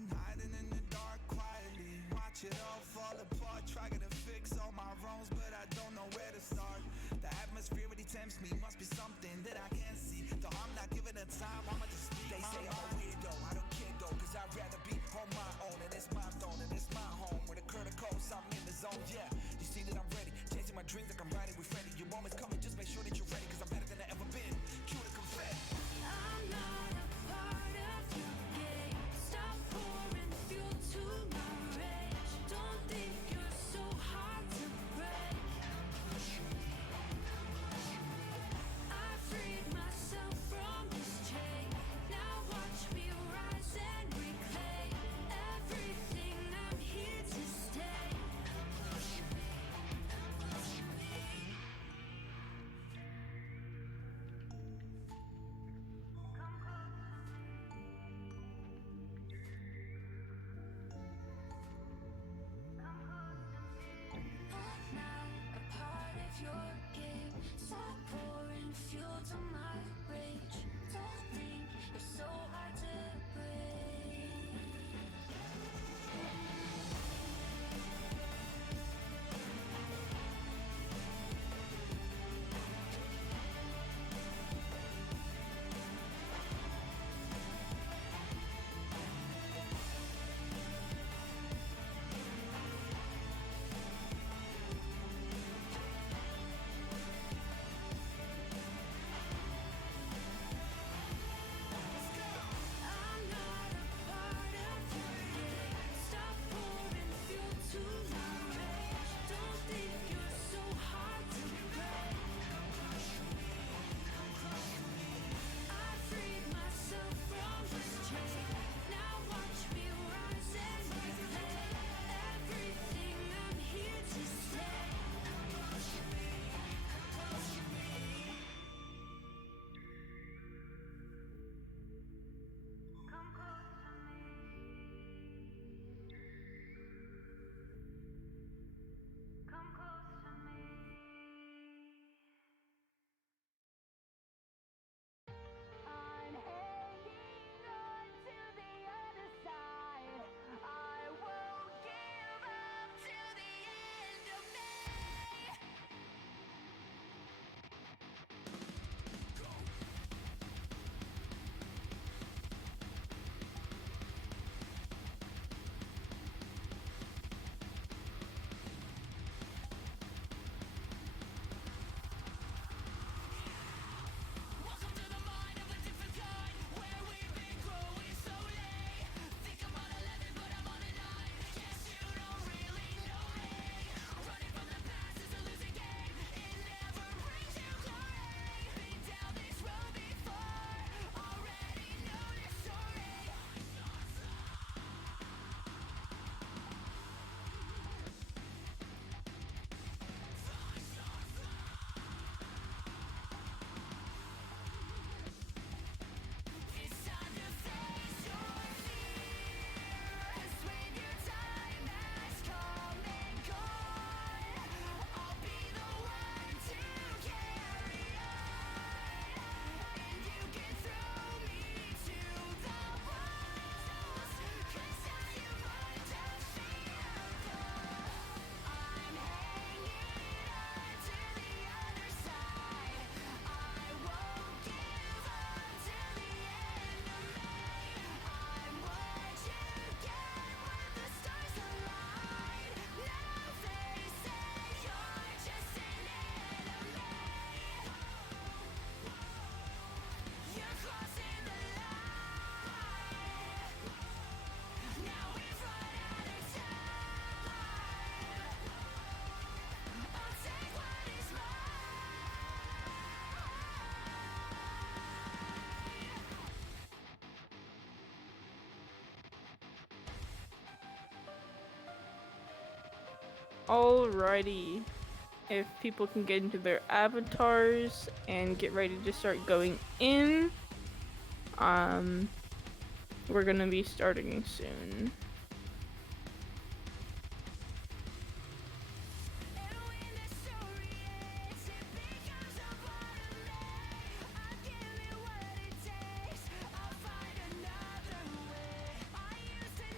been hiding in the dark quietly, watch it all fall apart, trying to fix all my wrongs, but I don't know where to start. The atmosphere really tempts me, must be something that I can't see. Though I'm not giving it time, I'ma just speak. They say I'm a weirdo, I don't care though, cause I'd rather be on my own. And it's my throne, and it's my home. When the curtain calls, I'm in the zone, yeah. You see that I'm ready, chasing my dreams like I'm riding with Freddy. Your moment's coming, just make sure that you're ready, cause I'm better than I ever been. Cue the confetti. I'm not a part of your game. Stop pouring fuel to my rage. Don't think you're so hard to break. I freed myself from this chain. Now watch me rise and reclaim everything. I'm here to stay. I'm not a part of your game. Stop pouring fuel to my rage. Don't think you're so hard to break. I'm not a part of your game. Stop pouring fuel to my rage. Don't think you're so hard to break. I freed myself from this chain. Now watch me rise and reclaim everything. I'm here to stay. Come close to me. Come close to me. I'm hanging on to the other side. I won't give up till the end of me. Welcome to the mind of a different kind, where we've been growing slowly. Think I'm on 11, but I'm on a 9. Guess you don't really know me. Running from the past is a losing game. It never brings you glory. Been down this road before, already know the story. It's time to face your fears. When your time has come and gone, I'll be the one to carry on. And you can throw me to the wolves, 'cause I am undefeatable. I'm hanging on to the other side. I won't give up till the end of me. I'm what you get when the stars align. Now they say you're just an enemy. You're crossing the line. Now we've run out of time. I'll take what is Alrighty. If people can get into their avatars and get ready to start going in, we're gonna be starting soon. And when the story ends, it becomes a part of me. I'll give it what it takes. I'll find another way. I used to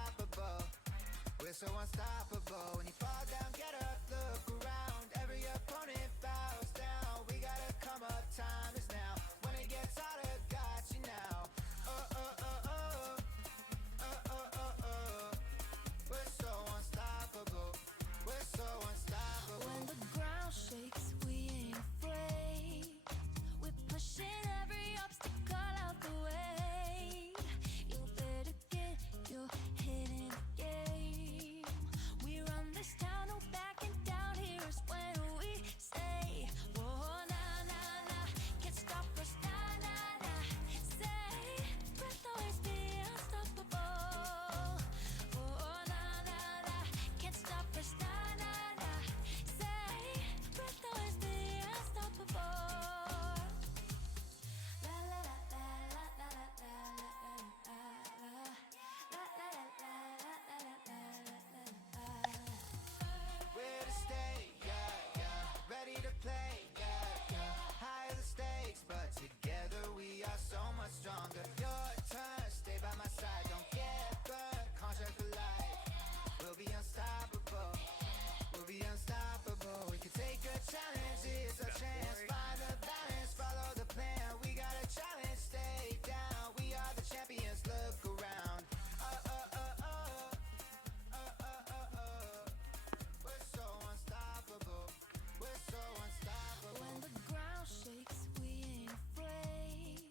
unstoppable. We're so unstoppable. When you fall down, get up, look around. Every opponent bows down. We gotta come up, time is now. When it gets harder, got you now. Oh, oh, oh, oh. Oh, oh, oh, oh. We're so unstoppable. We're so unstoppable. When the ground shakes, we ain't afraid. We're pushing every obstacle out the way. You better get your head in the game. We run this town, no backing down. Here is when we say, whoa, nah, nah, nah. Can't stop us, nah, nah, nah. Say, breath always be unstoppable. Oh, nah, nah, nah. Can't stop us, nah, nah, nah. Say, breath always be unstoppable. La la la la la la la la We're to stay, yeah, yeah. Ready to play, yeah, yeah. Higher the stakes, but together we are so much stronger. Your turn, stay by my side. Don't get burned, contract for life. We'll be unstoppable. We'll be unstoppable. We can take a challenge, it's a chance. Find the balance, follow the plan. We got a challenge, stay down. We are the champions, look around. Oh, oh, oh, oh. Oh, oh, oh, oh. We're so unstoppable. We're so unstoppable. When the ground shakes, we ain't afraid.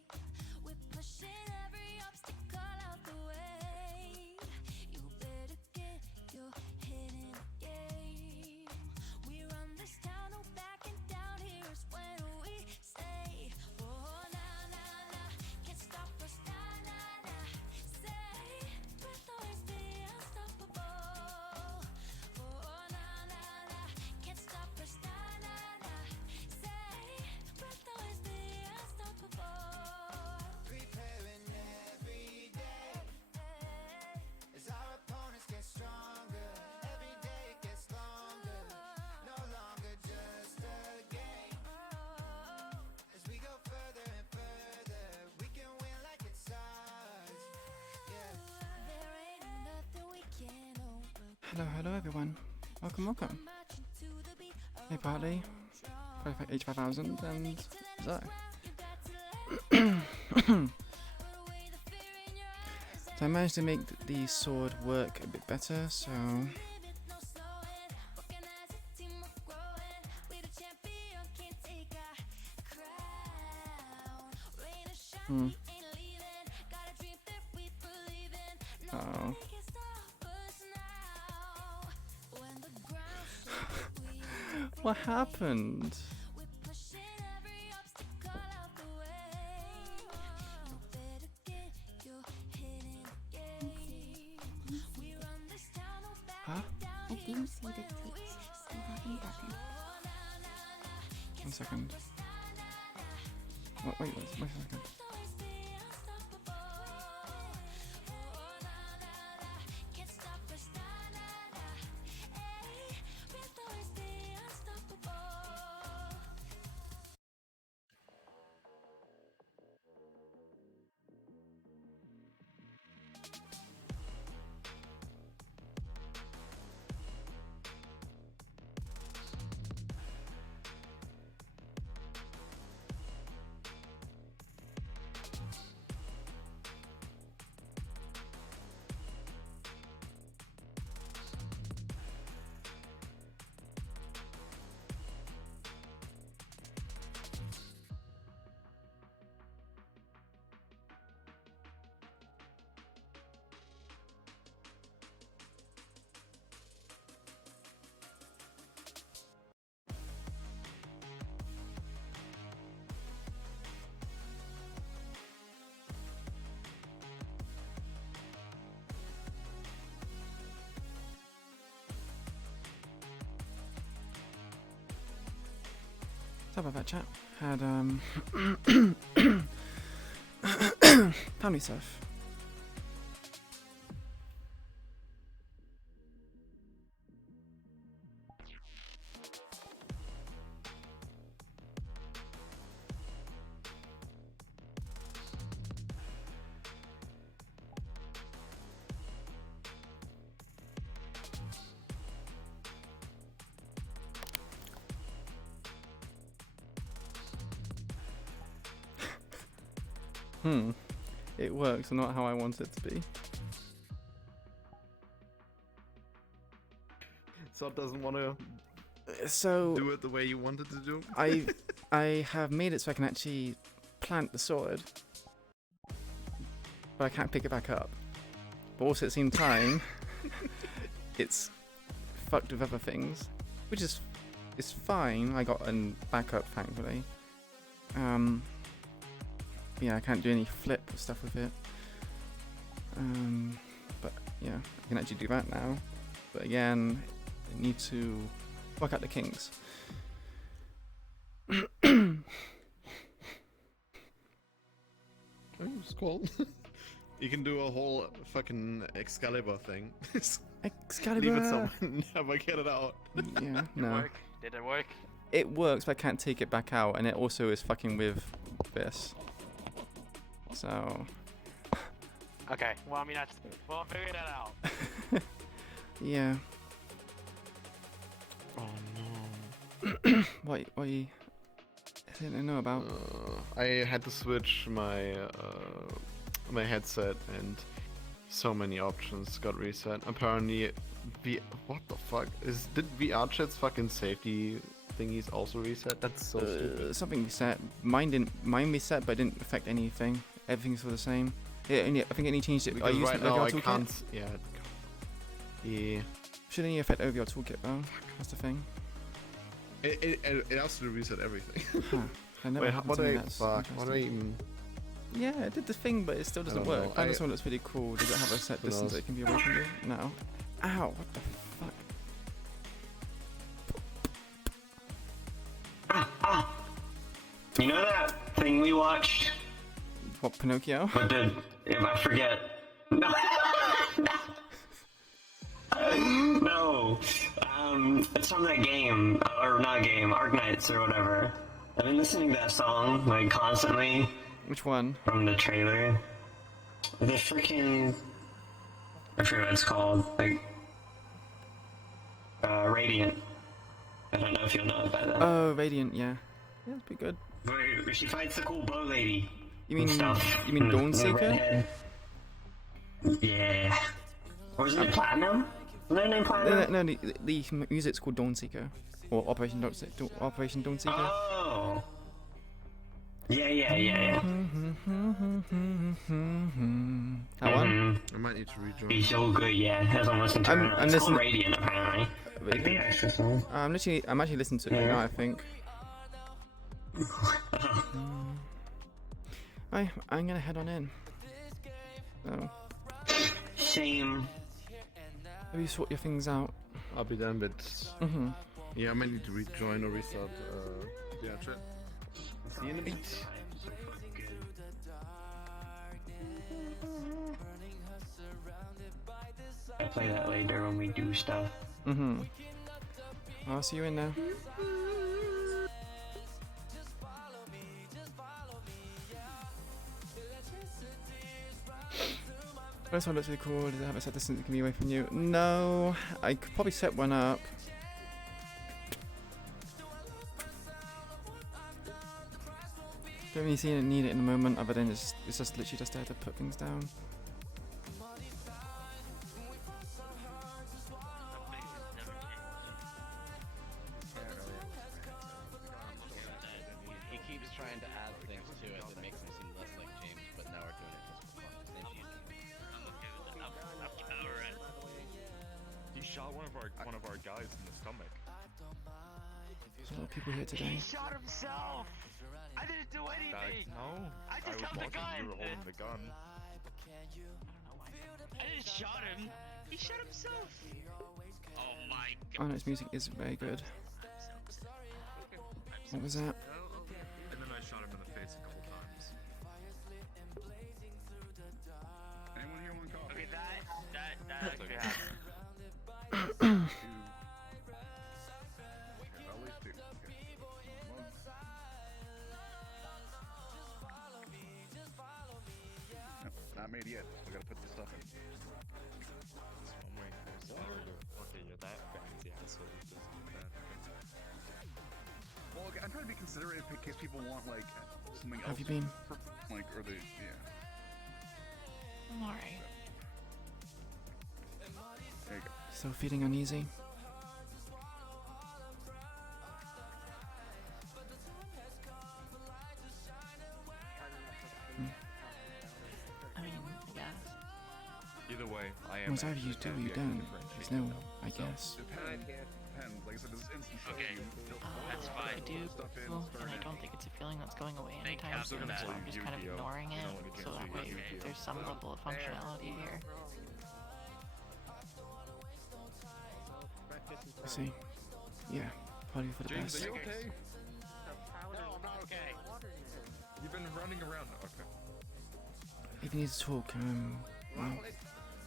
We're pushing every obstacle out the way. You better get your head in the game. We run this town, no backing down. Here is when we say, whoa, nah, nah, nah. Can't stop us, nah, nah, nah. Say, breath always be unstoppable. Oh, nah, nah, nah. Can't stop us, nah, nah, nah. Say, breath always be unstoppable. Preparing every day as our opponents get stronger. Every day it gets longer. No longer just a game. As we go further and further, we can win like it's ours. Yeah. There ain't nothing we can't overcome. Hello everyone. Welcome. Marching to the beat of Hey Partly, our drum. 85,000 and Zoe. So I managed to make the sword work a bit better, so oh. What happened? Huh? I didn't see the text, so I haven't done it. 1 second. Wait a second. Sorry about that, chat. Had family stuff. It works, not how I want it to be. So it doesn't want to So do it the way you wanted to do. I have made it so I can actually plant the sword, but I can't pick it back up. But also at the same time, it's fucked with other things, which is it's fine. I got a backup, thankfully. Yeah, I can't do any flip stuff with it. But yeah, I can actually do that now. But again, I need to work out the kinks. It's cool. You can do a whole fucking Excalibur thing. Excalibur! Leave it somewhere and never get it out. Yeah, no. Did it work? It works, but I can't take it back out, and it also is fucking with this. So... Okay, well, I mean, we'll figure that out. yeah. Oh What you... I didn't know about. no. I had to switch my my headset and so many options got reset. Apparently, what the fuck did VRCRP's fucking safety thingies also reset? That's so stupid. Something reset. Mine reset, but it didn't affect anything. Everything's still the same. I think it only changed it. Because right now I can't. Yeah. Yeah. Should only affect OVR toolkit though. That's the thing. It has to reset everything. Huh. I never Wait, happened what to do me. I That's fuck? What do I interesting. even? Yeah, it did the thing, but it still doesn't don't work. know. Find this one looks really cool. Does it have a set Who distance knows? that it can be away from you? No. Ow! What the fuck? You know that thing we watched? What, Pinocchio? What did? If I forget. No. No. It's from that game, or not game, Arknights or whatever. I've been listening to that song, like, constantly Which one? from the trailer. The freaking... I forget what it's called. Like... Radiant. I don't know if you'll know it by then. Oh, Radiant, yeah. Yeah, it's pretty good. Where she fights the cool bow lady. You and mean stuff. Dawnseeker? Redhead. Yeah. Or was it Platinum? Was that name Platinum? No, the music's called Dawnseeker. Or Operation Dawnseeker. Oh. Yeah. That one? I might need to rejoin. He's so good, yeah. Has one listened to I'm it. It's listening- called Radiant, apparently. Like the extra song. I'm actually listening to it right Yeah. now, I think. I'm gonna head on in. So, Shame. maybe sort your things out. I'll be done, but Mm-hmm. yeah, I might need to rejoin or restart. Yeah, chat. See you in a bit. I play that later when we do stuff. Mm-hmm. I'll see you in now. This one looks really cool. Does it have a set distance that can be away from you? No. I could probably set one up. Don't really see it need it in the moment, other than it's just literally just there to put things down. He keeps trying to add things to it that makes him seem less like James, but now we're doing it just for fun. His name's Eugene. I'm okay with it. Alright. He shot one of our guys in the stomach. There's a lot of people here today. He shot himself! I didn't do anything! No, I just was held the watching. gun. You were holding the gun. I didn't shot him! He shot himself! Oh my Oh no, its music is very good. What was that? And then I shot him in the face a couple times. Anyone here want coffee? Okay, that actually happened. At least two. Not made yet. We gotta put the stuff in. Okay, you're that fancy asshole. Well, okay, I'm trying to be considerate in case people want like something Have else. you been? Like, or they, yeah. I'm alright. There you go. Still feeling uneasy? I mean, I guess. Either way, I am. Whatever you do or you don't, there's no, I guess. Depends. Like I said, there's instances Okay, you that's fine. I do, stuff in, and I don't think it's a feeling that's going away Thank anytime Captain soon, for so that. I'm just kind of Yu-Gi-Oh. ignoring You it, know when you so get that way Yu-Gi-Oh. there's some level of functionality here. I see. Yeah, probably for the James, best. are you okay? No, I'm not okay. You've been running around. Okay. If you need to talk, well,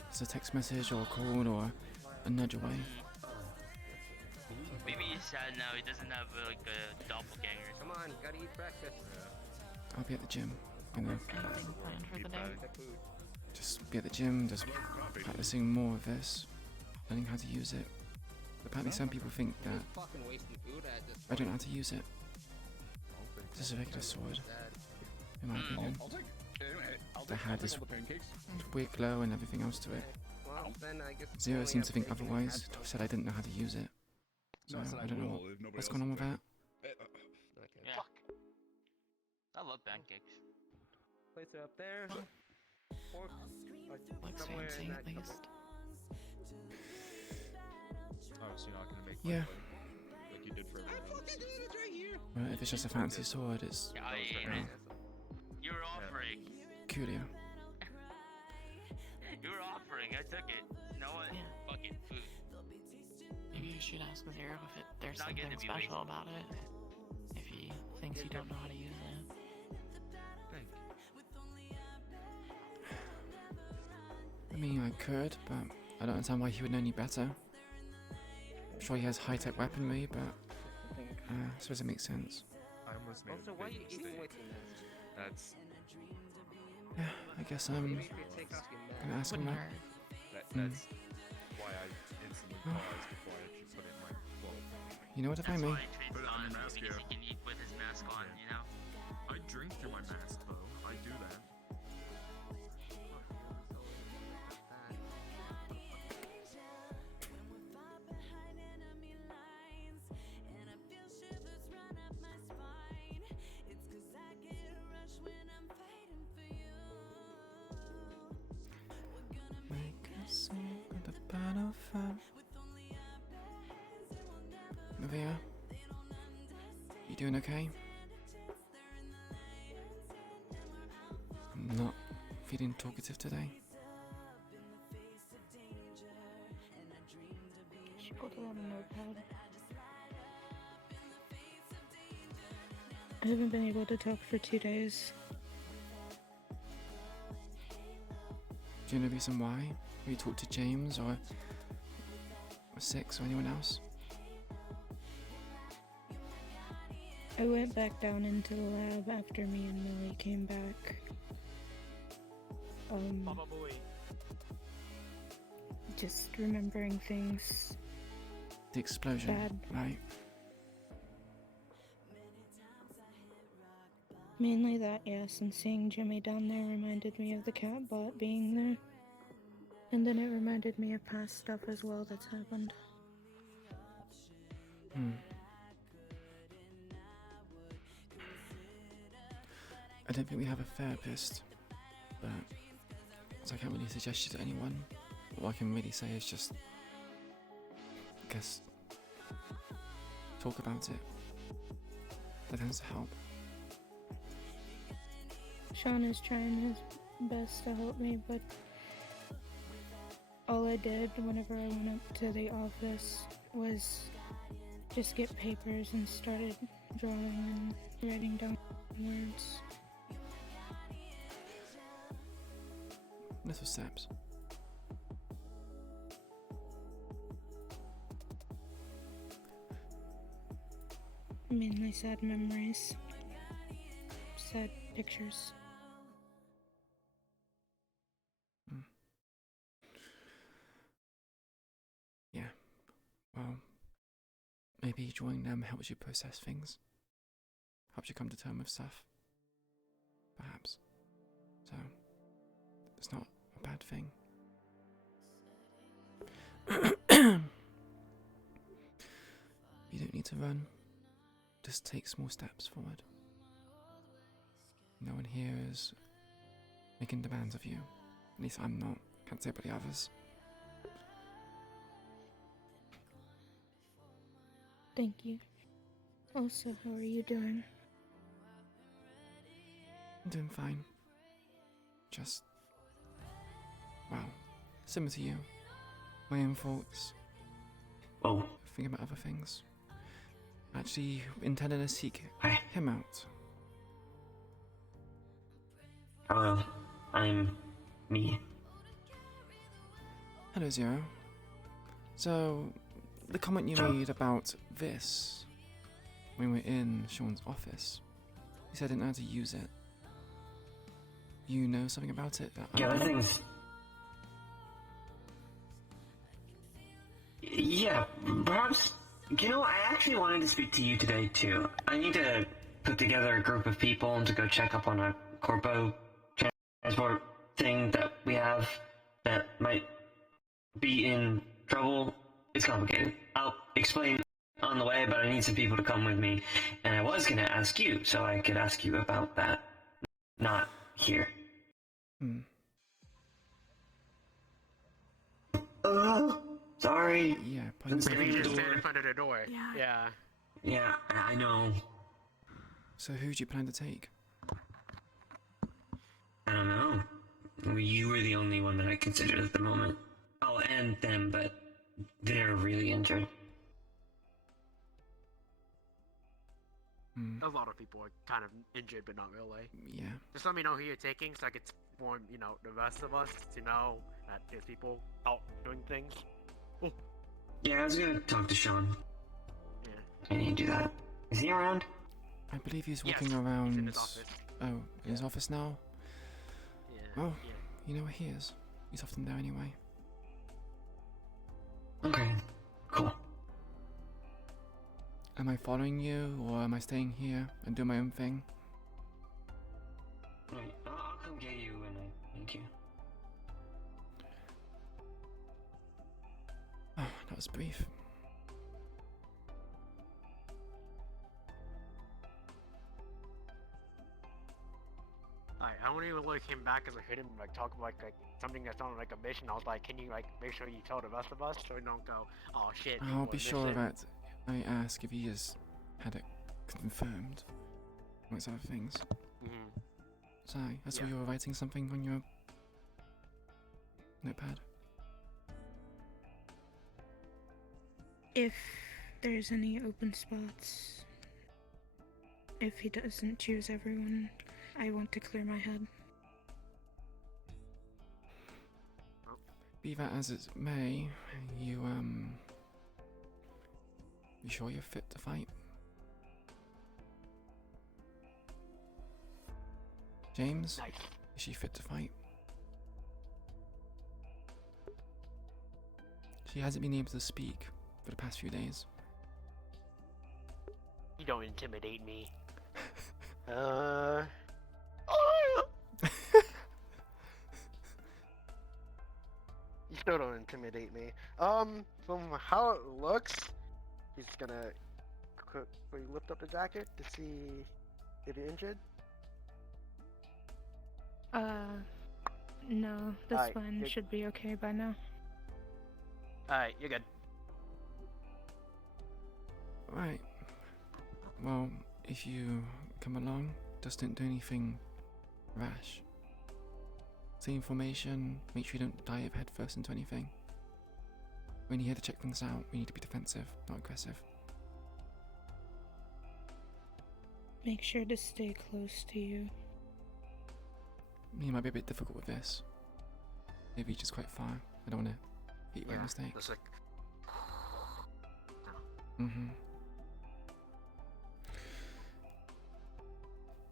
it's a text message or a call or a nudge away. Maybe he's sad now. He doesn't have like a doppelganger. Come on, gotta eat breakfast. I'll be at the gym. You know, Anything planned for the day? just be at the gym, just practicing more of this, learning how to use it. Apparently some people think that Fucking wasting food at this I don't know how to use it. It's just a regular sword, in my opinion. The head is weird glow and everything else to it. Well, then I guess Zero seems to think otherwise. Top said I didn't know how to use it. So I don't know what's going on with that. Okay. Yeah. I love pancakes. Place it up there. Fork, like, Looks somewhere in fancy, that at least. Oh, so you're not gonna make Yeah. like you did for everyone else. Well, if it's just a fancy sword, it's Yeah, I ate it. You were offering. peculiar. You were offering. I took it. You know what? Yeah. Fucking food. Maybe you should ask Zero if there's Not something gonna be special lazy. about it. If he thinks you don't know how to use it. I mean, I could, but I don't understand why he would know any better. I'm sure he has high-tech weaponry, but I suppose it makes sense. I almost made Also, a why are big you eating mistake. with me? That's Yeah, I guess I'm Maybe you could take off your mask. gonna ask him Wouldn't that. hurt. that's why I instantly paused before I actually put it in my well. You know what, if I That's may? why he trades Put it on on your mask, because yeah. he can eat with his mask on, you know? I drink through my mask though. I do that. Make a song on the battlefield. Maria, you doing okay? I'm not feeling talkative today. Should put it on a notepad. I haven't been able to talk for 2 days. Do you know the reason why? Have you talked to James or Six or anyone else? I went back down into the lab after me and Millie came back. Just remembering things. The explosion, Bad. right? Mainly that, yes, and seeing Jimmy down there reminded me of the cat bot being there. And then it reminded me of past stuff as well that's happened. I don't think we have a therapist, but so I can't really suggest you to anyone. All I can really say is just, I guess, talk about it. That tends to help. Sean is trying his best to help me, but all I did whenever I went up to the office was just get papers and started drawing and writing down words. Little steps. Mainly sad memories. Sad pictures. Yeah. Well, maybe joining them helps you process things. Helps you come to terms with stuff. perhaps. So, it's not a bad thing. You don't need to run. Just take small steps forward. No one here is making demands of you. At least I'm not. Can't say about the others. Thank you. Also, how are you doing? I'm doing fine. Just, well, similar to you. My own thoughts. Oh, Thinking about other things. Actually, intended to seek hi. him out. Hello. I'm me. Hello, Zero. So, the comment you made about this when we were in Sean's office, you said I didn't know how to use it. You know something about it? Yeah, that thing's... Yeah, perhaps... You know, I actually wanted to speak to you today, too. I need to put together a group of people to go check up on a corpo transport thing that we have that might be in trouble. It's complicated. I'll explain on the way, but I need some people to come with me. And I was going to ask you, so I could ask you about that. Not here. Sorry. Yeah, You just stand in front of the door. Yeah. Yeah, I know. So who do you plan to take? I don't know. You were the only one that I considered at the moment. Oh, and them, but they're really injured. A lot of people are kind of injured, but not really. Yeah. Just let me know who you're taking so I could inform, the rest of us to know that there's people out doing things. Yeah, I was gonna talk to Sean. Yeah. I need to do that. Is he around? I believe he's walking around. He's in his office. Oh, in his office now? Yeah. Oh, you know where he is. He's often there anyway. Okay, cool. Am I following you, or am I staying here and doing my own thing? Right, I'll come get you when I need you. Oh, that was brief. I only really came back because I heard him talk about something that sounded like a mission. I was like, can you make sure you tell the rest of us so we don't go, oh shit. I'll be sure missing. that I ask if he has had it confirmed, amongst other things. Sorry, I saw you were writing something on your notepad. If there's any open spots, if he doesn't choose everyone, I want to clear my head. Be that as it may, you sure you're fit to fight? James? Nice. Is she fit to fight? She hasn't been able to speak for the past few days. You don't intimidate me. You still don't intimidate me. From how it looks, he's gonna quickly lift up the jacket to see if you're injured. No, this Alright, one you're- should be okay by now. Alright, you're good. Right. Well, if you come along, just don't do anything rash. Stay in formation, make sure you don't dive head first into anything. When you're here to check things out, we need to be defensive, not aggressive. Make sure to stay close to you. You might be a bit difficult with this. Maybe just quite far. I don't want to hit you by mistake. Just like...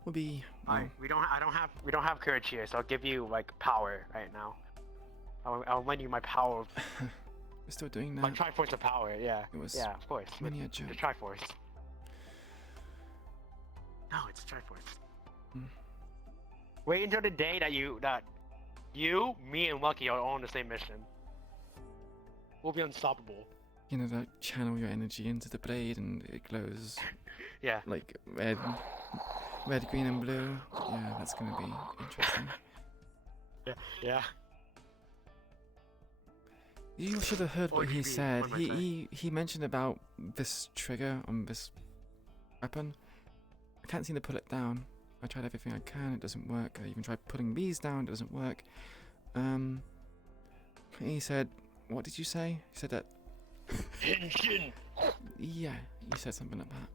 We'll be. Alright, we don't have courage here, so I'll give you power right now. I'll lend you my power. We're still doing that. My Triforce of power, yeah. It was yeah, of course. many a joke. The Triforce. No, it's Triforce. Wait until the day that you, me, and Lucky are all on the same mission. We'll be unstoppable. You know, that channel your energy into the blade and it glows Yeah. like red, green, and blue. Yeah, that's gonna be interesting. Yeah. You should have heard what he OGB, said. what am I saying? He mentioned about this trigger on this weapon. I can't seem to pull it down. I tried everything I can, it doesn't work. I even tried pulling these down, it doesn't work. He said, what did you say? He said that. Henshin. Yeah, you said something like that.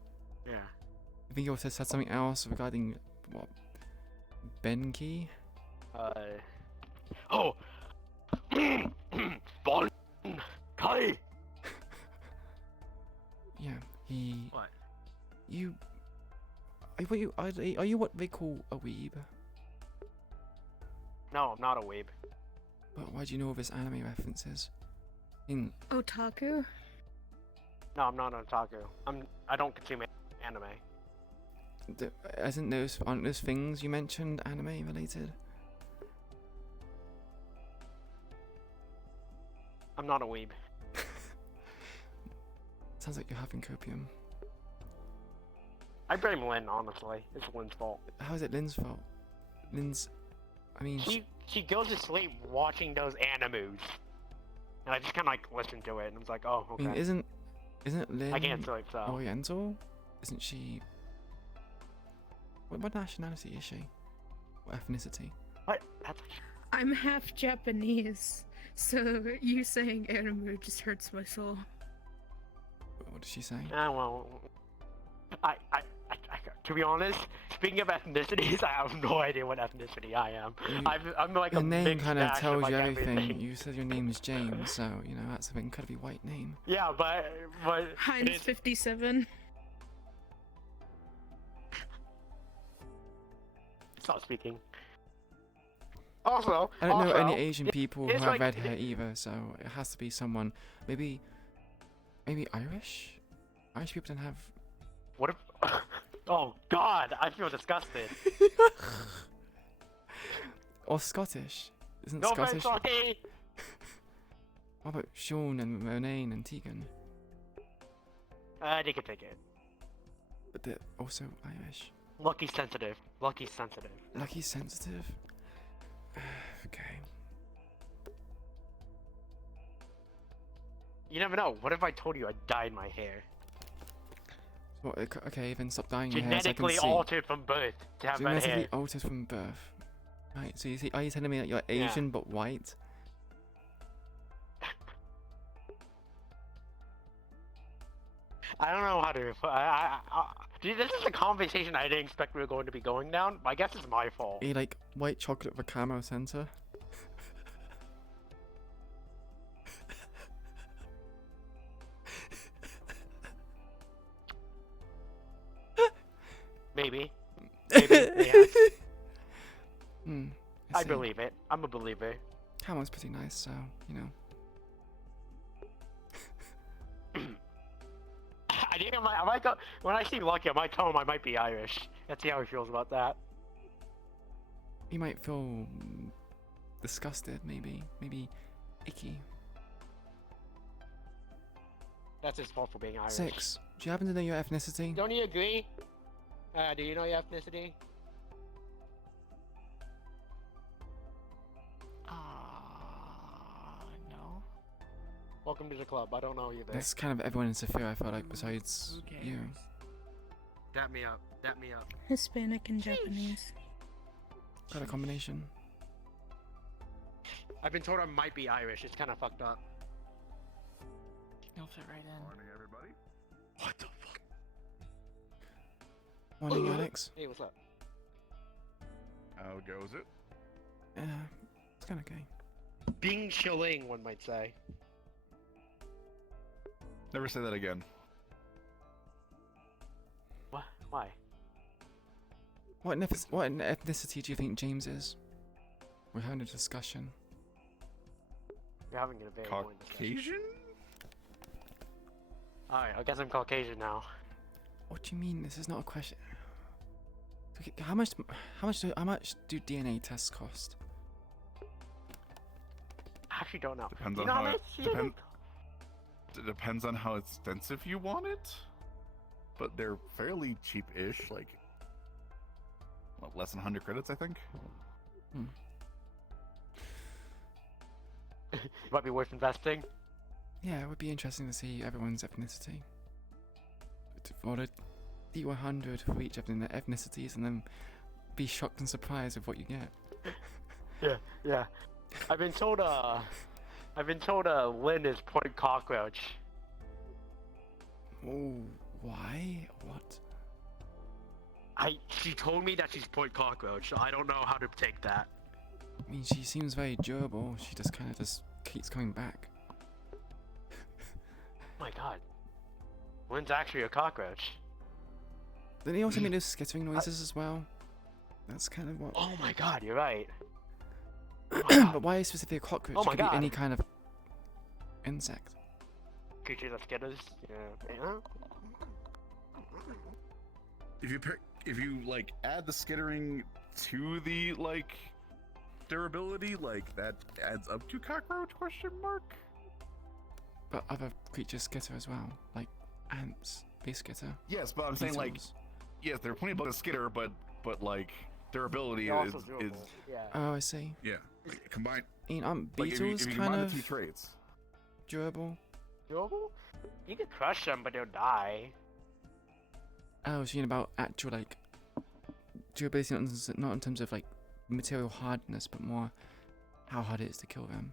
Yeah. I think you also said something else regarding what? Benki? Oh. Bon. Kai. Yeah, he. What? Are you what they call a weeb? No, I'm not a weeb. But why do you know all this anime references? Otaku? No, I'm not an otaku. I don't consume anime. Aren't those things you mentioned anime related? I'm not a weeb. Sounds like you're having copium. I blame Lynn, honestly. It's Lynn's fault. How is it Lynn's fault? I mean... She goes to sleep watching those animes. And I just kind of like listen to it, and I was like, oh, okay. I mean, isn't Lynn I can't sleep, so... Oriental? Isn't she... What nationality is she? What ethnicity? What? I'm half Japanese, so you saying anime just hurts my soul. What did she say? Well... To be honest, speaking of ethnicities, I have no idea what ethnicity I am. I'm like your a name mixed kind of mash tells like you everything. everything. You said your name is James, so you know that's an incredibly white name. Yeah, but Heinz 57. Stop speaking. Also, I don't know any Asian people who it's have like- red hair either, so it has to be someone. Maybe Irish. Irish people don't have. What if? Oh God, I feel disgusted. Or Scottish. Isn't No Scottish? offense, Lucky. What about Sean and Monaine and Tegan? They can take it. But they're also Irish. Lucky sensitive. Lucky sensitive. Lucky sensitive. Okay. You never know. What if I told you I dyed my hair? Well, okay, then stop dyeing your hair so I can Genetically see. altered from birth to have red Genetically hair. altered from birth. Right, so are you telling me that you're Asian but white? I don't know how to. Dude, this is a conversation I didn't expect we were going to be going down. But I guess it's my fault. Are you like white chocolate with a camo center? Maybe. Maybe. Yeah. I see. believe it. I'm a believer. Camo's pretty nice, so you know. I think I might go when I see Lucky. I might tell him I might be Irish. Let's see how he feels about that. He might feel disgusted, maybe icky. That's his fault for being Irish. 6. Do you happen to know your ethnicity? Don't you agree? Do you know your ethnicity? No. Welcome to the club. I don't know you there. That's kind of everyone in Sophia, I feel like, besides you. Dap me up. Dap me up. Hispanic and Japanese. Got a combination. I've been told I might be Irish. It's kind of fucked up. You'll fit right in. Morning, everybody. What the fuck? Morning, Alex. Hey, what's up? How goes it? It's kind of okay. Bing chilling, one might say. Never say that again. What? Why? What ethnicity do you think James is? We're having a discussion. You're having a very boring discussion. Caucasian? Alright, I guess I'm Caucasian now. What do you mean? This is not a question. Okay, how much do DNA tests cost? I actually don't know. Depends Do on you know how much it depends on how extensive you want it, but they're fairly cheap-ish, like what, less than 100 credits, I think. Might be worth investing. Yeah, it would be interesting to see everyone's ethnicity. Or a D100 for each of the ethnicities, and then be shocked and surprised with what you get. Yeah. I've been told Lynn is point cockroach. Oh, why? What? She told me that she's point cockroach, so I don't know how to take that. I mean, she seems very durable. She just kind of just keeps coming back. Oh my god. Lynn's actually a cockroach. Then he also made those skittering noises as well. That's kind of what. Oh my god, you're right. But why specifically a cockroach? Oh It my could god. be any kind of insect. Creature that skitters. Yeah. If you like add the skittering to the like durability, like that adds up to cockroach question mark. But other creatures skitter as well, like ants. They skitter. Yes, but I'm saying like, Beetles. yes, there are plenty of bugs that skitter, but like durability They're is also durable. Yeah. Oh, I see. yeah combined. I mean, aren't Like, if beetles you kind combine of the two traits. durable? Durable? You can crush them, but they'll die. I was thinking about actual like durability, not in terms of like material hardness, but more how hard it is to kill them.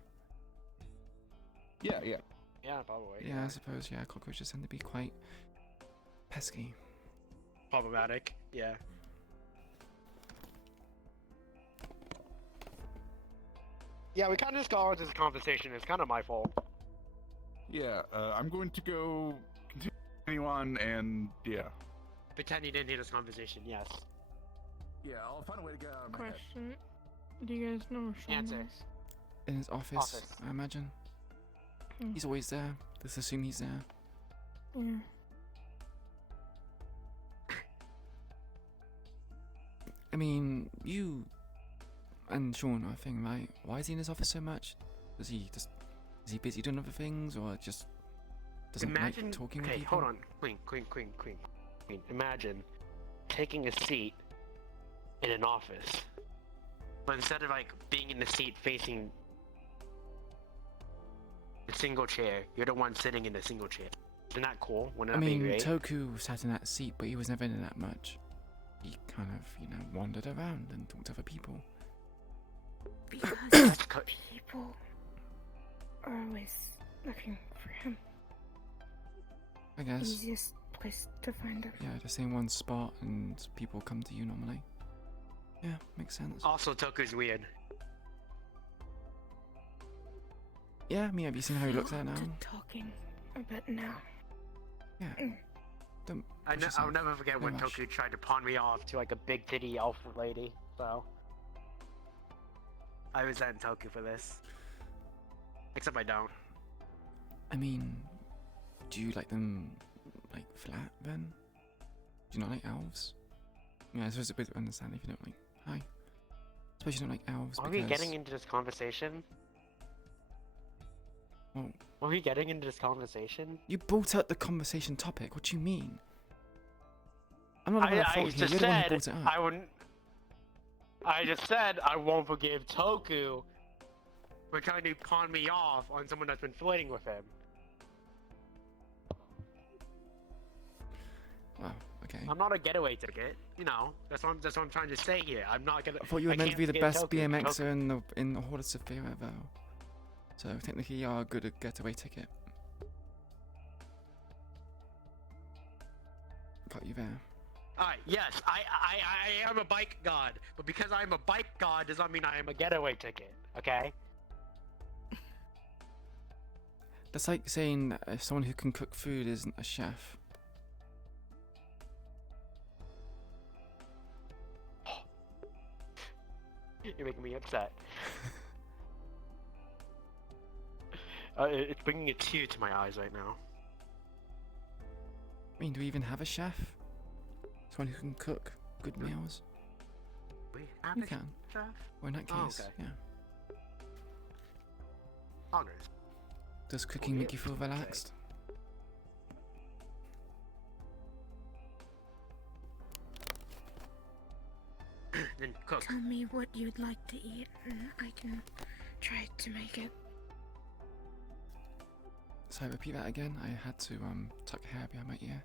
Yeah. Yeah, probably. Yeah, I suppose. Yeah, cockroaches tend to be quite pesky. Problematic. Yeah. Yeah, we kind of just got into this conversation. It's kind of my fault. Yeah, I'm going to go continue on, and yeah. Pretend you didn't hear this conversation. Yes. Yeah, I'll find a way to get out of my head. Question. Do you guys know where Sean Answer. is? In his office, I imagine. Hmm. He's always there. Let's assume he's there. Yeah. I mean, you and Sean are a thing, right? Why is he in his office so much? Is he busy doing other things, or just doesn't Imagine. like talking Okay, with people? hold on. Queen. Imagine taking a seat in an office, but instead of like being in the seat facing a single chair, you're the one sitting in the single chair. Isn't that cool? Wouldn't I that be mean, great? Toku sat in that seat, but he was never in it that much. He kind of, wandered around and talked to other people. Because people are always looking for him. I guess. Easiest place to find him. Yeah, just in one spot, and people come to you normally. Yeah, makes sense. Also, Toku's weird. Yeah, I mean, have you seen how he looks at now? Talking a bit now. Yeah. Don't I'll push yourself. never forget No when rush. Toku tried to pawn me off to like a big titty alpha lady. So I resent Toku for this. Except I don't. I mean, do you like them like flat then? Do you not like elves? Yeah, I suppose it's a bit to understand if you don't like. Hi. I suppose you don't like elves Are because. we getting into this conversation? Well, Are we getting into this conversation? you brought up the conversation topic. What do you mean? I'm not I at fault here. just You're the one who said brought it up. I wouldn't. I just said I won't forgive Toku for trying to pawn me off on someone that's been flirting with him. Wow. Okay. I'm not a getaway ticket, you know. That's what I'm trying to say here. I'm not gonna. I thought you were I meant to can't be the forgive best Toku. BMXer in the Horde of Sophia ever. So technically, you are good at getaway ticket. Got you there. Alright, yes, I am a bike god, but because I'm a bike god does not mean I am a getaway ticket, okay? That's like saying that if someone who can cook food isn't a chef. You're making me upset. It's bringing a tear to my eyes right now. I mean, do we even have a chef? Someone who can cook good meals? We You can. chef? Or in that Oh, case, okay. yeah. Hungry. Does cooking make you feel relaxed? Then cook. Tell me what you'd like to eat, and I can try to make it. Sorry, repeat that again. I had to tuck hair behind my ear.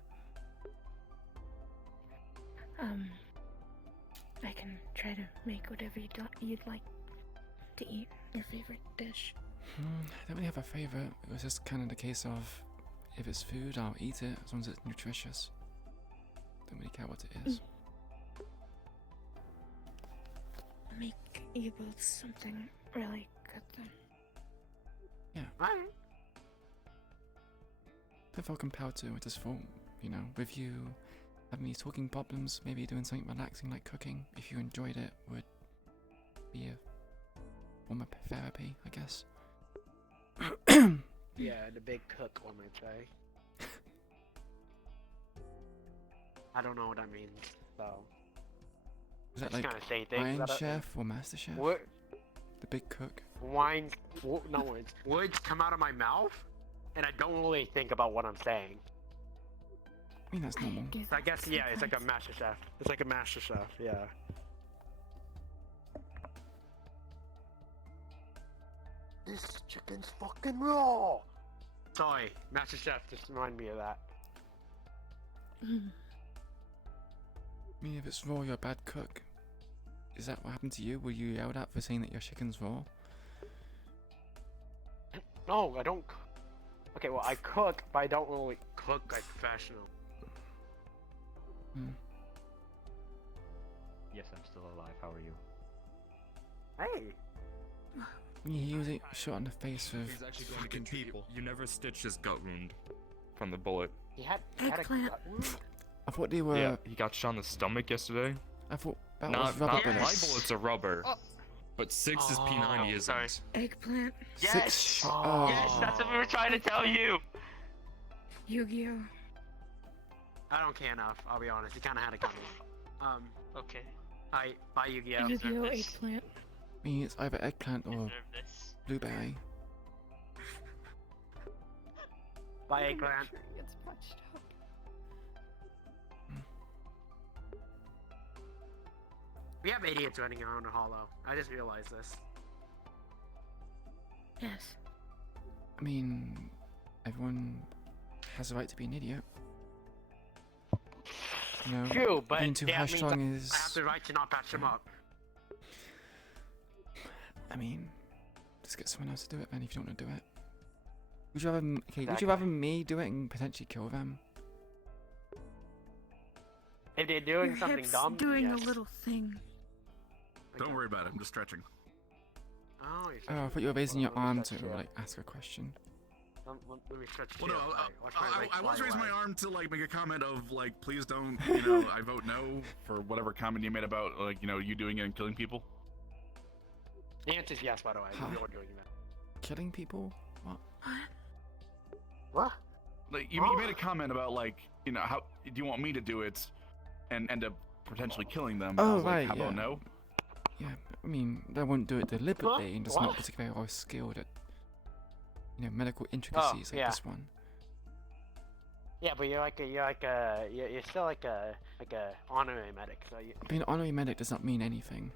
I can try to make whatever you'd like to eat. Your favorite dish. I don't really have a favourite. It was just kind of the case of if it's food, I'll eat it as long as it's nutritious. Don't really care what it is. Make you both something really good then. Yeah. Alright. I felt compelled to. I just thought, you know, with you having these talking problems, maybe doing something relaxing like cooking, if you enjoyed it, would be a form of therapy, I guess. Yeah, the big cook, one might say. I don't know what that means, so. Was that Just like kinda say things Iron that are- Chef or Master Chef? What? The big cook? Words come out of my mouth, and I don't really think about what I'm saying. I mean, that's normal. So I guess, yeah, it's like a master chef. It's like a master chef, yeah. This chicken's fucking raw! Sorry, master chef just reminded me of that. I mean, if it's raw, you're a bad cook. Is that what happened to you? Were you yelled at for saying that your chicken's raw? No, I don't. Okay, well, I cook, but I don't really cook like professional. Yes, I'm still alive. How are you? Hey. He was shot in the face with. He's actually going to contribute. You never stitched his gut wound from the bullet. He had a Eggplant. gut wound? I thought they were. Yeah, he got shot in the stomach yesterday. I thought that Not was rubber my bullets. bullets are rubber, but 6 is P90 isn't. Eggplant. Yes. Yes, that's what we were trying to tell you! Yu-Gi-Oh. I don't care enough, I'll be honest. You kinda had it coming. Okay. Hi, bye Yu-Gi-Oh! Yu-Gi-Oh eggplant. I mean, it's either eggplant or blueberry. Bye eggplant. Gets patched up. We have idiots running around a hollow. I just realized this. Yes. I mean, everyone has the right to be an idiot. You know, True, but being too that means high-strung is. I have the right to not patch them up. I mean, just get someone else to do it then if you don't want to do it. Would you rather? Okay, would you rather me do it and potentially kill them? If they're doing Your something hip's dumb, doing yes. a little thing. Don't worry about it. I'm just stretching. Oh, you're Oh, I thought you were raising your Well, arm that's to true. like ask a question. Let me stretch Well, no, here. Alright, watch my legs I was fly raising away. my arm to like make a comment of like, please don't, you know, I vote no for whatever comment you made about like, you know, you doing it and killing people. The answer's yes, by the way. Huh. You're doing that. Killing people? What? What? Like you made a comment about like, you know, how do you want me to do it, and end up potentially killing them? I Oh was like, right, how yeah. about no? Yeah, I mean, they won't do it deliberately and just What? not particularly well skilled at, you know, medical intricacies like yeah. this one. Yeah, but you're still like a honorary medic, so you. Being an honorary medic does not mean anything.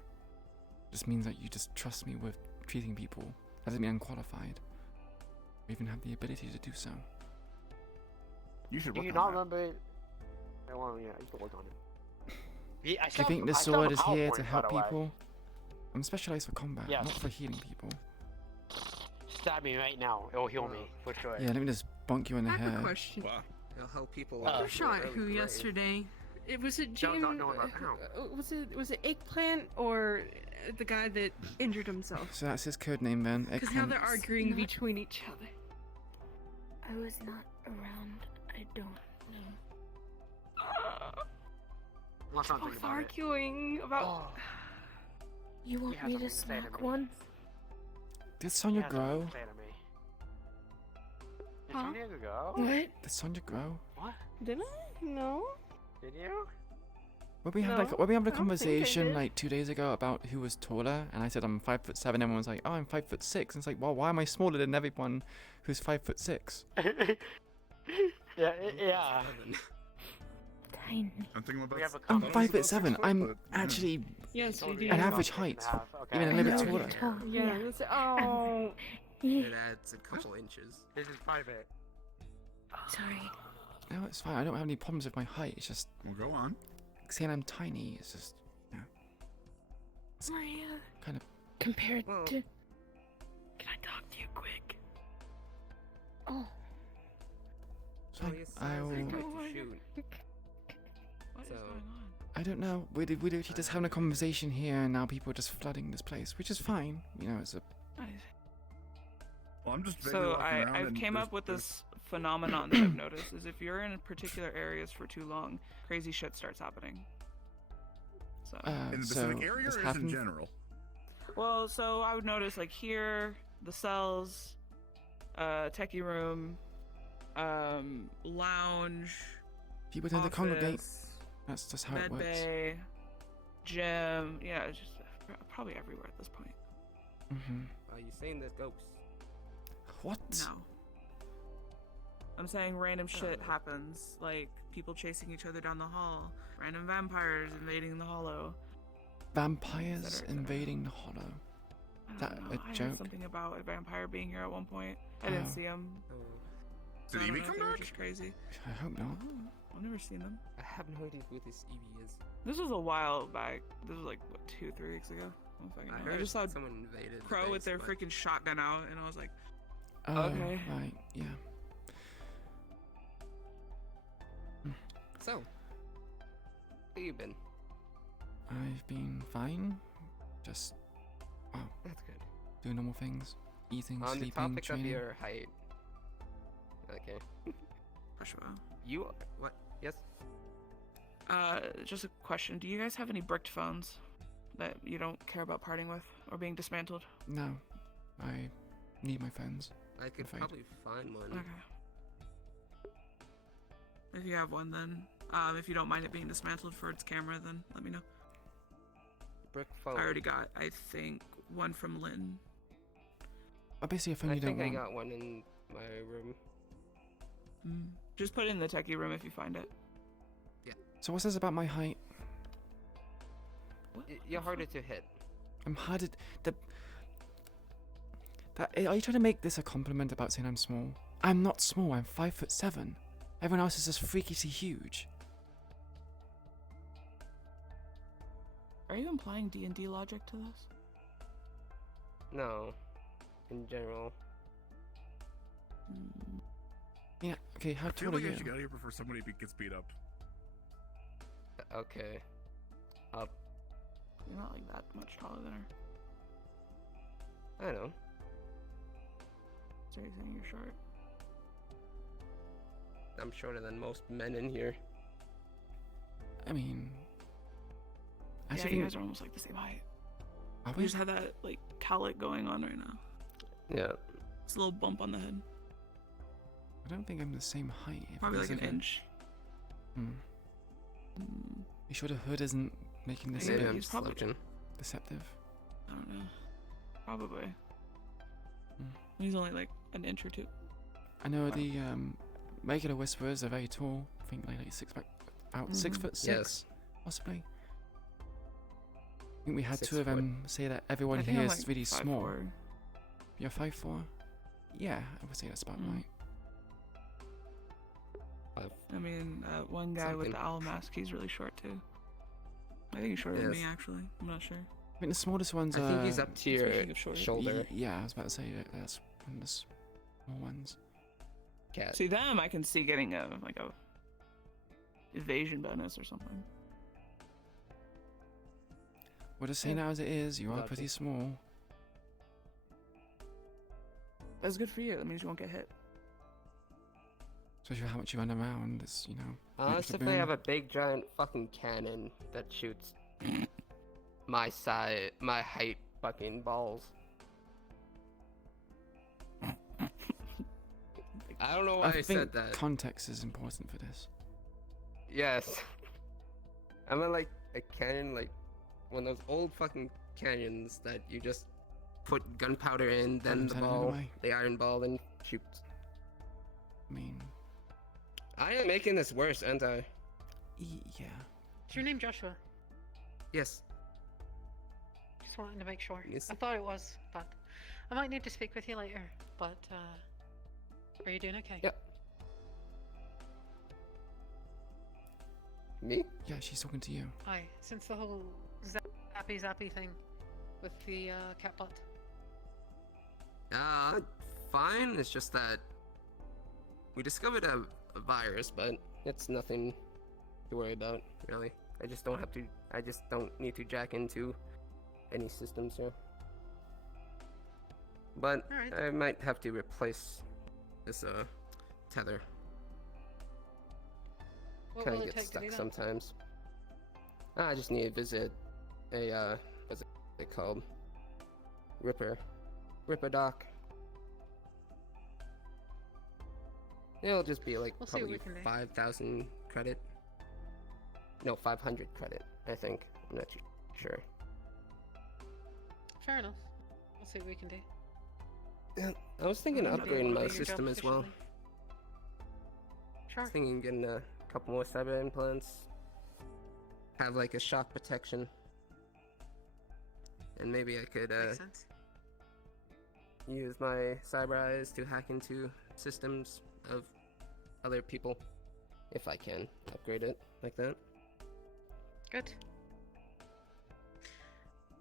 It just means that you just trust me with treating people. That doesn't mean I'm qualified. Or even have the ability to do so. You should Do work you on not that. remember? Well, yeah, you can work on it. Yeah, I Do you think the sword is here to help people? I'm specialized for combat, Yes. not for healing people. Stab me right now. It'll heal me for sure. Yeah, let me just bonk you in the I have a head. question. Wow. It'll help people. Oh, Who shot really who great. yesterday? Was it Don't Jim? know about how. Was it Eggplant or the guy that injured himself? So that's his code name then. Because now they're Eggplant. arguing Not- between each other. I was not around. I don't know. Let's not think Both about it. arguing about. You want has me something to to say to smack me. one? Did Sonya He has something grow? to say to me. Did Huh? Sonya go? What? Did Sonya grow? What? Did I? No. Did you? Were we having No, were we having a I don't think I conversation did. like 2 days ago about who was taller? And I said I'm 5'7". Everyone was like, "Oh, I'm 5'6". And it's like, well, why am I smaller than everyone who's 5'6"? Yeah. Tiny. I'm thinking about. We have a I'm conversation. 5'7". I'm actually Yes, we do. an average height, even a little bit taller. Tall. Yeah. It's, oh. Yeah. It adds a couple inches. This is 5'8". Sorry. No, it's fine. I don't have any problems with my height. It's just Well, go on. seeing I'm tiny. It's just Maria. kind of. Compared Well- to. Can I talk to you quick? Oh. So Well, your size are good to shoot. What is So- going on? I don't know. We're literally just having a conversation here, and now people are just flooding this place, which is fine. You know, it's a. Well, I'm just vaguely So walking around I've and came there's- up with this phenomenon that I've noticed is if you're in particular areas for too long, crazy shit starts happening. So in the so specific area or this is in happened- general? well, so I would notice like here, the cells, techie room, lounge, People tend to congregate. office, That's just how med it works. bay, gym, yeah, it's just probably everywhere at this point. Are you saying there's ghosts? What? No. I'm saying random shit happens, like people chasing each other down the hall, random vampires invading the hollow. Vampires Etc. invading the hollow. I Is don't that know. a I heard joke? something about a vampire being here at one point. I didn't Oh. see him. Did I don't Evie know if come they were back? just crazy. I hope not. I've never seen them. I have no idea who this Evie is. This was a while back. This was like what, 2-3 weeks ago. I don't fucking know. I heard just saw someone invaded the Crow with base, their but- freaking shotgun out, and I was like, Oh, okay. right, yeah. So, where you been? I've been fine. Just, well, That's good. doing normal things. Eating, On the sleeping, topic training. of your height. Okay. You what? Yes. Just a question. Do you guys have any bricked phones that you don't care about parting with or being dismantled? No, I need my phones. I could afraid. probably find one. Okay. If you have one, then if you don't mind it being dismantled for its camera, then let me know. Brick phone. I already got, I think, one from Lynn. Basically a phone I you don't think I want. got one in my room. Just put it in the techie room if you find it. So what's this about my height? You're harder to hit. I'm harder. Are you trying to make this a compliment about saying I'm small? I'm not small. I'm 5'7". Everyone else is just freakishly huge. Are you implying D&D logic to this? No. In general. Yeah. Okay. How I feel tall are like I you? should get out of here before somebody gets beat up. Okay. Up. You're not like that much taller than her. I know. So you're saying you're short? I'm shorter than most men in here. I mean, I Yeah, actually you think guys are almost like the same height. Are We we? just have that like cowlick going on right now. Yeah. It's a little bump on the head. I don't think I'm the same height. if Probably there's like an a- inch. You sure the hood isn't making this a Maybe bit I'm he's probably- slouching. deceptive? I don't know. Probably. Hmm. He's only like an inch or two. I know the regular whisperers are very tall. I think like 6'6", Yes. possibly. I think we had 6 two of foot. them say that everyone I think here I'm is like really small. 5'4". You're 5'4". Yeah, I would say that's about Mm. right. I mean, one guy with Something. the owl mask, he's really short too. I think he's shorter than me actually. I'm not sure. I think the smallest ones I are. think he's up to your Speaking of shorter. shoulder. Yeah, I was about to say that's one of the small ones. Cat. See them, I can see getting a evasion bonus or something. We'll just say now as it is, you are Gotcha. pretty small. That's good for you. That means you won't get hit. Especially how much you run around, it's, you know. Unless extra if they have boom. a big giant fucking cannon that shoots my size, my height fucking balls. I don't know why I think said that. context is important for this. Yes. I'm at like a canyon, like one of those old fucking canyons that you just put gunpowder in, then the ball, the iron ball, and shoots. I mean, I am making this worse, aren't I? Yeah. Is your name Joshua? Yes. Just wanting to make sure. Yes. I thought it was, but I might need to speak with you later. But are you doing okay? Yep. Me? Yeah, she's talking to you. Aye, since the whole zappy thing with the cat butt. Fine. It's just that we discovered a virus, but it's nothing to worry about, really. I just don't need to jack into any systems here. But Alright. I might have to replace this tether. What Kind will of it gets take to do stuck that? sometimes. I just need to visit a what's it called? Ripper Dock. It'll just be like We'll see what probably we can do. 5,000 credit. No, 500 credit, I think. I'm not too sure. Fair enough. We'll see what we can do. Yeah, I was thinking of Maybe you upgrading wanna my do your job system as well. efficiently. I Sure. was thinking getting a couple more cyber implants. Have like a shock protection. And maybe I could Makes sense. use my cyber eyes to hack into systems of other people. If I can upgrade it like that. Good.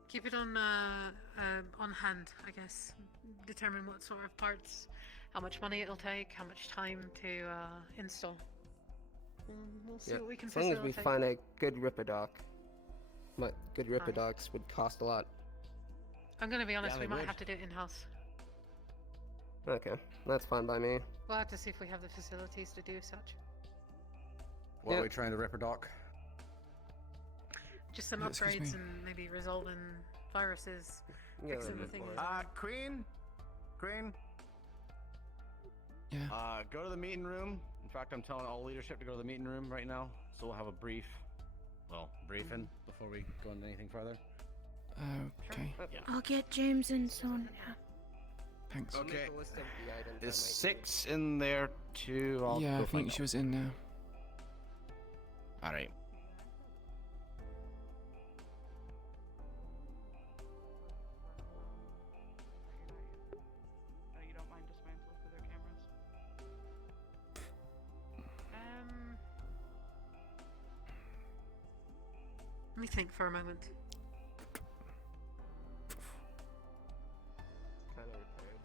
Keep it on hand, I guess. Determine what sort of parts, how much money it'll take, how much time to install. We'll see Yep. what we can As long as we facilitate. find a good Ripper dock. But good Ripper Aye. docks would cost a lot. I'm gonna be honest, Yeah, we they might would. have to do it in-house. Okay, that's fine by me. We'll have to see if we have the facilities to do such. What Yeah. are we trying to Ripper Dock? Just some Yeah, excuse upgrades me. and maybe resolving viruses, Yeah, fixing the a little things. bit Queen? Yeah. Go to the meeting room. In fact, I'm telling all leadership to go to the meeting room right now. So we'll have a briefing before we go into anything further. Okay. Yeah. I'll get James and Sonia. Thanks. I'll make Okay. a list of the items Is that might 6 in there too? I'll Yeah, go I find think she was in now. out. All right. You don't mind just mindful for their cameras? Let me think for a moment. kind of repaired.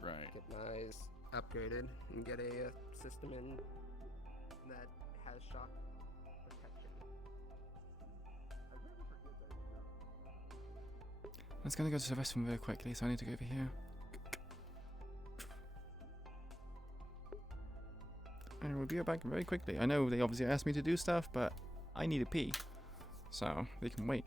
Right. Get my eyes upgraded and get a system in that has shock protection. I was gonna go to the restroom very quickly, so I need to go over here. And we'll be back very quickly. I know they obviously asked me to do stuff, but I need a pee. So, they can wait.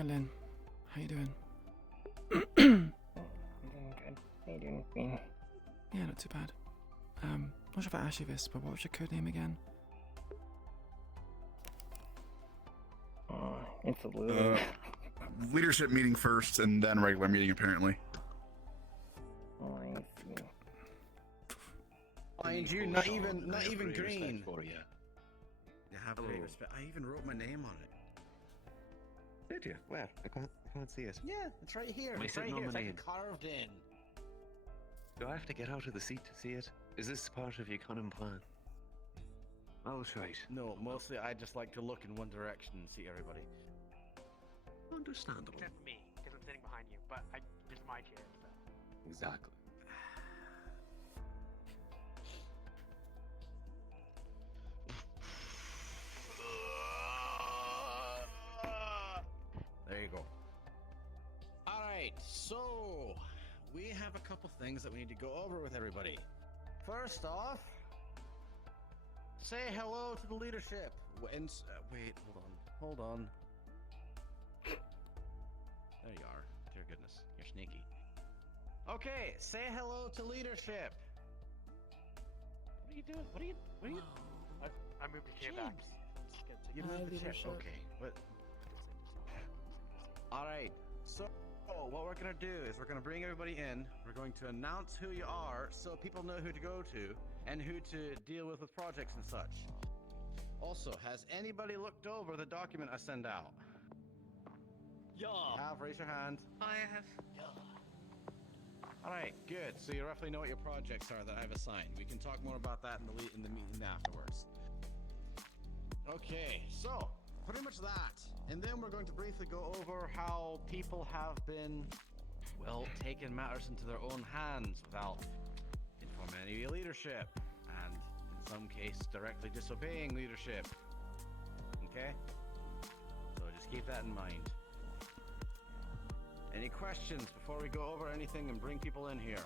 Hi, Lynn. How you doing? I'm doing good. How you doing, Queen? Yeah, not too bad. Not sure if I asked you this, but what was your code name again? It's a little... Leadership meeting first, and then regular meeting, apparently. Oh, I see. Mind you, not even green. For you. You have great respect. I even wrote my name on it. Did you? Where? I can't see it. Yeah, it's right here. Am I It's right sitting here. on It's my like name? carved in. Do I have to get out of the seat to see it? Is this part of your cunning plan? Oh, right. No, mostly I just like to look in one direction and see everybody. Understandable. Except for me, because I'm sitting behind you, but this is my chair, so. Exactly. There you go. Alright, so we have a couple things that we need to go over with everybody. First off, say hello to the leadership. Wait, hold on. There you are. Dear goodness, you're sneaky. Okay, say hello to leadership. What are you doing? What are you? I moved the chair back. You moved the chair. Okay. What? All right. So what we're gonna do is we're gonna bring everybody in. We're going to announce who you are, so people know who to go to and who to deal with projects and such. Also, has anybody looked over the document I send out? Yeah. Raise your hand. I have. All right, good. So you roughly know what your projects are that I've assigned. We can talk more about that in the meeting afterwards. Okay, so pretty much that, and then we're going to briefly go over how people have been, well, taking matters into their own hands without informing any leadership, and in some cases directly disobeying leadership. Okay, so just keep that in mind. Any questions before we go over anything and bring people in here?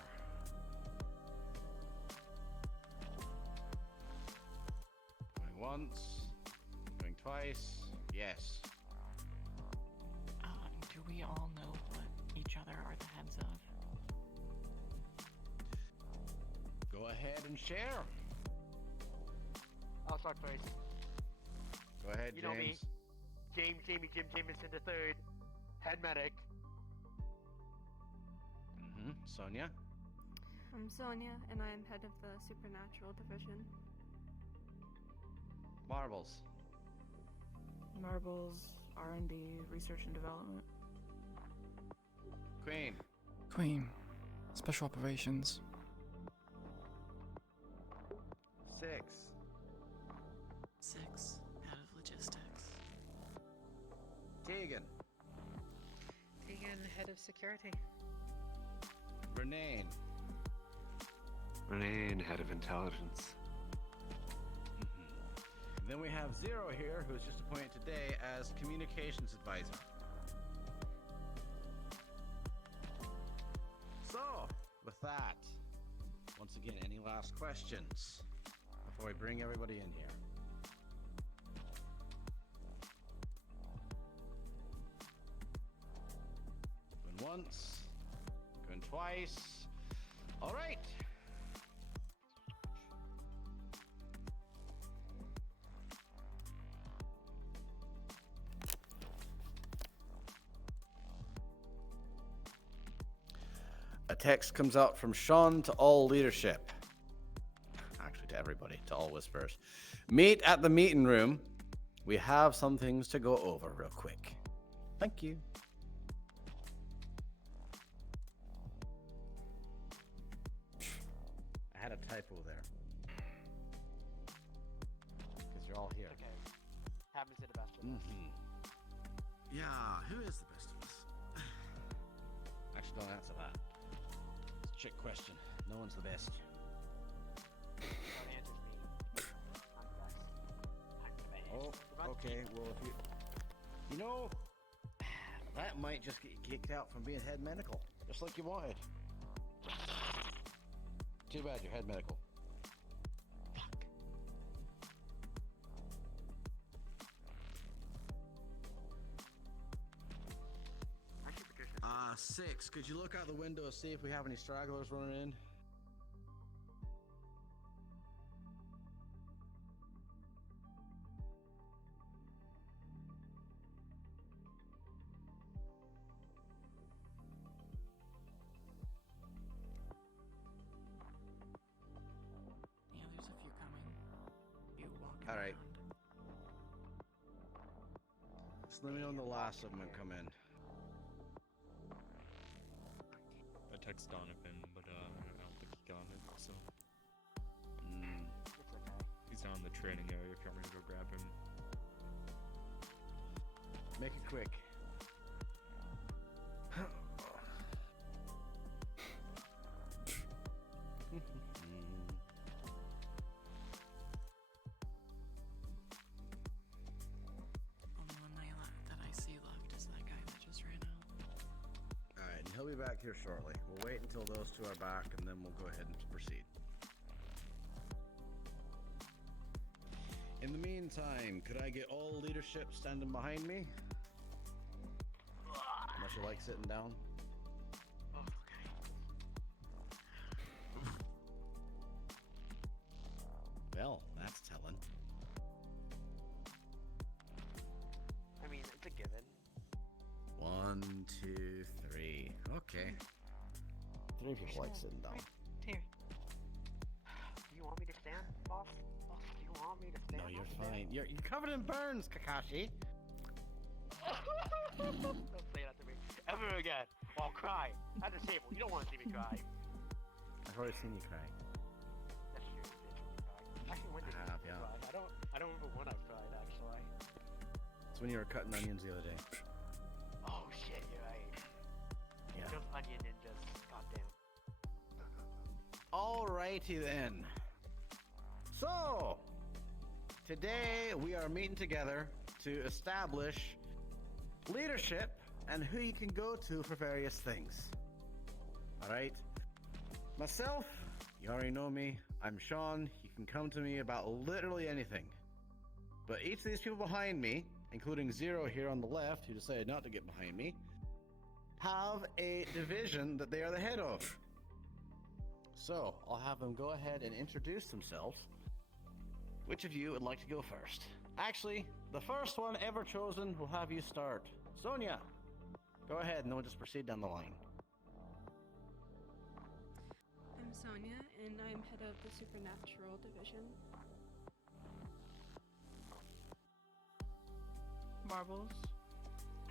Going once, going twice, yes. Do we all know what each other are the heads of? Go ahead and share. I'll start first. Go ahead, You James. know me. Jim Jameson III, head medic. Sonia? I'm Sonia, and I am head of the Supernatural Division. Marbles. Marbles, R&D, research and development. Queen. Queen. Special operations. 6. 6. Head of logistics. Tegan. Tegan, head of security. Renee. Renee, head of intelligence. Then we have Zero here, who was just appointed today as communications advisor. So, with that, once again, any last questions before we bring everybody in here? Going once, going twice. All right. A text comes out from Sean to all leadership. Actually, to everybody, to all Whisperers. Meet at the meeting room. We have some things to go over real quick. Thank you. I had a typo there. Because you're all here. Okay. Happens to the best of us. Yeah, who is the best of us? Actually, don't answer that. It's a trick question. No one's the best. Don't answer me. I'm the best. I'm the best. Oh, okay. Well, if you know, that might just get you kicked out from being head medical, just like you wanted. Too bad you're head medical. 6. Could you look out the window and see if we have any stragglers running in? Yeah, there's a few coming. You walking All right. around. Just let me know when the last of them come in. I text Donovan, but I don't think he got it, so. It's okay. He's down in the training area if you want me to go grab him. Make it quick. Only one that I see left is that guy that just ran out. Alright, and he'll be back here shortly. We'll wait until those two are back, and then we'll go ahead and proceed. In the meantime, could I get all leadership standing behind me? Unless you like sitting down. Well, that's telling. I mean, it's a given. 1, 2, 3. Okay. 3 people like sitting down. Here. Do you want me to stand, boss? Boss, do you want me to stand? No, you're fine. You're covered in burns, Kakashi. Don't say that to me ever again. I'll cry at the table. You don't want to see me cry. I've already seen you cry. That's true. You did see me cry. Actually, when did you have, see me yeah. cry? I don't remember when I've cried actually. It's when you were cutting onions the other day. Oh shit, you're right. Yeah. Those onion ninjas. Goddamn. Alrighty then. So, today we are meeting together to establish leadership and who you can go to for various things. Alright? Myself, you already know me. I'm Sean. You can come to me about literally anything. But each of these people behind me, including Zero here on the left, who decided not to get behind me, have a division that they are the head of. So, I'll have them go ahead and introduce themselves. Which of you would like to go first? Actually, the first one ever chosen will have you start. Sonia, go ahead and then we'll just proceed down the line. I'm Sonia, and I'm head of the Supernatural Division. Marbles,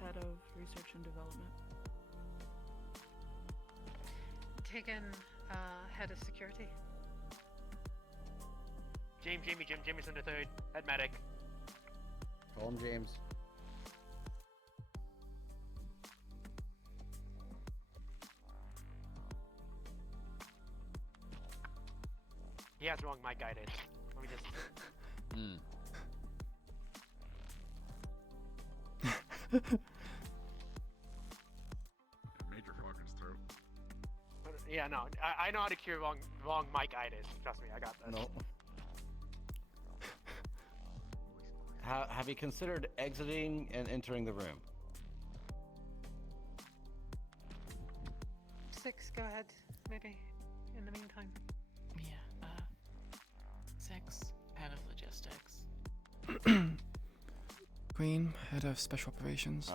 head of research and development. Taken head of security. Jamieson the third, head medic. Call him James. He has wrong mic guidance. Let me just. Major Hawkins throat. Yeah, no, I know how to cure wrong mic itis. Trust me, I got this. No. Have you considered exiting and entering the room? 6, go ahead. Maybe. In the meantime. Yeah, 6, head of logistics. Queen, head of special operations.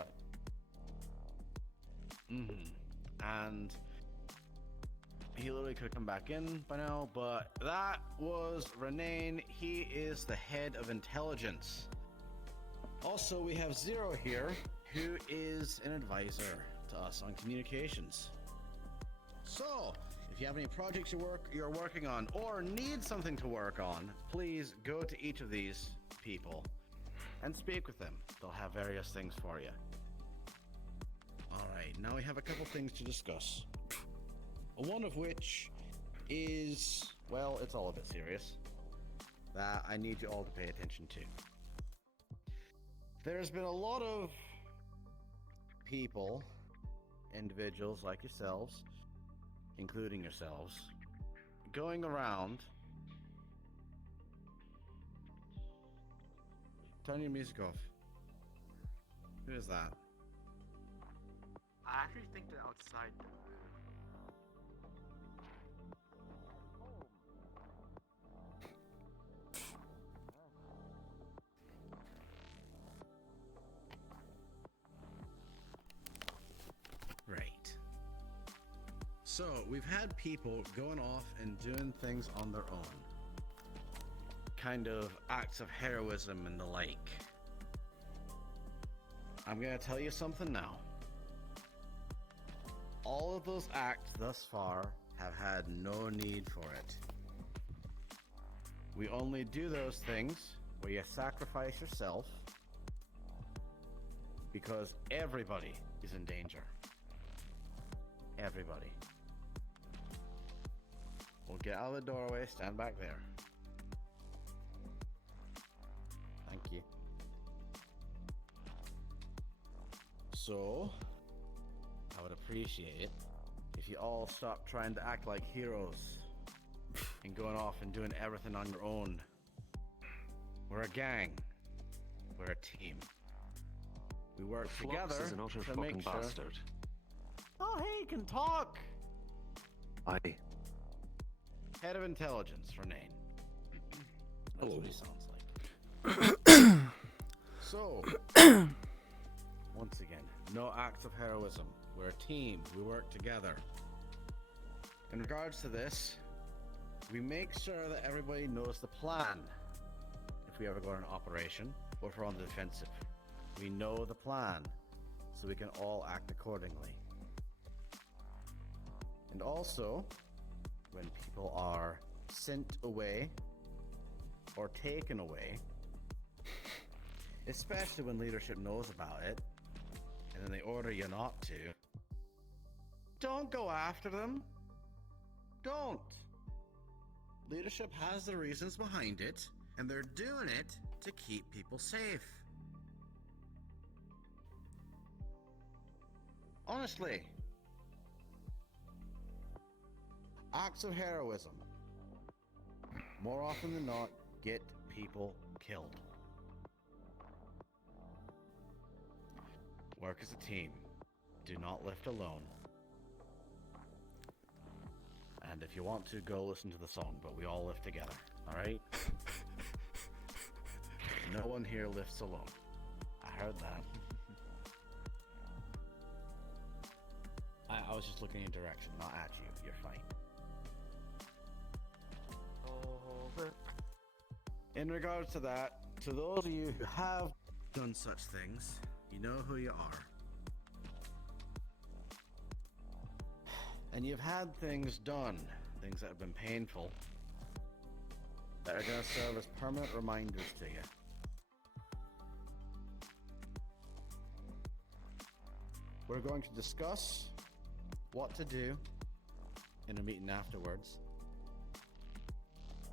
And he literally could have come back in by now, but that was Renane. He is the head of intelligence. Also, we have Zero here, who is an advisor to us on communications. So, if you have any projects you're working on or need something to work on, please go to each of these people and speak with them. They'll have various things for you. Alright, now we have a couple things to discuss. One of which is, well, it's all a bit serious, that I need you all to pay attention to. There's been a lot of people, individuals like yourselves, including yourselves, going around. Turn your music off. Who is that? I actually think they're outside. Right. So, we've had people going off and doing things on their own. Kind of acts of heroism and the like. I'm gonna tell you something now. All of those acts thus far have had no need for it. We only do those things where you sacrifice yourself because everybody is in danger. Everybody. We'll get out of the doorway, stand back there. Thank you. So, I would appreciate it if you all stop trying to act like heroes and going off and doing everything on your own. We're a gang. We're a team. We work together is an utter to fucking make sure. bastard. Oh, hey, you can talk. Aye. Head of intelligence for Nain. That's what he sounds like. So, once again, no acts of heroism. We're a team. We work together. In regards to this, we make sure that everybody knows the plan. If we ever go on an operation, or if we're on the defensive, we know the plan, so we can all act accordingly. And also, when people are sent away or taken away, especially when leadership knows about it, and then they order you not to, don't go after them. Don't. Leadership has the reasons behind it, and they're doing it to keep people safe. Honestly, acts of heroism, more often than not, get people killed. Work as a team. Do not lift alone. And if you want to, go listen to the song, but we all lift together, alright? No one here lifts alone. I heard that. I was just looking in your direction, not at you. You're fine. In regards to that, to those of you who have done such things, you know who you are. And you've had things done, things that have been painful, that are going to serve as permanent reminders to you. We're going to discuss what to do in a meeting afterwards.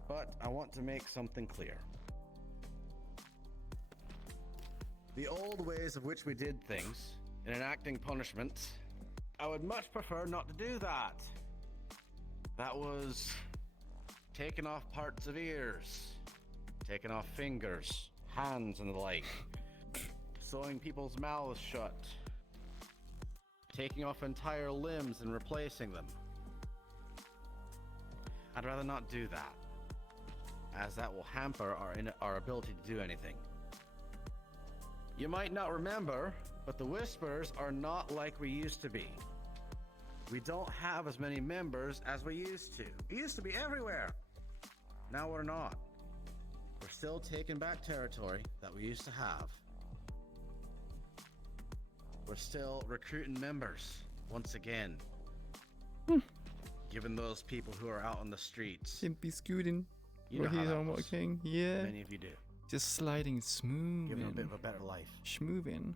But I want to make something clear. The old ways of which we did things in enacting punishment, I would much prefer not to do that. That was taking off parts of ears, taking off fingers, hands and the like, sewing people's mouths shut, taking off entire limbs and replacing them. I'd rather not do that, as that will hamper our ability to do anything. You might not remember, but the Whispers are not like we used to be. We don't have as many members as we used to. We used to be everywhere. Now we're not. We're still taking back territory that we used to have. We're still recruiting members, once again. Given those people who are out on the streets. Simply scooting. You know What how he's that on was. walking. Yeah. Many of you do. Just sliding smooth. Give them a bit of a better life. Schmoovin'.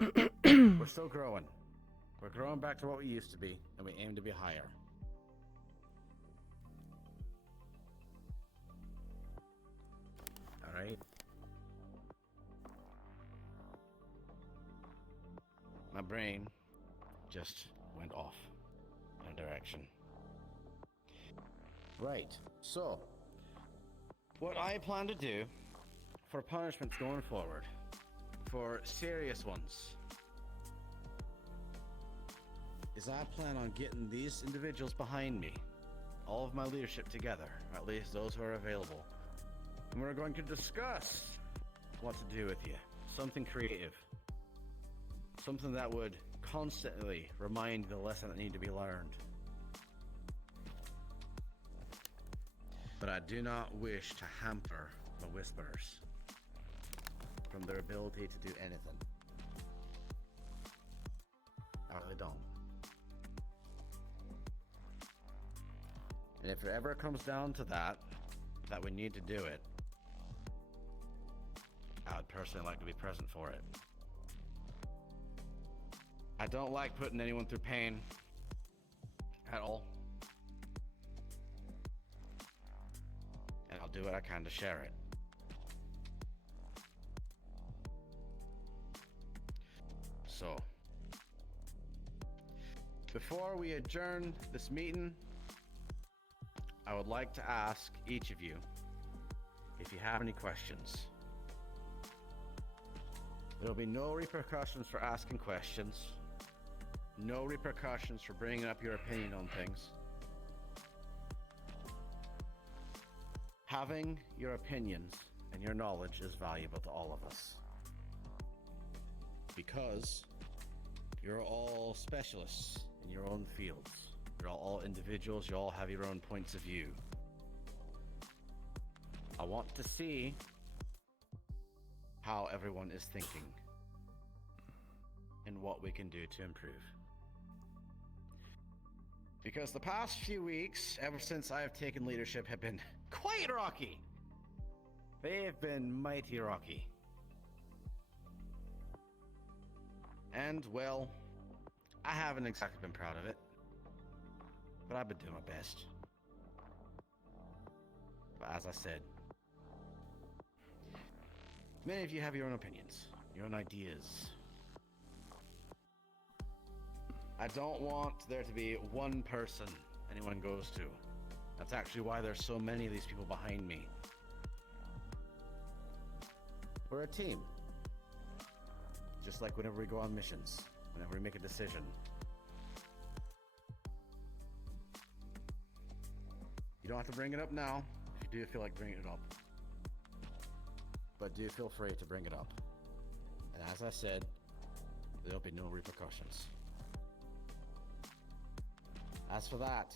We're still growing. We're growing back to what we used to be, and we aim to be higher. Alright? My brain just went off in a direction. Right, so what I plan to do for punishments going forward, for serious ones, is I plan on getting these individuals behind me, all of my leadership together, or at least those who are available. And we're going to discuss what to do with you. Something creative. Something that would constantly remind you the lesson that need to be learned. But I do not wish to hamper the Whisperers from their ability to do anything. I really don't. And if it ever comes down to that we need to do it, I would personally like to be present for it. I don't like putting anyone through pain at all. And I'll do what I can to share it. So, before we adjourn this meeting, I would like to ask each of you if you have any questions. There will be no repercussions for asking questions, no repercussions for bringing up your opinion on things. Having your opinions and your knowledge is valuable to all of us. Because you're all specialists in your own fields. You're all individuals, you all have your own points of view. I want to see how everyone is thinking and what we can do to improve. Because the past few weeks, ever since I have taken leadership, have been quite rocky. They have been mighty rocky. And, well, I haven't exactly been proud of it. But I've been doing my best. But as I said, many of you have your own opinions, your own ideas. I don't want there to be one person anyone goes to. That's actually why there's so many of these people behind me. We're a team. Just like whenever we go on missions, whenever we make a decision. You don't have to bring it up now, if you do feel like bringing it up. But do feel free to bring it up. And as I said, there'll be no repercussions. As for that,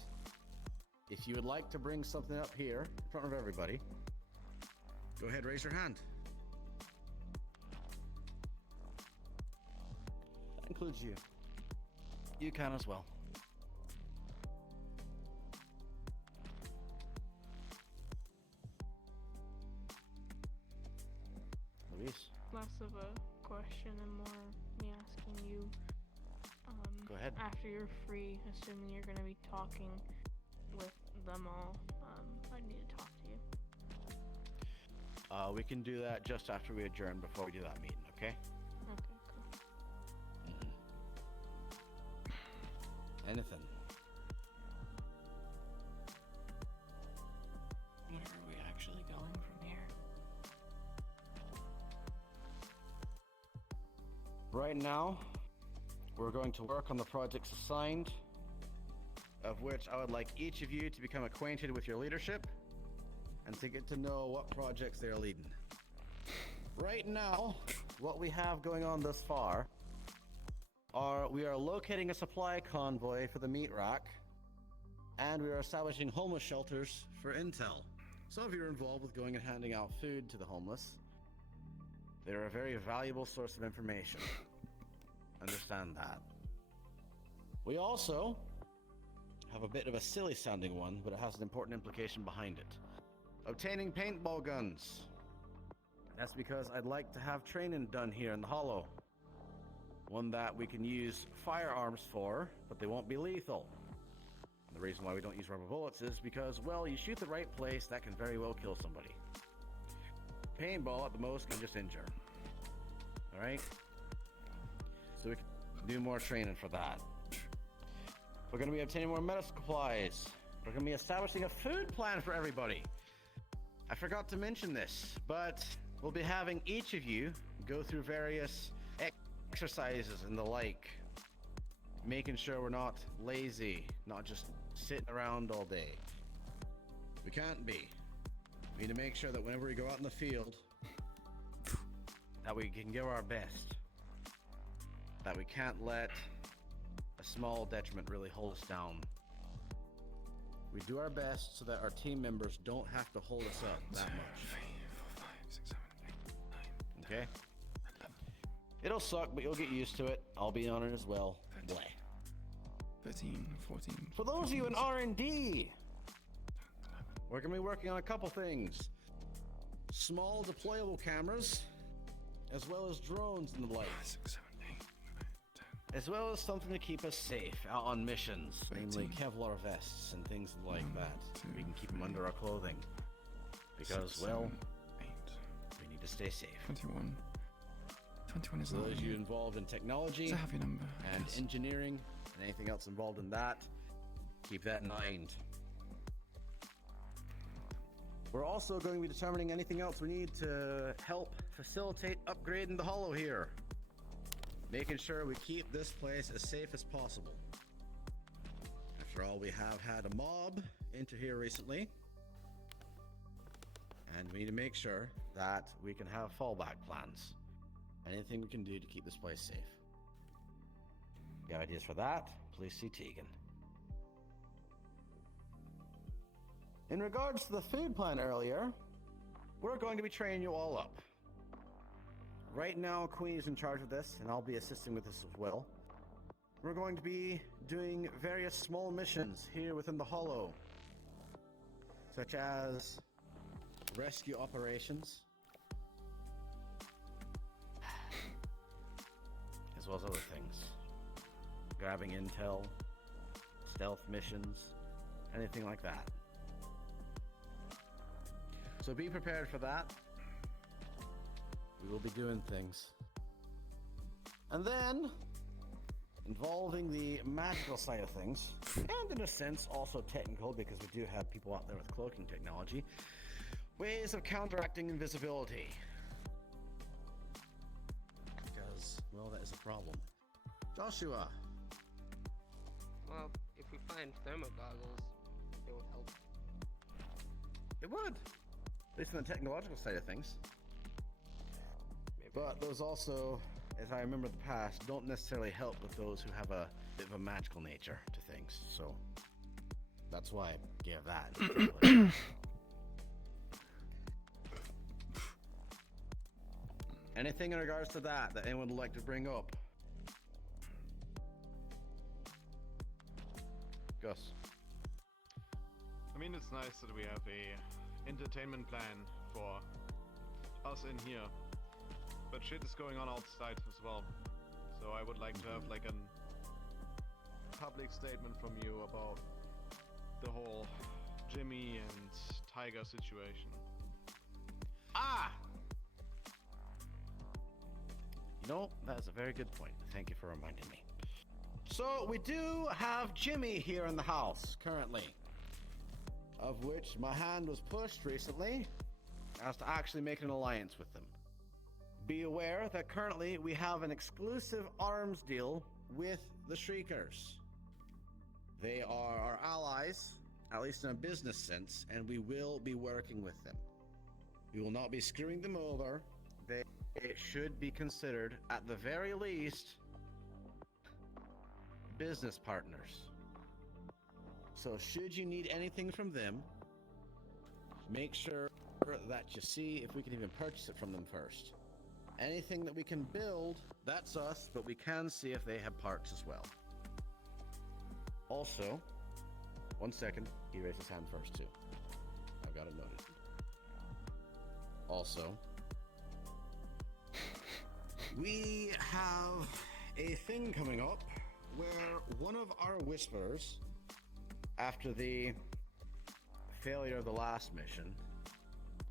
if you would like to bring something up here in front of everybody, go ahead, raise your hand. That includes you. You can as well. Luis? Less of a question and more me asking you. Go ahead. After you're free, assuming you're going to be talking with them all, I need to talk to you. We can do that just after we adjourn before we do that meeting, okay? Okay, cool. Anything? Where are we actually going from here? Right now, we're going to work on the projects assigned, of which I would like each of you to become acquainted with your leadership and to get to know what projects they're leading. Right now, what we have going on thus far are we are locating a supply convoy for the meat rack, and we are establishing homeless shelters for intel. Some of you are involved with going and handing out food to the homeless. They're a very valuable source of information. Understand that. We also have a bit of a silly sounding one, but it has an important implication behind it. Obtaining paintball guns. That's because I'd like to have training done here in the Hollow. One that we can use firearms for, but they won't be lethal. And the reason why we don't use rubber bullets is because, well, you shoot the right place, that can very well kill somebody. Paintball at the most can just injure. Alright? So we can do more training for that. We're going to be obtaining more medical supplies. We're going to be establishing a food plan for everybody. I forgot to mention this, but we'll be having each of you go through various exercises and the like making sure we're not lazy, not just sitting around all day. We can't be. We need to make sure that whenever we go out in the field, that we can give our best. That we can't let a small detriment really hold us down. We do our best so that our team members don't have to hold us up that much. 3, 4, 5, 6, 7, 8, 9, 10, Okay? It'll suck, but you'll get used to it. I'll be on it as well. 13, 14. For those of you in R&D, we're going to be working on a couple things. Small deployable cameras, as well as drones and the like. 6, 7, 8, 9, 10. As well as something to keep us safe out on missions, namely Kevlar vests and things like that. We can keep them under our clothing. Because, 6, well, 7, 8. we need to stay safe. 21. 21 is For not those of you new. involved in technology It's a happy number. I and guess. engineering and anything else involved in that, keep that in mind. We're also going to be determining anything else we need to help facilitate upgrading the Hollow here. Making sure we keep this place as safe as possible. After all, we have had a mob into here recently. And we need to make sure that we can have fallback plans. Anything we can do to keep this place safe. If you have ideas for that, please see Tegan. In regards to the food plan earlier, we're going to be training you all up. Right now, Queen is in charge of this, and I'll be assisting with this as well. We're going to be doing various small missions here within the Hollow, such as rescue operations, as well as other things. Grabbing intel, stealth missions, anything like that. So be prepared for that. We will be doing things. And then, involving the magical side of things, and in a sense also technical, because we do have people out there with cloaking technology, ways of counteracting invisibility. Because, well, that is a problem. Joshua! Well, if we find thermal goggles, it would help. It would! At least on the technological side of things. Maybe. But those also, as I remember the past, don't necessarily help with those who have a bit of a magical nature to things. So that's why I gave that. Anything in regards to that anyone would like to bring up? Gus. I mean, it's nice that we have a entertainment plan for us in here, but shit is going on outside as well. So I would like to have like a public statement from you about the whole Jimmy and Tiger situation. Ah! You know, that is a very good point. Thank you for reminding me. So, we do have Jimmy here in the house, currently. Of which my hand was pushed recently as to actually make an alliance with them. Be aware that currently we have an exclusive arms deal with the Shriekers. They are our allies, at least in a business sense, and we will be working with them. We will not be screwing them over. They should be considered, at the very least, business partners. So should you need anything from them, make sure that you see if we can even purchase it from them first. Anything that we can build, that's us, but we can see if they have parts as well. Also, 1 second, he raised his hand first too. I've got it noted. Also, we have a thing coming up where one of our whisperers, after the failure of the last mission,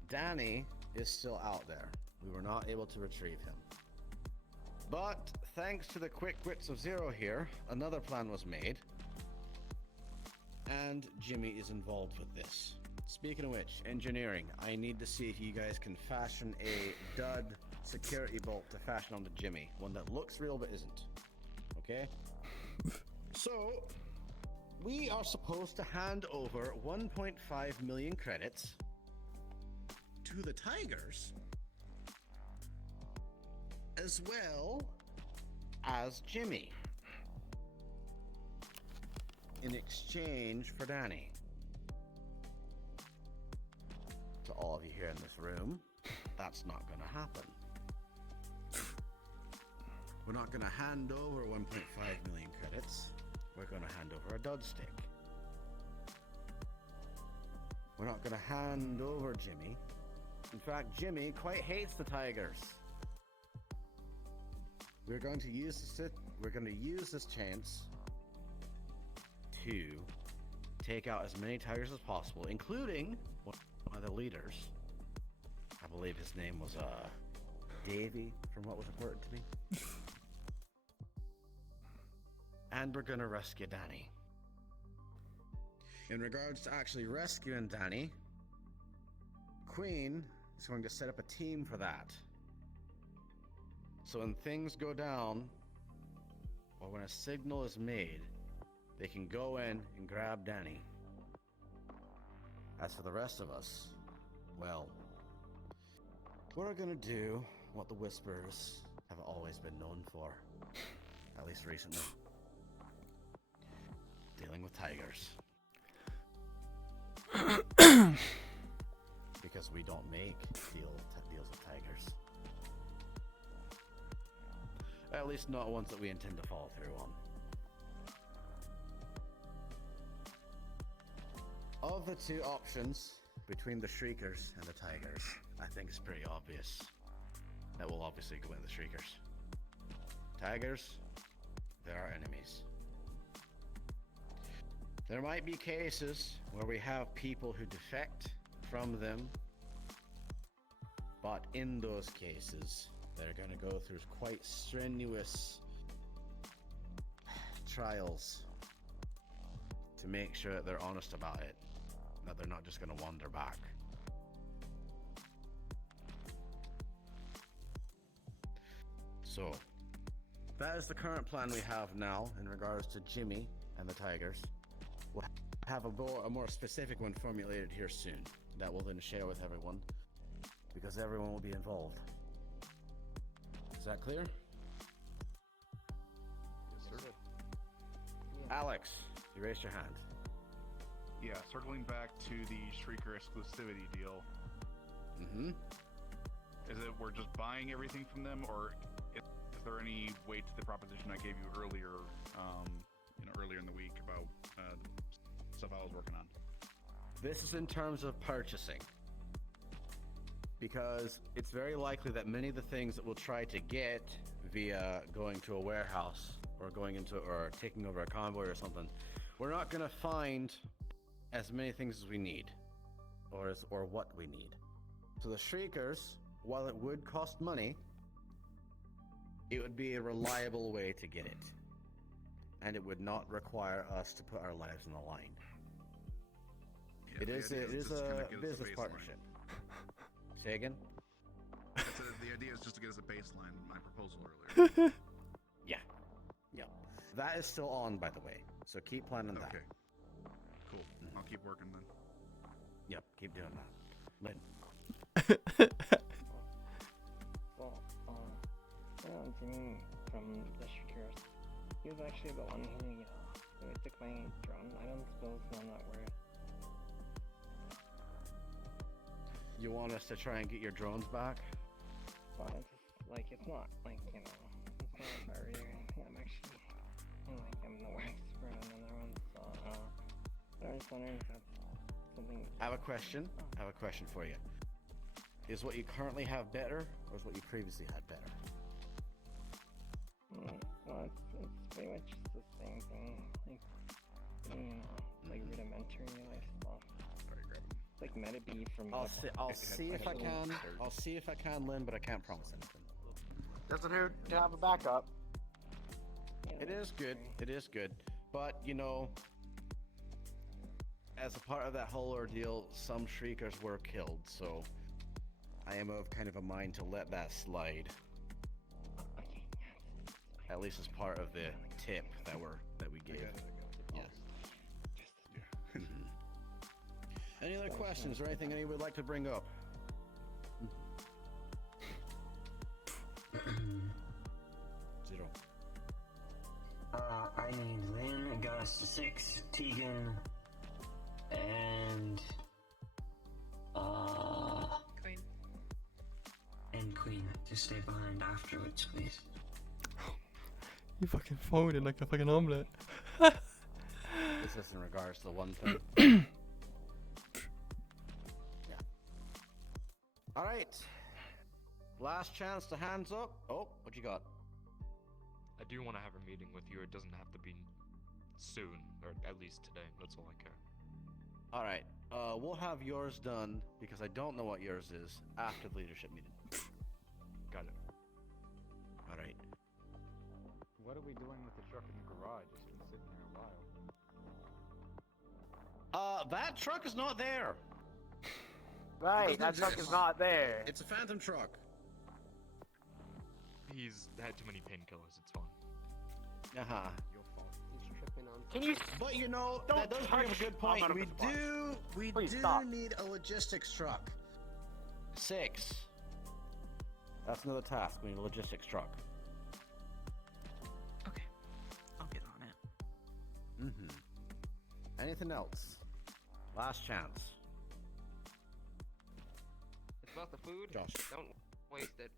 Danny is still out there. We were not able to retrieve him. But thanks to the quick wits of Zero here, another plan was made. And Jimmy is involved with this. Speaking of which, engineering, I need to see if you guys can fashion a dud security bolt to fashion onto Jimmy. One that looks real but isn't. Okay? So, we are supposed to hand over 1.5 million credits to the Tigers, as well as Jimmy, in exchange for Danny. To all of you here in this room, that's not going to happen. We're not going to hand over 1.5 million credits. We're going to hand over a dud stick. We're not going to hand over Jimmy. In fact, Jimmy quite hates the Tigers. We're going to use this chance to take out as many Tigers as possible, including one of the leaders. I believe his name was Davey, from what was reported to me. And we're gonna rescue Danny. In regards to actually rescuing Danny, Queen is going to set up a team for that. So when things go down, or when a signal is made, they can go in and grab Danny. As for the rest of us, well, we're gonna do what the Whispers have always been known for, at least recently. Dealing with tigers. Because we don't make deals with tigers. At least not ones that we intend to follow through on. Of the two options between the Shriekers and the Tigers, I think it's pretty obvious that we'll obviously go in the Shriekers. Tigers, they're our enemies. There might be cases where we have people who defect from them, but in those cases, they're going to go through quite strenuous trials to make sure that they're honest about it, that they're not just going to wander back. So, that is the current plan we have now in regards to Jimmy and the Tigers. We'll have a more specific one formulated here soon that we'll then share with everyone, because everyone will be involved. Is that clear? Yes, sir. Alex, you raised your hand. Yeah, circling back to the Shrieker exclusivity deal. Mm-hmm. Is it we're just buying everything from them, or is there any weight to the proposition I gave you earlier, earlier in the week about stuff I was working on? This is in terms of purchasing, because it's very likely that many of the things that we'll try to get via going to a warehouse or or taking over a convoy or something, we're not going to find as many things as we need, or what we need. So the Shriekers, while it would cost money, it would be a reliable way to get it, and it would not require us to put our lives on the line. Yeah, it is a business partnership. Say again? The idea is just to get us a baseline, my proposal earlier. Yeah. That is still on, by the way, so keep planning that. Okay. Cool. I'll keep working then. Yep, keep doing that. Lynn. Well, Jimmy from the Shakira, he was actually the one who took my drone. I don't suppose I'm not worried. You want us to try and get your drones back? Well, it's it's not it's not a barrier or anything. I'm actually, I'm the worst for another one, so, but I was wondering if that's something. I have a question for you. Is what you currently have better, or is what you previously had better? Well, it's pretty much the same thing, rudimentary, stuff. Like Metabee from. I'll see if I can. I'll see if I can, Lynn, but I can't promise anything. Doesn't hurt to have a backup. Yeah, It is good. It is good, but as a part of that whole ordeal, some Shriekers were killed, so I am of kind of a mind to let that slide. At least as part of the tip that we gave. Yes. Any other questions or anything anyone would like to bring up? Zero. I need Lynn, Gus, Six, Tegan, and Queen. And Queen to stay behind afterwards, please. You fucking folded like a fucking omelette. This is in regards to the one thing. Yeah. Alright. Last chance to hands up. Oh, what you got? I do want to have a meeting with you. It doesn't have to be soon, or at least today. That's all I care. Alright. We'll have yours done, because I don't know what yours is, after the leadership meeting. Got it. Alright. What are we doing with the truck in the garage? It's been sitting there a while. That truck is not there. Right, that truck is not there. It's a phantom truck. He's had too many painkillers. It's fine. Uh-huh. He's tripping on. Can you? But you know, Don't that does bring up a touch good point. Amon We with the bar. do Please stop. need a logistics truck. 6. That's another task. We need a logistics truck. Okay. I'll get on it. Mm-hmm. Anything else? Last chance. It's about the food. Josh. Don't waste it.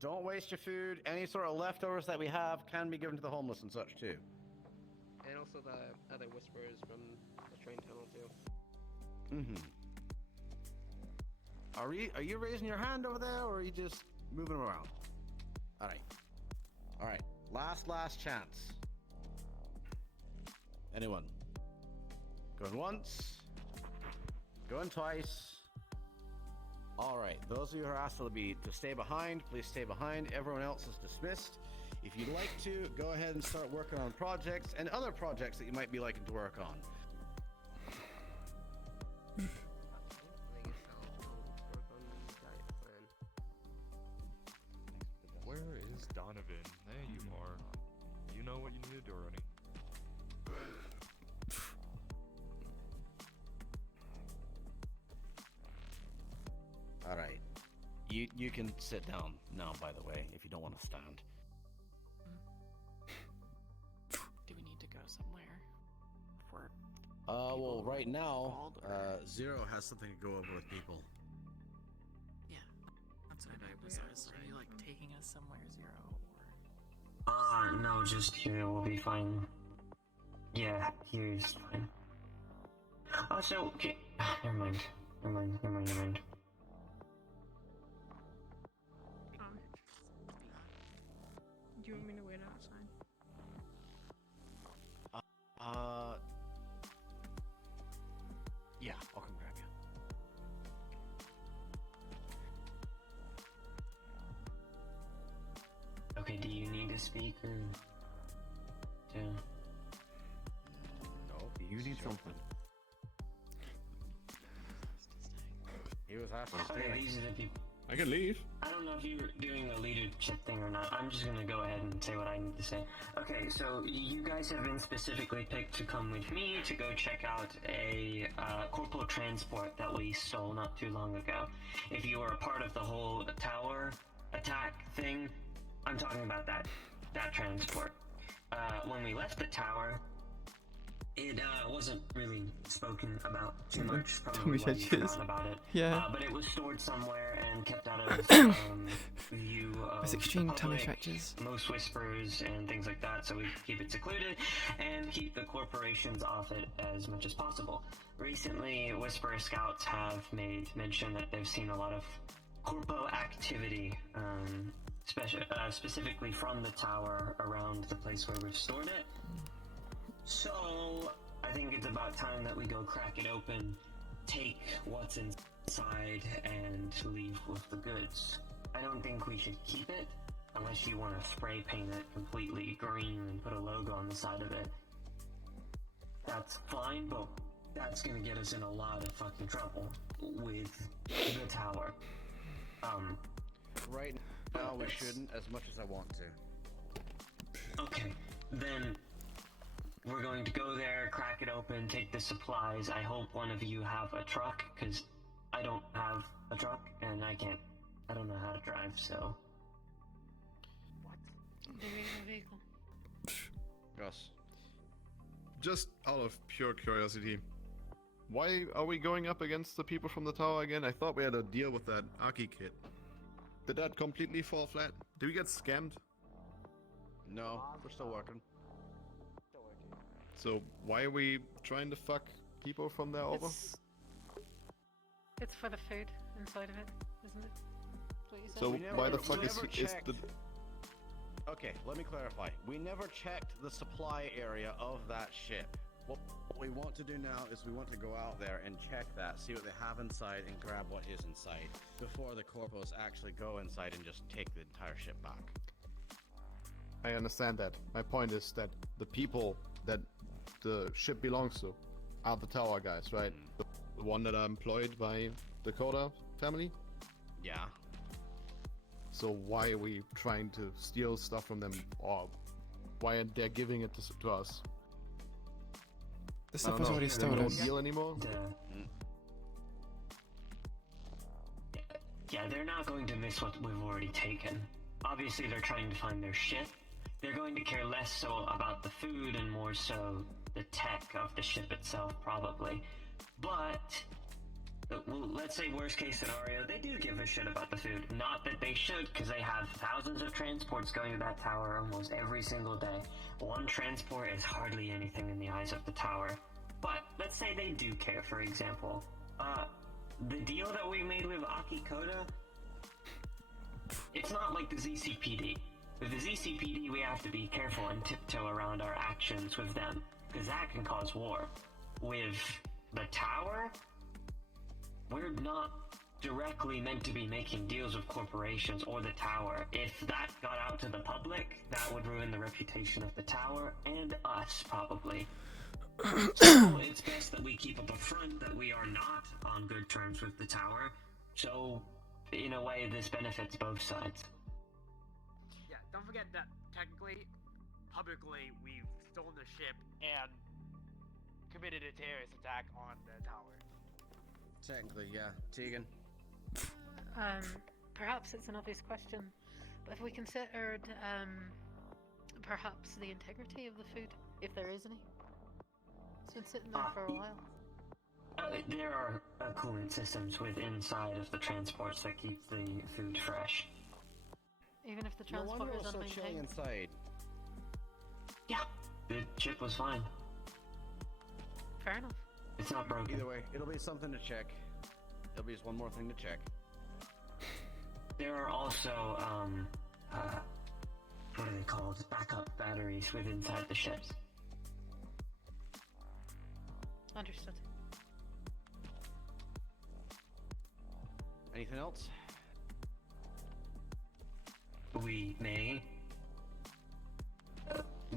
Don't waste your food. Any sort of leftovers that we have can be given to the homeless and such too. And also the other whispers from the train tunnel too. Mm-hmm. Are you raising your hand over there, or are you just moving around? Alright. Alright. Last chance. Anyone? Going once. Going twice. Alright, those of you who are asked to stay behind, please stay behind. Everyone else is dismissed. If you'd like to, go ahead and start working on projects and other projects that you might be liking to work on. Where is Donovan? There you are. You know what you need to do already. Alright. You can sit down now, by the way, if you don't want to stand. Do we need to go somewhere? For Well, right now, Zero has something to go over with people. yeah, that's what I was. Are you like taking us somewhere, Zero? No, just here will be fine. Yeah, here's fine. Also, okay. Never mind. Do you want me to wait outside? Yeah, I'll come grab you. Okay, do you need to speak or to? No, you need something. He was asking to Okay, stay. these are the people. I can leave. I don't know if you were doing a leadership thing or not. I'm just gonna go ahead and say what I need to say. Okay, so you guys have been specifically picked to come with me to go check out a corporal transport that we stole not too long ago. If you were a part of the whole tower attack thing, I'm talking about that transport. When we left the tower, it wasn't really spoken about too much. Probably why you forgot about it. Yeah. But it was stored somewhere and kept out of view of It's extreme the tummy public, stretches. most whispers and things like that, so we keep it secluded and keep the corporations off it as much as possible. Recently, Whisperer Scouts have made mention that they've seen a lot of corpo activity, specifically from the tower around the place where we've stored it. So, I think it's about time that we go crack it open, take what's inside, and leave with the goods. I don't think we should keep it, unless you want to spray paint it completely green and put a logo on the side of it. That's fine, but that's gonna get us in a lot of fucking trouble with the tower. No, we shouldn't, as much as I want to. Okay, then we're going to go there, crack it open, take the supplies. I hope one of you have a truck, because I don't have a truck, and I don't know how to drive, so... Do we have a vehicle? Yes. Just out of pure curiosity, why are we going up against the people from the tower again? I thought we had a deal with that Aki kid. Did that completely fall flat? Did we get scammed? No, we're still working. So why are we trying to fuck people from there over? It's for the food inside of it, isn't it? That's what you said? So why the fuck is the... Okay, let me clarify. We never checked the supply area of that ship. What we want to do now is we want to go out there and check that, see what they have inside, and grab what is inside before the corpos actually go inside and just take the entire ship back. I understand that. My point is that the people that the ship belongs to are the tower guys, right? The one that are employed by the Dakota family? Yeah. So why are we trying to steal stuff from them, or why aren't they giving it to us? The stuff was already stolen. No deal anymore? Yeah, they're not going to miss what we've already taken. Obviously, they're trying to find their ship. They're going to care less so about the food and more so the tech of the ship itself, probably. But, well, let's say worst case scenario, they do give a shit about the food. Not that they should, because they have thousands of transports going to that tower almost every single day. One transport is hardly anything in the eyes of the tower. But, let's say they do care, for example. The deal that we made with Aki Koda, it's not like the ZCPD. With the ZCPD, we have to be careful and tiptoe around our actions with them, because that can cause war. With the tower, we're not directly meant to be making deals with corporations or the tower. If that got out to the public, that would ruin the reputation of the tower and us, probably. So it's best that we keep up a front that we are not on good terms with the tower. So, in a way, this benefits both sides. Yeah, don't forget that technically, publicly, we've stolen the ship and committed a terrorist attack on the tower. Technically, yeah. Tegan? Perhaps it's an obvious question, but have we considered, perhaps the integrity of the food, if there is any? It's been sitting there for a while. There are coolant systems within inside of the transports that keep the food fresh. Even if the No transport wonder it is was so chilly unmaintained? inside. Yeah, the chip was fine. Fair enough. It's not broken. Either way, it'll be something to check. It'll be just one more thing to check. There are also, what are they called? Backup batteries within inside the ships. Understood. Anything else? We may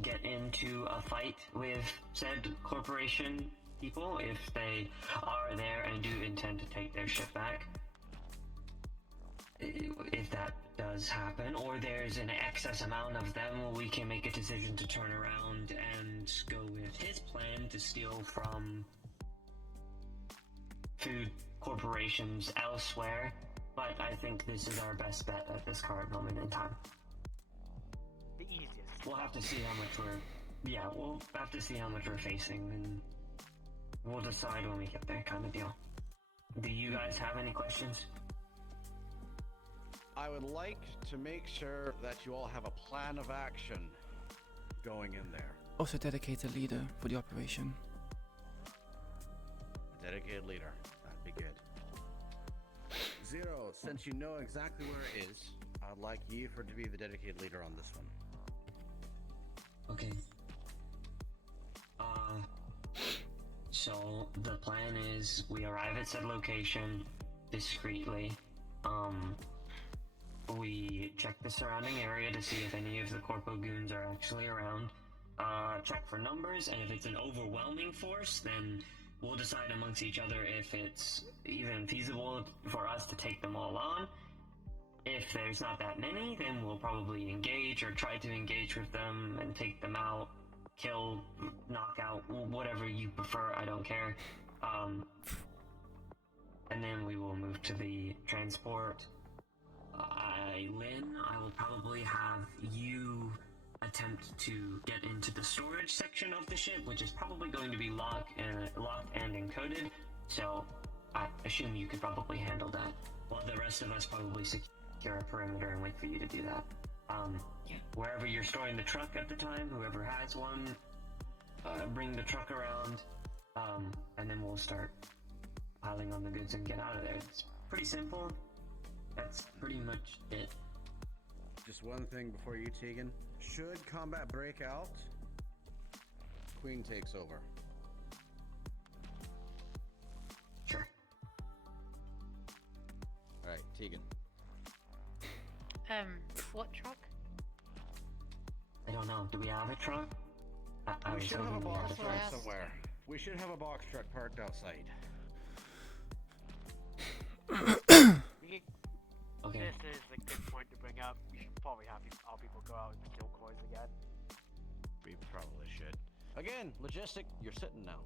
get into a fight with said corporation people if they are there and do intend to take their ship back. If that does happen, or there's an excess amount of them, we can make a decision to turn around and go with his plan to steal from food corporations elsewhere. But I think this is our best bet at this current moment in time. The easiest. We'll have to see how much we'll have to see how much we're facing, and we'll decide when we get there, kind of deal. Do you guys have any questions? I would like to make sure that you all have a plan of action going in there. Also dedicate a leader for the operation. A dedicated leader. That'd be good. Zero, since you know exactly where it is, I'd like you to be the dedicated leader on this one. Okay. So the plan is we arrive at said location discreetly. We check the surrounding area to see if any of the Corpo goons are actually around. Check for numbers, and if it's an overwhelming force, then we'll decide amongst each other if it's even feasible for us to take them all on. If there's not that many, then we'll probably engage or try to engage with them and take them out, kill, knock out, whatever you prefer, I don't care. And then we will move to the transport. Lynn, I will probably have you attempt to get into the storage section of the ship, which is probably going to be locked and encoded, so I assume you could probably handle that, while the rest of us probably secure a perimeter and wait for you to do that. Wherever you're storing the truck at the time, whoever has one, bring the truck around, and then we'll start piling on the goods and get out of there. It's pretty simple. That's pretty much it. Just one thing before you, Tegan. Should combat break out, Queen takes over. Sure. Alright, Tegan. What truck? I don't know. Do we have a truck? I We was should have a hoping we had box a truck truck. somewhere. We should have a box truck parked outside. Okay. This is a good point to bring up. We should probably have all people go out and kill coins again. We probably should. Again, you're sitting now.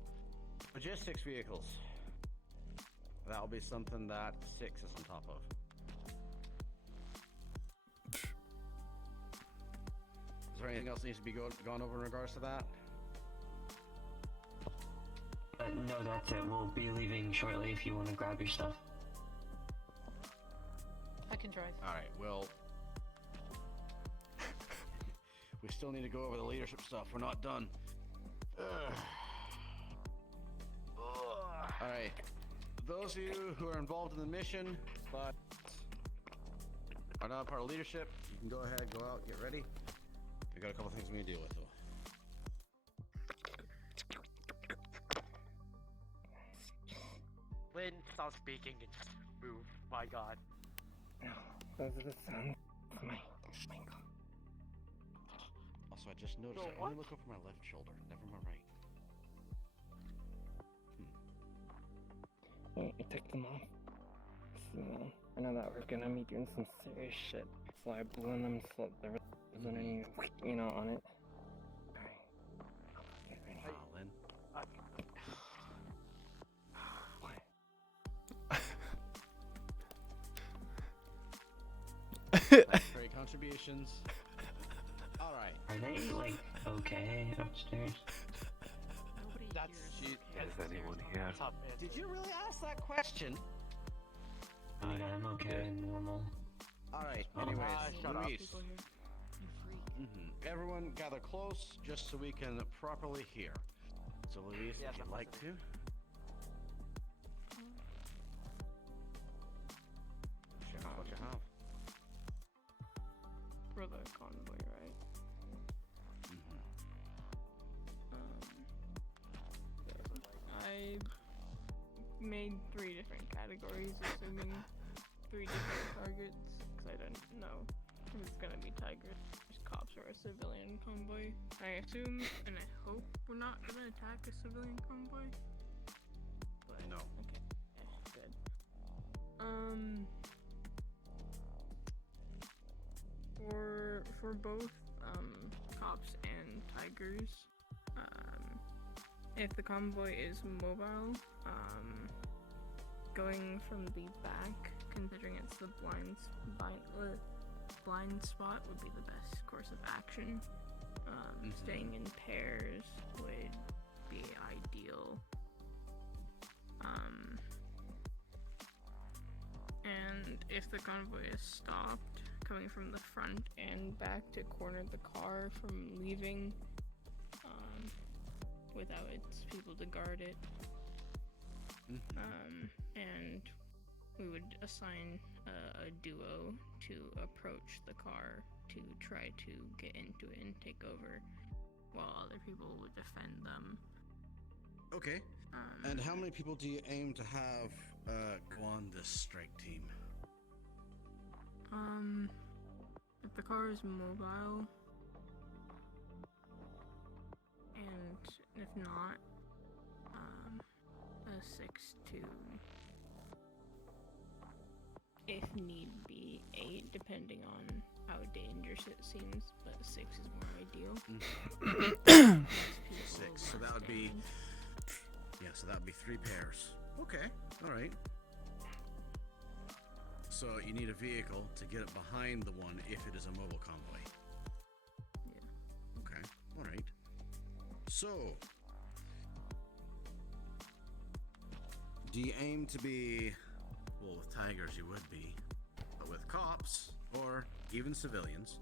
Logistics vehicles. That'll be something that 6 is on top of. Is there anything else that needs to be gone over in regards to that? No, that's it. We'll be leaving shortly if you want to grab your stuff. I can drive. Alright, well... we still need to go over the leadership stuff. We're not done. Alright. Those of you who are involved in the mission, but are not part of leadership, you can go ahead, go out, get ready. We got a couple things we need to deal with, though. Lynn, stop speaking and just move. My god. Those are the sounds of my god. Also, I just noticed I only look over my left shoulder, never my right. You took them off. So, I know that we're gonna be doing some serious shit, so I blew on them so there wasn't any, on it. Alright. Get ready. Lynn. Thanks for your contributions. Alright. Are they, okay upstairs? That's... Is anyone here? Did you really ask that question? I mean, I'm okay and normal. Alright, Oh. anyways, shut up. Luis. Everyone gather close just so we can properly hear. So Luis, Yes, if you'd I'm like to. Share us what you have. For the convoy, right? I made 3 different categories, assuming 3 different targets, because I didn't know if it's gonna be tigers, cops, or a civilian convoy. I assume and I hope we're not gonna attack a civilian convoy. But, No. Okay. Good. For both cops and tigers, if the convoy is mobile, going from the back, considering it's the blind spot, would be the best course of action. Staying in pairs would be ideal. And if the convoy is stopped, coming from the front and back to corner the car from leaving, without its people to guard it. And we would assign a duo to approach the car to try to get into it and take over, while other people would defend them. Okay. And how many people do you aim to have go on this strike team? If the car is mobile, and if not, a 6 to, if need be, 8 depending on how dangerous it seems, but 6 is more ideal. 6. So that would be. Yeah, so that would be 3 pairs. Okay, alright. So you need a vehicle to get it behind the one if it is a mobile convoy. Yeah. Okay, alright. So, do you aim to be, well, with tigers you would be, but with cops, or even civilians,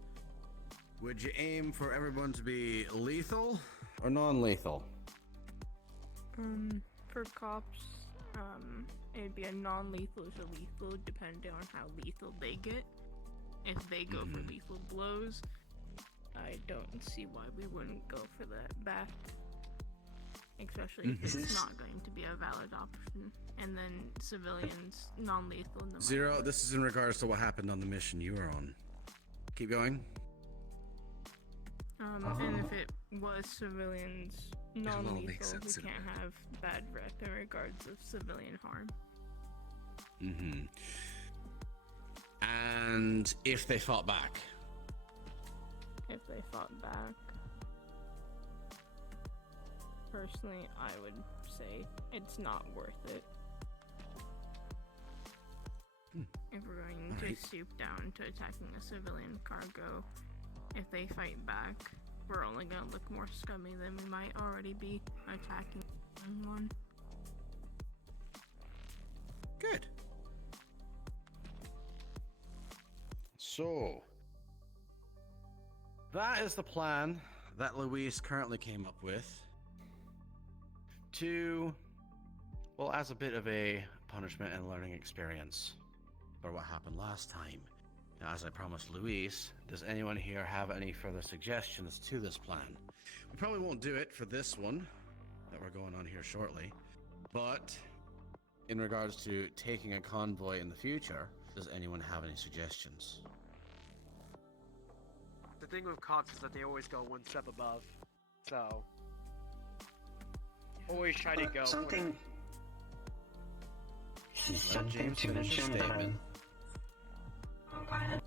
would you aim for everyone to be lethal or non-lethal? For cops, it'd be a non-lethal to lethal, depending on how lethal they get. If they go for lethal blows, I don't see why we wouldn't go for that back. Especially if it's not going to be a valid option. And then civilians, non-lethal. No matter Zero, what. this is in regards to what happened on the mission you were on. Keep going. And if it was civilians, non-lethal, makes we sense, can't have bad rep in regards of civilian harm. And if they fought back? If they fought back, personally, I would say it's not worth it. If we're going to stoop down to attacking a civilian cargo, if they fight back, we're only gonna look more scummy than we might already be attacking one. Good. So, that is the plan that Luis currently came up with to, well, as a bit of a punishment and learning experience for what happened last time. Now, as I promised Luis, does anyone here have any further suggestions to this plan? We probably won't do it for this one that we're going on here shortly, but in regards to taking a convoy in the future, does anyone have any suggestions? The thing with cops is that they always go one step above, so always try to go. Something to mention that I'm... Oh, go ahead.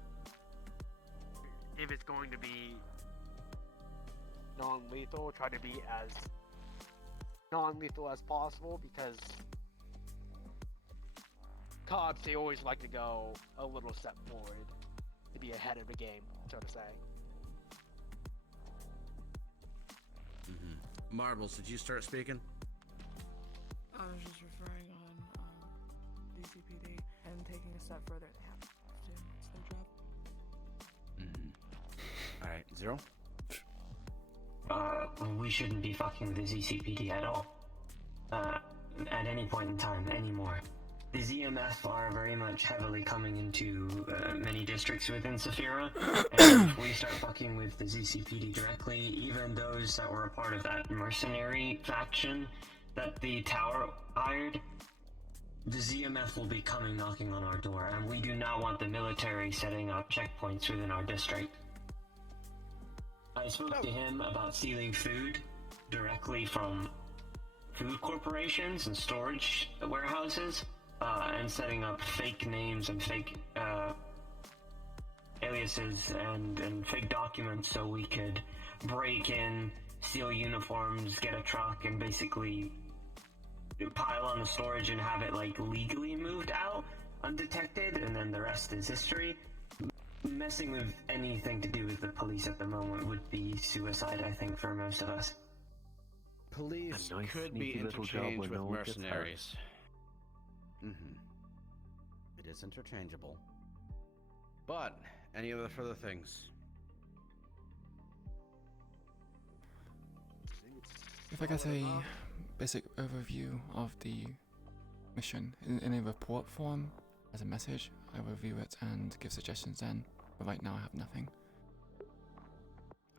If it's going to be non-lethal, try to be as non-lethal as possible, because cops, they always like to go a little step forward to be ahead of the game, so to say. Marbles, did you start speaking? I was just referring on DCPD and taking a step further. They have to. It's their job. Alright, Zero? We shouldn't be fucking with the ZCPD at all. At any point in time, anymore. The ZMF are very much heavily coming into many districts within Saphira, and if we start fucking with the ZCPD directly, even those that were a part of that mercenary faction that the tower hired, the ZMF will be coming knocking on our door, and we do not want the military setting up checkpoints within our district. I spoke to him about stealing food directly from food corporations and storage warehouses, and setting up fake names and fake aliases and fake documents so we could break in, steal uniforms, get a truck, and basically pile on the storage and have it like legally moved out undetected, and then the rest is history. Messing with anything to do with the police at the moment would be suicide, I think, for most of us. Police A nice, could be sneaky little job interchanged when with no one gets hurt. mercenaries. It is interchangeable. But, any other further things? If I get a basic overview of the mission in a report form as a message, I will review it and give suggestions then. But right now I have nothing.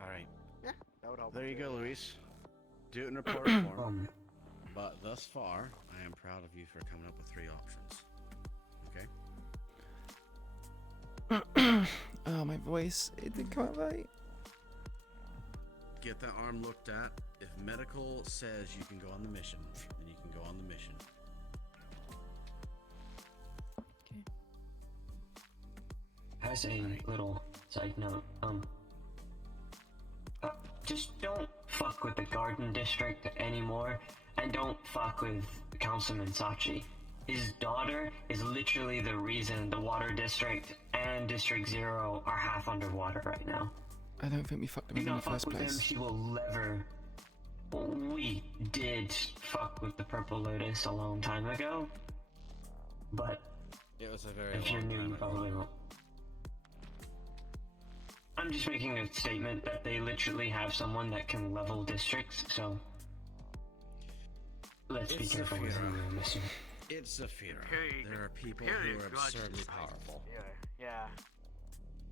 Alright. Yeah, that would help. There you go, Luis. Do it in report form. But thus far, I am proud of you for coming up with 3 options. Okay? Oh, my voice. It didn't come out right. Get that arm looked at. If medical says you can go on the mission, then you can go on the mission. as a little side note, just don't fuck with the Garden District anymore, and don't fuck with Councilman Sachi. His daughter is literally the reason the Water District and District Zero are half underwater right now. I don't think we fucked him Do in the not fuck first with place. him, she will never... We did fuck with the Purple Lotus a long time ago, but It was a very if you're long new, time you ago. probably won't. I'm just making a statement that they literally have someone that can level districts, so let's be It's careful with who we're missing. It's Zafira. Period. There are people Period. who are God, absurdly Jesus. powerful. Yeah.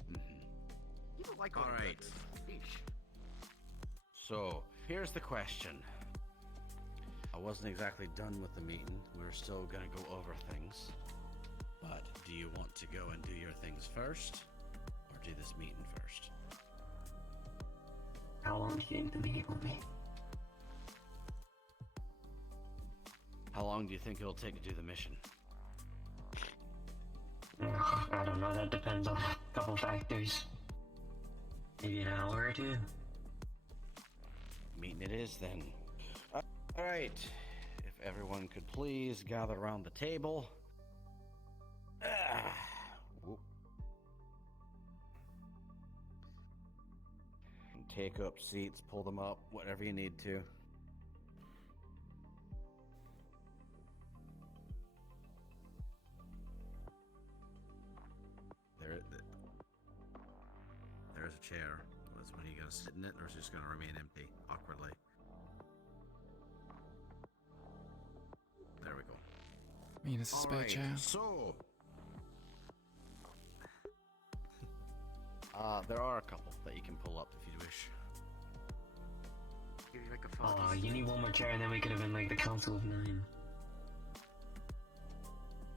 You don't like All all right. Yeesh. So, here's the question. I wasn't exactly done with the meeting. We're still gonna go over things. But do you want to go and do your things first? Or do this meeting first? How long do you think the meeting will be? How long do you think it'll take to do the mission? I don't know, that depends on a couple factors. Maybe an hour or two? Meeting it is then. Alright. If everyone could please gather around the table. Whoop. And take up seats, pull them up, whatever you need to. There's a chair. When are you gonna sit in it, or is it just gonna remain empty awkwardly? There we go. I mean, it's a spare chair. So, there are a couple that you can pull up if you wish. Give you like a You need one more chair and then we could have been like the Council of Nine.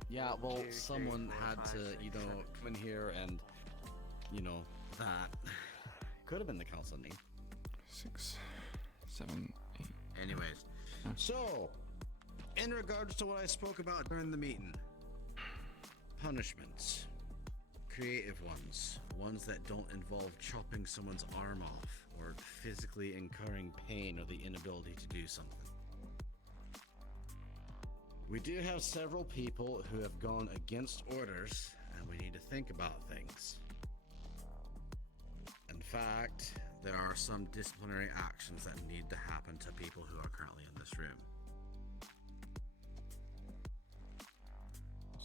Yeah, well, 2, 3, someone 4, had 5, to, 6, come in here and, that could have been the council need. 6, 7, 8. Anyways, so in regards to what I spoke about during the meeting, punishments, creative ones that don't involve chopping someone's arm off or physically incurring pain or the inability to do something. We do have several people who have gone against orders, and we need to think about things. In fact, there are some disciplinary actions that need to happen to people who are currently in this room.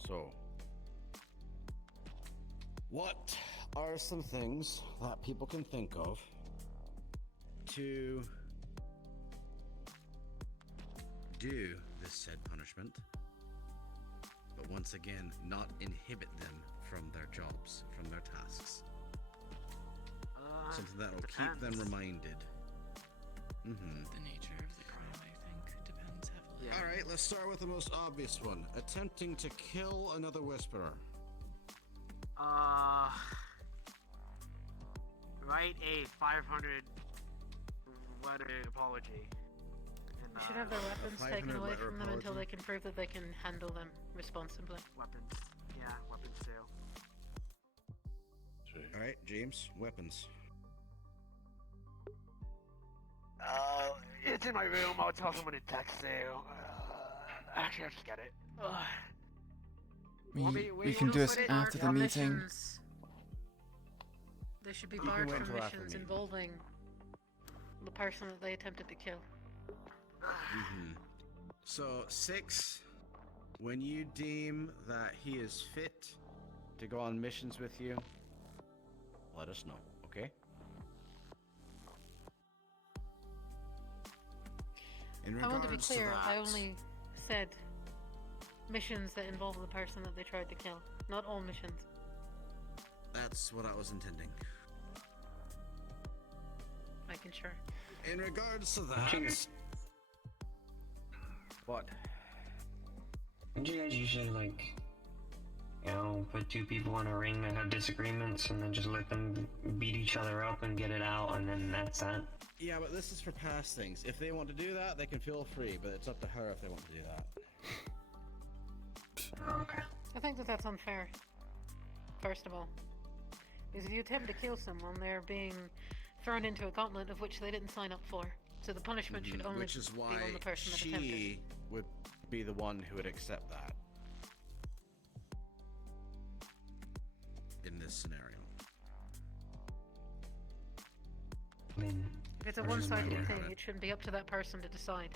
So, what are some things that people can think of to do this said punishment, but once again, not inhibit them from their jobs, from their tasks? Something that will keep them reminded. The nature of the crime, I think, depends heavily. Alright, let's start with the most obvious one. Attempting to kill another Whisperer. Write a 500 letter apology. We should have their weapons taken away from them until they can prove that they can handle them responsibly. Weapons. Yeah, weapons too. Alright, James, weapons. It's in my room. I'll tell someone to text you. Actually, I'll just get it. We can do this after the meeting. Missions. They should be You can barred wait from till after the missions meeting. involving the person that they attempted to kill. So, 6, when you deem that he is fit to go on missions with you, let us know, okay? In I want to be regards clear, I that- only said missions that involve the person that they tried to kill. Not all missions. That's what I was intending. Making sure. In regards to that... What? Don't you guys usually, put two people in a ring that have disagreements and then just let them beat each other up and get it out, and then that's that? Yeah, but this is for past things. If they want to do that, they can feel free, but it's up to her if they want to do that. Okay. I think that that's unfair. First of all. Is if you attempt to kill someone, they're being thrown into a gauntlet of which they didn't sign up for. So the punishment should only Which is be why on the person that attempted. she would be the one who would accept that. In this scenario. I mean, If it's a Or just my one-sided word thing, on it. it shouldn't be up to that person to decide.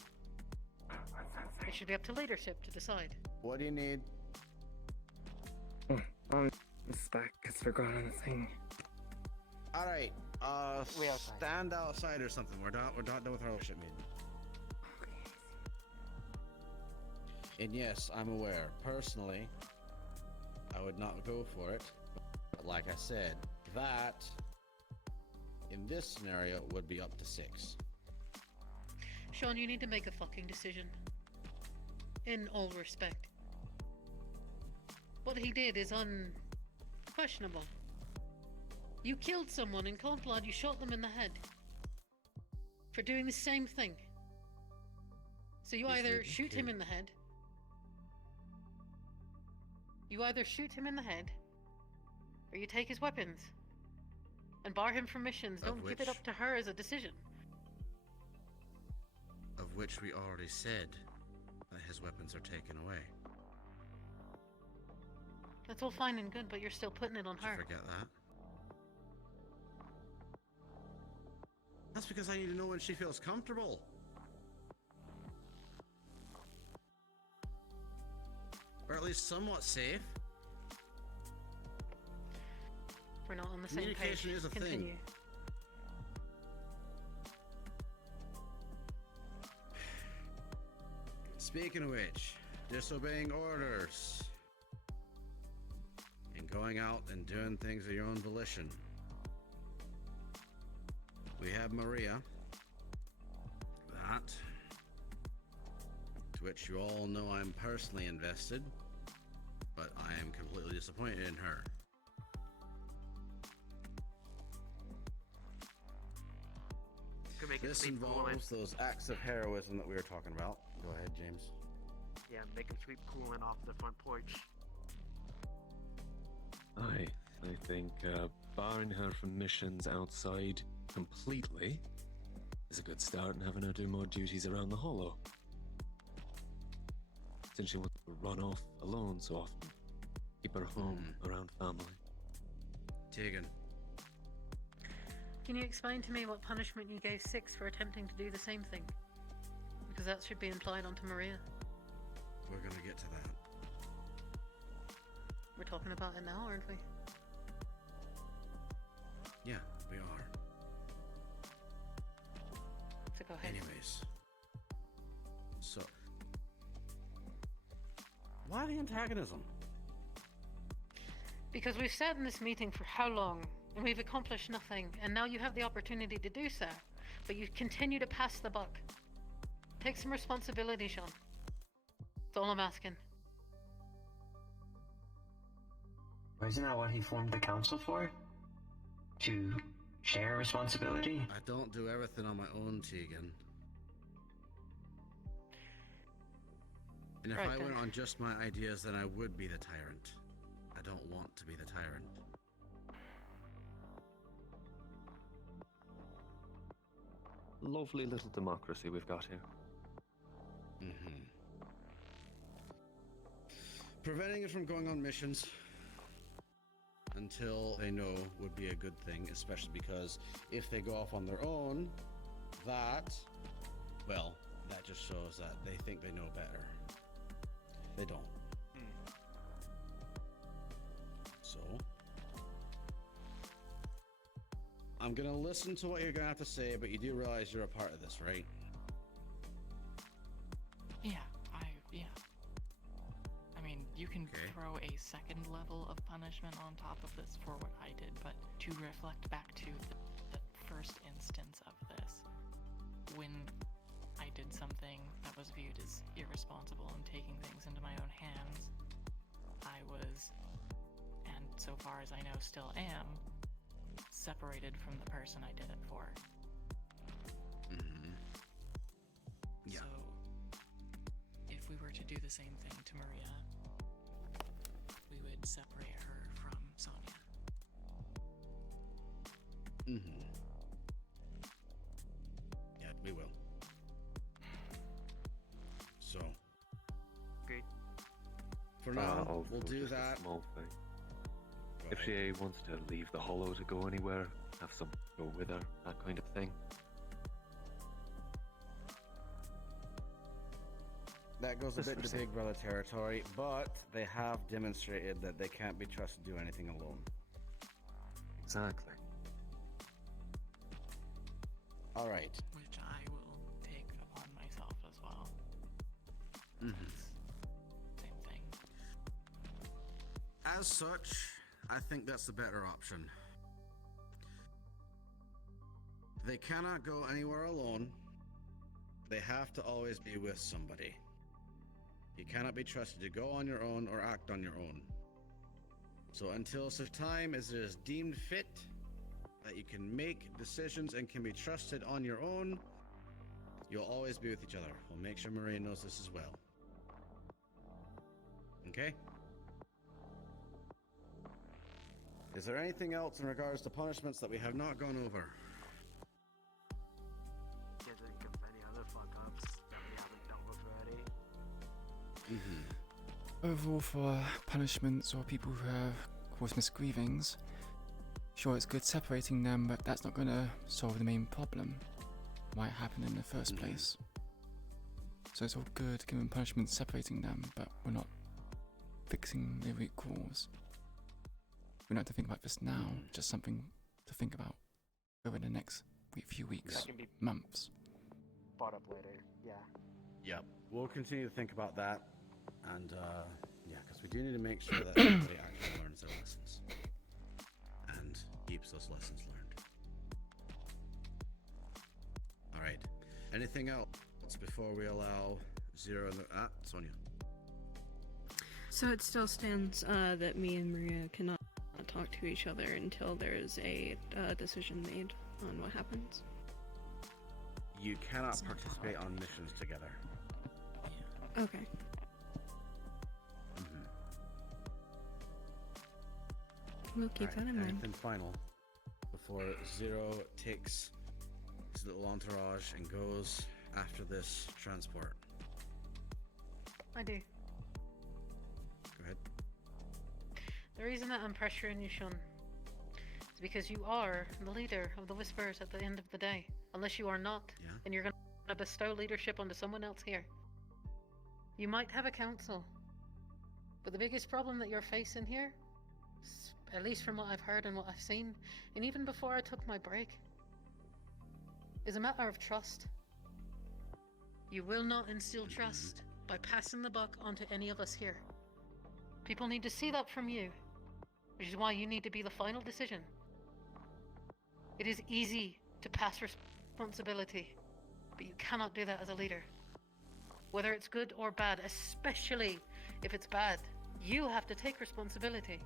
It should be up to leadership to decide. What do you need? It's back. It's forgotten on the thing. Alright, We outside. stand outside or something. We're not done with our leadership meeting. And yes, I'm aware. Personally, I would not go for it. But like I said, that in this scenario would be up to 6. Sean, you need to make a fucking decision. In all respect. What he did is unquestionable. You killed someone in cold blood, you shot them in the head. For doing the same thing. So you He's either leading shoot him in the head. You either shoot him in the head, or you take his weapons. And bar him from missions. Don't give it which- up to her as a decision. Of which we already said that his weapons are taken away. That's all fine and good, but you're still putting it on Did you her. forget that? That's because I need to know when she feels comfortable. Or at least somewhat safe. We're not on the same page. Communication is a thing. Continue. Speaking of which, disobeying orders and going out and doing things of your own volition. We have Maria. That. To which you all know I'm personally invested, but I am completely disappointed in her. Could make it This sweep coolant. involves those acts of heroism that we were talking about. Go ahead, James. Yeah, make him sweep coolant off the front porch. I think barring her from missions outside completely is a good start in having her do more duties around the hollow. Since she wants to run off alone so often, keep her home around family. Tegan. Can you explain to me what punishment you gave 6 for attempting to do the same thing? Because that should be implied onto Maria. We're gonna get to that. We're talking about it now, aren't we? Yeah, we are. So go ahead. Anyways. So. Why the antagonism? Because we've sat in this meeting for how long, and we've accomplished nothing, and now you have the opportunity to do so, but you continue to pass the buck. Take some responsibility, Sean. That's all I'm asking. Isn't that what he formed the council for? To share responsibility? I don't do everything on my own, Tegan. And if Right I then. went on just my ideas, then I would be the tyrant. I don't want to be the tyrant. Lovely little democracy we've got here. Mm-hmm. Preventing it from going on missions until they know would be a good thing, especially because if they go off on their own, that just shows that they think they know better. They don't. So, I'm gonna listen to what you're gonna have to say, but you do realize you're a part of this, right? Yeah. I mean, you can throw a second level of punishment on top of this for what I did, but to reflect back to the first instance of this, when I did something that was viewed as irresponsible and taking things into my own hands, I was, and so far as I know still am, separated from the person I did it for. Mm-hmm. Yeah. So, if we were to do the same thing to Maria, we would separate her from Sonia. Mm-hmm. Yeah, we will. So. Great. For now, also we'll do just that. A small thing. Go If ahead. she wants to leave the hollow to go anywhere, have some go with her, that kind of thing. That goes a Just bit for to saying. Big Brother territory, but they have demonstrated that they can't be trusted to do anything alone. Exactly. All right. Which I will take upon myself as well. Mm-hmm. Same thing. As such, I think that's the better option. They cannot go anywhere alone. They have to always be with somebody. You cannot be trusted to go on your own or act on your own. So until such time as it is deemed fit that you can make decisions and can be trusted on your own, you'll always be with each other. We'll make sure Maria knows this as well. Okay? Is there anything else in regards to punishments that we have not gone over? Can't think of any other fuck-ups that we haven't dealt with already. Overall, for punishments or people who have caused misgrievings, sure, it's good separating them, but that's not going to solve the main problem. Why it happened in the first place. So it's all good giving punishments, separating them, but we're not fixing the root cause. We don't have to think about this now, just something to think about over the next few weeks, That can be months. brought up later. Yeah. Yep. We'll continue to think about that. And, yeah, because we do need to make sure that everybody actually learns their lessons. And keeps those lessons learned. Alright. Anything else before we allow Zero and Sonia? So it still stands that me and Maria cannot talk to each other until there is a decision made on what happens. You cannot participate on missions together. Okay. We'll keep that in mind. Anything final before Zero takes his little entourage and goes after this transport? I do. Go ahead. The reason that I'm pressuring you, Sean, is because you are the leader of the Whisperers at the end of the day. Unless you are not, and you're going to bestow leadership onto someone else here. You might have a council, but the biggest problem that you're facing here, at least from what I've heard and what I've seen, and even before I took my break, is a matter of trust. You will not instill trust by passing the buck onto any of us here. People need to see that from you, which is why you need to be the final decision. It is easy to pass responsibility, but you cannot do that as a leader. Whether it's good or bad, especially if it's bad, you have to take responsibility.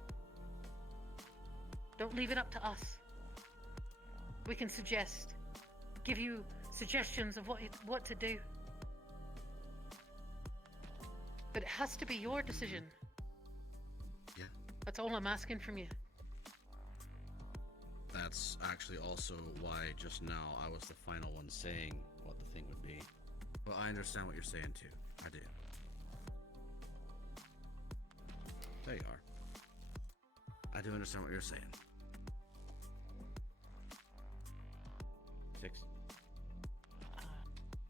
Don't leave it up to us. We can suggest, give you suggestions of what to do. But it has to be your decision. Yeah. That's all I'm asking from you. That's actually also why just now I was the final one saying what the thing would be. But I understand what you're saying too. I do. There you are. I do understand what you're saying. Six.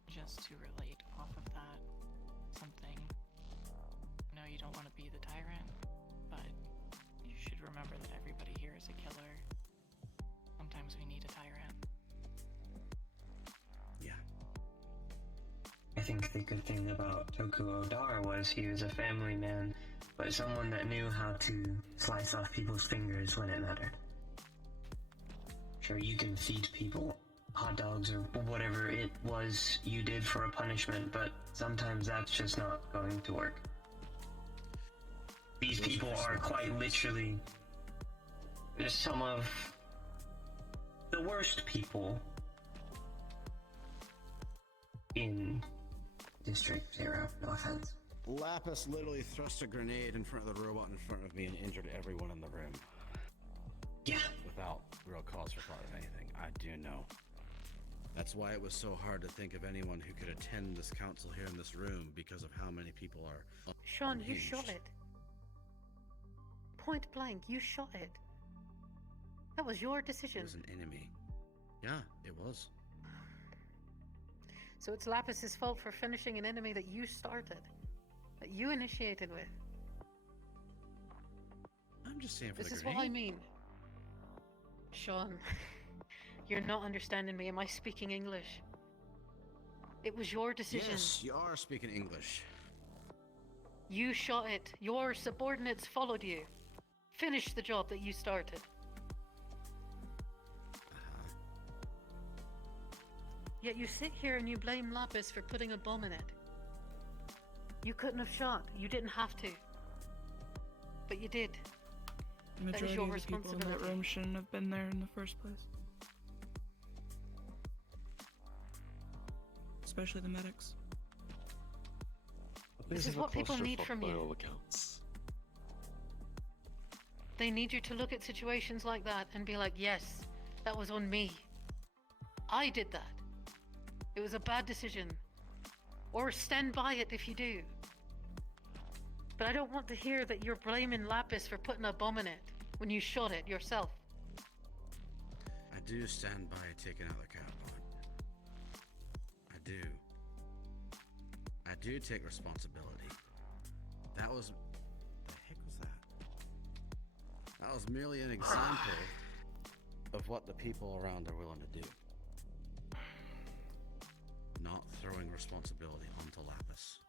Just to relate off of that, something. I know you don't want to be the tyrant, but you should remember that everybody here is a killer. Sometimes we need a tyrant. Yeah. I think the good thing about Toku Odar was he was a family man, but someone that knew how to slice off people's fingers when it mattered. Sure, you can feed people hot dogs or whatever it was you did for a punishment, but sometimes that's just not going to work. These people are quite literally some of the worst people in District Zero, no offense. Lapis literally thrust a grenade in front of the robot in front of me and injured everyone in the room. Yeah. Without real cause for anything. I do know. That's why it was so hard to think of anyone who could attend this council here in this room because of how many people are. Sean, you unhinged. shot it. Point blank, you shot it. That was your It decision. was an enemy. Yeah, it was. So it's Lapis's fault for finishing an enemy that you started, that you initiated with. I'm just saying for This the is grenade. what I mean. Sean, you're not understanding me. Am I speaking English? It was your decision. Yes, you are speaking English. You shot it. Your subordinates followed you. Finish the job that you started. Yet you sit here and you blame Lapis for putting a bomb in it. You couldn't have shot. You didn't have to. But you did. The That is majority your of the people in that responsibility. room shouldn't have been there in the first place. Especially the medics. This is what people need from by you. all accounts. They need you to look at situations like that and be like, yes, that was on me. I did that. It was a bad decision. Or stand by it if you do. But I don't want to hear that you're blaming Lapis for putting a bomb in it when you shot it yourself. I do stand by taking out the cat pod. I do. I do take responsibility. That was... The heck was that? That was merely an example of what the people around are willing to do. Not throwing responsibility onto Lapis.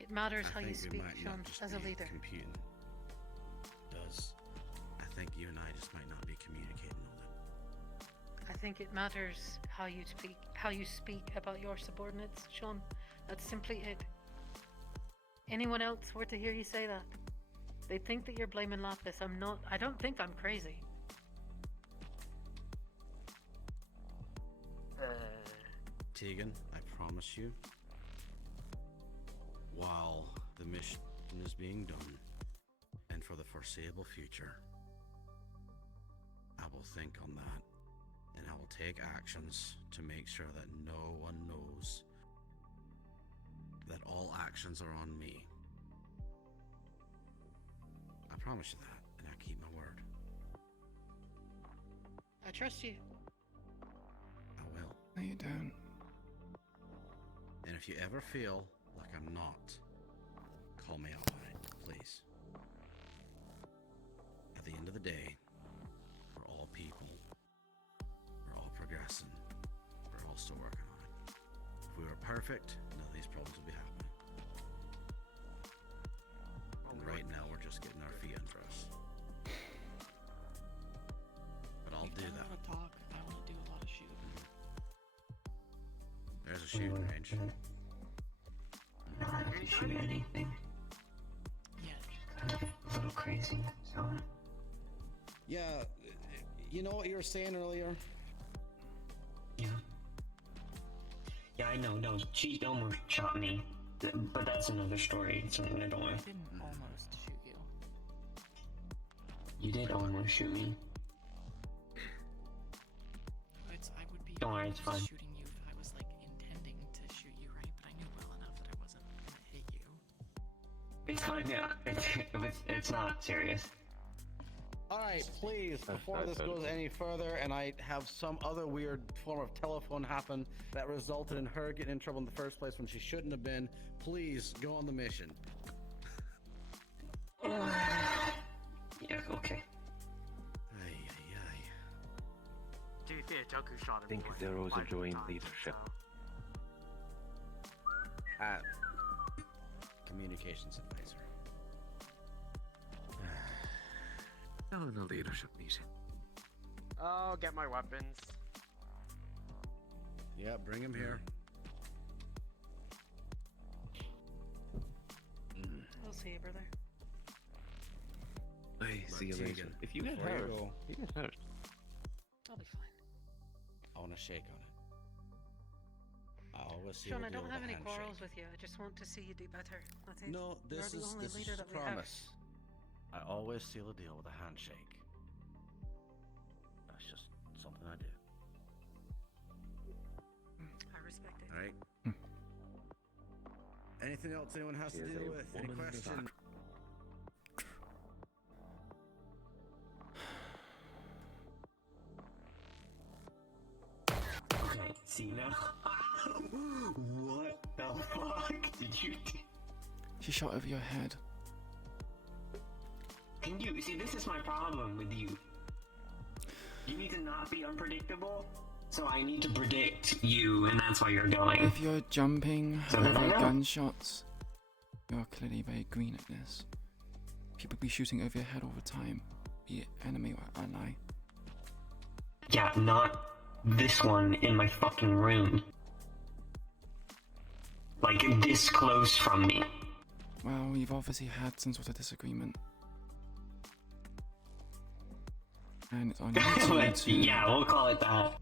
It matters I how you think we speak, might Sean, not just as a be leader. computing. Does. I think you and I just might not be communicating on that. I think it matters how you speak about your subordinates, Sean. That's simply it. Anyone else were to hear you say that, they think that you're blaming Lapis. I don't think I'm crazy. Tegan, I promise you, while the mission is being done, and for the foreseeable future, I will think on that, and I will take actions to make sure that no one knows that all actions are on me. I promise you that, and I keep my word. I trust you. I will. No, you don't. And if you ever feel like I'm not, call me out on it, please. At the end of the day, we're all people. We're all progressing. We're all still working on it. If we were perfect, none of these problems would be happening. And right now, we're just getting our feet under us. But I'll do that. I want to talk. I want to do a lot of shooting. There's a shooting range. I don't have to shoot anything. Yeah. Kind of a little crazy, so. Yeah, you know what you were saying earlier? Yeah. Yeah, I know. No, she almost shot me. But that's another story. It's something I don't want. I didn't almost shoot you. You did almost shoot me. I would be Don't worry, it's fine. shooting you if I was like intending to shoot you, right? But I knew well enough that I wasn't gonna hit you. It's fine, yeah. It's not serious. Alright, please, before this goes any further and I have some other weird form of telephone happen that resulted in her getting in trouble in the first place when she shouldn't have been, please go on the mission. Yeah, okay. To be fair, Joku shot him. I think more Zero's than enjoying 5 leadership. Communications advisor. Now in a leadership meeting. Oh, get my weapons. Yeah, bring him here. I'll see you, brother. I see you later. Tegan, If you get before hurt, go, you get hurt. I'll be fine. I want to shake on it. I always see Sean, the I deal don't with have a any handshake. quarrels with you. I just want to see you do better. That's it. No, You're the only leader that we have. promise. I always seal a deal with a handshake. That's just something I do. I respect it. Alright? Anything else anyone has to He is deal a with? Any woman questions? Okay, see now. What the fuck did you do? She shot over your head. Can you see? This is my problem with you. You need to not be unpredictable. So I need to predict you, and that's why you're going. If you're jumping So then I over know. gunshots, you're clearly very green at this. People be shooting over your head all the time, be it enemy or ally. Yeah, not this one in my fucking room. Like this close from me. Well, you've obviously had some sort of disagreement. And it's on you But, to... yeah, we'll call it that.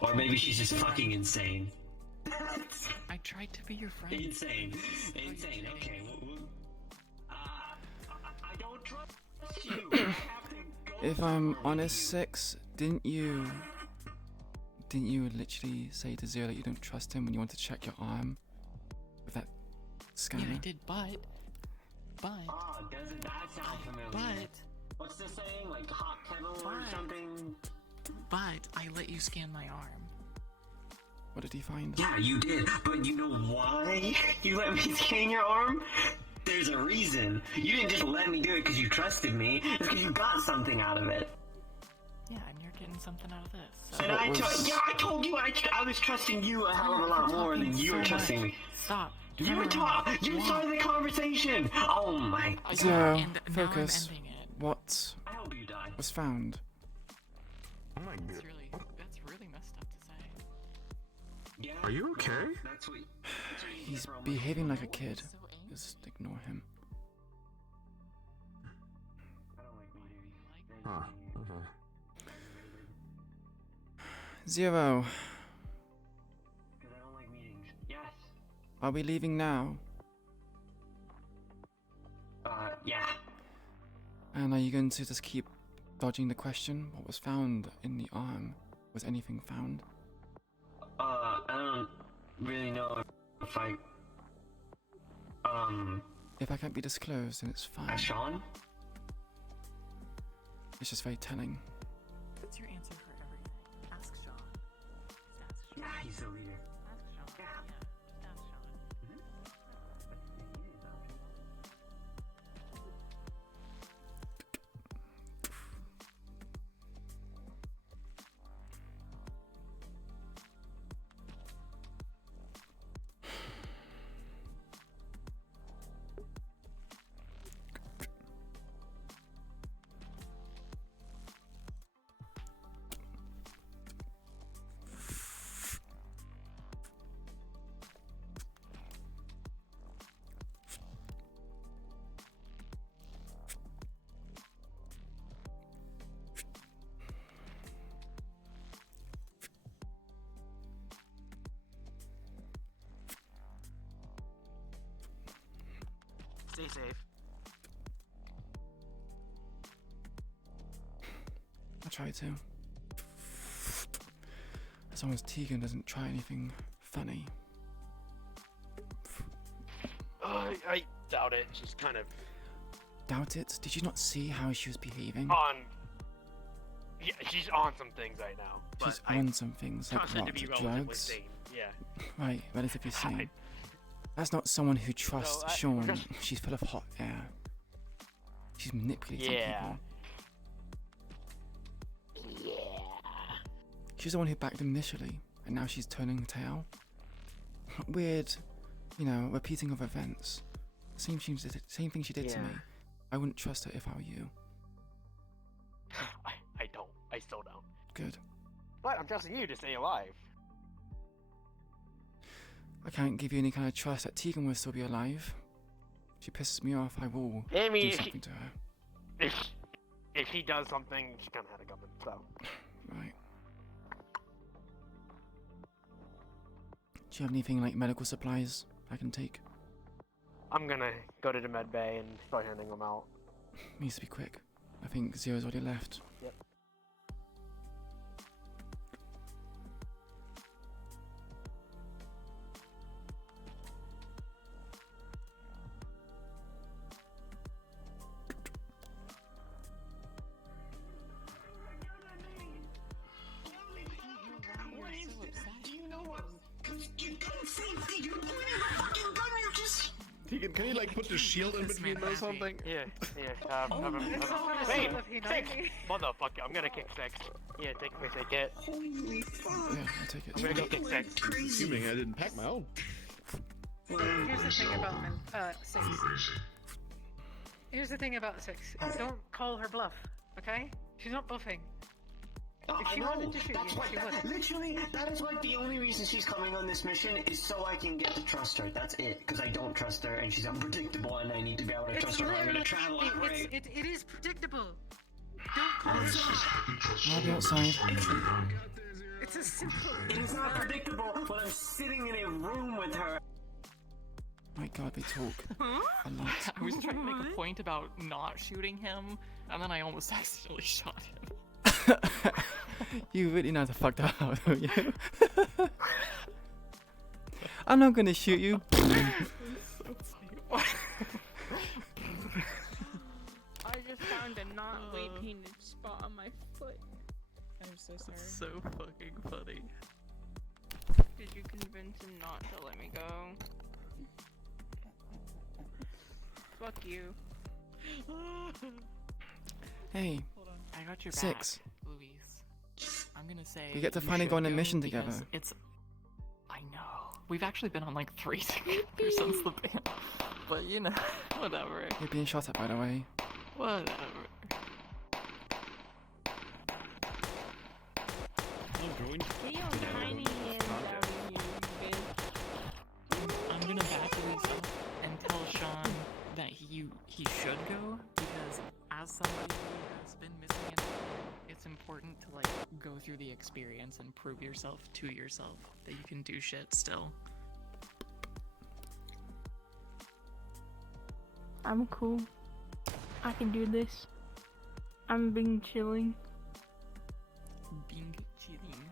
Or maybe she's just fucking insane. I tried to be your friend. Insane. Insane. Okay. I don't trust you. I have to go If I'm honest, Six, didn't you literally say to Zero that you don't trust him when you want to check your arm with that scanner? Yeah, I did, but Oh, doesn't that sound familiar? But what's the saying? Like hot kettle or something? But I let you scan my arm. What did he find? Yeah, you did. But you know why you let me scan your arm? There's a reason. You didn't just let me do it because you trusted me. It's because you got something out of it. Yeah, and you're getting something out of this. So And I told you I was trusting you a hell of a lot more than you were trusting me. Stop. You were you started the conversation. Oh my god. Zero, focus. What I hope you die. was found? Oh my god. That's really messed up to say. Yeah. Are you okay? That's sweet. He's behaving like a kid. Just ignore him. Huh. Zero, Because I don't like meetings. Yes. are we leaving now? Yeah. And are you going to just keep dodging the question? What was found in the arm? Was anything found? I don't really know if I. If I can't be disclosed, then it's fine. Sean? It's just very telling. What's your answer for everything? Ask Sean. Just ask Sean. Yeah, he's the leader. Ask Sean. Yeah. Just ask Sean. Stay safe. I try to. As long as Tegan doesn't try anything funny. I doubt it. She's kind of Doubt it? Did you not see how she was behaving? on. Yeah, she's on some things right now. But She's on some things like trust her what? to be relatively Drugs? sane. Yeah. Right, relatively sane. That's not someone who trusts I- Sean. She's full of hot air. She's manipulating Yeah. people. Yeah. She's the one who backed him initially, and now she's turning tail. Weird, repeating of events. Same thing she did to Yeah. me. I wouldn't trust her if I were you. I don't. I still don't. Good. But I'm trusting you to stay alive. I can't give you any kind of trust that Tegan will still be alive. If she pisses me off, I will I mean, do if something to her. If he does something, she kind of had it coming. So. Right. Do you have anything like medical supplies I can take? I'm gonna go to the med bay and start handing them out. Needs to be quick. I think Zero's already left. Yep. Tegan, can you like put the shield in between or something? Yeah. Have him. Wait, six! Motherfucker, I'm gonna kick six. Yeah, take me, take it. Yeah, I'll take it. I'm gonna go kick six. Assuming I didn't pack my own. Here's the thing about Six. Here's the thing about Six. Don't call her bluff, okay? She's not bluffing. If she wanted to shoot you, she would. Literally, that is like the only reason she's coming on this mission is so I can get to trust her. That's it, because I don't trust her and she's unpredictable and I need to be able to trust her. I'm gonna travel away. It is predictable. Don't call her bluff. I'll be outside. It's as simple. It is not predictable when I'm sitting in a room with her. My God, they talk a lot. I was trying to make a point about not shooting him, and then I almost accidentally shot him. You really know how to fuck that up, don't you? I'm not gonna shoot you. I just found a non-way painted spot on my foot. I'm so sorry. It's so fucking funny. Did you convince him not to let me go? Fuck you. Hey, I got your Six. back, Louise. I'm gonna say We get to you finally should go on a go mission because together. It's. I know. We've actually been on like 3 together since the band. But you know, whatever. You're being shot at, by the way. Whatever. Get your tiny hands out of here, you bitch. I'm gonna back Louise up and tell Sean that he should go because as somebody who has been missing in it's important to like go through the experience and prove yourself to yourself that you can do shit still. I'm cool. I can do this. I'm being chilling. Being chilling.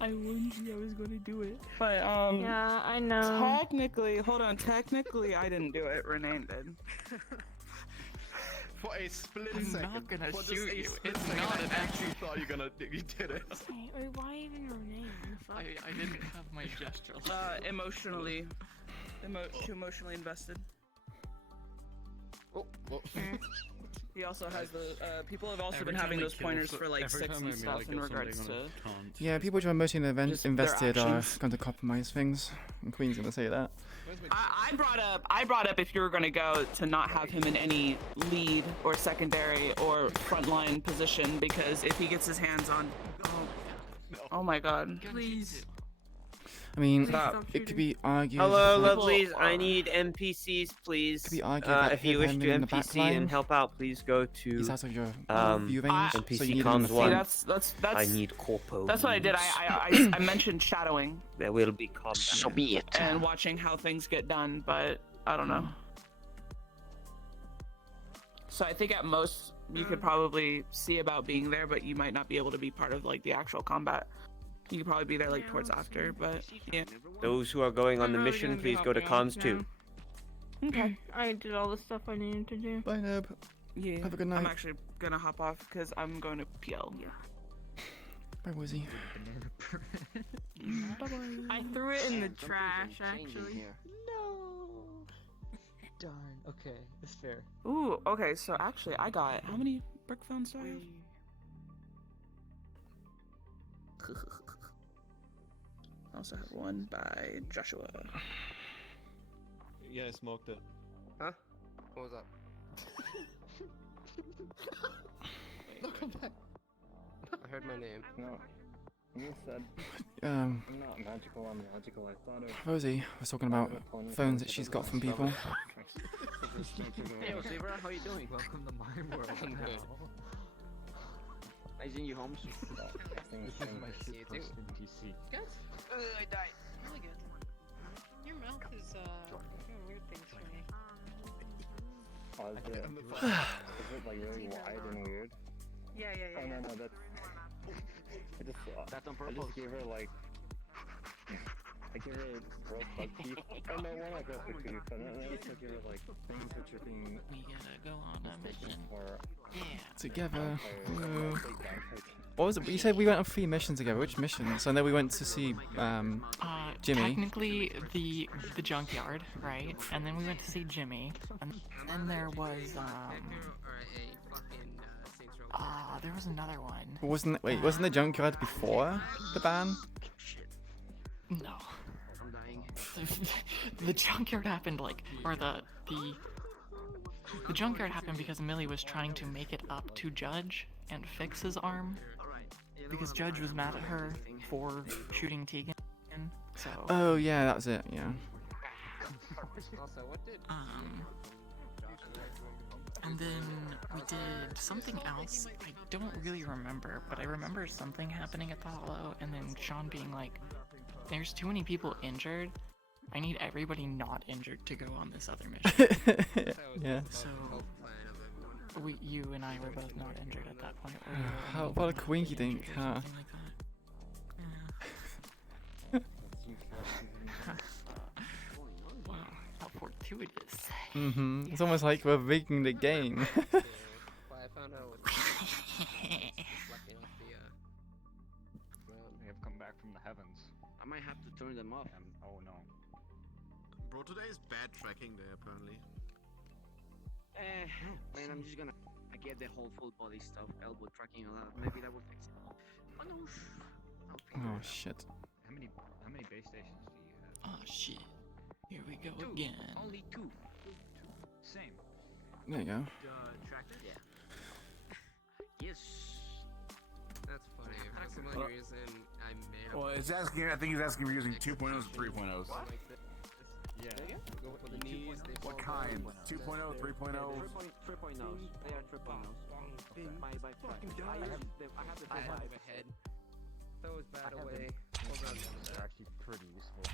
I warned you I was gonna do it. But Yeah, I know. Technically I didn't do it, Renee did. For a split I'm second. not gonna for just shoot a you. split It's second, not I an actually thought you did it. Wait, why even your name? I didn't have my gesture. Emotionally. Too emotionally invested. Oh. He also has the people have also Every been time having I those kill pointers so- for like every 6 time and I stuff like in kill regards somebody, to I'm gonna taunt. Yeah, people which are emotionally Just their invested are actions. going to compromise things. And Queen's going to say that. I brought up if you were gonna go to not have him in any lead or secondary or frontline position because if he gets his hands on, oh my god, Please. I mean, Stop. it could be argued. Hello, that- lovelies. I need NPCs, please. Could be argued that if you wish him to in the back NPC line, and help out, please go to he's out of your view range, so you NPC need him in the comms 1. front. I need corpo. that's what I did. I mentioned shadowing There will be combat. So be it. and watching how things get done, but I don't know. So I think at most you could probably see about being there, but you might not be able to be part of like the actual combat. You could probably be there like towards after, but yeah. Those who are going on the I'm really mission, gonna please be go to hopping off comms 2. Okay. I did all the stuff I needed to do. Bye, Neb. Yeah. Have a good night. I'm actually gonna hop off because I'm going to PL. Yeah. Bye, Wizzy. I threw it in the trash, actually. No. Darn. Okay, that's fair. Ooh, okay, so actually I got, how many brick phones do I have? I also have one by Joshua. Yeah, I smoked it. Huh? What was up? No, come back. I heard my name. No. You said Um, I'm not magical, I'm logical. I thought of Rosie was talking about phones that she's got from people. Hey, Zebra, how you doing? Welcome to my world now. I seen you home. This is my shit first NPC. Good. I died. Really good. Your mouth is doing weird things for me. Oh, is it like really wide and weird? Yeah. Oh no, that's. That's on I purpose. just gave her like. I gave her real bug teeth. Oh no, one not real bug teeth, but I also gave her like things which are being. We gotta go on a mission. For Yeah. Together. vampires, Hello. fake vampires. What was it? You said we went on 3 missions together. Which missions? I know we went to see Jimmy. Technically, the junkyard, right? And then we went to see Jimmy, and then there was there was another one. Wasn't the junkyard before the ban? No. The junkyard happened the junkyard happened because Millie was trying to make it up to Judge and fix his arm because Judge was mad at her for shooting Tegan. So. Oh yeah, that's it. Yeah. And then we did something else. I don't really remember, but I remember something happening at the Hollow, and then Sean being like, "There's too many people injured. I need everybody not injured to go on this other mission." Yeah. So, you and I were both not injured at that point. How about a quinky dink, huh? Wow, how fortuitous. It's almost like we're rigging the game. They have come back from the heavens. I might have to turn them off. Oh no. Bro, today is bad tracking day apparently. Man, I'm just gonna get the whole full body stuff, elbow tracking a lot. Maybe that will fix it. Oh no. Oh shit. How many base stations do you have? Oh shit. Here we go 2. again. Only 2. Same. There you go. Tractor? Yeah. Yes. That's funny. For some reason, I may have. Well, it's asking. I think he's asking if you're using 2.0s or 3.0s. What? Yeah. What kind? 2.0, 3.0? 3.0s. They are 3.0s. My by 5. I have the 5. Ahead. Those bad away. They're actually pretty useful.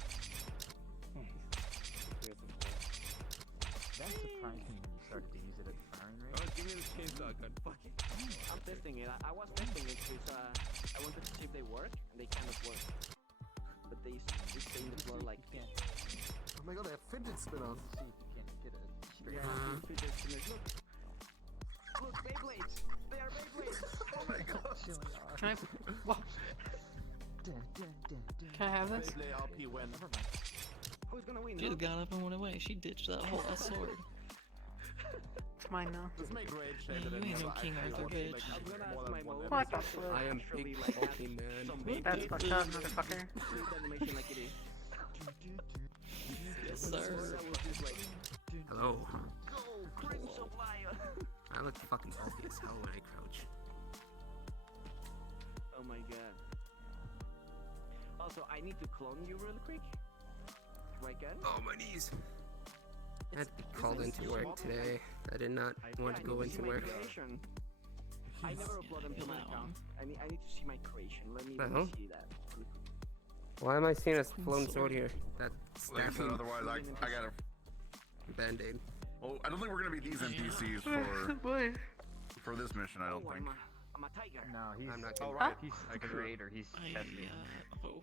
That surprised me when you started to use it at firing range. Oh, give me the chainsaw gun. Fuck it. I'm testing it. I was testing it because I wanted to see if they work, and they kind of work. But they stay in the floor like. Oh my god, they have fidget spinners. See if you can get it straight. Yeah, fidget spinners. Look, Beyblades. They are Beyblades. Oh my god. Can I? Whoa. Can I have this? Beyblade RP win. Never mind. Who's gonna win? She just got up and went away. She ditched that whole ass sword. It's mine now. Just make Rage Yeah, say that you ain't no it's King actually Arthur, like bitch. I'm gonna ask more than my one mom. What the episode. fuck? I am big Pokemon. That's fucked up, motherfucker. Animation like it is. Yes, sir. Hello. Go, Crimson Lion. I look fucking bulky as hell when I crouch. Oh my god. Also, I need to clone you real quick. If I can. Oh, my knees. I had to be called into work today. I did not want to go into work. I never upload them to my account. I need to see my creation. Let me Uh-huh. see that. Why am I seeing a flown sword here? That's Like I said, otherwise I gotta. Band-aid. Well, I don't think we're gonna be these NPCs for this mission. I don't think. I'm a tiger. No, he's. I'm not Oh gonna- right, he's a creator. He's testing.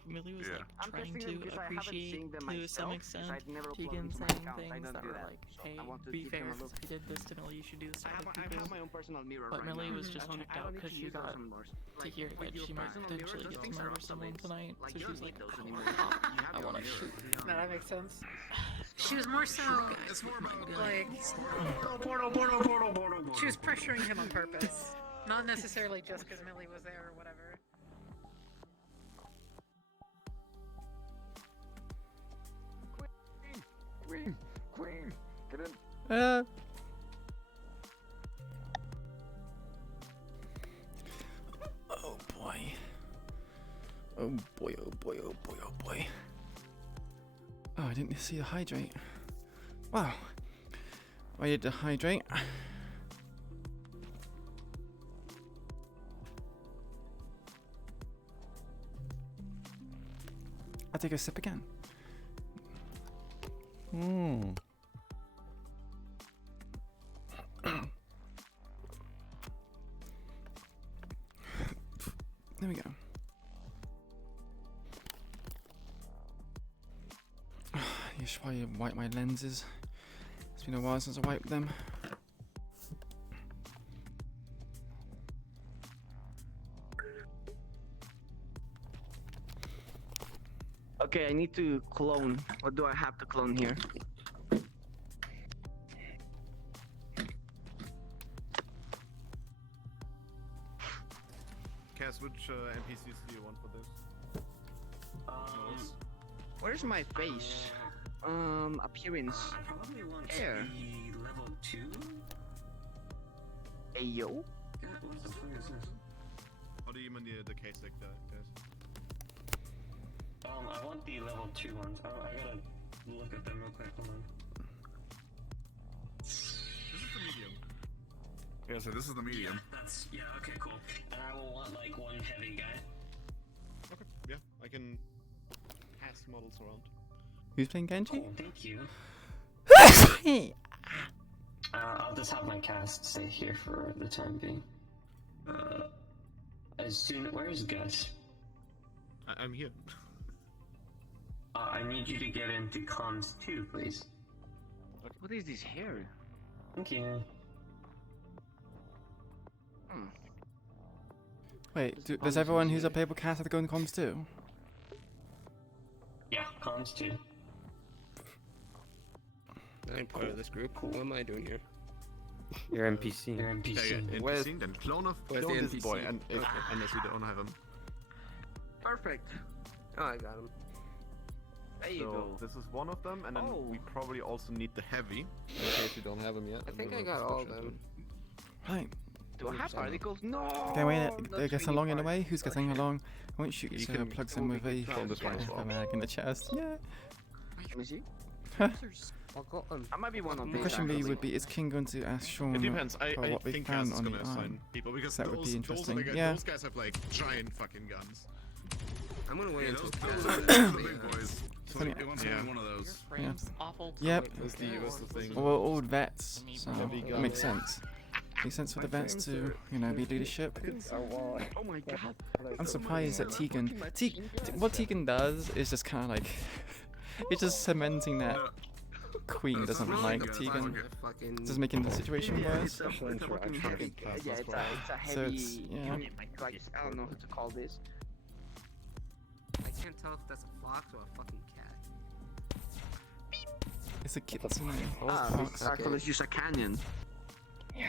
Millie was Yeah. like I'm trying testing them to because I haven't appreciate seen them to myself, some because extent I've never uploaded Tegan to my saying account. I things don't that do were that. like, So hey, I want to be give them fair, a look. I did this to Millie, you should do this to I other have people. my own personal mirror. But right Millie now. was just I freaked don't out need because to she use those got anymore. to hear with that your she might personal potentially mirror, get things to are murder someone obsolete. tonight, Like, so you she was don't like, need those oh, anymore. I want to shoot. No, that makes sense. She was more so It's more about like she was pressuring him on purpose, not necessarily just because Millie was there or whatever. Queen, get in. Oh boy. Oh boy, oh boy, oh boy, oh boy. Oh, I didn't see the hydrate. Wow. I need to hydrate. I'll take a sip again. There we go. You should probably wipe my lenses. It's been a while since I wiped them. Okay, I need to clone. What do I have to clone here? Cass, which NPCs do you want for this? Where's my face? Appearance. I probably want Air. to be level 2. Hey yo. Yeah, what the fuck is this? How do you mean the case like that, guys? I want the level 2 ones. I gotta look at them real quick. Hold on. This is the medium. Yeah, so this is the medium. Yeah, okay, cool. And I will want like one heavy guy. Okay, yeah, I can pass models around. Who's playing Genji? Oh, thank you. I'll just have my cast stay here for the time being. Where's Gus? I'm here. I need you to get into comms 2, please. What is this hair? Thank you. Wait, does everyone who's a paper cast have to go in comms too? Yeah, comms 2. I'm part of this group. What am I doing here? You're NPC. You're NPC. Yeah, Where's- NPC, then clone where's this the boy, NPC? and unless we don't have him. Perfect. Oh, I got him. There you So go. this is one of them, and then we probably also need the heavy, in case we don't have him yet. I think and I we'll got all of switch into them. Right. Do I have particles? No. Okay, wait, that's getting really along in a hard. way? Who's getting along? I want you You to can plug in with a clone this one as well. mag in the chest. Yeah. Let me see. I might be one of The these. question actually. would be, is King going to ask Sean It depends. I what we think Cass found is on gonna the assign island? people because That would be those interesting. are the guys, Yeah. those guys have like giant fucking guns. I'm gonna wait until those Cass are is the big boys. So Funny- it wants to be one of those. Frame's awful. Yep. That's the thing. Well, we're all vets, so Heavy it guns. makes sense. Makes sense for the vets to, you know, be leadership. Oh my god. I'm surprised that what Tegan does is just kind of like, it's just cementing that Queen doesn't like Tegan, just making the situation worse. Yeah, it's a heavy. So it's, yeah. Like, I don't know what to call this. I can't tell if that's a fox or a fucking cat. It's a kitsune. Actually, it's just a canyon.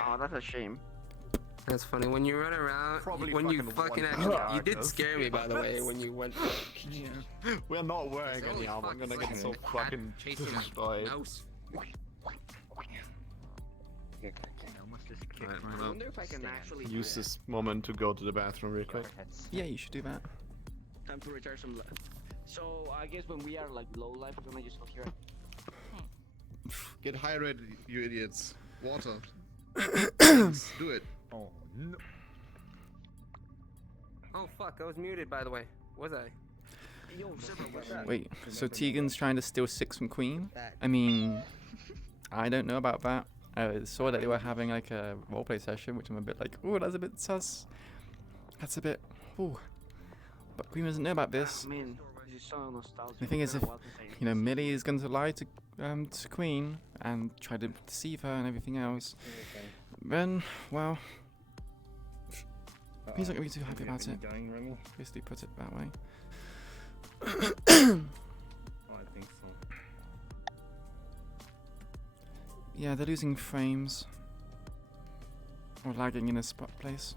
Oh, that's a shame. That's funny. When you run around, Probably when you fucking fucking one actually, shot, you did Gus. scare me by the way when you went. We're not wearing Holy any armor. I'm fuck, gonna it's get like so a cat fucking chasing a destroyed. mouse. I wonder if I can actually Use this moment to go to the bathroom real quick. Yeah, you should do that. time to recharge some life. So I guess when we are like low life, we're gonna just go here. Get hydrated, you idiots. Water. Thanks, do it. Oh no. Oh fuck, I was muted by the way. Was I? Wait, so Tegan's trying to steal 6 from Queen? I mean, I don't know about that. I saw that they were having like a roleplay session, which I'm a bit like, ooh, that's a bit sus. That's a bit, ooh. But Queen doesn't know about this. I mean, this is so nostalgic. The thing is, if you know Millie is going to lie to Queen and try to deceive her and everything else, then well, he's not going to be too happy about it. Basically, put it that way. Oh, I think so. Yeah, they're losing frames or lagging in a spot place.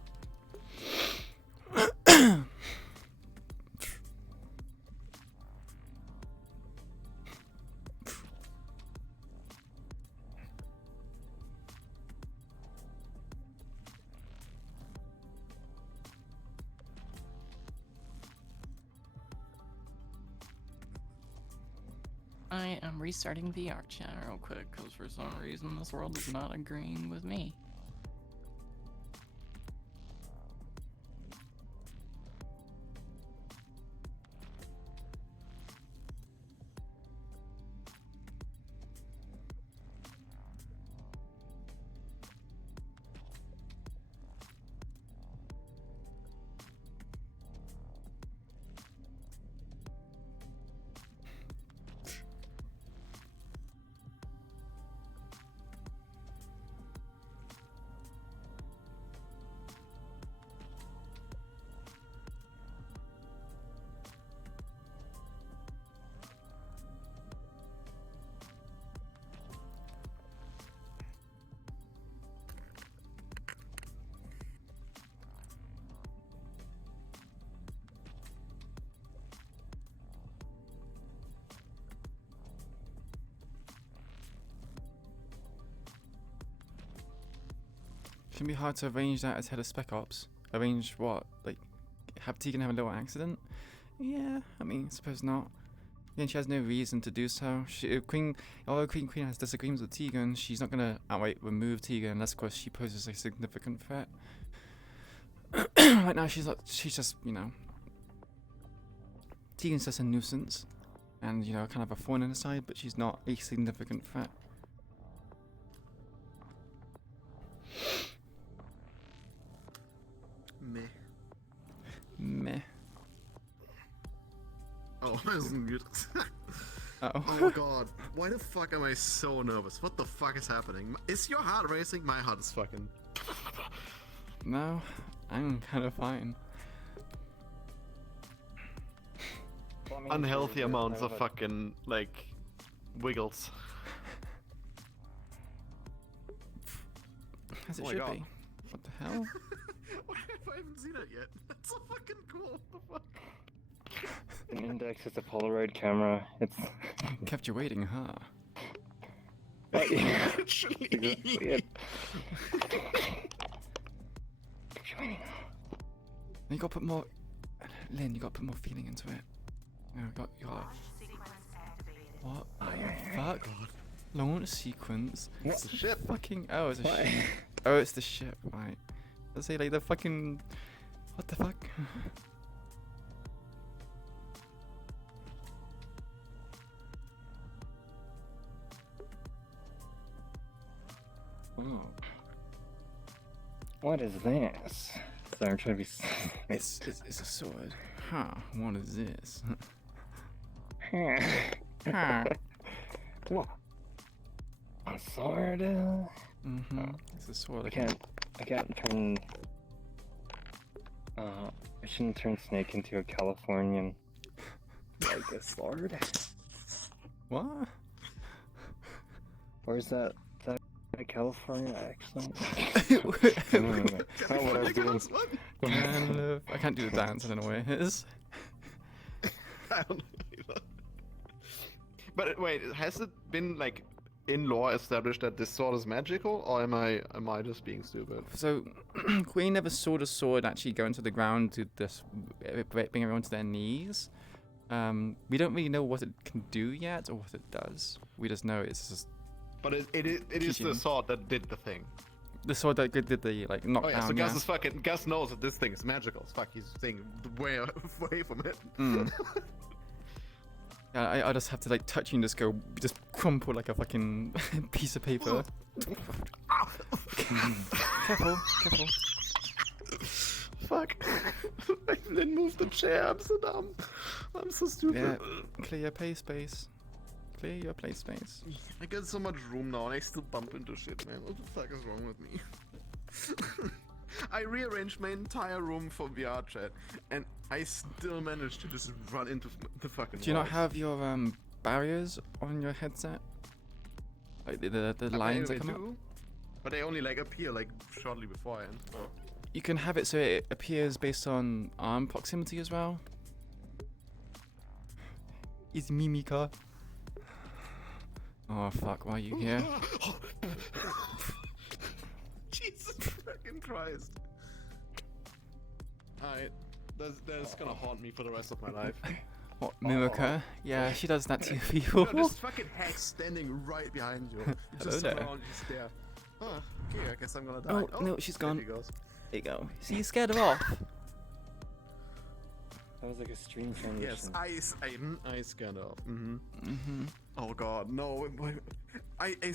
I am restarting VR chat real quick because for some reason this world is not agreeing with me. Shouldn't be hard to arrange that as head of Spec Ops. Arrange what? Like, have Tegan have a little accident? Yeah, I mean, I suppose not. Then she has no reason to do so. Although Queen has disagreements with Tegan, she's not gonna outright remove Tegan unless, of course, she poses a significant threat. Right now, she's just, you know, Tegan's just a nuisance, and you know, kind of a thorn in the side, but she's not a significant threat. Meh. Meh. Oh, I was muted. Uh-oh. Oh god, why the fuck am I so nervous? What the fuck is happening? Is your heart racing? My heart is fucking... No, I'm kind of fine. Unhealthy amounts of fucking, like, wiggles. As it Oh my should God. be. What the hell? I haven't seen it yet. That's so fucking cool. What the fuck? An index is a Polaroid camera. It's kept you waiting, huh? Actually. Exactly. You gotta put more, Lynn. You gotta put more feeling into it. You got. What the fuck? Launch sequence. What's the ship? Fucking. Oh, it's a ship. Oh, it's the ship. Right. Let's say like the fucking. What the fuck? Ooh. What is this? Sorry, I'm trying to be. It's a sword. Huh? What is this? Huh. What? A sword? Mm-hmm. It's a sword. I can't turn. I shouldn't turn Snake into a Californian. Like a sword? What? Or is that California accent? Not what I was doing. I can't do the dance. I don't know where it is. I don't know either. But wait, has it been like in lore established that this sword is magical, or am I just being stupid? So, Queen never saw the sword actually go into the ground to just bring everyone to their knees. We don't really know what it can do yet, or what it does. We just know it's just. But it is the sword that did the thing. The sword that did the like knockdown. Oh yeah, so Gus is fucking. Gus knows that this thing is magical. Fuck, he's staying way away from it. Mm. Yeah, I just have to like touch you and just crumple like a fucking piece of paper. Careful. Fuck. I didn't move the chair. I'm so dumb. I'm so stupid. Yeah. Clear your play space. Clear your play space. I got so much room now and I still bump into shit, man. What the fuck is wrong with me? I rearranged my entire room for VR chat and I still managed to just run into the fucking Do you not walls. have your barriers on your headset? Like the lines that come up? But they only like appear like shortly beforehand. You can have it so it appears based on arm proximity as well. It's Mimika. Oh fuck, why are you here? Jesus fucking Christ. Alright, that's gonna haunt me for the rest of my life. What, Mimika? Yeah, she does that to people. No, there's fucking Hex standing right behind you. You Hello just there. turn around, you stare. Oh, okay, I guess I'm gonna die. Oh, no, she's gone. There she goes. There you go. See, you scared her off. That was like a stream transition. Yes, I scanned off. Mm-hmm. Oh god, no. He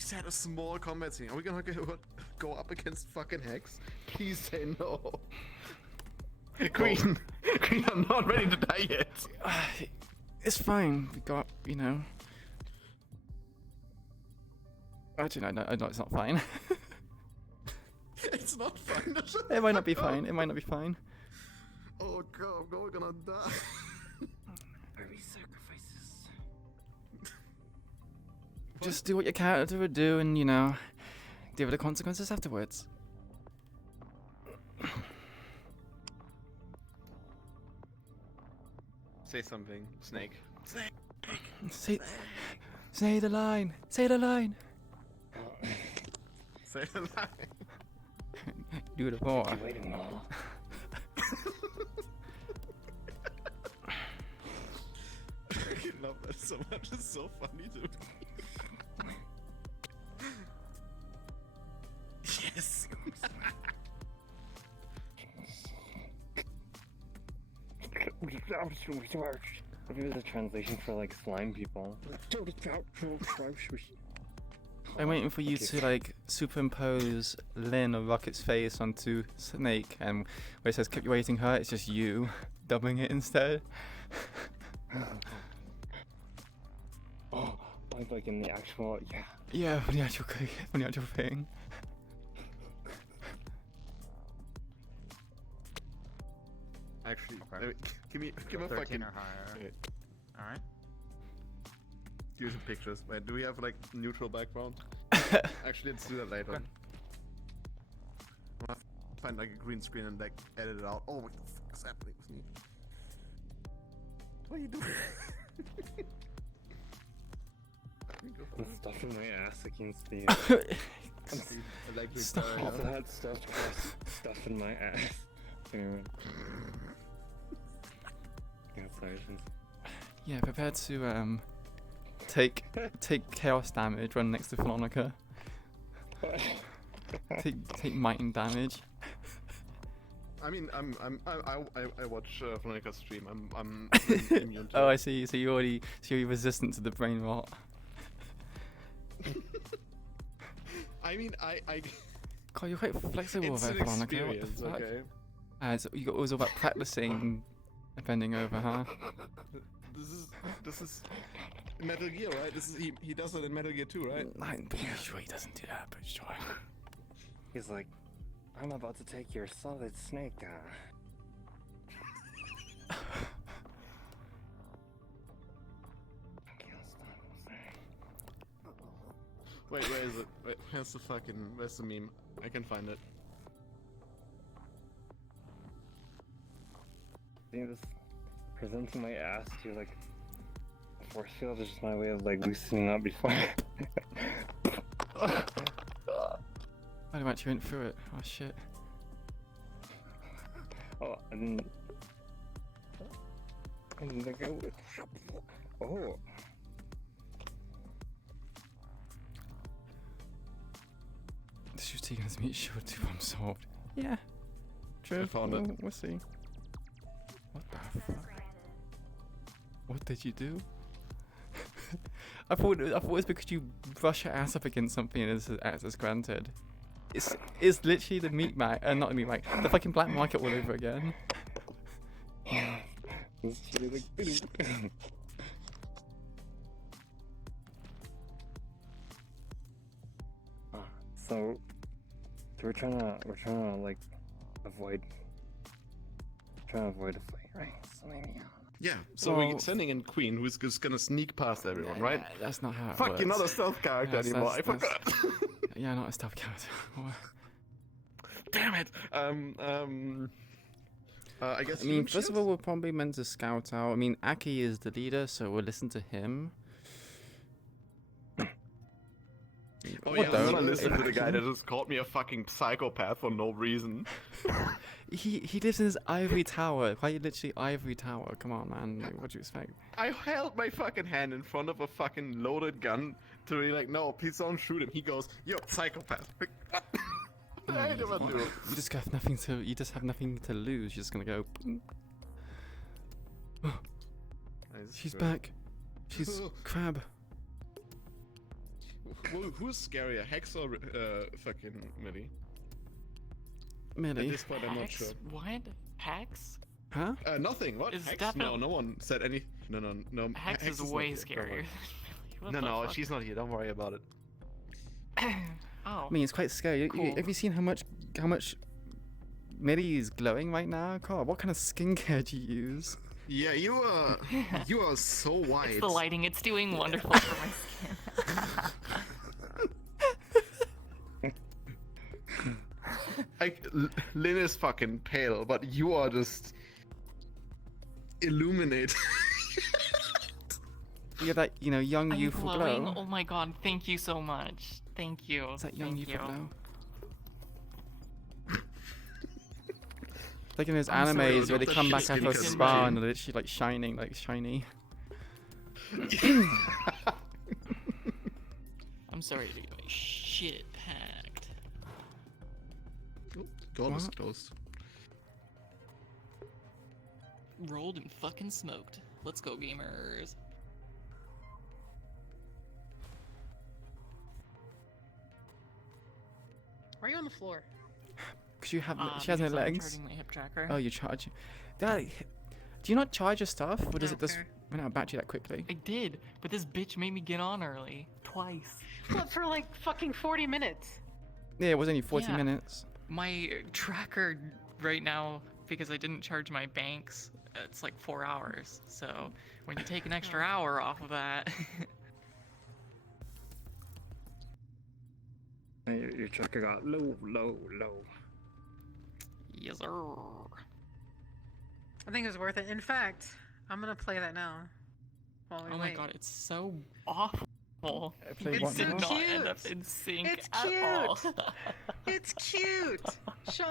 said a small combat scene. Are we gonna go up against fucking Hex? Please say no. Queen, I'm not ready to die yet. It's fine. We got, you know. Actually, no, it's not fine. It's not fine. It might not be fine. It might not be fine. Oh god, we're gonna die. Very sacrifices. Just do what your character would do and, you know, deal with the consequences afterwards. Say something, Snake. Say the line. Say the line. Say the line. Do the more. Waiting now. I love that so much. It's so funny to me. Yes. Maybe the translation for like slime people. I'm waiting for you to like superimpose Lynn or Rocket's face onto Snake, and where it says "keep you waiting her," it's just you dubbing it instead. Oh, like in the actual, yeah. Yeah, for the actual thing. Actually, Okay. give me a 13 fucking. or higher. Wait, Alright. give me some pictures. Wait, do we have like neutral background? Actually, let's do that later. Okay. I'll have to find like a green screen and like edit it out. Oh, what the fuck is happening with me? What are you doing? I'm stuffing my ass against the. Electric Stop. barrier. Also had stuff in my ass. Anyway. Congratulations. Yeah, prepared to take chaos damage, run next to Veronica. take mighting damage. I mean, I watch Veronica's stream. I'm immune to Oh, it. I see. So you're already resistant to the brain rot. I mean, I. God, you're quite flexible It's with an it, Veronica. What the experience, fuck? okay? So it was all about practicing and bending over, huh? This is Metal Gear, right? This is he does it in Metal Gear 2, right? I'm pretty sure he doesn't do that, but sure. He's like, I'm about to take your solid snake. Wait, where is it? Wait, where's the meme? I can find it. I think this presenting my ass to like a force field is just my way of like loosening up before. I actually went through it. Oh shit. Oh, and then oh. This was taking us to meet sure to I'm solved. Yeah. True. I found it. We'll see. What the fuck? What did you do? I thought it was because you brush your ass up against something and it's access granted. It's literally the meat mark, not the meat mark, the fucking black market all over again. So we're trying to like avoid a fight, right? So maybe. Yeah, so we're sending in Queen, who's just gonna sneak past everyone, right? That's not how it Fuck, works. you're not a stealth character anymore. I forgot. Yeah, not a stealth character. Damn it. I guess. I mean, first of all, we're probably meant to scout out. I mean, Aki is the leader, so we'll listen to him. Oh yeah, I'm gonna listen to the guy that just called me a fucking psychopath for no reason. He lives in his ivory tower. Quite literally ivory tower. Come on, man. Like, what do you expect? I held my fucking hand in front of a fucking loaded gun to be like, no, please don't shoot him. He goes, you're a psychopath. Like, what? I never do. You just have nothing to. You just have nothing to lose. You're just gonna go. She's back. She's crab. Who's scarier, Hex or fucking Millie? Millie. At this point, I'm not Hex? sure. What? Hex? Huh? Nothing. What? Is Hex? definitely- No one said any. No. Hex is not way here. scarier. What No, the no, fuck? she's not here. Don't worry about it. Oh. I mean, it's quite scary. Cool. Have you seen how much Millie is glowing right now? God, what kind of skincare do you use? Yeah, you are so white. It's the lighting. It's doing wonderful for my skin. Lynn is fucking pale, but you are just illuminated. You got that, young I'm youthful glowing? glow. Oh my god, thank you so much. Thank you. It's that young Thank youthful you. glow. like in those I'm sorry, animes where they the come back shit after a because of spa mine. and they're literally like shining, like shiny. I'm sorry to get my shit packed. God was What? closed. Rolled and fucking smoked. Let's go, gamers. Why are you on the floor? Because you have, she has no Because I'm legs. charging my hip tracker. Oh, you charge. Do you not charge your stuff, or does I it don't just care. run out of battery that quickly? I did, but this bitch made me get on early. Twice. What, for like fucking 40 minutes? Yeah, it was only 40 Yeah. minutes. My tracker right now, because I didn't charge my banks, it's like 4 hours. So when you take an extra hour off of that, Your tracker got low. yes sir. I think it's worth it. In fact, I'm gonna play that now. While we Oh wait. my god, it's so awful. Play It what did now? not cute. end up in sync It's at cute. all. It's cute. Shut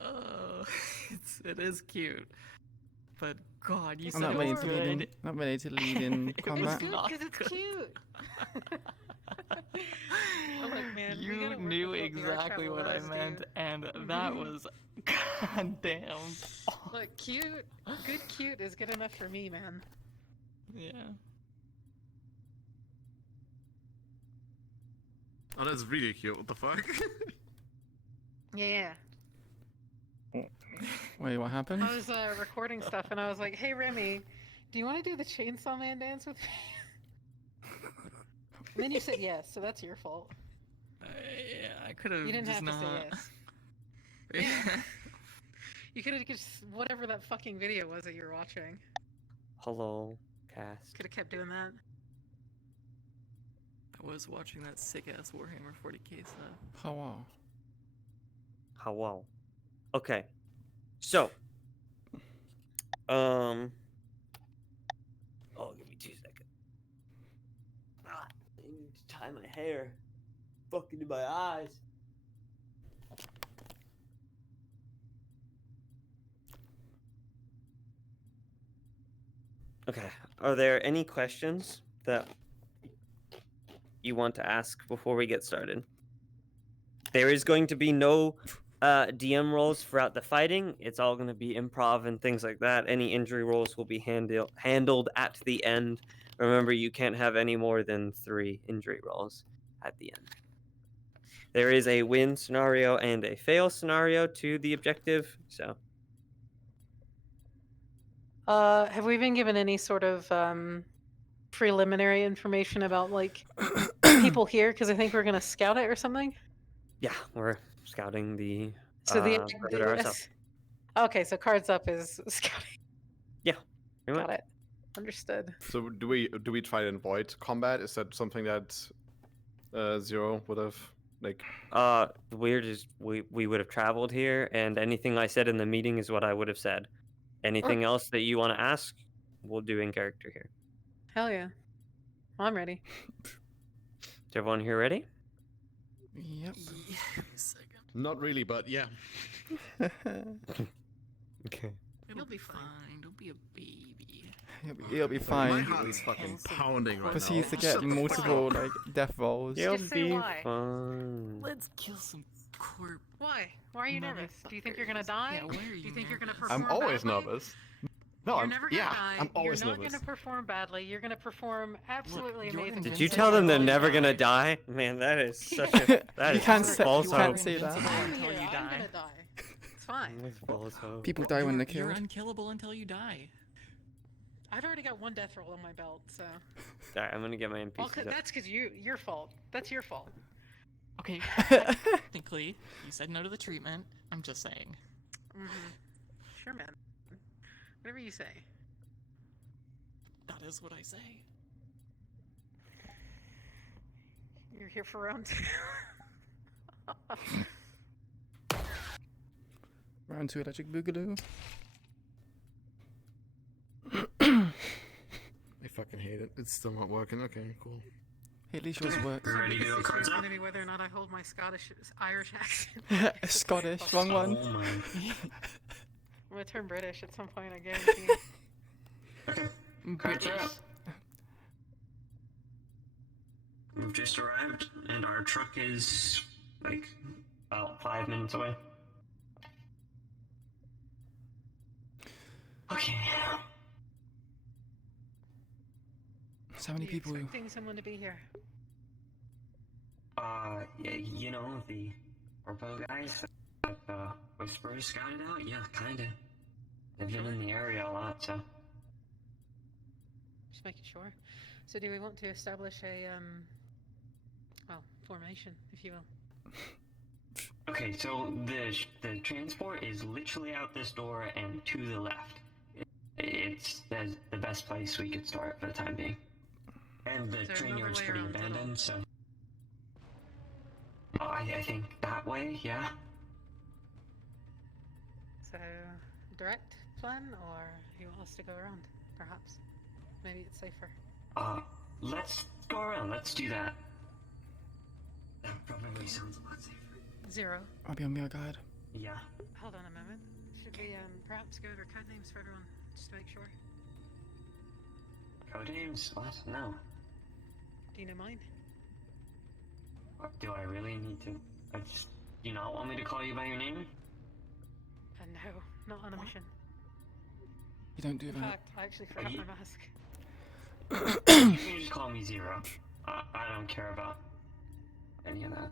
up. It is cute. But God, you I'm said not it ready was to lead in. good. Not ready to lead in It combat. was not Because it's good. cute. I'm like, man, we You gotta work knew with what VR exactly Travel what I does, meant, dude. and that was goddamn. Look, cute. Good cute is good enough for me, man. Yeah. Oh, that's really cute. What the fuck? Yeah. Wait, what happened? I was recording stuff and I was like, hey Remy, do you want to do the Chainsaw Man dance with me? And then you said yes, so that's your fault. Yeah, I could have. You didn't just have not... to say yes. You could have just whatever that fucking video was that you were watching. Hello, cast. Could have kept doing that. I was watching that sick ass Warhammer 40k stuff. Oh wow. Hello. Okay. So. Oh, give me 2 seconds. I need to tie my hair. Fucking in my eyes. Okay. Are there any questions that you want to ask before we get started? There is going to be no DM rolls throughout the fighting. It's all going to be improv and things like that. Any injury rolls will be handled at the end. Remember, you can't have any more than 3 injury rolls at the end. There is a win scenario and a fail scenario to the objective, so... Have we been given any sort of preliminary information about like people here? Because I think we're gonna scout it or something. Yeah, we're scouting the So perimeter ourselves. Okay, so cards up is scouting. Yeah, pretty Got much. it. Understood. So do we try to avoid combat? Is that something that Zero would have like? Weird is we would have traveled here, and anything I said in the meeting is what I would have said. Anything else that you want to ask, we'll do in character here. Hell yeah. I'm ready. Is everyone here ready? Yep. Not really, but yeah. Okay. It'll be fine. Don't be a baby. He'll be My fine. heart is fucking pounding right now. Proceeds to get multiple like death rolls. You'll Just say be why. fine. Let's kill some corp. Why? Why are you nervous? Do you think you're gonna die? Yeah, where are Do you you think you're gonna perform I'm always badly? nervous. No, You're I'm never gonna die. I'm always You're not nervous. gonna perform badly. You're gonna perform absolutely you're amazing. Did you tell them they're never gonna die? Man, that is such a that You is can't false say- you can't hope. say that. Until you I'm die. gonna die. It's fine. That's false hope. People die when they're You're killed. unkillable until you die. I've already got 1 death roll on my belt, so. Alright, I'm gonna get my Well, NPCs up. that's because your fault. That's your fault. Okay, technically, you said no to the treatment. I'm just saying. Sure, man. Whatever you say. That is what I say. You're here for round 2. Round 2 electric boogaloo. I fucking hate it. It's still not working. Okay, cool. Hey, at least yours works. Ready to go, It's cards up? gonna be whether or not I hold my Irish accent. Scottish, wrong one. Oh my. gonna turn British at some point, I guarantee. Cards are up. We've just arrived, and our truck is like about 5 minutes away. Okay. So many people. Expecting someone to be here. Yeah, you know, the Orpo guys that Whisperers scouted out? Yeah, kinda. They've been in the area a lot, so. Just making sure. So do we want to establish a, well, formation, if you will? Okay, so the transport is literally out this door and to the left. It's the best place we could start for the time being. And the train yard's pretty abandoned, so. I think that way, yeah. So, direct plan, or you want us to go around, perhaps? Maybe it's safer. Let's go around, let's do that. That probably sounds a lot safer. Zero. I'll be on your guide. Yeah. Hold on a moment. Should we, perhaps go over code names for everyone, just to make sure? Code names? What? No. Do you know mine? Do I really need to? Do you not want me to call you by your name? No, not on a mission. You don't do In that. fact, I actually forgot my mask. You can just call me Zero. I don't care about any of that.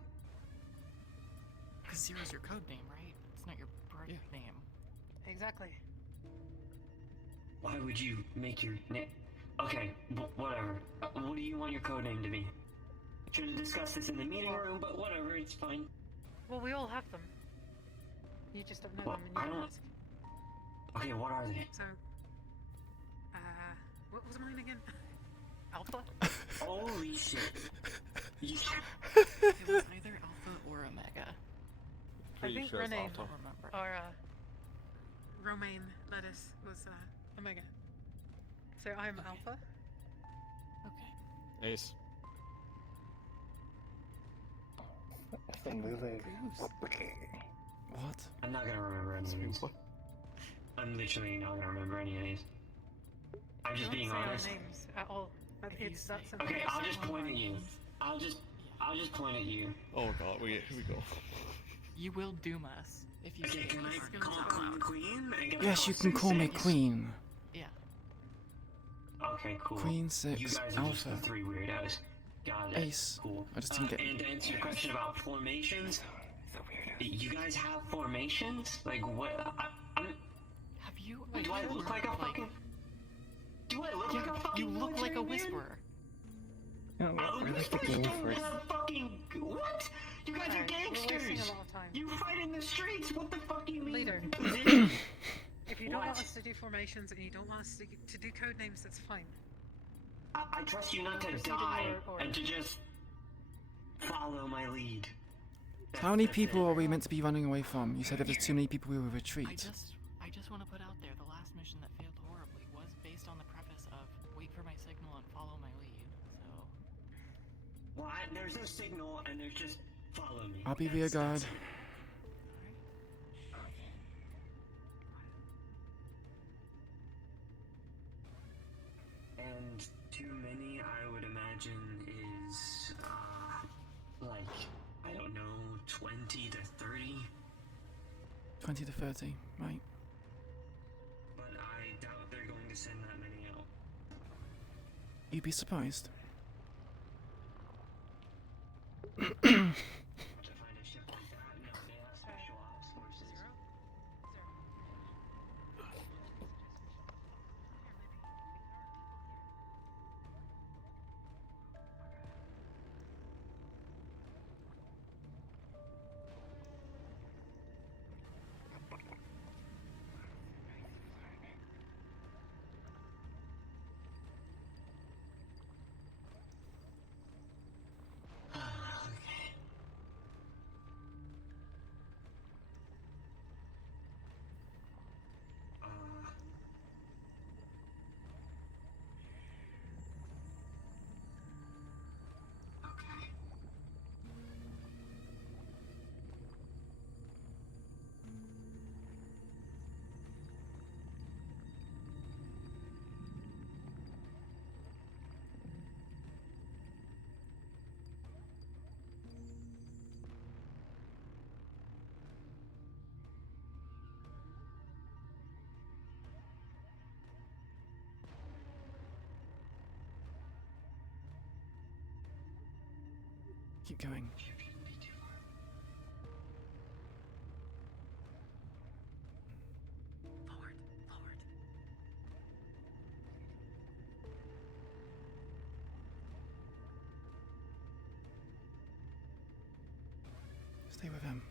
Because Zero's your code name, right? It's not your birth name. Exactly. Why would you make your name? Okay, whatever. What do you want your code name to be? Should have discussed this in the meeting room, but whatever, it's fine. Well, we all have them. You just don't know Well, them and I you don't- ask. Okay, what are they? So, what was mine again? Alpha? Holy shit. It was either Alpha or Omega. I think sure it's Renee, Alpha. Remember. or, Romaine Lettuce was, Omega. So I'm Alpha. Okay. Ace. What? I'm not gonna remember any of these. I'm literally not gonna remember any of these. I'm just Don't being say our honest. names at all. It's that simple. Okay, I'll just point at you. I'll just point at you. Oh god, here we go. You will doom us if you Okay, say can I it's call Queen Queen? And can I Yes, call you can call me 6? Queen. Yeah. Okay, cool. Queen You 6 guys are just Alpha. the 3 weirdos. Got it. Ace. Cool. I just didn't get. And to answer your question about formations, you guys have formations? Like what? I'm. Have you? Do I look like a fucking? Do I look like a fucking? You look like a military man? whisperer. Whispers don't have fucking what? You guys are Alright, we're wasting gangsters. a lot of time. You fight in the streets. What the fuck do you mean? Leader. Position? If you don't want What? us to do formations and you don't want us to do code names, that's fine. I trust you not to Proceed in die your order. and to just follow my lead. How many people are we meant to be running away from? You said if there's too many people, we will retreat. I just want to put out there the last mission that failed horribly was based on the preface of wait for my signal and follow my lead. So. What? There's no signal and there's just follow me. I'll be rear guard. And too many, I would imagine, is like I don't know, 20 to 30. 20 to 30, right? But I doubt they're going to send that many out. You'd be surprised. To find a ship like that, no, they have special ops forces. keep going. Forward, forward. Stay with him.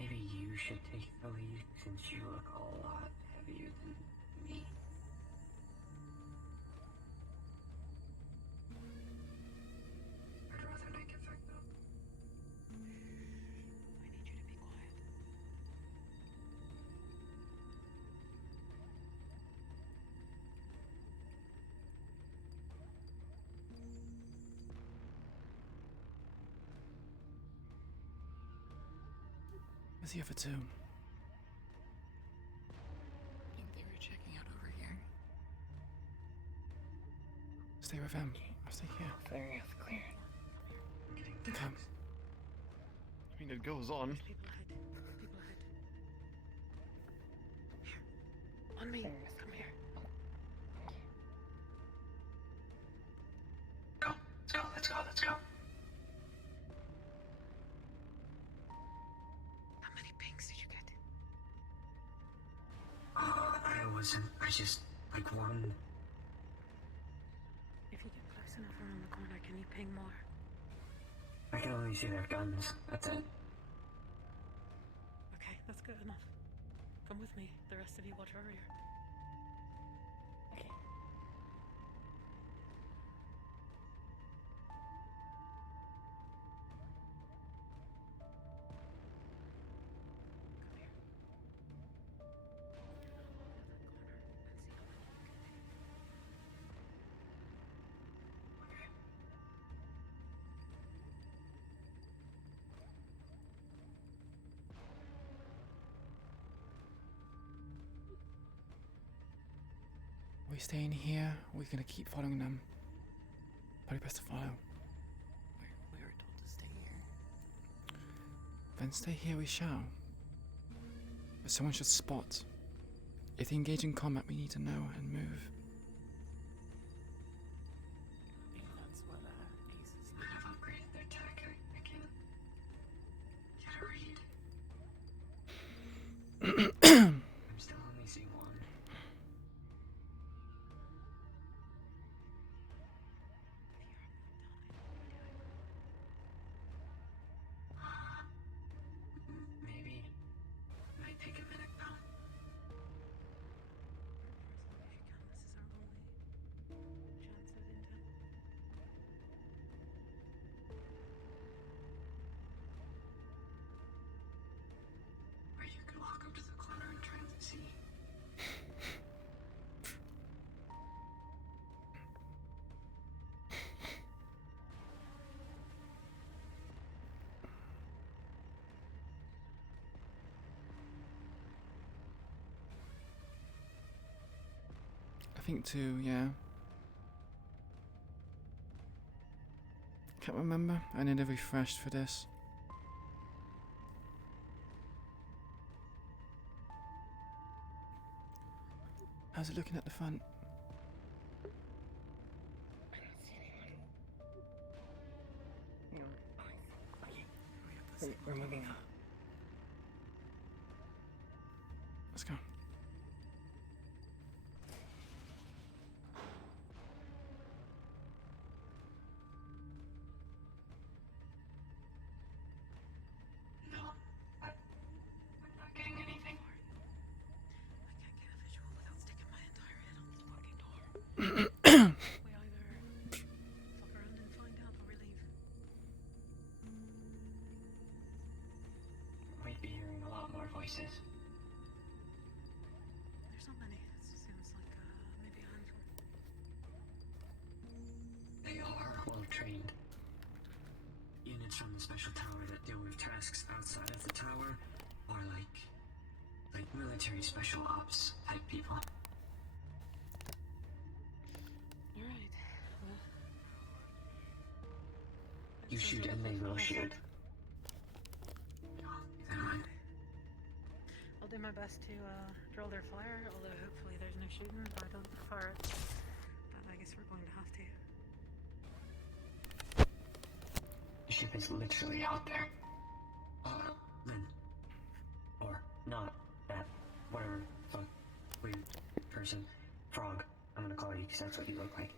Maybe you should take the lead since you look a lot heavier than me. I'd rather not get fucked up. I need you to be quiet. Where's the other two? I think they were checking out over here. Stay with him. I'll stay here. Area is clear. Come. I mean, it goes on. People ahead. People ahead. Here. On me. Come here. Go. Let's go. Let's go. Let's go. How many pings did you get? I just, like, one. If you get close enough around the corner, can you ping more? I can only see their guns. That's it. Okay, that's good enough. Come with me. The rest of you watch over here. Okay. Are we staying here? Or are we gonna keep following them? Probably best to follow. We were told to stay here. Then stay here we shall. But someone should spot. If they engage in combat, we need to know and move. I think that's what Ace is I have upgraded their tech. I can't get a read. I'm still only seeing one. Maybe. Might take a minute though. Or you could walk up to the corner and try to see. I think two, yeah. Can't remember. I need to refresh for this. How's it looking at the front? I don't see anyone. No. Okay. We're moving on. Let's go. No. I'm not getting anything. I can't get a visual without sticking my entire head on this fucking door. We either fuck around and find out or we leave. Might be hearing a lot more voices. There's not many. It seems like maybe a handful. They are well trained. Units from the special tower that deal with tasks outside of the tower are like military special ops type people. Alright. You So shoot is it and they okay if will I shoot. hold? Keep that in mind. I'll do my best to draw their fire, although hopefully there's no shooting if I don't fire it. But I guess we're going to have to. The ship is literally out there. Lynn. Or not that, whatever, fuck, weird person. Frog. I'm gonna call you because that's what you look like.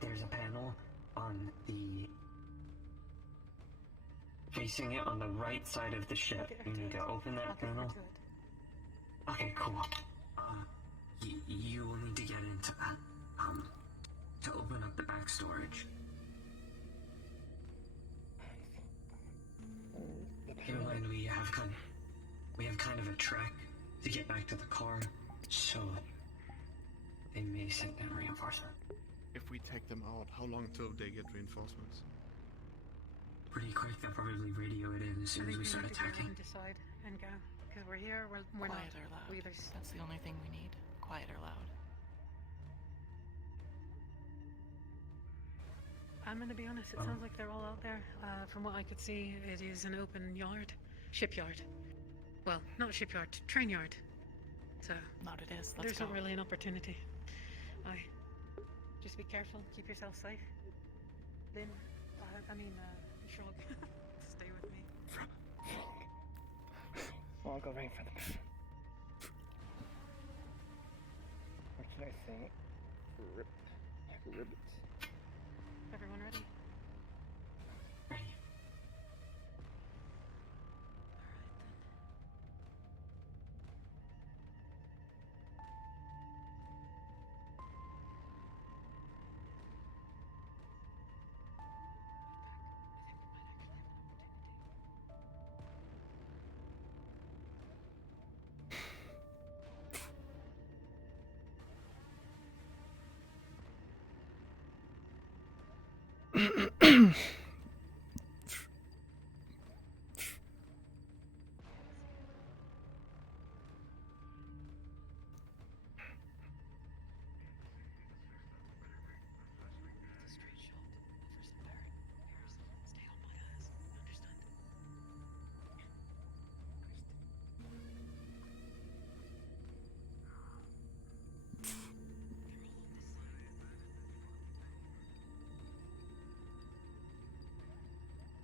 There's a panel on the... facing it on the right side of the ship. You need to open that panel. Okay, cool. You will need to get into that, to open up the back storage. Keep in mind, we have kind of a trek to get back to the car, so they may send down reinforcement. If we take them out, how long till they get reinforcements? Pretty quick, they'll probably radio it in as soon as we start need to go attacking. and decide and go. Because we're here, we're not. Quiet or loud. We either That's the only thing we need. Quiet or loud. I'm gonna be honest, it sounds like they're all out there. From what I could see, it is an open yard. Shipyard. Well, not shipyard, train yard. So, Not it is. Let's there's go. not really an opportunity. Just be careful, keep yourself safe. Then, Shrug, stay with me. Well, I'll go right for them. What should I say? Ribbit. Everyone ready? Ready.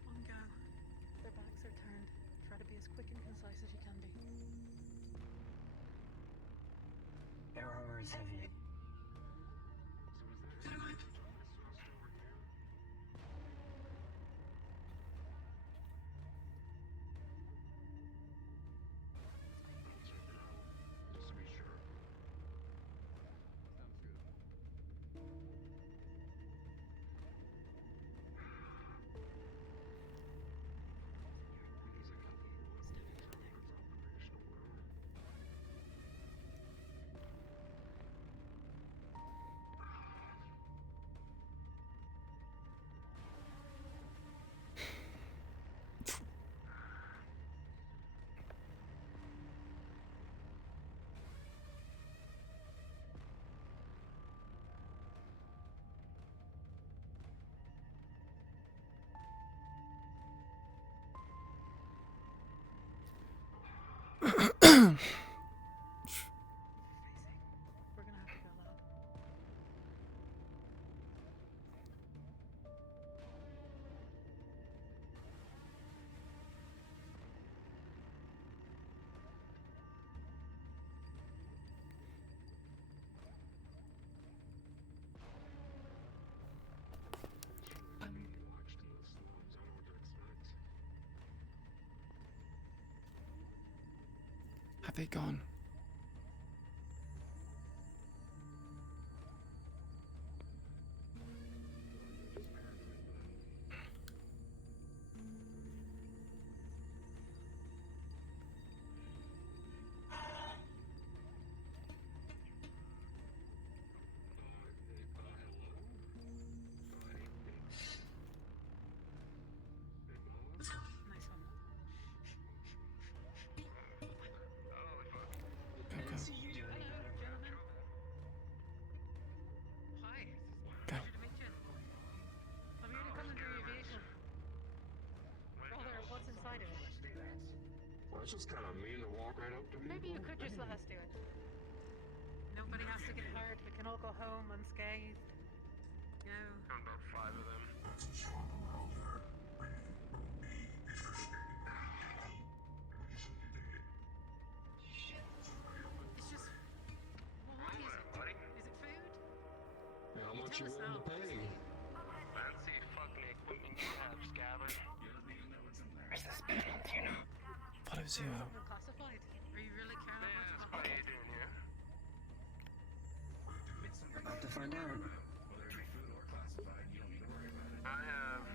On go. Their backs are turned. Try to be as quick and concise as you can be. Their armor is heavy. Keep that in mind. Just to be sure. We're gonna have to go loud. Have they gone? Nice one. just kind of mean to walk right up to me. Maybe you could just let us do it. Nobody has to get hurt. We can all go home unscathed. No. About 5 of them. It's just. Well, what is it? Buddy? Is it food? How much you willing to pay? Fancy fucking equipment you have, Scabbard. Where's this panel, do you know? Follow Zero. Something classified. Are you really caring that much What about are you doing here? About to find out. I have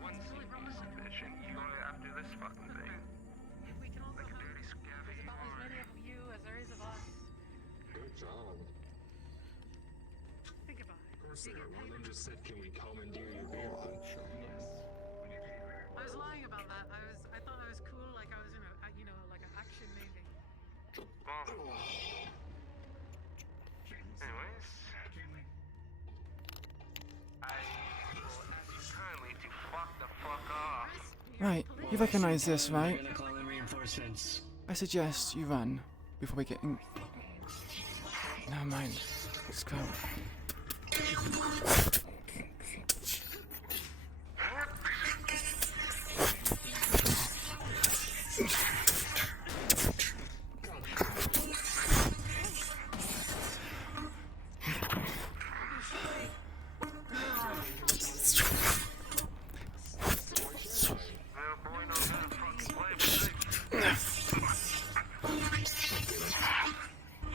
one suspicion. You go after this fucking thing. If we can all go Like a home, dirty there's about as many of you as there is of us. Good job. Think about it. Of course, You there. get One of paid them for- just said, "Can we commandeer your vehicle?" I was lying about that. I thought I was cool, like I was in like an action movie. Well, anyways, I will ask you kindly to fuck the fuck off. Right, you recognise this, right? We're gonna call in reinforcements. I suggest you run before we get in. Never mind. Let's go.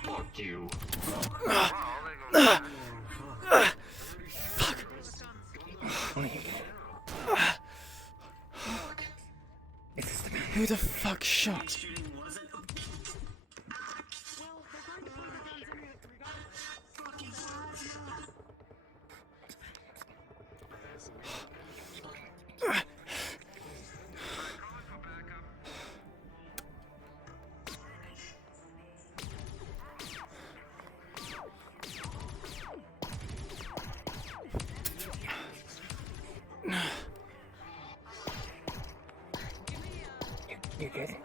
Fuck you. Who the fuck shot? You good?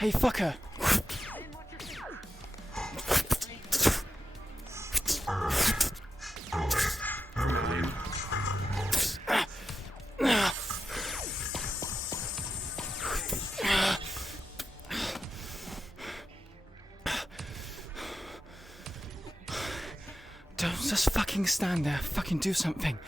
Hey, fucker! Don't just fucking stand there. Fucking do something.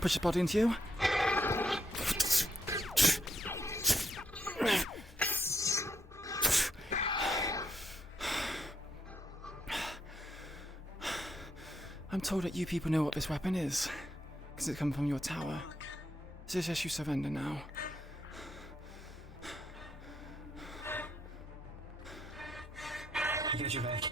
Push the body into you. I'm told that you people know what this weapon is, because it comes from your tower. Suggest you surrender now. I got your back.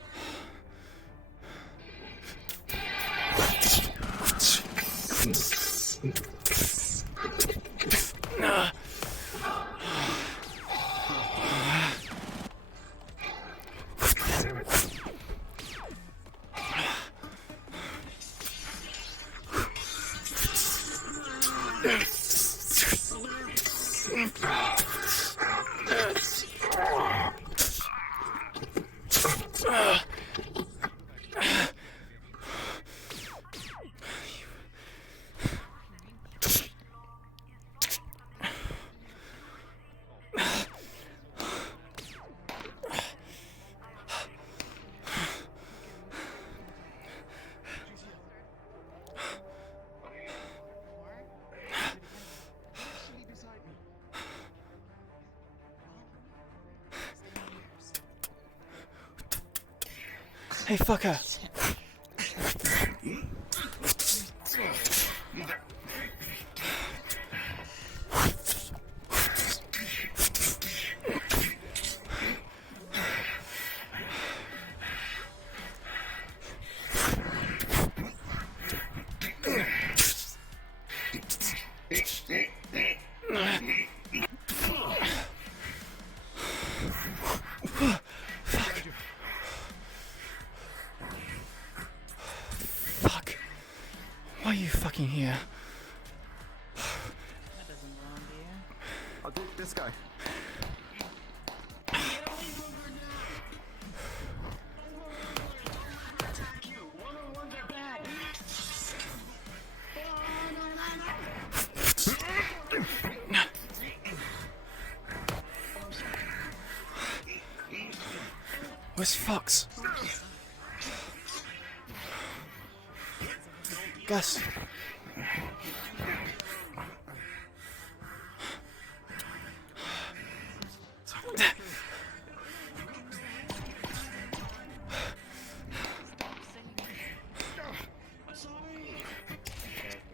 Hey, fucker! Fuck. Why are you fucking here? That doesn't belong to you. I'll take this guy. Where's Fox? Gus.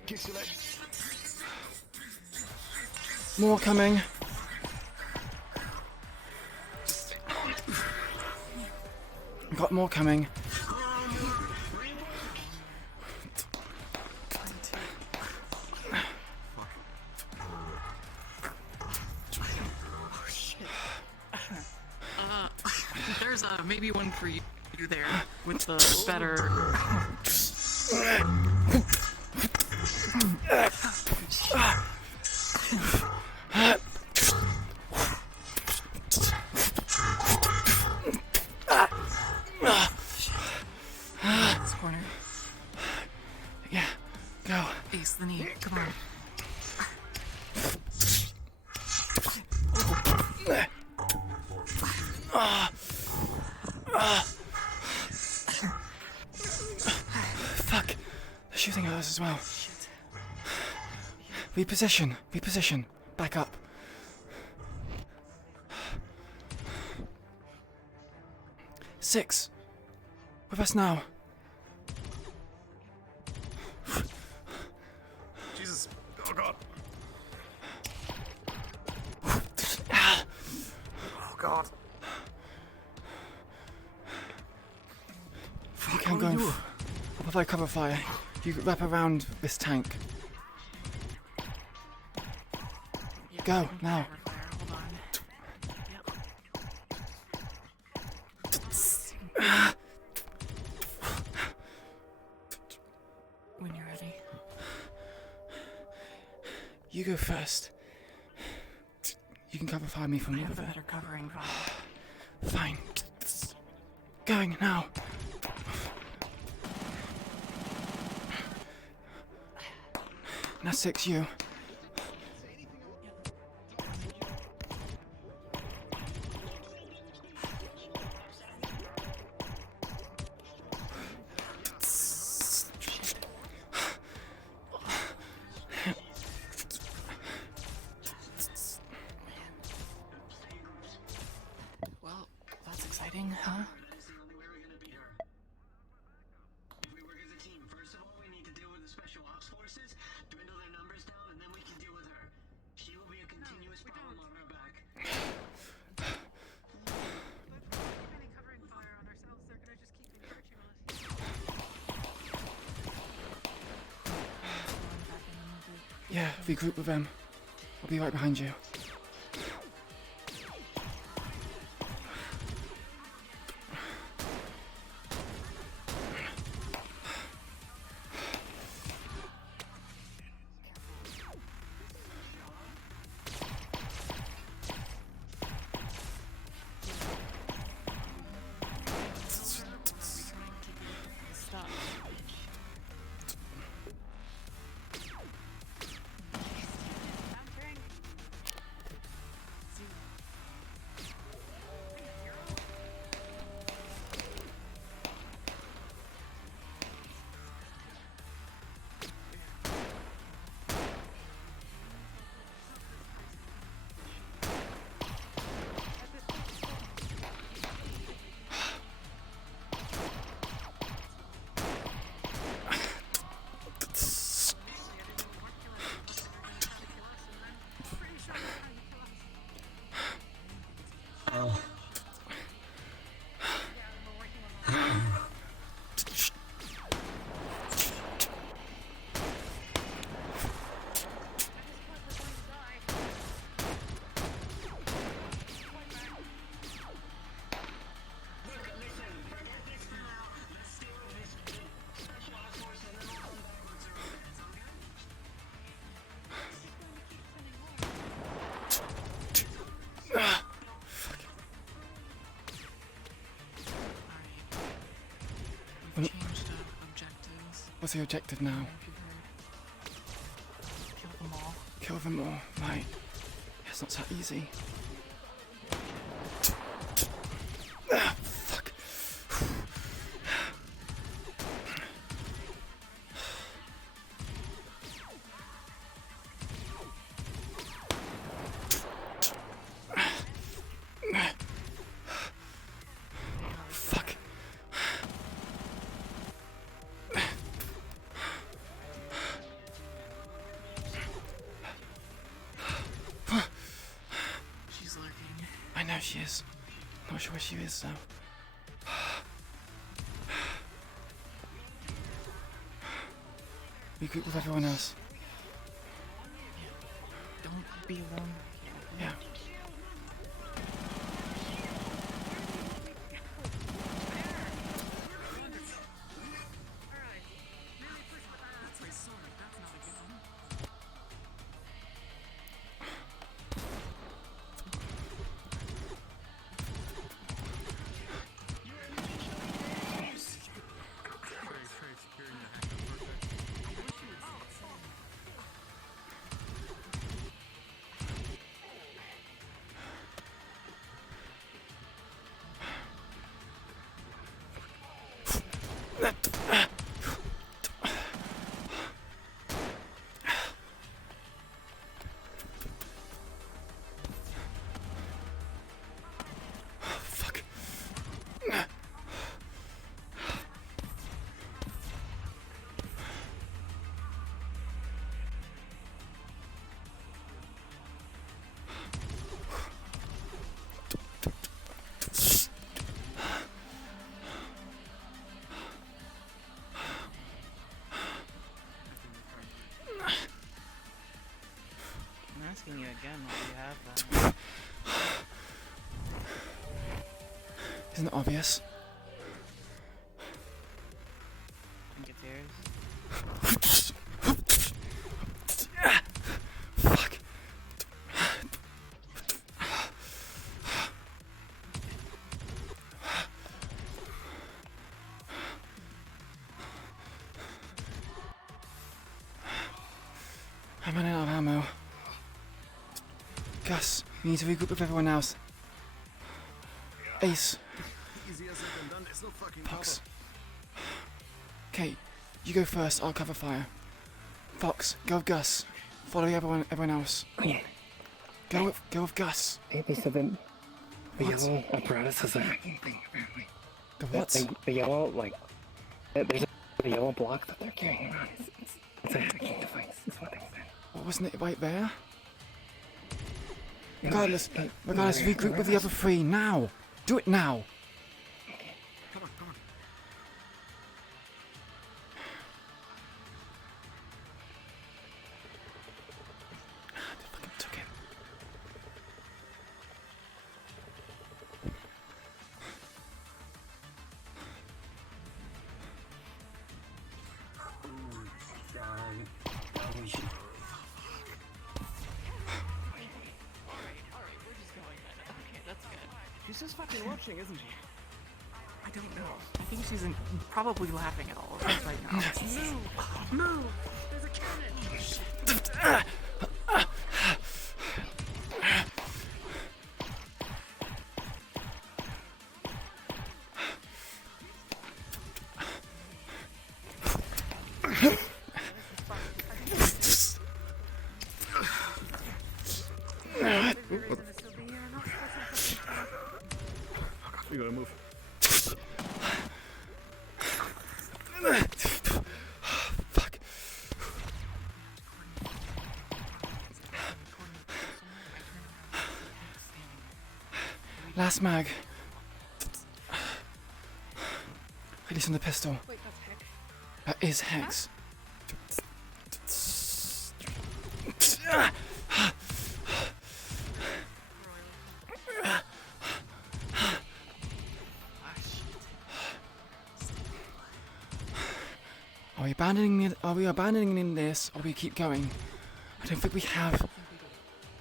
Kiss your leg. More coming. Got more coming. There's maybe one for you there with the better. This corner. Yeah, go. Ace the knee. Come on. Fuck. They're shooting at us as well. Reposition. Reposition. Back up. Six. With us now. Jesus. Oh god. Oh god. You can go. I'll provide cover fire. You wrap around this tank. Go now. When you're ready. You go first. You can cover fire me from I the have a other. better covering fire. Fine. Going now. Now 6, you. Well, that's exciting, huh? Yeah, regroup with them. I'll be right behind you. Stop. Oh. We've changed objectives. What's the objective now? Kill them all. Kill them all. Right. It's not that easy. Ah, fuck. Fuck. She's lurking. I know she is. Not sure where she is though. Regroup with everyone else. Don't be alone. Yeah. Fuck. I'm asking you again, what do you have that? Isn't it obvious? I think it's yours. Fuck. I'm running out of ammo. Gus, we need to regroup with everyone else. Ace. Easier said than done. It's no fucking Fox. Okay, you go first, I'll cover fire. Fox, go with Gus. Follow everyone else. Go with Gus. They said that the What? yellow apparatus is a hacking thing, apparently. The what? The yellow, like, there's a yellow block that they're carrying around. It's a hacking device, is what they said. What, wasn't it right there? Regardless, regroup with the other three now. Do it now. Come on, come on. just fucking watching, isn't she? I don't know. I think she's probably laughing at all of us right now. Move! There's a cannon! We gotta move. Fuck. Last mag. Release on the pistol. Wait, that's Hex. That is Hex. Are we abandoning this, or we keep going? I don't think we have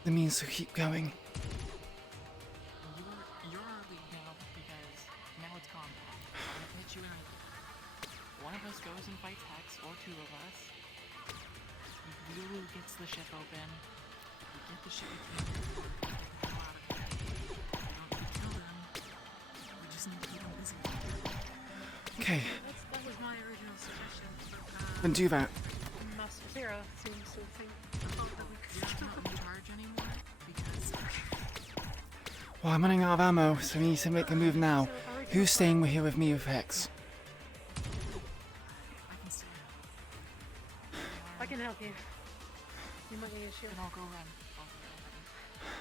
the means to keep going. You're early now because now it's combat. I'm gonna hit you in. One of us goes and fights Hex, or two of us. Lulu gets the ship open. We get the ship open. We get the hell out of here. We don't need to kill them. We just need to keep them busy. Okay. That was my original suggestion. Then do that. Master Zero seems to think that we could You're not in charge anymore because. Well, I'm running out of ammo, so we need to make a move now. Who's staying here with me with Hex? I can help you. You might need a shield. Then I'll go run.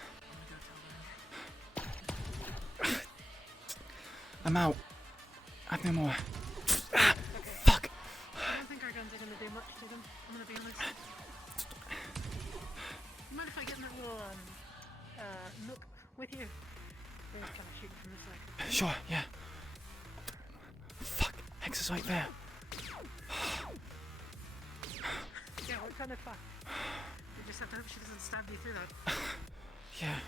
I'm gonna go tell them. I'm out. I have no more. Fuck! I don't think our guns are gonna do much to them. I'm gonna be honest. You mind if I get in that little nook with you? We're just kind of shooting from this side. Sure, yeah. Fuck, Hex is right there. Yeah, we're kind of fucked. We just have to hope she doesn't stab you through that. Yeah.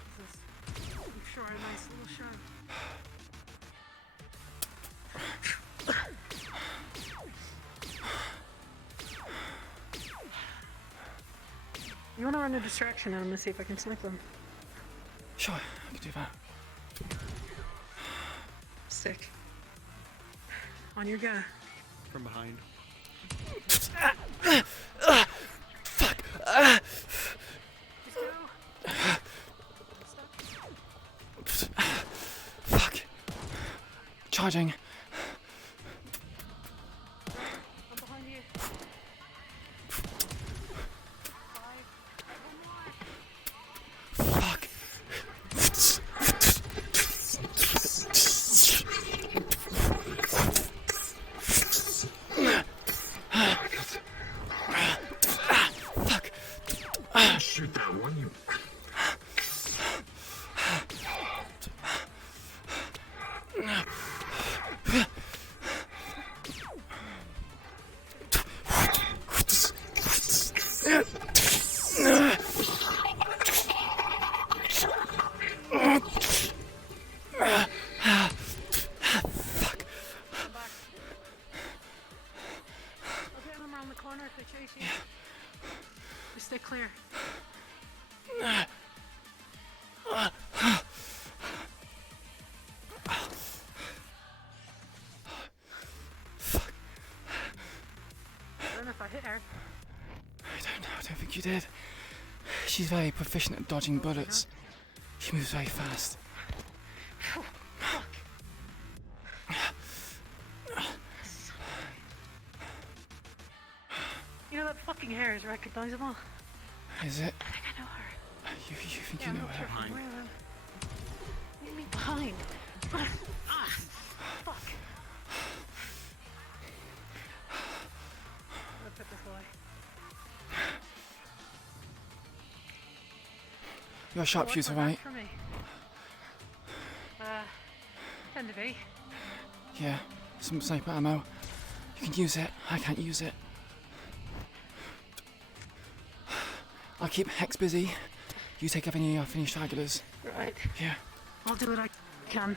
I'm sure a nice little shot. You want to run a distraction on them and see if I can snipe them? Sure, I can do that. Sick. On your guy. From behind. Fuck! Fuck! Charging. I'm behind you. Fuck! Fuck! Shoot that one, you. I'll get them around the corner if they chase you. Just stay clear. I don't know if I hit her. I don't know, I don't think you did. She's very proficient at dodging bullets. She moves very fast. You know that fucking hair is recognizable? Is it? I think I know her. You think Yeah, you I'm know not her? sure from where though. What do you mean behind? Ah, fuck. I'm gonna put this away. You're a sharpshooter, right? For me. Tend to be. Yeah, some sniper ammo. You can use it. I can't use it. I'll keep Hex busy. You take up any stragglers. Right. Yeah. I'll do what I can.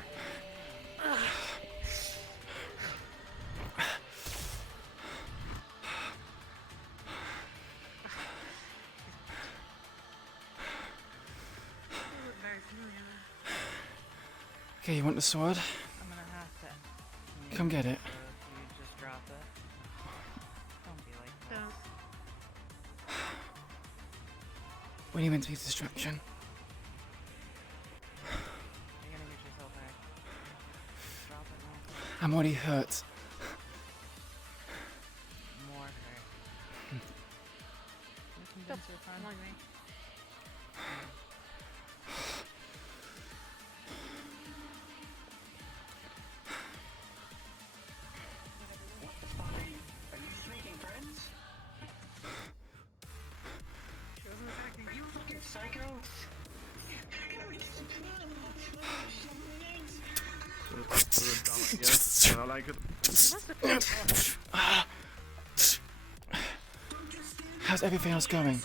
Okay, you want the sword? I'm gonna have to. Come get it. You just drop it. Don't be like that. When you meant to be a distraction. You're gonna get yourself back. Drop it now. I'm already hurt. More hurt. You convince your friend. Are you making friends? She wasn't attacking you. You fucking psycho! Yes, I like it. How's everything else going?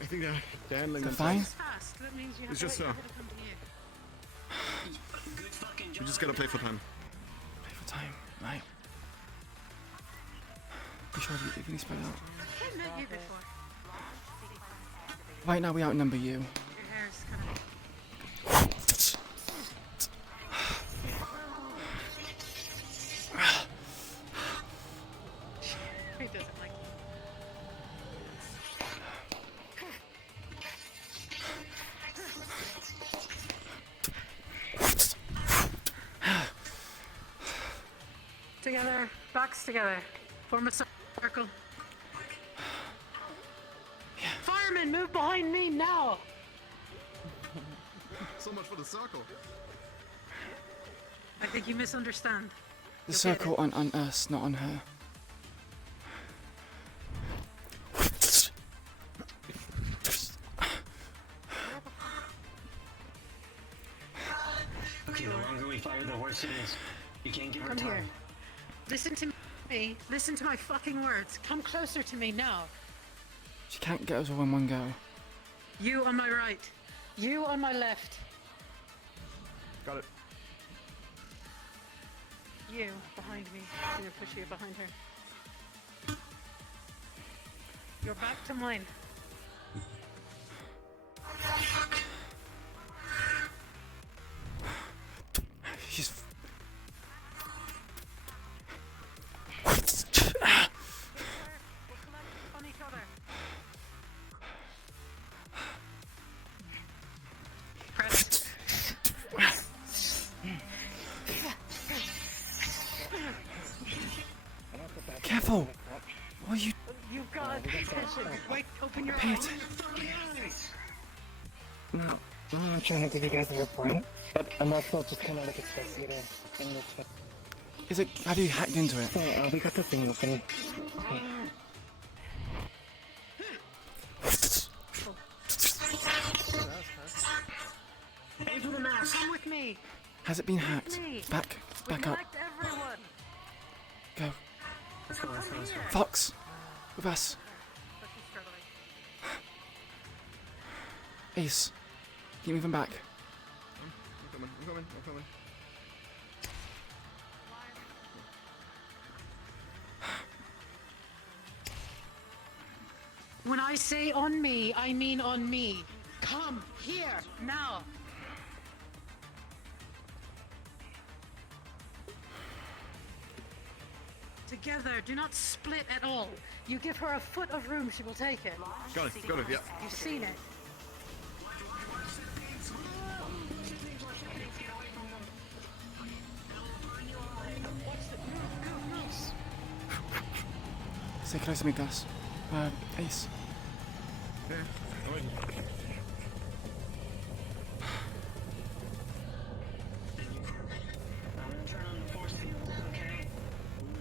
I think they're handling Is it themselves. Fast. That means you have It's to just wait so. for her to come to you. We just gotta play for time. Play for time, right? You sure you can spread out? I've met you before. Right now we outnumber you. Your hair's kind of. He doesn't like it. Together, backs together. Form a circle. Fireman, move behind me now! So much for the circle. I think you misunderstand. The circle on us, not on her. Okay, the longer we fire, the worse it is. You can't give her Come time. here. Listen to me. Listen to my fucking words. Come closer to me now. She can't get us all in one go. You on my right. You on my left. Got it. You behind me. I'm gonna push you behind her. Your back to mine. She's. On each other. Press. Careful! What are you? You gotta pay attention. Wait, open your Pay eyes. No, I'm not trying to give you guys a report, but I'm also just kind of like a spectator in this. Is it? Have you hacked into it? So, we got the thing open. Aim for the mask. Come with me. Has it been hacked? Me. Back We up. hacked everyone. Go. Let's go, let's go, let's go. Fox, with us. But she's struggling. Ace, keep moving back. I'm coming. When I say on me, I mean on me. Come here now. Together, do not split at all. You give her a foot of room, she will take it. Got it, yeah. You've seen it. Stay close to me, Gus. Ace. Yeah, I'm gonna turn on the force field, okay?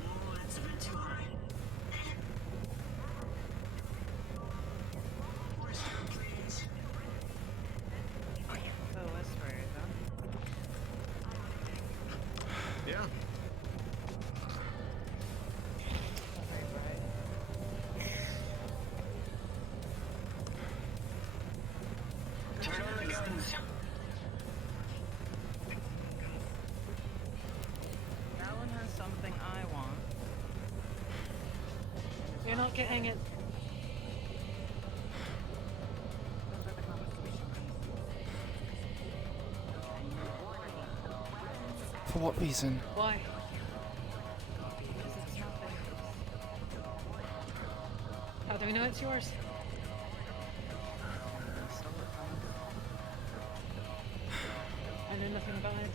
No, that's a bit too high. Force field, please. So whispers, huh? Yeah. getting it. For what reason? Why? How do we know it's yours? I know nothing about it.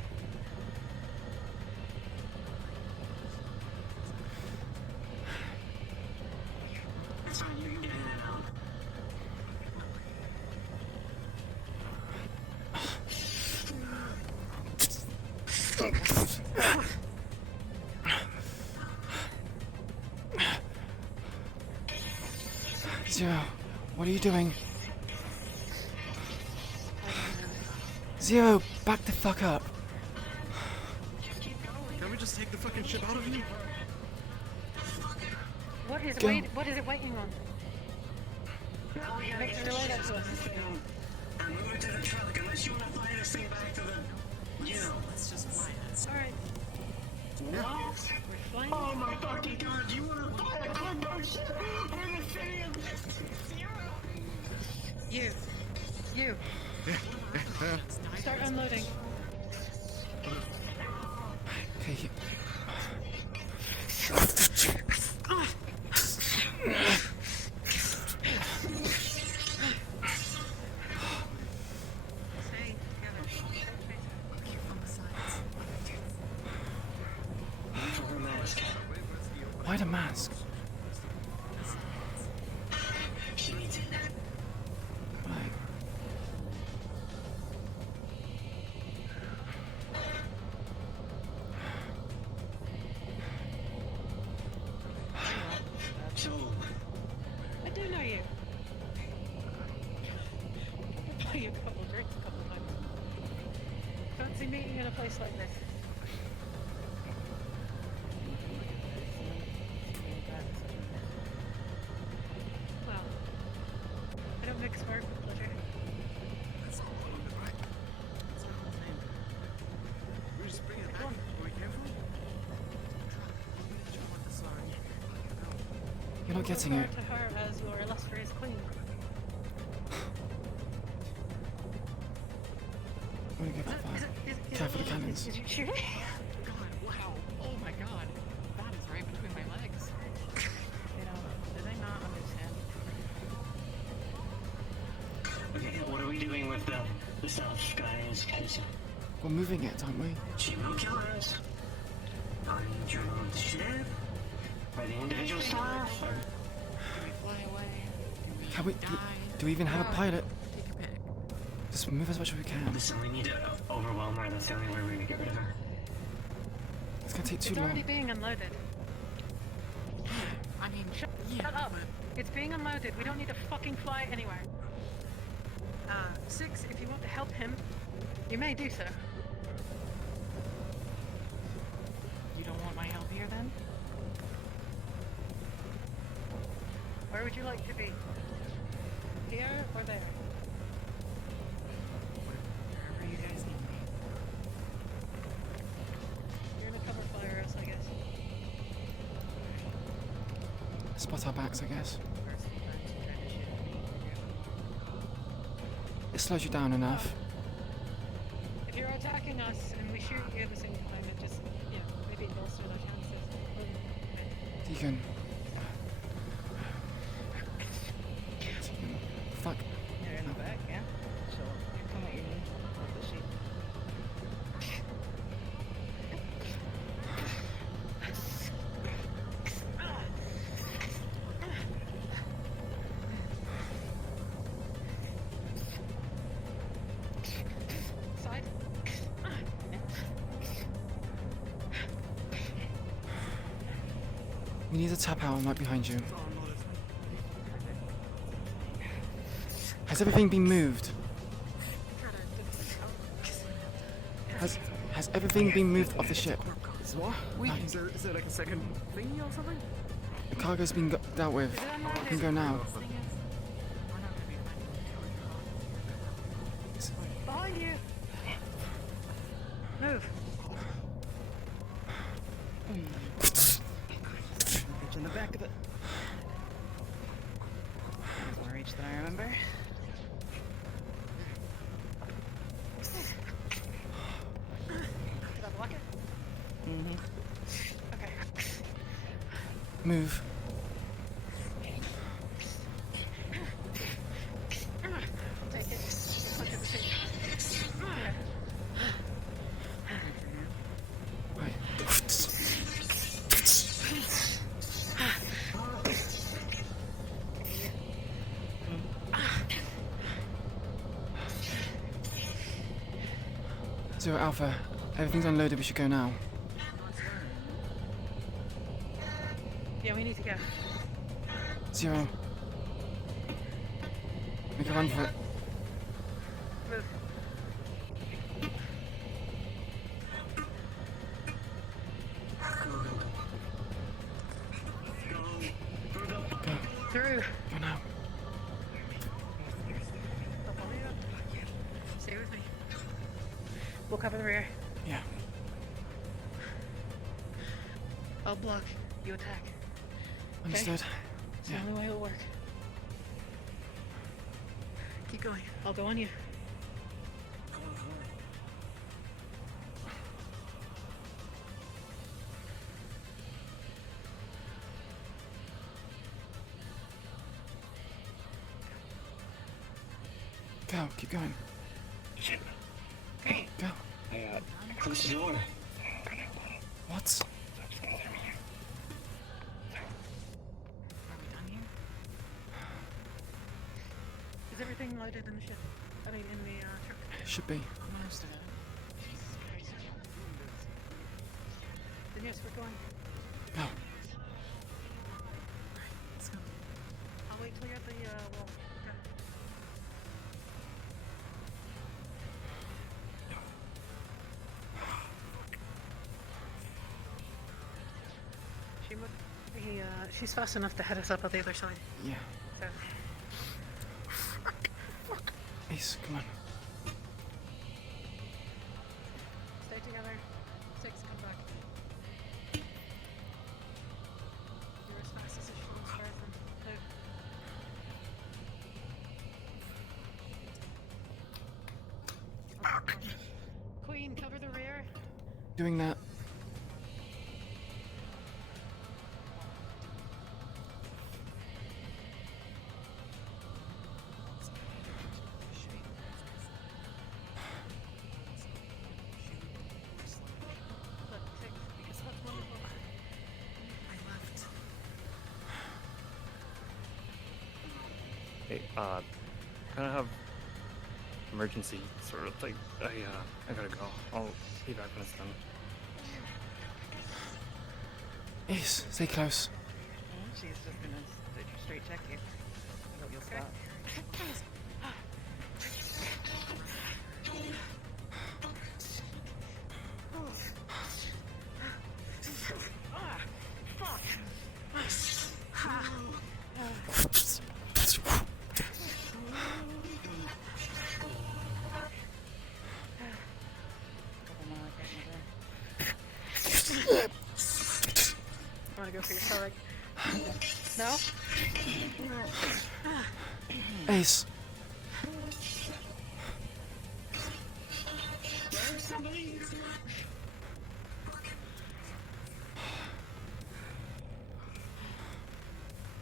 It's fine, you can get in and out. Zero, what are you doing? Zero, back the fuck up. Can we just take the fucking ship out of here? What is Go. what is it waiting on? Now we gotta Let's get the relay that ship to us. and move it to the truck unless you wanna fly this thing back to the Let's just fly it. Alright. No. We're flying. Oh my fucking god, you wanna fly a cargo ship in the city of You. Start unloading. Okay, you... Why the mask? She needs it. Right. So, I do know you. I'll buy you a couple drinks a couple times. Fancy meeting in a place like this. Well, I don't mix work with pleasure. We just bring it back where we came from? You're not getting Refer it. to her as your illustrious queen. I'm gonna go for fire. Careful the cannons. Is you shooting? God, wow. Oh my god. That is right between my legs. They don't. Do they not understand? okay, what are we doing with the stealth guys? Cause We're moving it, aren't we? she will kill us. On your ship? By the individual staff? Or... Do we fly away? Can we... Do we even have a pilot? Just move as much as we can. Listen, we need to overwhelm her. That's the only way we're gonna get rid of her. It's gonna take too It's long. already being unloaded. I mean, Shut up. It's being unloaded. We don't need to fucking fly it anywhere. Six, if you want to help him, you may do so. you don't want my help here then? Where would you like to be? Here or there? Wherever you guys need me. You're gonna cover fire us, I guess. Spot our backs, I guess. It slows you down enough. If you're attacking us and we shoot you at the same time, it just, yeah, maybe it bolsters our chances. Deacon. Fuck. You're in the back, yeah? So, come at your knee. With the sheet. Side. We need to tap out. I'm right behind you. Has everything been moved? Has everything been moved off the ship? What? Wait, Right. is there like a second thingy or something? The cargo's been dealt with. We can go now. Behind you! Move. Get in the back of it. reach that I remember. Did I block it? Mm-hmm. Okay. Move. Take it. Look at the thing. Okay. Right. Zero Alpha, everything's unloaded, we should go now. Yeah, we need to go. Zero. Make a run for it. Move. Through. Go now. Stay with me. We'll cover the rear. Yeah. I'll block. You attack. Understood. Okay? It's the only way it'll work. Keep going. I'll go on you. Go, keep going. Shit. Go. Close the door. What? Are we done here? Is everything loaded in the ship? I mean, in the truck? Should be. Most of it. Jesus Christ. Then yes, we're going. Go. Let's go. I'll wait till you're at the wall. Go. She's fast enough to head us up on the other side. Yeah. So. Ace, come on. Stay together. 6, come back. You're as fast as a short person. Move. Queen, cover the rear. Doing that. Hey, kind of have emergency sort of like I gotta go. I'll be back when it's done. Ace, stay close. She's just gonna straight check you. I hope you'll stop. Want to go for your stomach? No? Ace.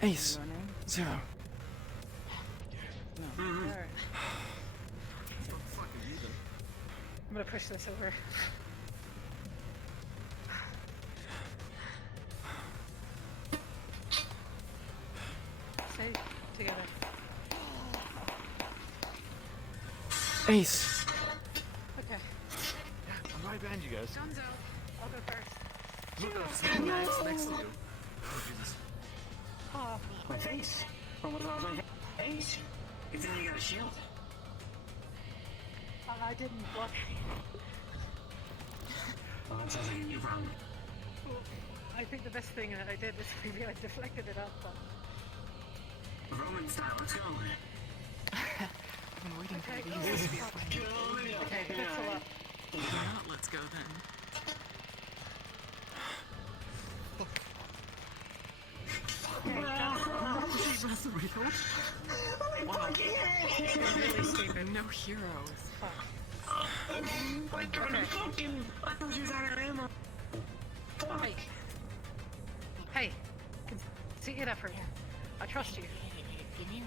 Ace. Zero. No. Alright. I'm gonna push this over. Stay together. Ace. Okay. I'm right behind you guys. Guns out. I'll go first. Look, I'm standing next to you. Oh, Jesus. Oh. My face. From what about my face? Good thing you got a shield. I didn't block. Well, that sounds like a new problem. I think the best thing I did was maybe I deflected it up, but... Roman style, let's go. I've been waiting for Okay, these. Okay, thanks a lot. If not, let's go then. Okay, That's real? Wow. Fucking Really stupid. No heroes. Fuck. I couldn't fucking. I thought you was out of ammo. Hey. Hey. Conceited effort. I trust you. Give me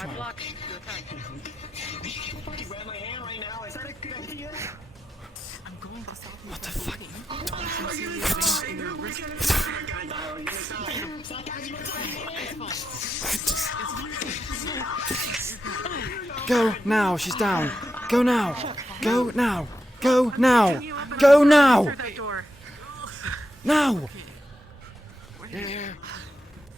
I blocked your attack. You fucking grab my hand right now. Is that a good idea? I'm going to stop you. What the fuck? Go now, she's down. Go now. Go now. Go now. Go now. Now.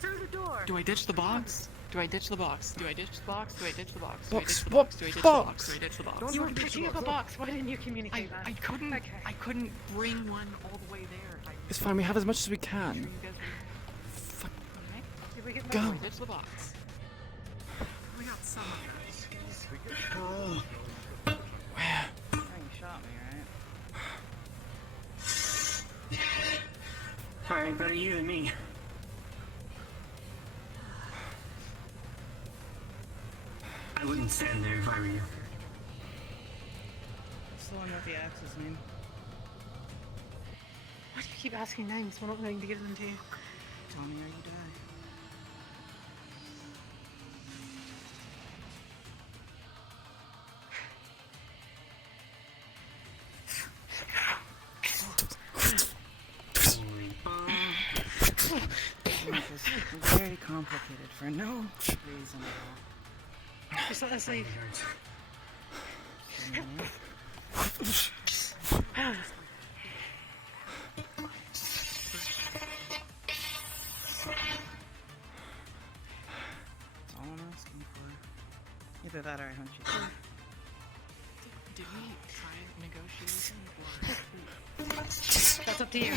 Through the door. Do I ditch the box? Do I ditch the box? Do I ditch the box? Do I ditch the box? Do I Box, ditch the box, box? Do I ditch the box. box? Do I ditch the box? You were picking up a box. Why didn't you communicate that? I couldn't bring one all the way there. It's fine, we have as much as we can. Did we get Go. more? Ditch the box. We got some of those. Where? You shot me, right? Alright, better you than me. I wouldn't stand there if I were you. It's the one with the axes, man. Why do you keep asking names? We're not going to give them to you. Tell me or you die. This is very complicated for no reason at all. Just let us leave. That's all I'm asking for. Either that or I hunt you down. Did we try negotiation or... That's up to you.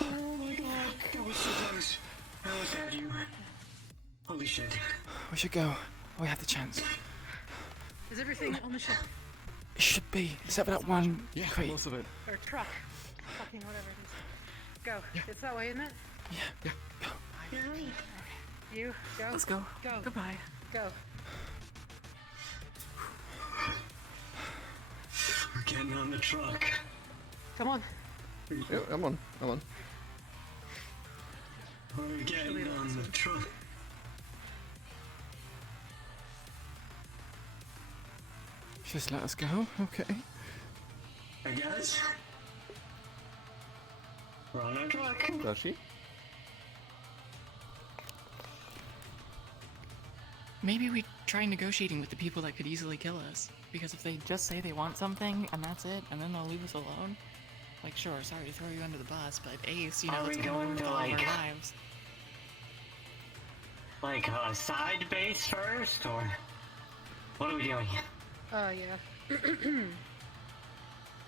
Oh my god, that was so close. I almost had you. Holy shit. We should go. We have the chance. Is everything on the ship? It should be, except for that one crate. Most of it. Or truck? Fucking whatever it is. Go. It's that way, isn't it? Yeah. You, go. Let's go. Go. Goodbye. Go. We're getting on the truck. Come on. Yeah, I'm on. We're getting on the truck. Just let us go, okay. I guess. We're on our truck. Does she? Maybe we try negotiating with the people that could easily kill us. Because if they just say they want something, and that's it, and then they'll leave us alone. Like, sure, sorry to throw you under the bus, but Ace, you know, Are it's we gonna going ruin to, all of our like- lives. Like a side base first, or what are we doing? Yeah.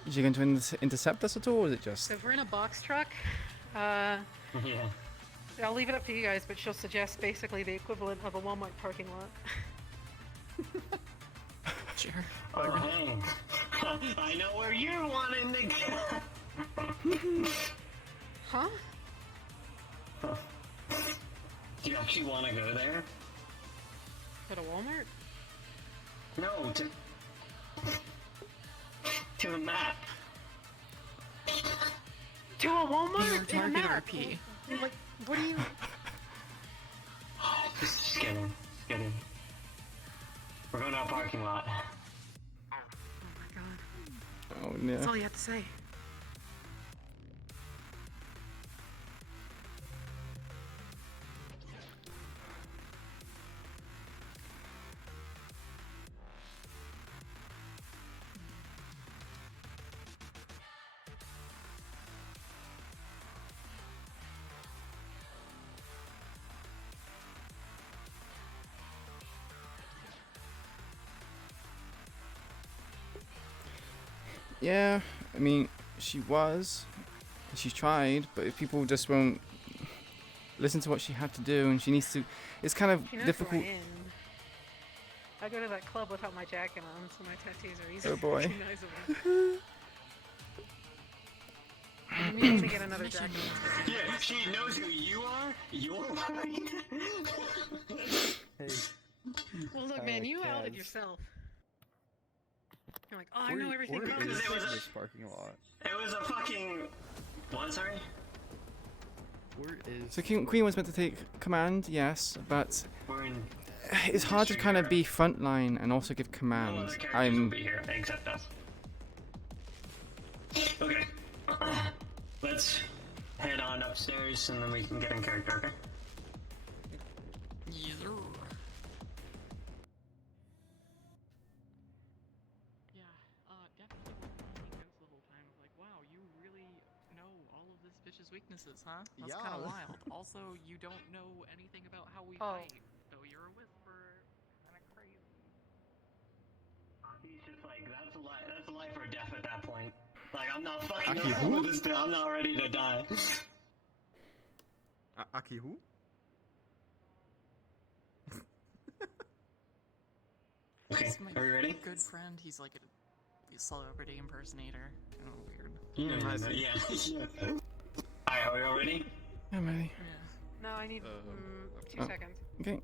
Is you going to intercept us at all, or is it just... So if we're in a box truck, Yeah. I'll leave it up to you guys, but she'll suggest basically the equivalent of a Walmart parking lot. Sure. Oh, hey. I know where you're wanting to go. Huh? Do you actually want to go there? Go to Walmart? No, to a map. To a Walmart? Your In a target map? RP. Like, what do you... Just kidding. Just kidding. We're going to a parking lot. Oh, no. That's all you have to say. Yeah, I mean, she tried, but if people just won't listen to what she had to do, and she needs to. It's kind of She knows difficult. who I am. I go to that club without my jacket on, so my tattoos are easy Oh boy. recognizable. I'm needing to get another jacket. Yeah, she knows who you are. You're right. Hey. Well, look, man, you outed yourself. You're like, oh, I know everything about Where is this. this parking lot? It was a fucking. What? Sorry. Where is? So Queen was meant to take command, yes, but We're in. it's hard to kind of be frontline and also give All commands. the characters will I'm. be here except us. Okay. Let's head on upstairs and then we can get in character. Okay. Yeah. Definitely notes the whole time. Like, wow, you really know all of this bitch's weaknesses, huh? That's kind of Yeah. wild. Also, you don't know anything about how we Oh. fight, so you're a whisperer. Kind of crazy. He's just like, that's a life or death at that point. Like, I'm not fucking Aki around who? with this bit. I'm not ready to die. Aki who? Okay, He's my are we ready? good friend. He's like a celebrity impersonator. Kind of weird. Yeah. Alright, are we all ready? I'm ready. No, I need 2 oh. seconds. Okay.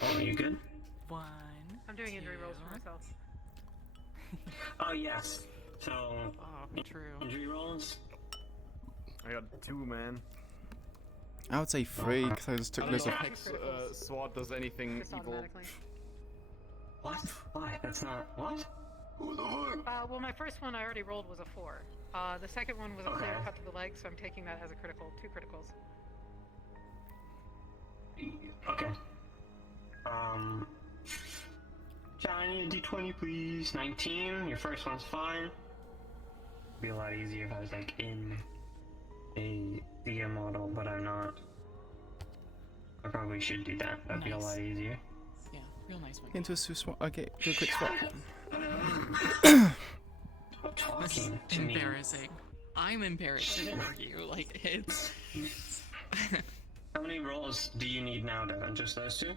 Oh, are you good? One. I'm doing injury rolls for myself. Oh, yes. So, true. Injury rolls? I got 2, man. I would say 3 because I just I took don't list know of. if SWAT does anything Just evil. automatically. What? Why? That's not. What? Who the fuck? Well, my first one I already rolled was a 4. The second one was a clear Okay. cut to the leg, so I'm taking that as a critical. 2 criticals. Okay. Johnny, a d20, please. 19. Your first one's fine. It'd be a lot easier if I was like in a DM model, but I'm not. I probably should do that. That'd be a lot easier. Yeah, real nice one. Get into a swap. Okay, do a quick swap. Stop This is talking to me. embarrassing. I'm embarrassed for you. Like, it's. How many rolls do you need now, Devin? Just those 2?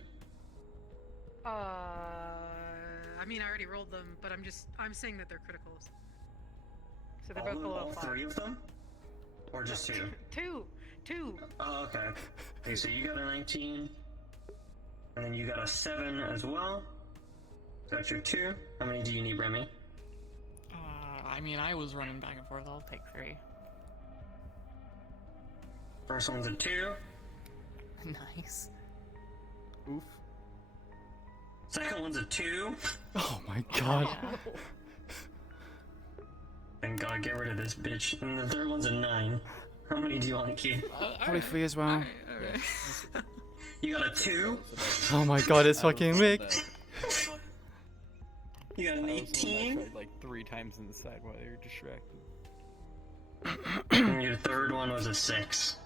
I mean, I already rolled them, but I'm saying that they're criticals. So they're both below all 5. 3 of them? Or just 2? 2! Oh, okay. Okay, so you got a 19, and then you got a 7 as well. So that's your 2. How many do you need, Remy? I mean, I was running back and forth. I'll take 3. First one's a 2. Nice. Oof. Second one's a 2. Oh my god. Thank God, get rid of this bitch. And the third one's a 9. How many do you want to keep? Probably 3 as well. You got a 2? Oh my god, it's fucking rigged. You got an 18? Tried like 3 times in the side while you're distracted. And your third one was a 6.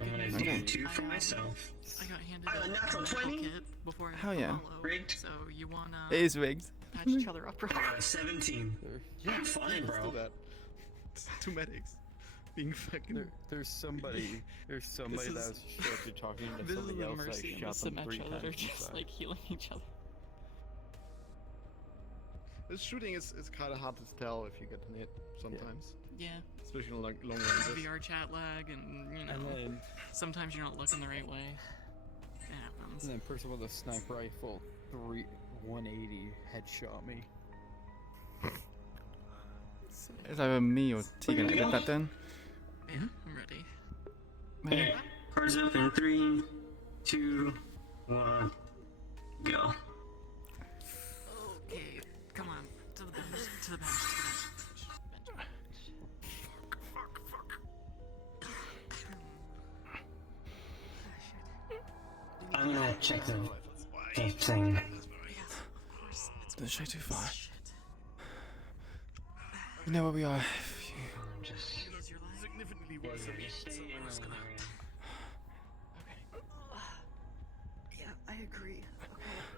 I'm gonna do 2 for myself. I got handed I got a natural 20? kit before I Hell yeah. Rigged? So you wanna It is rigged. patch each other up, I got a 17. Yeah, Fine, let's bro. do that. 2 medics. Being fucking. There's somebody that was distracted talking to This is somebody the else. mercy I and the shot them 3 Symmetra times that are in the just side. like healing each other. This shooting is kind of hard to tell if you get hit sometimes. Yeah. Especially in long ranges. VR chat lag, and you know, And then- sometimes you're not looking the right way. It happens. And then person with a sniper rifle, 180 headshot me. It's either me or Tegan that did that then. Yeah, I'm ready. Okay, cards up in 3, 2, 1, go. Okay, come on, to the bench, to the bench, to the bench. I'm gonna check the thing. Don't stray too far. You know where we are. Significantly worse than me, so we're just gonna... Yeah, I agree.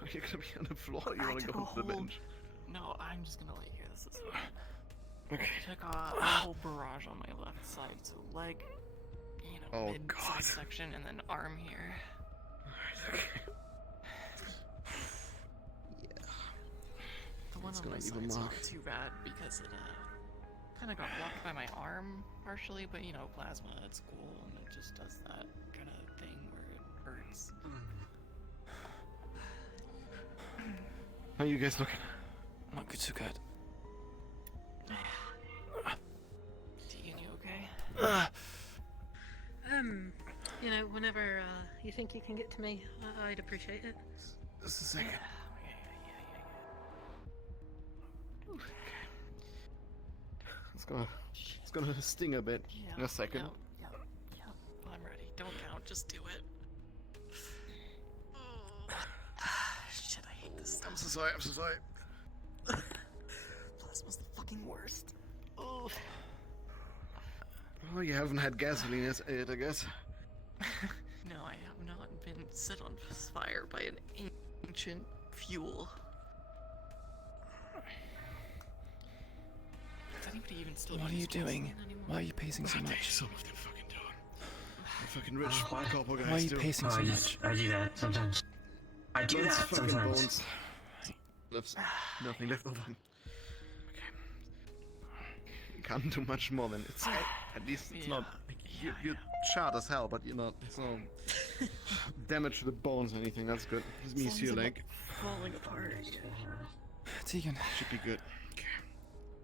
Okay. You're gonna be on the floor. You I wanna took go a to the whole- bench? No, I'm just gonna lay here. This is fine. Okay. I took a whole barrage on my left side, so leg, you know, Oh, mid God. section and then arm here. The one It's on gonna this leave a side's mark. not too bad because it kind of got blocked by my arm partially, but you know, plasma, it's cool and it just does that kind of thing where it hurts. How are you guys looking? Not good, so good. Tegan, you okay? You know, whenever you think you can get to me, I'd appreciate it. Just a second. It's gonna sting a bit in a second. Yeah. I'm ready. Don't count, just do it. Shit, I hate this stuff. I'm so sorry. Plasma's the fucking worst. Oh. Oh, you haven't had gasoline yet, I guess. No, I have not been set on fire by an ancient fuel. Does anybody even still What are use you doing? gasoline anymore? Why are you pacing so much? Some of them fucking don't. The fucking rich corpo guys Why are you do. pacing so much? I do that sometimes. I do Those that fucking sometimes. bones. Nothing left of them. You can't do much more than it's. At least it's not. You're charred as hell, but you're not. It's no damage to the bones or anything. That's good. This means your leg. Falling apart. Tegan, should be good.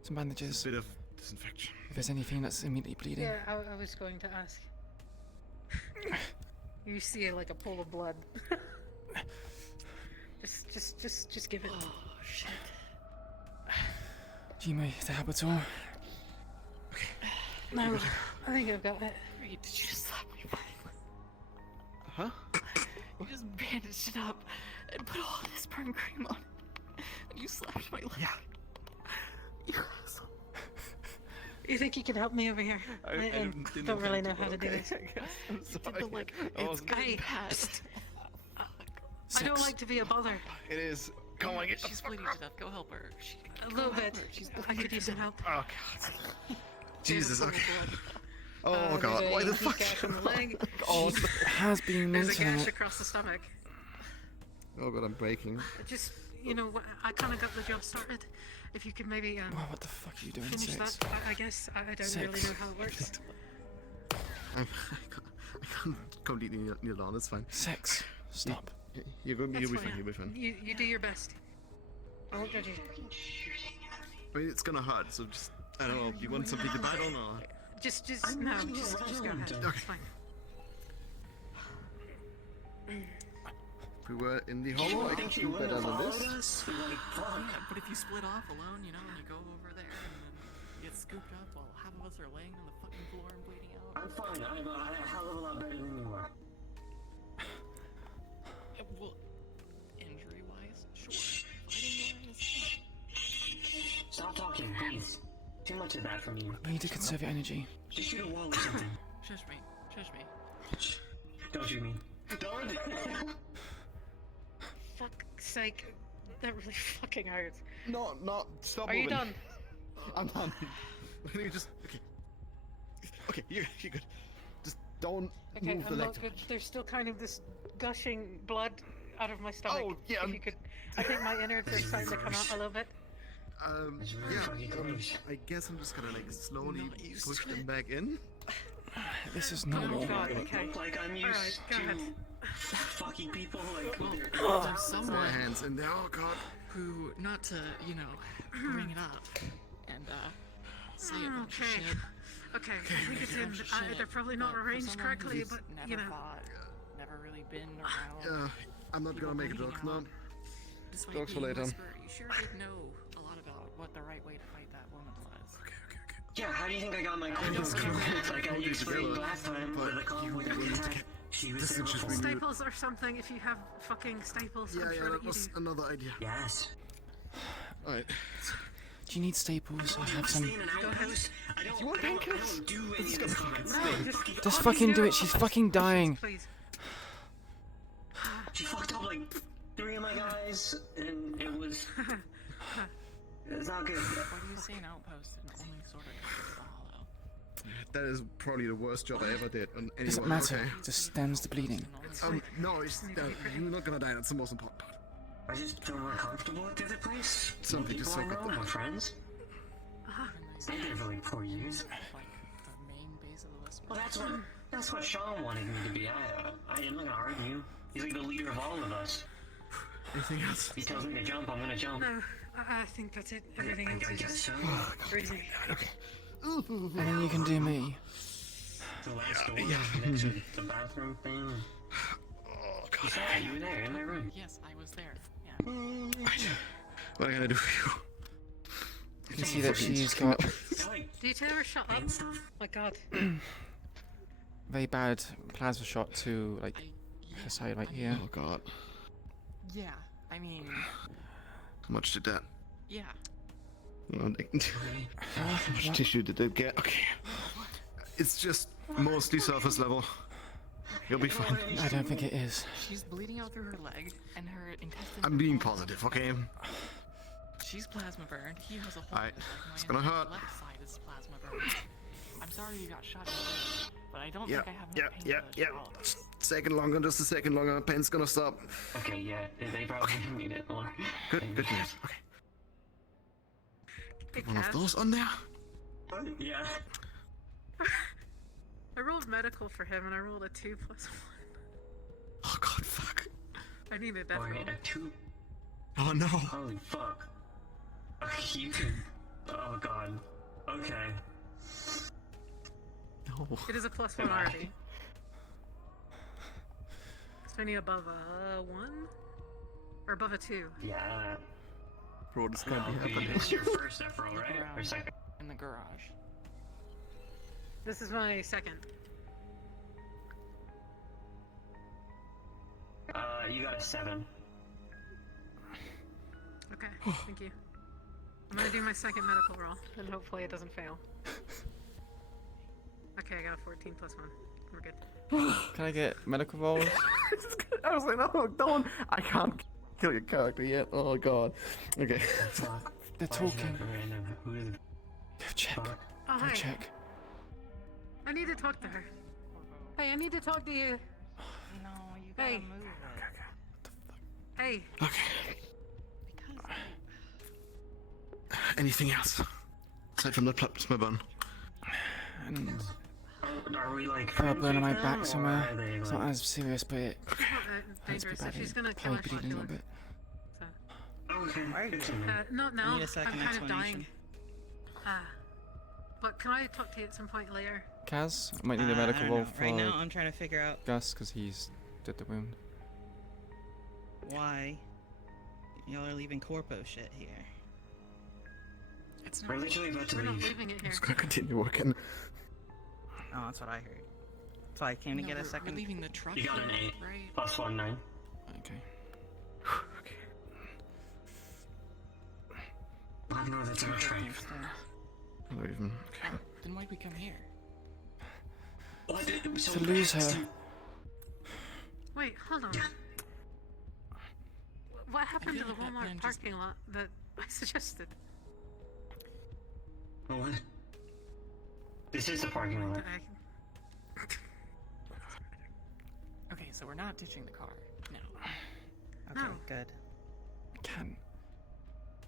some bandages. A bit of disinfection. If there's anything that's immediately bleeding. Yeah, I was going to ask. You see like a pool of blood. just give it. Oh shit. Do you need to help at all? No, I think I've got it. Wait, did you just slap me? Huh? You just bandaged it up and put all this burn cream on it. And you slapped my leg. Yeah. You asshole. You think you can help me over here? I don't really know how to do this. I'm sorry. Like, it's Hey, past. I don't like to be a bother. It is. Come on, get She's bleeding to death. Go help her. A little bit. I could use some help. Oh god. Jesus. Okay. Oh god. There's Why a the deep fuck? gash on the leg. Oh, It has been There's a mentioned. gash across the stomach. oh god, I'm breaking. Just, you know, I kind of got the job started. If you could maybe Well, what the fuck are you doing, finish Six? that, I guess. I don't really know how it works. I can't completely kneel down. It's fine. Six. Stop. You'll be That's fine. You'll be fine. You do your best. I won't judge you. I mean, it's gonna hurt. So just, I don't know. You want something to bite on or? Just go ahead. Okay. It's fine. If we were in the hollow, I could do better than this. Yeah, but if you split off alone, you know, and you go over there and then you get scooped up while half of us are laying on the fucking floor and bleeding out. I'm fine. I'm a hell of a lot better than you are. Well, injury-wise, sure. Fighting-wise, Stop talking, please. Too much of that from you. You need to conserve your energy. Just shoot a wall or something. shush me, shush me. Don't shoot me. Don't. Fuck's sake. That really fucking hurts. No, stop Are moving. you done? I'm done. Let me just. Okay, you're good. Just don't Okay, move the I'm leg not too good. much. There's still kind of this gushing blood out of my stomach. Oh, yeah, If you could, I think my innards are starting to come out a little bit. I guess I'm just gonna like slowly push them back in. This is Oh normal. god, okay. Look like I'm used Alright, go ahead. fucking people like with their There's My someone hands in there. Oh god. who, not to, you know, bring it up and, say a bunch of Okay. shit. Okay, I think it's Say a in. bunch of shit, They're probably not but for arranged someone correctly, who's but never you know. fought, never really been around. I'm not gonna make a joke now. Despite Jokes for being later. Whisper, you sure did know a lot about what the right way to fight that woman was. Yeah, how do you think I got my condoms covered? Like I explained last time with the call with the attack. She was there before. Staples or something, if you have fucking staples, I'm sure that that you was do. another idea. Yes. Alright. Do you need staples? I have some. Go ahead. You want pancakes? Do any of this comments. Just fucking do it. She's fucking dying. Please. She fucked up like 3 of my guys, and it was. It's not good. Why do you say an outpost and only sort of covers the hollow? That is probably the worst job I ever did on anyone. Doesn't matter. Okay. It just stems the bleeding. No, you're not gonna die. That's the most important part. I just feel more comfortable at the other place. Something People just I so know, good. my friends. Stayed there for like 4 years. Well, that's what Sean wanted me to be. I'm not gonna argue. He's like the leader of all of us. Anything else? He tells me to jump, I'm gonna jump. No, I think that's it. Everything else I is guess just so. crazy. Okay. And then you can do me. The last door next to the bathroom thing. Oh God. Yeah, you were there in my room. Yes, I was there. Yeah. What am I gonna do for you? You can see that she's got Do you tell her shut up? My God. very bad plasma shot to like her side right here. Oh God. Yeah, I mean, How much did that? yeah. How much tissue did it get? Okay. It's just mostly surface level. You'll be fine. I don't think it is. She's bleeding out through her leg, and her intestines. I'm being positive, okay? She's plasma burned. He has a hole. Alright, in his leg. it's My gonna hurt. left side is plasma burned. I'm sorry you got shot in the leg, but I don't Yeah, think I have yeah, enough pain yeah, to yeah. swallow. Second longer, just a second longer. Pain's gonna stop. Okay, yeah, they probably need it more. Good news. Okay. Hey, One of Cass. those on there. Yeah. I rolled medical for him and I rolled a 2+1. Oh God, fuck. I needed that Oh, roll. yeah, a 2. Oh no. Holy fuck. Okay, you can. Oh God. Okay. No. It is a +1 already. So I need above a 1? Or above a 2? Yeah. Bro, this can't be Okay, happening. it's your first F roll, right? Or second? In the garage. This is my second. You got a 7. Okay, thank you. I'm gonna do my second medical roll, and hopefully it doesn't fail. Okay, I got a 14+1. We're good. Can I get medical rolls? I was like, no, don't. I can't kill your character yet. Oh God. Okay. They're talking. Who is it? Go check. Oh, Go hi. check. I need to talk to her. Hey, I need to talk to you. No, you gotta Hey. move it. Hey. Okay. Anything else? Aside from the plasma burn. And Are we like got a burn on my friends with back them, or somewhere. are they, It's like- not as serious, but it It's not hurts pretty dangerous. If badly. she's gonna kill Probably us, she'll bleeding a kill little us. bit. Okay. Good to know. Not now. need a second I'm kind of dying. explanation. But can I talk to you at some point later? Kaz, I might need a I medical don't roll know. for Right now, I'm trying to figure out Gus because he's did the wound. why y'all are leaving corpo shit here. It's We're not. literally about to We're not leave. leaving it here. It's gonna continue working. Oh, that's what I heard. So I came to No, get a we're second. leaving the truck You got an here, 8. right? +1, 9. Okay. I know that's our train. Not even. Oh, then why'd we come here? What? To lose her. Wait, hold on. What happened to feel the like that Walmart plan just- parking lot that I suggested? What? This is the parking lot. Okay, so we're not ditching the car. No. Okay, No. good. Can.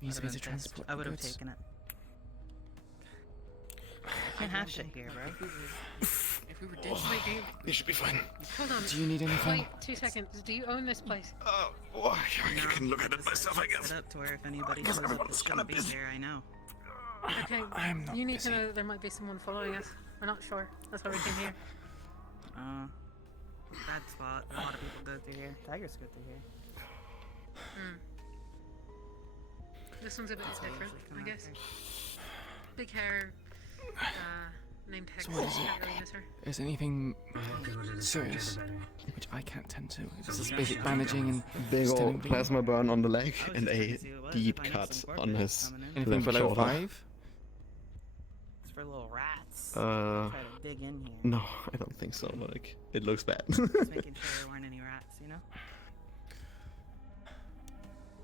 Needs to be to transport I the would have goods. taken it. Can't have shit here, bro. If we were ditching, Wait, do you, You should be fine. hold on. Do you need anything? Wait, 2 seconds. Do you own this place? Oh, you can look at it myself, I guess. Set up to where if anybody Because shows up everyone's that gonna shouldn't be be- here, I know. Okay, I'm not you need busy. to know that there might be someone following us. We're not sure. That's why we came here. Bad spot. A lot of people go through here. Tiger's go through here. This one's a bit That's why different, usually come I out guess. here. Big hair, named Hex. So what is it? Can't really miss her. Is anything serious? Which I can't tend to. It's just basic bandaging and Big stemming old bleeding. plasma burn on the leg I was and just a gonna see what it was deep if I knew cut some on corporate his coming in. Anything left below shoulder. 5? It's for little rats. Uh, Try to dig in here. No, I don't think so. Like, it looks bad. Just making sure there weren't any rats, you know?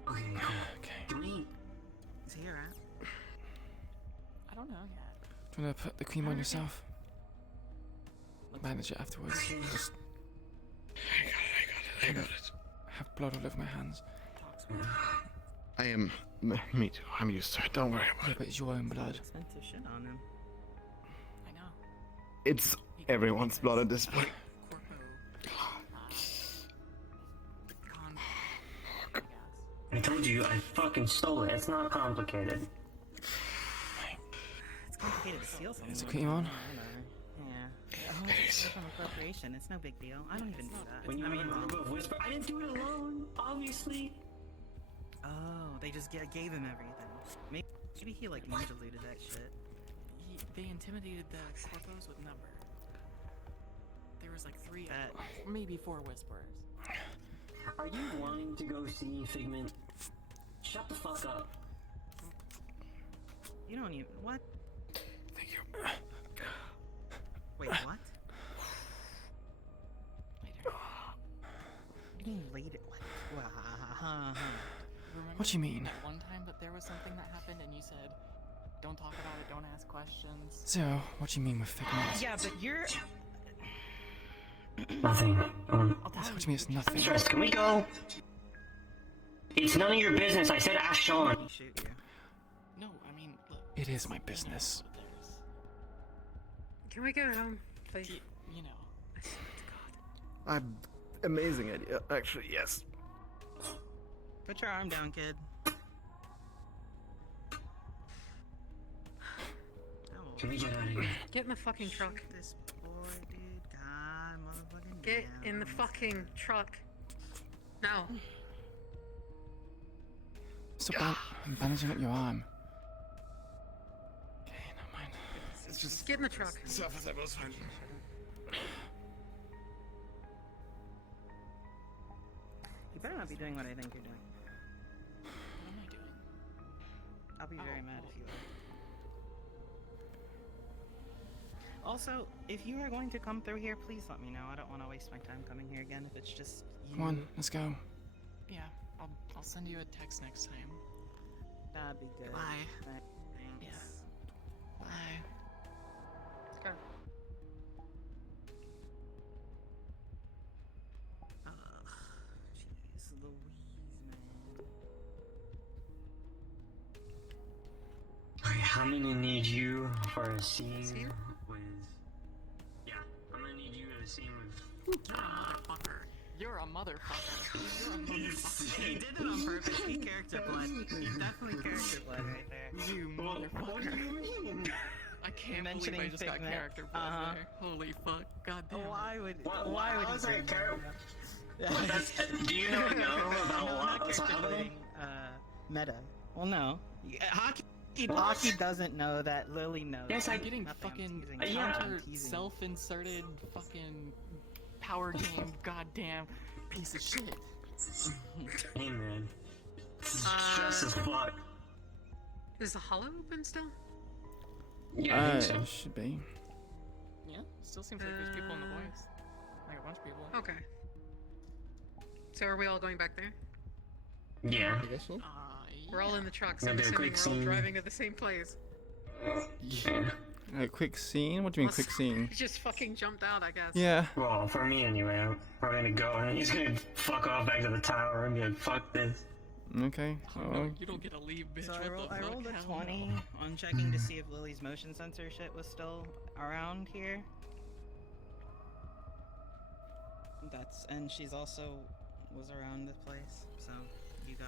Okay, cool. Okay. Can we? Is he a rat? I don't know yet. Do you want to put the cream on yourself? manage it afterwards. Just I got it. have blood all over my hands. I am. Me too. I'm used to it. Don't worry about Yeah, it. but it's your own blood. Spent to shit on him. I know. It's everyone's blood at this point. I told you, I fucking stole it. It's not complicated. It's complicated to steal something. It's okay, Iman. Yeah. Oh, it's from appropriation. It's no big deal. I don't even do that. When you I have mean, a group of whisper, I didn't do it alone, obviously. oh, they just gave him everything. Maybe he like ninja looted that shit. They intimidated the corpos with number. There was like 3, maybe 4 whisperers. Are you wanting to go see Figment? Shut the fuck up. You don't even what? Thank you. Wait, what? You mean later? What? What do you mean? One time that there was something that happened and you said, don't talk about it, don't ask questions. Zero, what do you mean with Figment? Yeah, but you're. Nothing. What do you mean it's nothing? Stress, can we go? It's none of your business. I said ask Sean. No, I mean, look. It is my business. Can we go home, please? You know. I'm amazing idea. Actually, yes. Put your arm down, kid. Can we get out of here? Get in the fucking truck. This boy, dude. God, motherfucking. Get in the fucking truck. Now. Stop bandaging up your arm. Okay, never mind. It's just Get in the truck. surface fine. You better not be doing what I think you're doing. What am I doing? I'll be very mad if you are. Also, if you are going to come through here, please let me know. I don't want to waste my time coming here again if it's just you. Come on, let's go. Yeah, I'll send you a text next time. That'd be good. Bye. Thanks. Yeah. Bye. Let's go. Jeez Louise, man. Okay, I'm gonna need you for a scene with. Yeah, I'm gonna need you in a scene with. You're a motherfucker. You're a motherfucker. He did it on purpose. He character blood. He definitely character blood right there. You motherfucker. What do you mean? I can't Mentioning believe I just got Figment. character blood there. Holy fuck. God damn. Why would Why you was bring I that up? Do you not know about not what's character happening? blooding, meta. Well, no. Hockey doesn't know that Lily knows. Yes, I'm getting fucking counter self-inserted fucking power game goddamn piece of shit. Hey man. Stress as fuck. Is the hollow open still? Yeah, I think so. Should be. Yeah, still seems like there's people in the voice. Like a bunch of people. Okay. So are we all going back there? Yeah. We're all in the truck, so Gonna I'm do a assuming quick we're all scene. driving to the same place. Yeah. A quick scene? What do you mean quick scene? He just fucking jumped out, I guess. Yeah. Well, for me anyway, we're gonna go and he's gonna fuck off back to the tower and be like, fuck this. Okay. Oh, no, you don't get to leave, bitch. So What the I fuck? rolled a Hell 20 no. on checking to see if Lily's motion sensor shit was still around here. And she's also was around this place, so you got,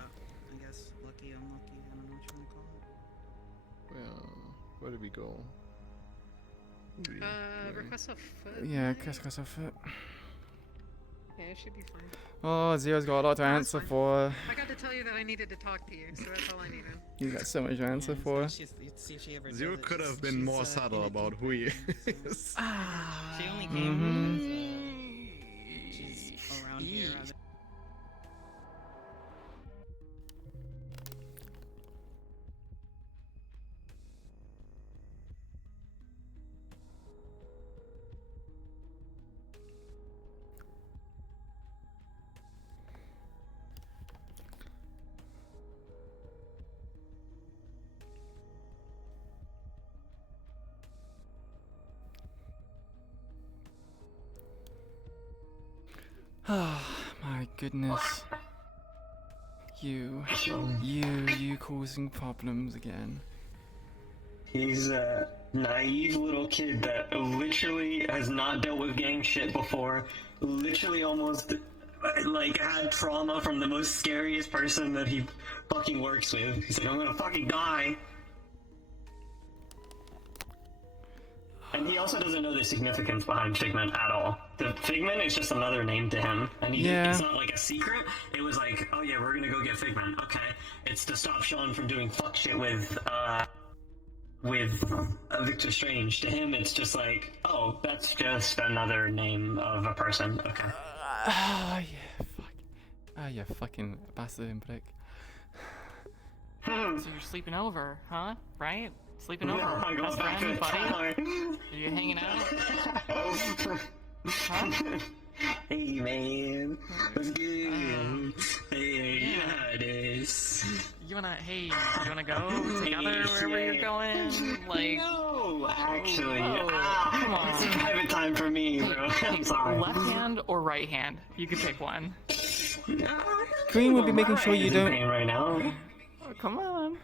I guess, lucky, unlucky, I don't know what you want to call it. Where did we go? Request a foot? Yeah, Chris off it. Yeah, it should be fine. Oh, Zero's got a lot to answer for. I got to tell you that I needed to talk to you, so that's all I needed. You got so much to answer for. See if she ever Zero does it. could have been more subtle about who he is. She only came because she's around here. Oh my goodness. You causing problems again. He's a naive little kid that literally has not dealt with gang shit before. Literally almost, like, had trauma from the most scariest person that he fucking works with. He's like, I'm gonna fucking die. And he also doesn't know the significance behind Figment at all. The Figment is just another name to him, and it's not like a secret. It was like, oh yeah, we're gonna go get Figment. Okay, it's to stop Sean from doing fuck shit with Victor Strange. To him, it's just like, oh, that's just another name of a person. Okay. Ah, yeah, fuck. Ah, you fucking bastard and prick. So you're sleeping over, huh? Right? Sleeping over. No, I go Best back friend, to buddy? tower. Are you hanging out? Huh? Hey man, what's good? Hey, you know how it is. You wanna go together wherever you're going? Like, no, actually, come on. It's private time for me, bro. I'm sorry. Left hand or right hand? You can pick one. Green will be making sure you don't. Right now. Oh, come on.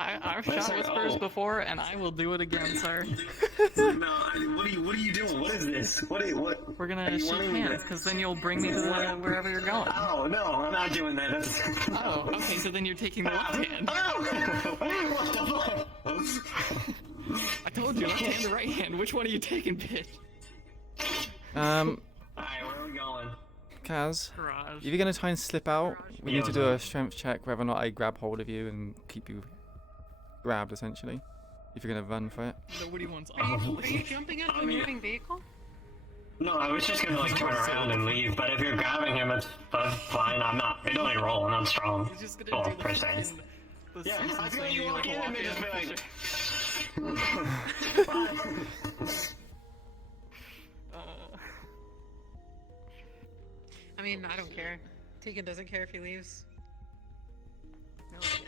I've shot whispers before, and I will do it again, sir. No, what are you doing? What is this? What? We're gonna shake hands, because then you'll bring me to wherever you're going. Oh no, I'm not doing that. That's... Oh, okay, so then you're taking the left hand. What the fuck? I told you, left hand or right hand. Which one are you taking, bitch? Alright, where are we going? Kaz, Garage. if you're gonna try and slip out, we need to do a strength check whether or not I grab hold of you and keep you grabbed, essentially. If you're gonna run for it. Nobody wants Are you jumping out of a moving vehicle? No, I was just gonna like turn around and leave, but if you're grabbing him, it's fine. I'm not. It don't like roll. I'm not strong. He's just gonna do per se. Yeah, I feel like you walk in and they just be like. I mean, I don't care. Tegan doesn't care if he leaves.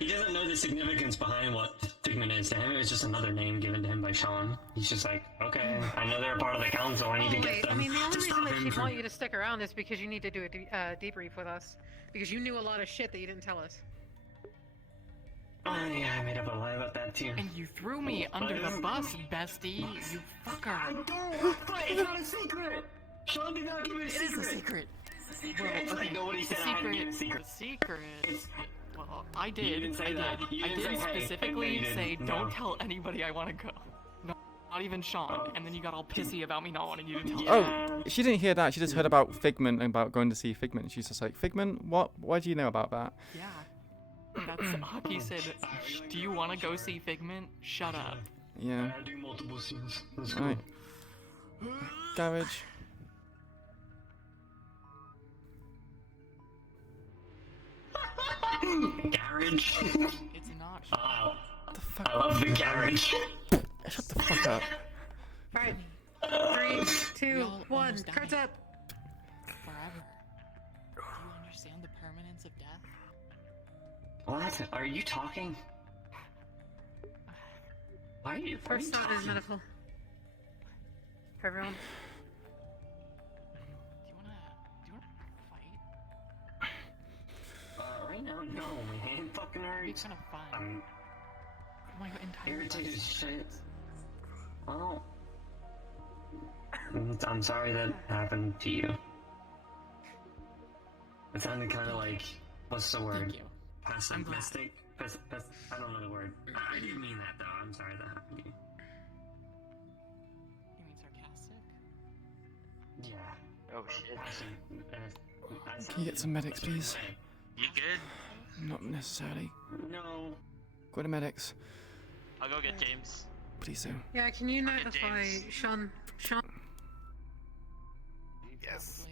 He doesn't know the significance behind what Figment is. To him, it's just another name given to him by Sean. He's just like, okay, I know they're a part of the council. I need to get them. I mean, the only to reason stop that him she'd from... want you to stick around is because you need to do a debrief with us. Because you knew a lot of shit that you didn't tell us. Oh yeah, I made up a lie about that too. And you threw me under the bus, bestie. You fucker. But it's not a secret. Sean did not give it a secret. It is a secret. Well, it's like nobody said I had to give a secret. The secret. Well, I did. You didn't say I that. did. You I didn't did say, hey, specifically you didn't. say, No. don't tell anybody I want to go. No, not even Sean. And then you got all pissy about me not wanting you to tell. Oh, she didn't hear that. She just heard about Figment and about going to see Figment. She's just like, Figment? What? Why do you know about that? Yeah. That's Hockey said, do you want to go see Figment? Shut up. Yeah. I do multiple scenes. That's Alright. Garage. Garage. It's not. The fuck? I love the garage. Shut the fuck up. Right. 3, 2, 1. Cards up. Forever. Do you understand the permanence of death? What? Are you talking? Why are you? First thought is medical. For everyone. Do you wanna fight? Right now, no, my hand fucking hurts. It'd be kind of fun. My entire irritated as life shit. Oh. I'm sorry that happened to you. It sounded kind of like, what's the word? Pessimistic? I don't know the word. I didn't mean that though. I'm sorry that happened to you. You mean sarcastic? Yeah. Oh shit. Can you get some medics, please? You good? Not necessarily. No. Go to medics. I'll go get James. Please do. Yeah, can you notify Sean? Yes.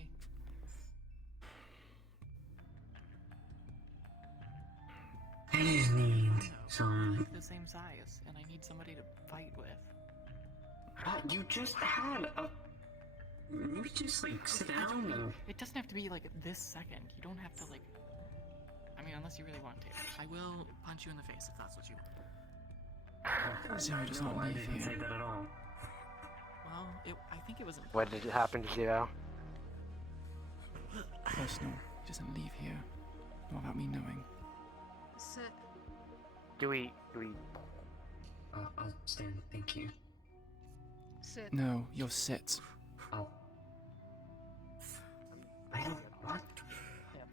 I just need some. Like the same size, and I need somebody to fight with. What? You just had a. You just like sit down and. It doesn't have to be like this second. You don't have to like. I mean, unless you really want to. I will punch you in the face if that's what you want. Zero does not I leave didn't here. say that at all. Well, I think it was. What did it happen to Zero? personal. He doesn't leave here. Not without me knowing. Sit. Do we? I'll stand. Thank you. Sit. No, you'll sit. Oh. I don't. What?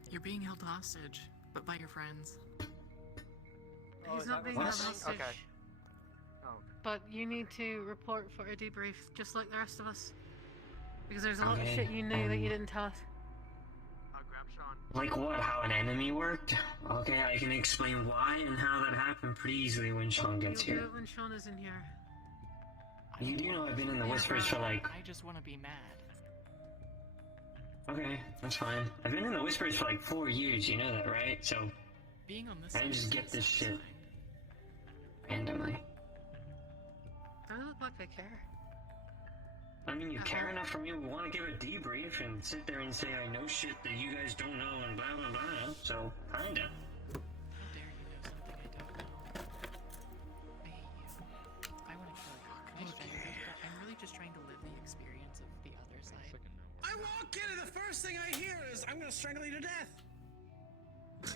You're being held hostage, but by your friends. He's not being held hostage. Okay. But you need to report for a debrief, just like the rest of us. Because there's a lot of shit you knew that you didn't tell us. Like what? How an enemy worked? Okay, I can explain why and how that happened pretty easily when Sean gets You'll here. do it when Sean is in here. You do know I've been in the Whispers for like... I just want to be mad. Okay, that's fine. I've been in the Whispers for like 4 years, you know that, right? So... Being on this I didn't just get this shit randomly. I look like I care. I mean, you care enough for me to want to give a debrief and sit there and say I know shit that you guys don't know and blah blah blah, so kinda. How dare you know something I don't know? I hate you. I want to kill you. I'm really just trying to live the experience of the other side. I walk in and the first thing I hear is, I'm gonna strangle you to death!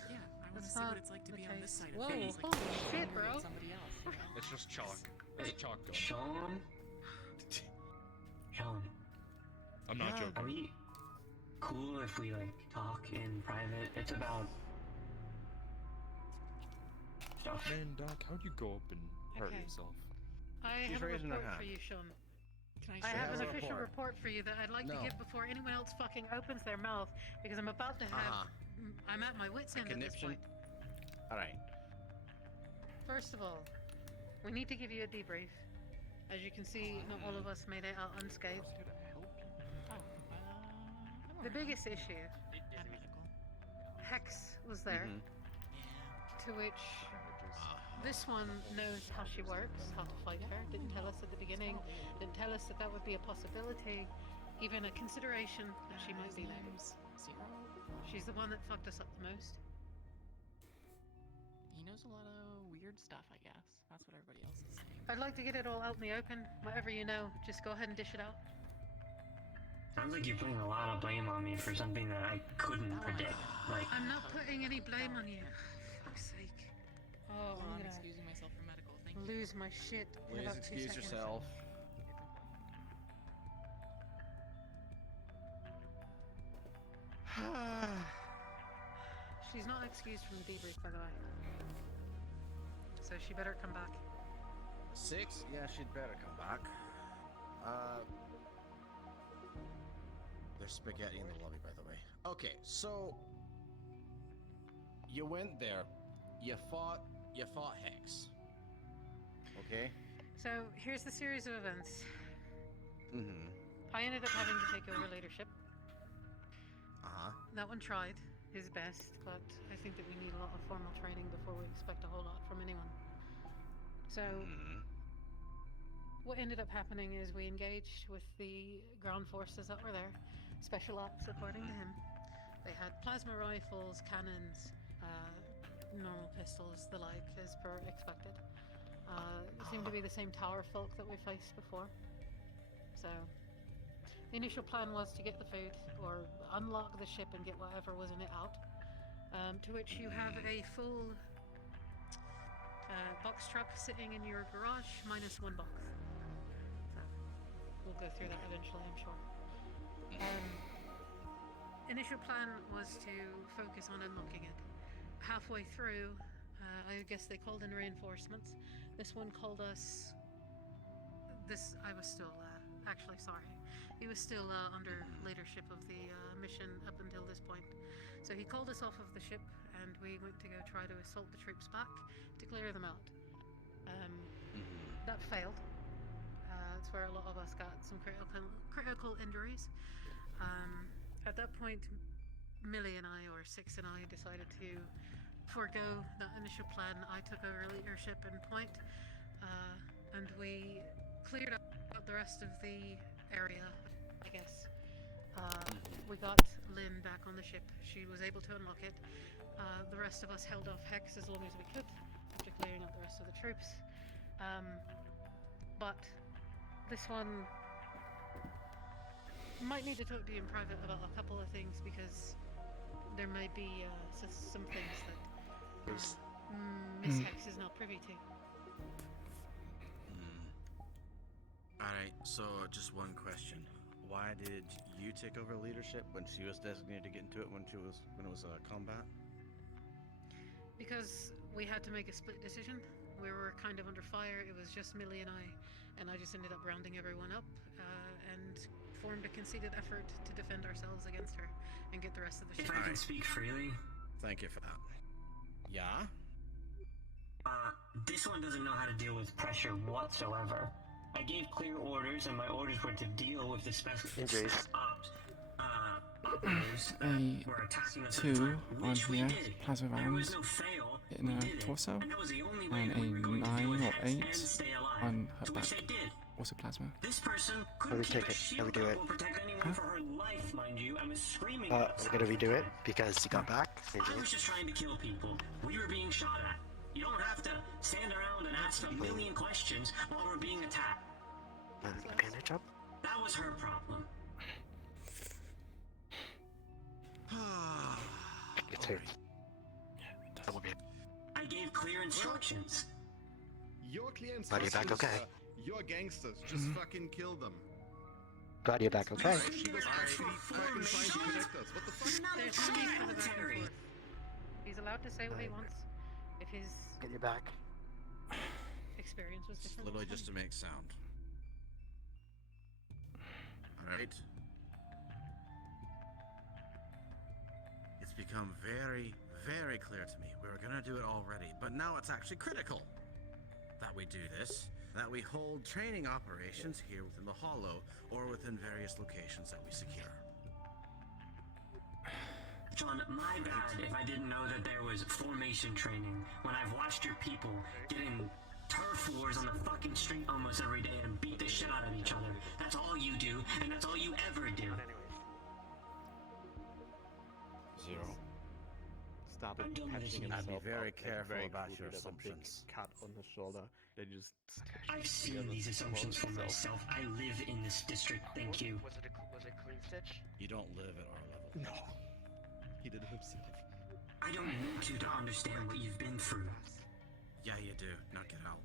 Yeah, I want to see what it's like to be on this side of Whoa, things. holy shit, bro. Somebody else, you know? It's just chalk. It's a chalk gun. Sean? Sean. I'm not joking. Are we cool if we like talk in private? It's about stuff. Man, Doc, how'd you go up and hurt Okay. yourself? I She's have a raising her report for hand. you, Sean. Can I have an share official report for you that I'd like to No. give before anyone else fucking opens their mouth, because I'm about to have... I'm at my wit's end at this Conniption? point. Alright. First of all, we need to give you a debrief. As you can see, not all of us made it out unscathed. The biggest issue, Hex was there, to which this one knows how she works, how to fight her, didn't tell us at the beginning, didn't tell us that that would be a possibility, even a consideration that she might be there. She's the one that fucked us up the most. He knows a lot of weird stuff, I guess. That's what everybody else is saying. I'd like to get it all out in the open. Whatever you know, just go ahead and dish it out. Sounds like you're putting a lot of blame on me for something that I couldn't predict. Like, I'm not putting any blame on you. For fuck's sake. Oh, Well, I'm I'm gonna excusing myself from medical. Thank you. lose my shit in Please about 2 excuse seconds. yourself. She's not excused from the debrief, by the way. So she better come back. 6? Yeah, she'd better come back. There's spaghetti in the lobby, by the way. Okay, so you went there. You fought Hex. Okay? So here's the series of events. Mm-hmm. I ended up having to take over leadership. Uh-huh. That one tried his best, but I think that we need a lot of formal training before we expect a whole lot from anyone. So what ended up happening is we engaged with the ground forces that were there, special ops according to him. They had plasma rifles, cannons, normal pistols, the like, as per expected. It seemed to be the same tower folk that we faced before. So the initial plan was to get the food, or unlock the ship and get whatever was in it out. To which you have a full box truck sitting in your garage, minus one box. So we'll go through that eventually, I'm sure. Initial plan was to focus on unlocking it. Halfway through, I guess they called in reinforcements. This one called us... I was still, actually sorry. He was still under leadership of the mission up until this point. So he called us off of the ship, and we went to go try to assault the troops back to clear them out. That failed. That's where a lot of us got some critical injuries. At that point, Millie and I, or Six and I, decided to forego that initial plan. I took over leadership in point, and we cleared out the rest of the area, I guess. We got Lynn back on the ship. She was able to unlock it. The rest of us held off Hex as long as we could, after clearing out the rest of the troops. But this one might need to talk to you in private about a couple of things, because there may be some things that Miss Hex is not privy to. Alright, so just one question. Why did you take over leadership when she was designated to get into it when it was combat? Because we had to make a split decision. We were kind of under fire. It was just Millie and I just ended up rounding everyone up and formed a conceited effort to defend ourselves against her and get the rest of the ship. If I can speak freely. Thank you for that. Yeah? This one doesn't know how to deal with pressure whatsoever. I gave clear orders, and my orders were to deal with the special operators were attacking us. 2 on which we here, did. plasma There rounds was no fail. in We her did it. torso, And that was the only and way a we were going to 9 deal with or Hex 8 and stay alive. on her To back. which they did. Also plasma. This person Let me couldn't keep take a it. shield Let me do up it. or protect anyone for her life, mind you, and was screaming We're at us. gonna redo it because you got back. I was just trying to kill people. We were being shot at. You don't have to stand around and ask a million questions while we're being attacked. Bandage up. That was her problem. It's her. I gave clear instructions. Your clients. Glad you're back okay. You're gangsters. Just fucking kill them. Glad you're back okay. She was actually fucking trying to protect us. What the fuck? There's no need for the back and forth. He's allowed to say what he wants. If his Get you back. experience was different. Literally that's just to fine. make sound. Alright. It's become very, very clear to me. We were gonna do it already, but now it's actually critical that we do this, that we hold training operations here within the Hollow or within various locations that we secure. John, my bad if I didn't know that there was formation training when I've watched your people get in turf wars on the fucking street almost every day and beat the shit out of each other. That's all you do, and that's all you ever do. Zero. Started patching I'd be himself very up, like, careful very about cool. your He had a big assumptions. cut on his shoulder. They just I've seen these assumptions for myself. I live in this district, thank you. Was it clean stitch? You don't live at our level. No. He did it himself. I don't need you to understand what you've been through. Yeah, you do. Now get out.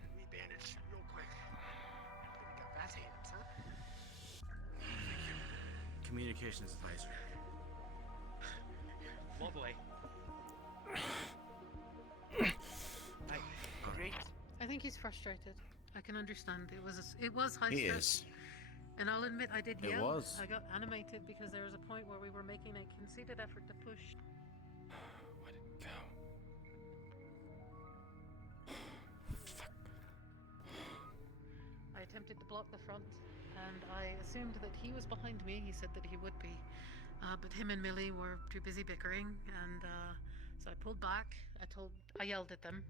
Let me bandage real quick. We got fast hands, huh? Communications advisor. Lovely. Great. I think he's frustrated. I can understand. It was high He stress. is. And I'll admit I did It yell. was. I got animated because there was a point where we were making a conceited effort to push. Where'd it go? I attempted to block the front, and I assumed that he was behind me. He said that he would be. But him and Millie were too busy bickering, and so I pulled back. I yelled at them.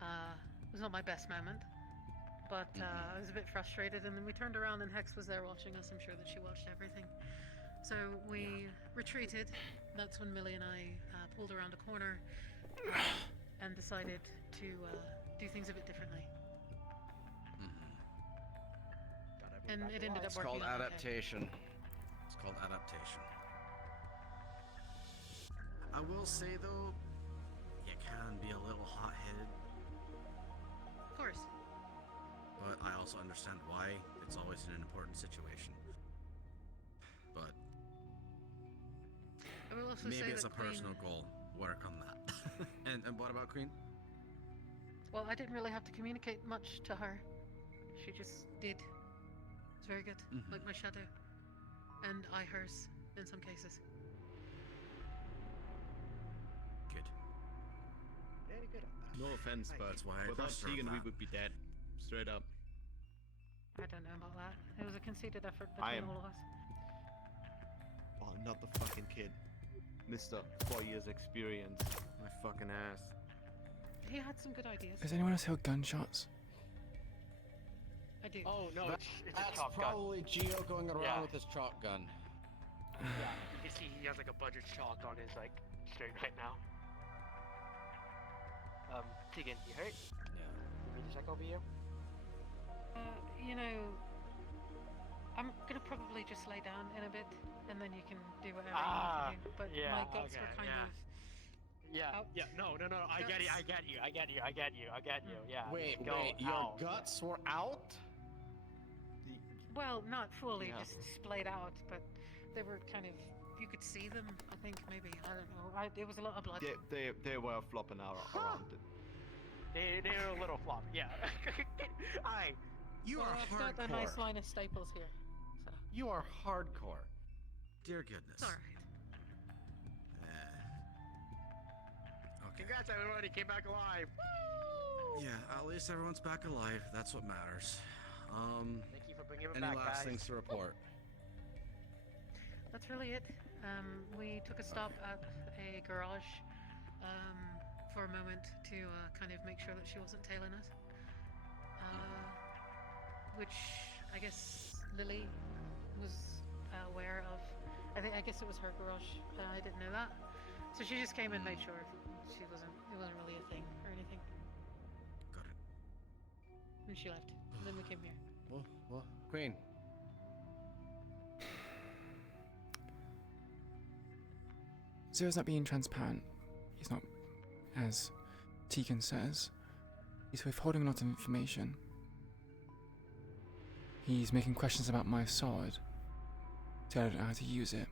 It was not my best moment, but I was a bit frustrated, and then we turned around and Hex was there watching us. I'm sure that she watched everything. So we retreated. That's when Millie and I pulled around a corner and decided to do things a bit differently. And it ended up It's working called out okay. adaptation. It's called adaptation. I will say though, you can be a little hot-headed, Of course. but I also understand why. It's always in an important situation. But I will also maybe say it's a that Queen, personal goal. Work on that. and what about Queen? well, I didn't really have to communicate much to her. She just did. It's very good. Mhm. Like my shadow. And I hers in some cases. Good. Very good at that. No offense, but That's why I without preserve Tegan, we that. would be dead. Straight up. I don't know about that. It was a conceited effort I between am- all of us. Oh, not the fucking kid. Mr. 4 years experience. My fucking ass. He had some good ideas. Has anyone else heard gunshots? I do. Oh no, it's a That's chalk gun. probably Geo going around Yeah. with his chalk gun. Yeah, you can see he has like a budget chalk on his like straight right now. Tegan, you hurt? Yeah. Want me to check over you? You know, I'm gonna probably just lay down in a bit, and then you can do whatever you need to do. But yeah, my guts okay, were kind yeah. of. Yeah, out. yeah, no, I get you, I get you, yeah. Wait, just go your out. guts were out? Well, not fully, Yeah. just splayed out, but they were kind of. You could see them. I think maybe I don't know. It was a lot of blood. They were flopping out around it. They were a little flop, yeah. Alright. You are I've got a nice hardcore. line of staples here. So. You are hardcore. Dear goodness. It's alright. Okay. Congrats, everyone, he came back alive. Woo! Yeah, at least everyone's back alive. That's what matters. Thank you for bringing him Any back, last guys. things to report? That's really it. We took a stop at a garage for a moment to kind of make sure that she wasn't tailing us. Which I guess Lily was aware of. I guess it was her garage. I didn't know that. So she just came and made sure it wasn't really a thing or anything. Got it. And she left. And then we came here. Well, Queen. Zero's not being transparent. He's not, as Tegan says, he's withholding a lot of information. He's making questions about my sword, so I don't know how to use it.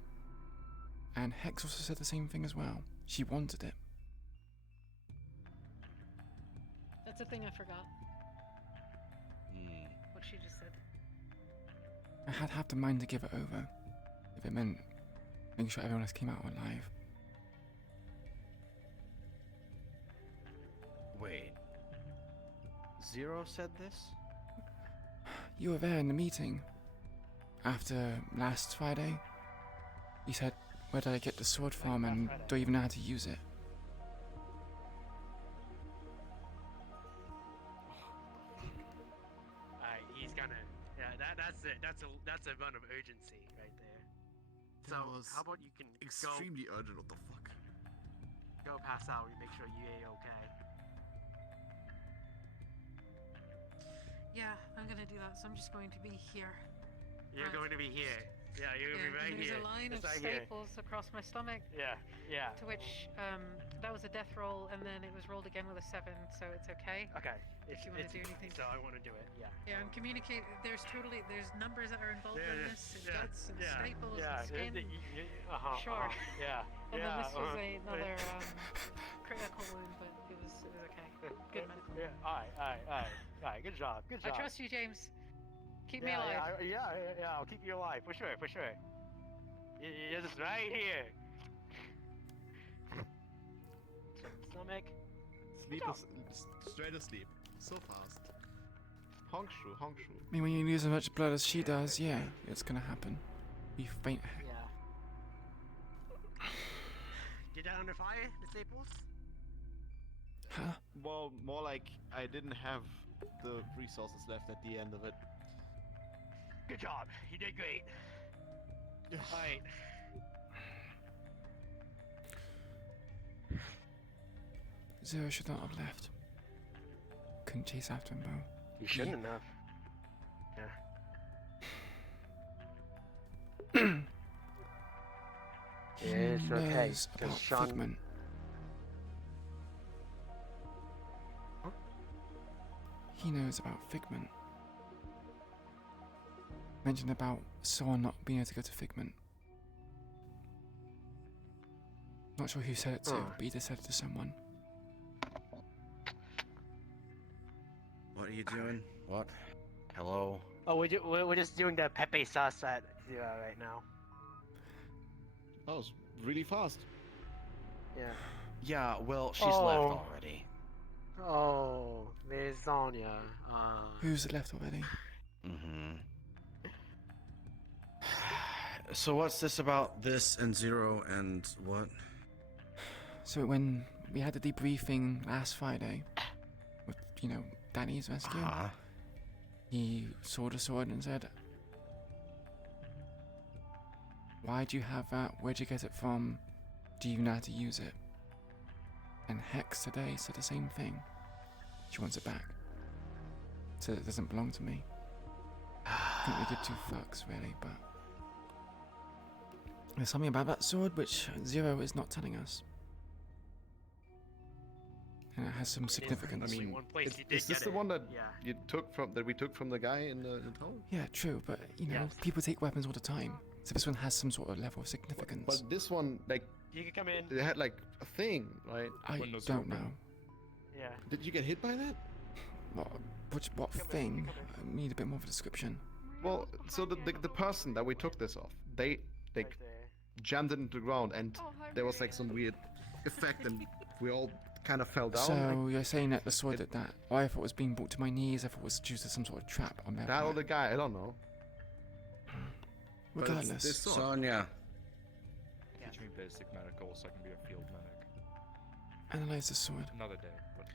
And Hex also said the same thing as well. She wanted it. That's a thing I forgot. What she just said. I had half the mind to give it over, if it meant making sure everyone else came out alive. Wait. Zero said this? You were there in the meeting. After last Friday, you said, where did I get the sword from and do I even know how to use it? He's gonna. Yeah, that's it. That's a run of urgency right there. So how about you can Extremely urgent. What the fuck? go pass out and make sure you okay. Yeah, I'm gonna do that. So I'm just going to be here. You're going to be here. Yeah, you're gonna be right and there's here. a line of Just right here. staples across my stomach. Yeah, yeah. To which that was a death roll, and then it was rolled again with a 7, so it's okay. Okay. If you want to do anything. So I want to do it. Yeah. Yeah, and communicate. There's numbers that are involved in this, and yeah, guts and yeah, staples yeah, and skin. Sure. Yeah. And yeah, then this was another critical wound, but it was okay. Good medical. Yeah. All right. Good job. I trust you, James. Keep me alive. Yeah. I'll keep you alive for sure. You're just right here. Stomach. Sleep straight asleep. So fast. Hongshu. I mean, when you lose as much blood as she does, yeah, it's gonna happen. You faint. Yeah. Get that under fire, the staples? Huh? Well, more like I didn't have the resources left at the end of it. Good job. You did great. Alright. Zero should not have left. Couldn't chase after him, though. You shouldn't have. Yeah. It's okay. Knows Because about Sean. Figment. He knows about Figment. Mentioned about someone not being able to go to Figment. Not sure who said it to, but he just said it to someone. What are you doing? What? Hello? Oh, we're just doing the Pepe sauce at right now. That was really fast. Yeah. Yeah, well, she's left already. Oh, there's Sonya. Who's left already? So what's this about this and Zero and what? So when we had the debriefing last Friday, with, Danny's rescue, he saw the sword and said, "Why do you have that? Where'd you get it from? Do you know how to use it?" And Hex today said the same thing. She wants it back. Said it doesn't belong to me. Can't really give two fucks, really, but there's something about that sword which Zero is not telling us. And it has some significance. I mean, one place is, you did is this get the it. one that Yeah. you took from we took from the guy in the tower? Yeah, true, but you know, people take weapons all the time. So this one has some sort of level of significance. But this one, like, You can come in. it had like a thing, right? I don't know. Yeah. Did you get hit by that? What thing? I need a bit more of a description. Well, so the person that we took this off, they like jammed it into the ground, and there was like some weird effect, and we all kind of fell down. So you're saying that the sword did that? Oh, I thought it was being brought to my knees. I thought it was due to some sort of trap on their That part. or the guy, I don't know. But it's Regardless. this sword. Sonia. Teach me basic medical so I can be a field medic. Analyze the sword. Another day, but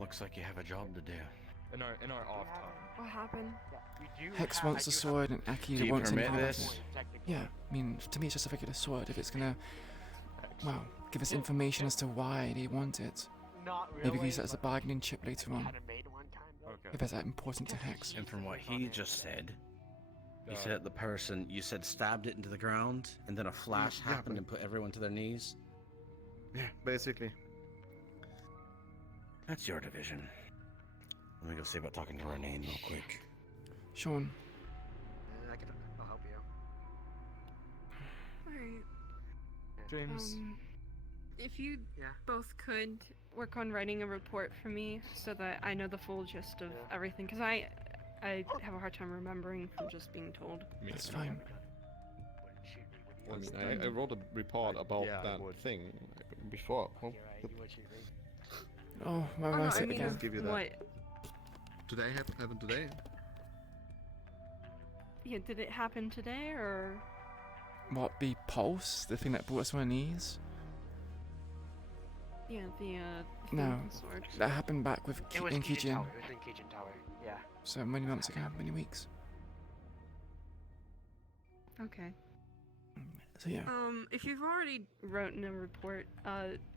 Looks like you have a job to do. in our off time. What happened? Hex wants the sword, and Aki Do you wants permit anything this? about it. Yeah, I mean, to me, it's just a regular sword. If it's gonna, well, give us information as to why they want it. Not Maybe we really, can use that as a bargaining chip later on. Okay. If it's that important to Hex. And from what he just said, he said the person, you said stabbed it into the ground, and then a flash Yeah, happened and put everyone to their knees. Yeah, basically. That's your division. Let me go see about talking to Renee real quick. Sean. I'll help you. Alright. James. If you Yeah. both could work on writing a report for me so that I know the full gist of everything, because I have a hard time remembering from just being told. That's fine. I mean, I wrote a report about that thing before. Oh, Oh, my Oh, no, wife's I it mean, again. give you that. what? Today happened today. Yeah, did it happen today or? What, the pulse? The thing that brought us to our knees? Yeah, the No, phantom sword. that happened back with It was in Kijin Kijin. Tower. It was in Kijin Tower. Yeah. So many months ago, many weeks. Okay. So yeah. If you've already written a report,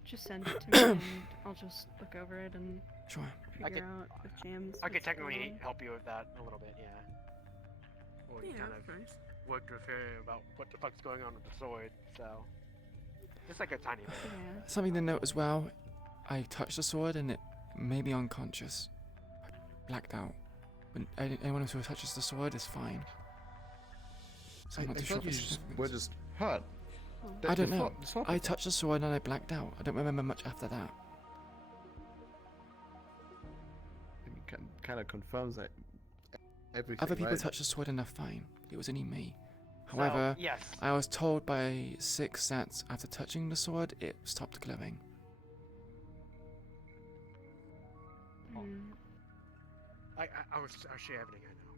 just send it to me and I'll just look over it and Sure. figure out with James. I could what's going technically on. help you with that a little bit, yeah. Or you Yeah, kind of of course. worked with her about what the fuck's going on with the sword, so just like a tiny bit. Yeah. Something to note as well. I touched the sword and it made me unconscious. I blacked out. When anyone who touches the sword is fine. So I'm not too sure if it's We're just hurt. I don't know. I touched the sword and I blacked out. I don't remember much after that. Kind of confirms that everything. Other people right? touched the sword and they're fine. It was only me. However, yes. I was told by Six that after touching the sword, it stopped glowing. I'll share everything I know.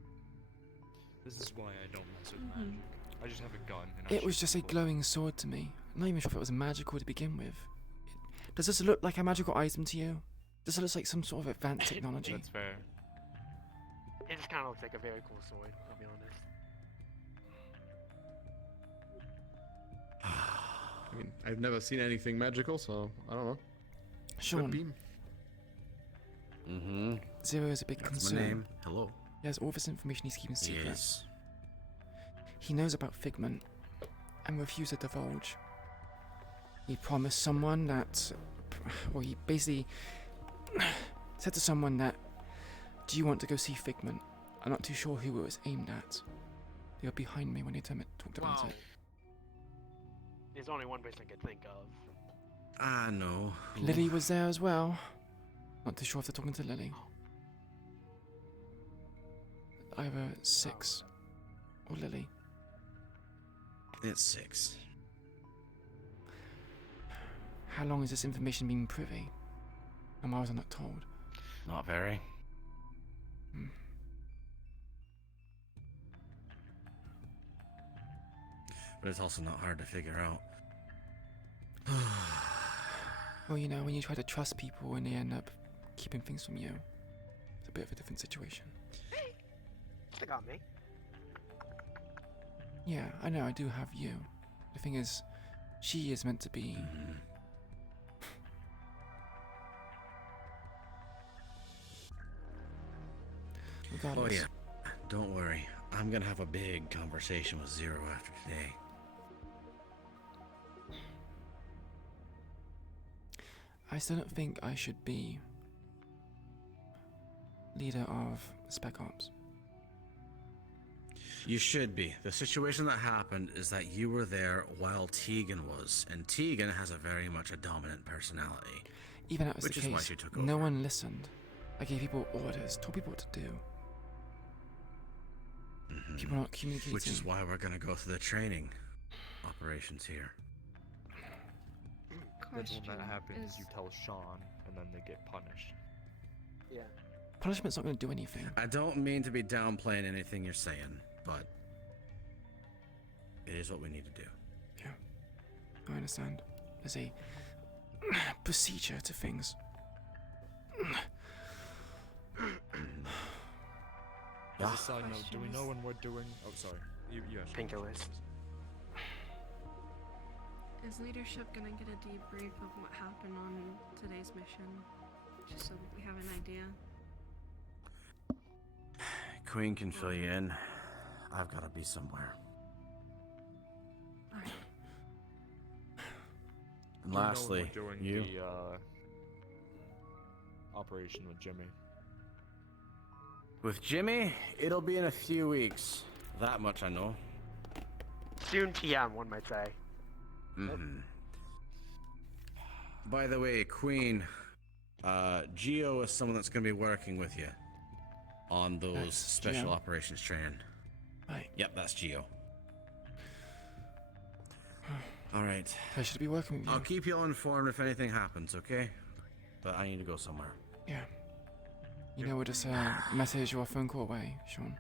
This is why I don't mess with Mhm. magic. I just have a gun. And I It was shoot just a people. glowing sword to me. I'm not even sure if it was magical to begin with. Does this look like a magical item to you? Does it look like some sort of advanced technology? That's fair. It just kind of looks like a very cool sword, I'll be honest. I mean, I've never seen anything magical, so I don't know. Sean. Beam. Mm-hmm. Zero is a big That's concern. my name. Hello. He has all this information he's keeping secret. Yes. He knows about Figment and refused to divulge. He promised someone that, well, he basically said to someone that, do you want to go see Figment? I'm not too sure who it was aimed at. They were behind me when he talked about Wow. it. There's only one person I could think of. I know. Lily was there as well. Not too sure if they're talking to Lily. Either Six or Lily. It's 6. How long has this information been privy? And why was I not told? Not very. But it's also not hard to figure out. Well, you know, when you try to trust people and they end up keeping things from you, it's a bit of a different situation. They got me. Yeah, I know, I do have you. The thing is, she is meant to be... Oh Regardless. yeah, don't worry. I'm gonna have a big conversation with Zero after today. I still don't think I should be leader of Spec Ops. You should be. The situation that happened is that you were there while Tegan was, and Tegan has a very much a dominant personality. Even that was which the is case, why she took over. no one listened. I gave people orders, told people what to do. People not communicating. Which is why we're gonna go through the training operations here. Then when that happens, you tell Sean, and then they get punished. Yeah. Punishment's not going to do anything. I don't mean to be downplaying anything you're saying, but it is what we need to do. Yeah, I understand. There's a procedure to things. As a side note, do we know when we're doing? Oh, sorry. You actually. Painkillers. Is leadership gonna get a debrief of what happened on today's mission? Just so that we have an idea. Queen can fill you in. I've got to be somewhere. Alright. And Do we know when lastly, we're doing you. the operation with Jimmy. With Jimmy, it'll be in a few weeks. That much I know. Soon TM, one might say. Mm-hmm. By the way, Queen, Geo is someone that's going to be working with you on those That's special Geo. operations training. Right. Yep, that's Geo. All right. I should be working with you. I'll keep you all informed if anything happens, okay? But I need to go somewhere. Yeah. You know, we're just a message or a phone call away, Sean.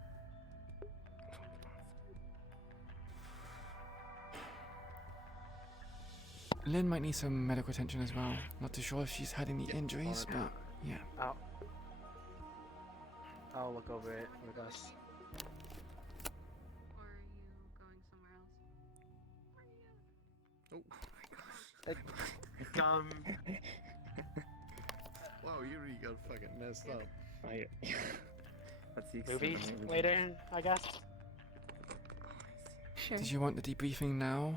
Lynn might need some medical attention as well. Not too sure if she's had any injuries, but yeah. I'll look over it with us. Or are you going somewhere else? Wow, you really got fucking messed up. That's the Movies later, I guess. Sure. Did you want the debriefing now?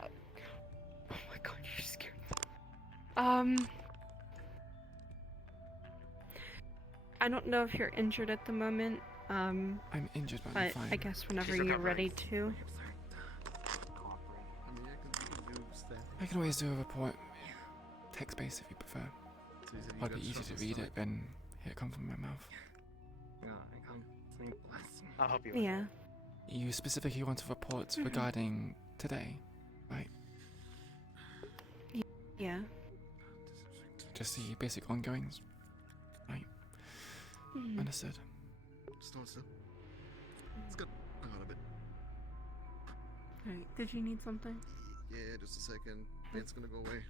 Oh my god, you're scared. I don't know if you're injured at the moment. I'm injured, but I'm fine. I guess whenever you're ready to. I can always do a report. Text-based if you prefer. Might be easier to read it than hear it come from my mouth. I'll help you. Yeah. You specifically want a report regarding today, right? Yeah. Just the basic ongoings, right? Mhm. Understood. Just hold still. It's good. I got a bit. Alright, did you need something? Yeah, just a second. Pain's gonna go away.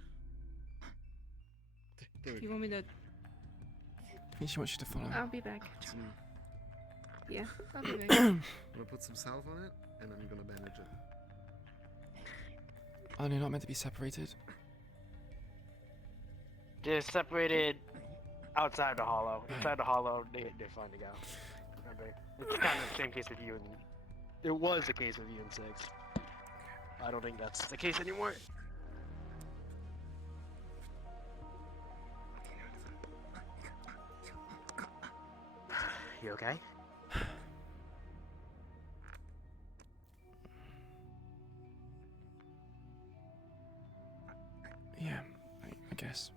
Do you want me to? I think she wants you to follow. I'll be back. Yeah, I'll be back. I'm gonna put some salve on it, and I'm gonna bandage it. Oh, they're not meant to be separated. They're separated outside the hollow. Inside the hollow, they're fine to go. Remember, it's kind of the same case with you, and it was the case with you in 6. I don't think that's the case anymore. You okay? Yeah, I guess.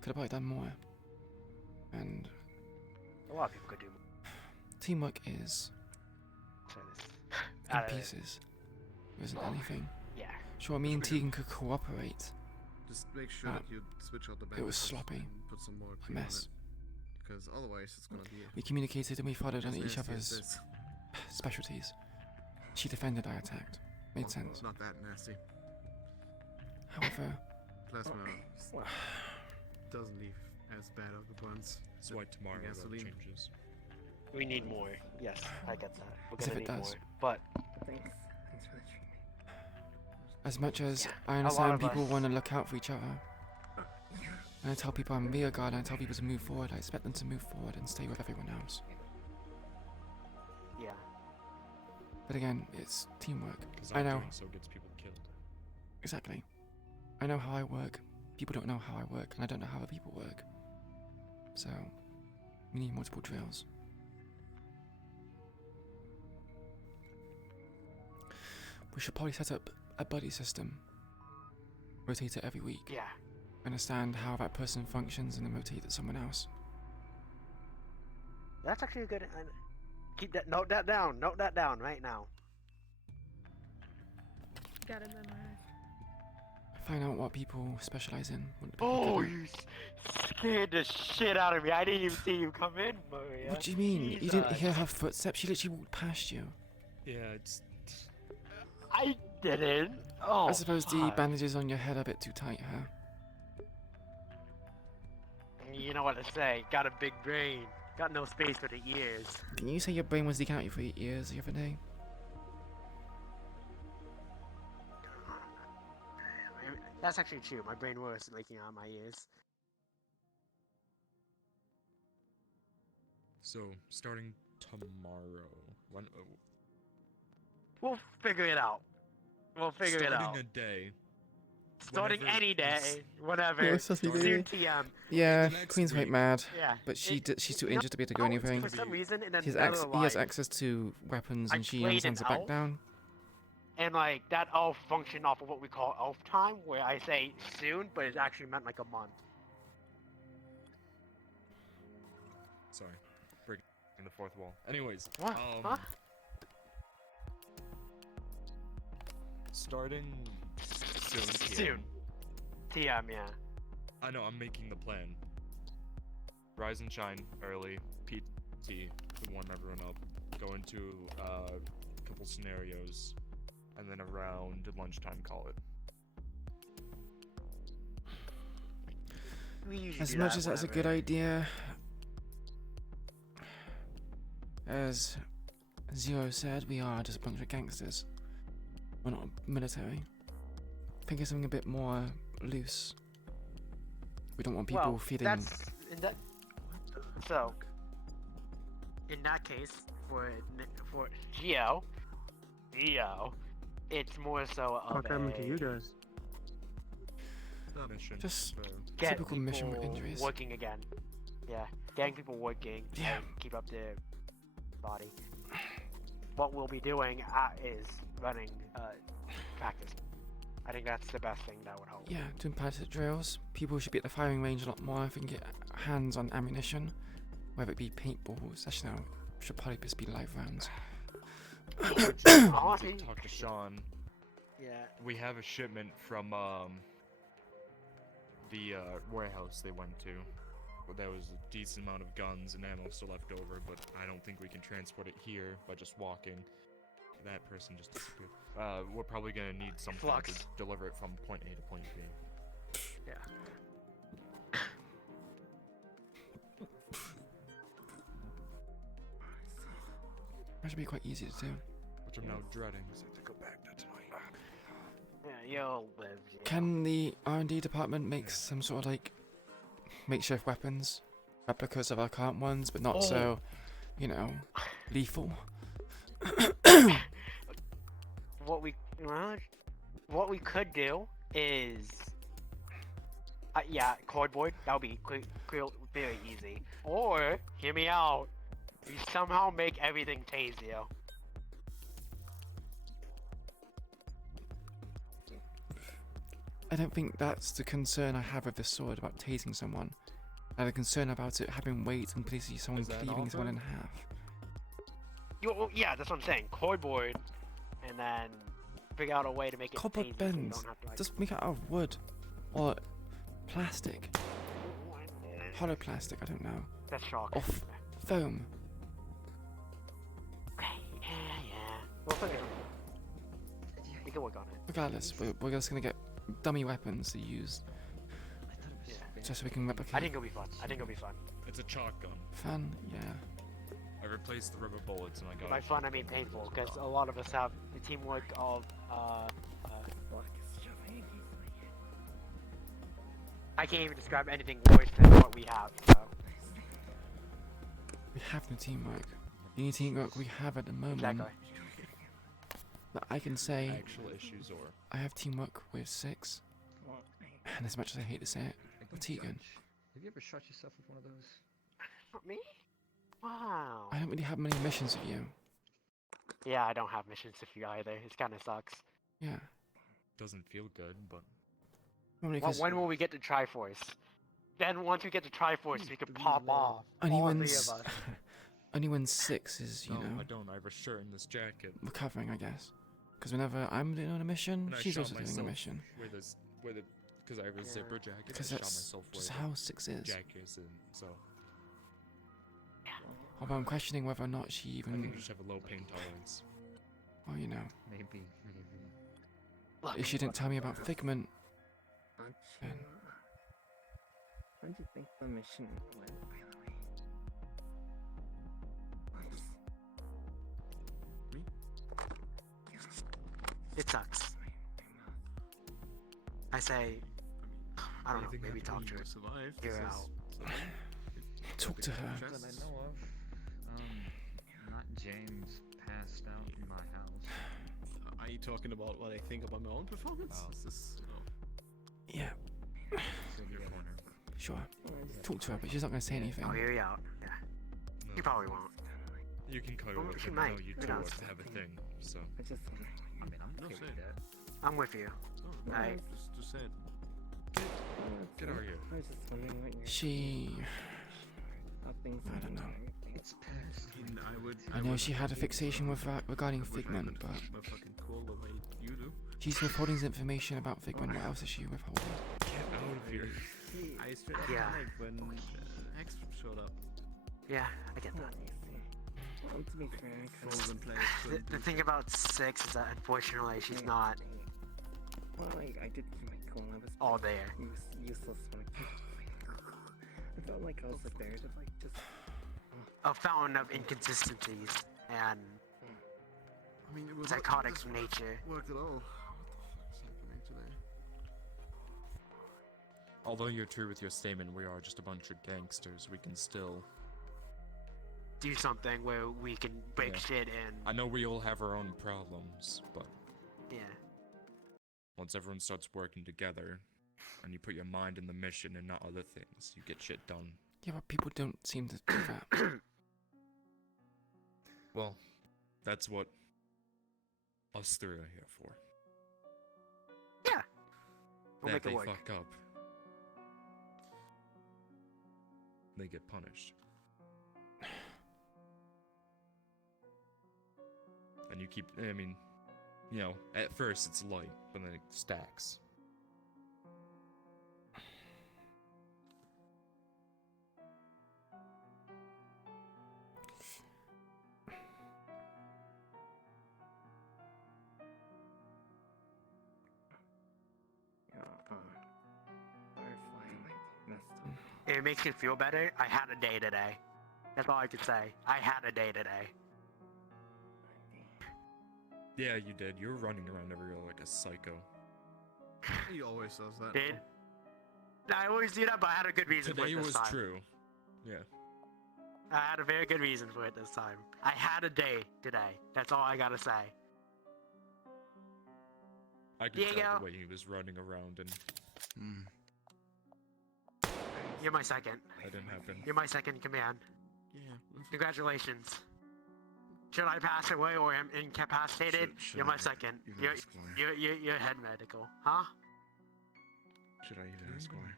Could have probably done more. And A lot of people could do more. teamwork is in Out of it. pieces. There isn't anything. Yeah. Sure, me and Tegan could cooperate. Just make sure that you switch out the It was bandages sloppy. and put some more A cream on mess. it. Because otherwise it's gonna be We communicated and we followed on as each nasty as other's this. specialties. She defended, I attacked. Made Well, sense. Not that nasty. However, Plasma doesn't leave as bad of the burns. That's why tomorrow that gasoline. changes. We need more. Yes, I get that. We're As if gonna it need does. more. But as much as I a lot understand of people us- want to look out for each other, And I tell people I'm rear guard, and I tell people to move forward. I expect them to move forward and stay with everyone else. Yeah. But again, it's teamwork. Because I know. doing so gets people killed. Exactly. I know how I work. People don't know how I work, and I don't know how other people work. So, we need multiple drills. We should probably set up a buddy system. Rotate it every week. Yeah. Understand how that person functions and then rotate it someone else. That's actually a good. Keep that. Note that down. Note that down right now. Got it memorized. Find out what people specialize in. What people Oh, good at. you scared the shit out of me. I didn't even see you come in, Maria. What do you mean? You didn't hear her footsteps? She literally walked past you. Yeah, it's. I didn't. Oh. I suppose the fuck. bandages on your head are a bit too tight, huh? You know what to say. Got a big brain. Got no space for the ears. Can you say your brain was leaking out your 8 years the other day? That's actually true. My brain was leaking out my ears. So, starting tomorrow. When? We'll figure it out. We'll figure it out. Starting a day. Starting whenever any day, this- whenever. Yeah, Sussy Soon baby. TM. Yeah, The next Queen's quite week. mad. Yeah. But she's too no, injured to be able to do no, anything. For some reason, in He has, another he has life, access to weapons I and she played understands an it back elf. down. and like that all functioned off of what we call elf time, where I say soon, but it's actually meant like a month. Sorry, breaking the fourth wall. Anyways, What? Huh? Starting soon. TM. Soon. TM, yeah. I know. I'm making the plan. Rise and shine early. PT to warm everyone up. Go into a couple scenarios, and then around lunchtime call it. We usually As do much that as that's a whenever- good idea, as Zero said, we are just a bunch of gangsters. We're not military. Think of something a bit more loose. We don't want people well, feeling. That's in that. So, in that case, for Geo, it's more so of What happened to a you guys? Mission. Just get typical mission with people injuries. working again. Yeah, getting people working. Yeah. And keep up their body. What we'll be doing is running practice. I think that's the best thing that would help. Yeah, doing pilot drills. People should be at the firing range a lot more if we can get hands on ammunition, whether it be paintballs. Actually, no, should probably just be live rounds. Honestly, Talk to Sean. Yeah. We have a shipment from the warehouse they went to. There was a decent amount of guns and ammo still left over, but I don't think we can transport it here by just walking. That person just disappeared. We're probably gonna need something Flux. to deliver it from point A to point B. Yeah. That should be quite easy to do. Which I'm now dreading, so I have to go back to tonight. Yeah, you'll live. Yeah. Can the R&D department make some sort of like makeshift weapons, replicas of our current ones, but not so, you know, lethal? What we could do is, yeah, cardboard. That would be very easy. Or hear me out. We somehow make everything tasio. I don't think that's the concern I have with this sword about tasing someone. I have a concern about it having weight and basically someone Is that an cleaving offer? someone in half. Yeah, that's what I'm saying. Cardboard, and then figure out a way to make it Cardboard tasty so you bends. don't have to, like, Just make it out of wood or plastic. Hollow plastic, I don't know. That's shock. Or foam. Yeah. We'll figure it out. We can work on it. Regardless, we're just gonna get dummy weapons to use. Just so we can replicate. I think it'll be fun. I think it'll be fun. It's a chalk gun. Fun, yeah. I replaced the rubber bullets and I got By it. fun, I mean painful, because a lot of us have the teamwork of, I can't even describe anything worse than what we have. So. We have no teamwork. The only teamwork we have at the moment. Exactly. But I can say. Actual issues or. I have teamwork with 6. And as much as I hate to say it, with Tegan. Have you ever shot yourself with one of those? Not me? Wow. I don't really have many missions with you. Yeah, I don't have missions with you either. It kind of sucks. Yeah. Doesn't feel good, but. Well, when will we get to Triforce? Then once we get to Triforce, we can pop off. Only all when three of us. only when 6 is, you No, know, I don't. I have a shirt in this jacket. recovering, I guess. Because whenever I'm doing a mission, And I she's shot also doing a myself mission. with a, because I have a zipper jacket. Because I shot that's myself just with how 6 is. jackets and so. Although I'm questioning whether or not she even. I think you just have a low pain tolerance. Well, you know. Maybe. If she didn't tell me about Figment. Then How do you think the mission went, by the way? It sucks. I say, I don't know, maybe talk to her. Hear her out. Talk to her. That I know of. Not James passed out in my house. Are you talking about what I think about my own performance? Is this, Yeah. Your corner. Sure. Talk to her, but she's not going to say anything. I'll hear you out. Yeah. You probably won't. You can cuddle Well, with she him. I know might. you Who two knows? have a thing, so. I mean, I'm okay with that. I'm with you. Alright. Just say it. Get over here. I was just wondering what your She. how things I don't know. It's past. I know she had a fixation with regarding Figment, but fucking cool the way you do. she's withholding information about Figment. What else is she withholding? Get out of here. I straight up Yeah. panicked when X showed up. Yeah, I get that. Well, to be fair, I Frozen players The, couldn't the do thing about 6 is that unfortunately she's not well, I did my goal. I was all there. useless when I felt like I was like there to like just. A fountain of inconsistencies and I mean, it was psychotics from nature. work at all. What the fuck's happening today? Although you're true with your statement, we are just a bunch of gangsters. We can still. Do something where we can break Yeah. shit and I know we all have our own problems, but yeah. once everyone starts working together, and you put your mind in the mission and not other things, you get shit done. Yeah, but people don't seem to do that. Well, that's what us three are here for. Yeah. We'll That make it they work. fuck up, they get punished. And you keep, I mean, you know, at first it's light, but then it stacks. Firefly like messed up. If it makes you feel better, I had a day today. That's all I could say. I had a day today. Yeah, you did. You were running around everywhere like a psycho. He always does that. Did I always do that, but I had a good reason for Today it this was time. true. Yeah. I had a very good reason for it this time. I had a day today. That's all I gotta say. I could tell Diego. the way he was running around, and You're my second. that didn't happen. You're my second in command. Yeah. Congratulations. Should I pass away or am incapacitated? Should You're my I second. even You're, explore? you're head medical, huh? Should I even ask why?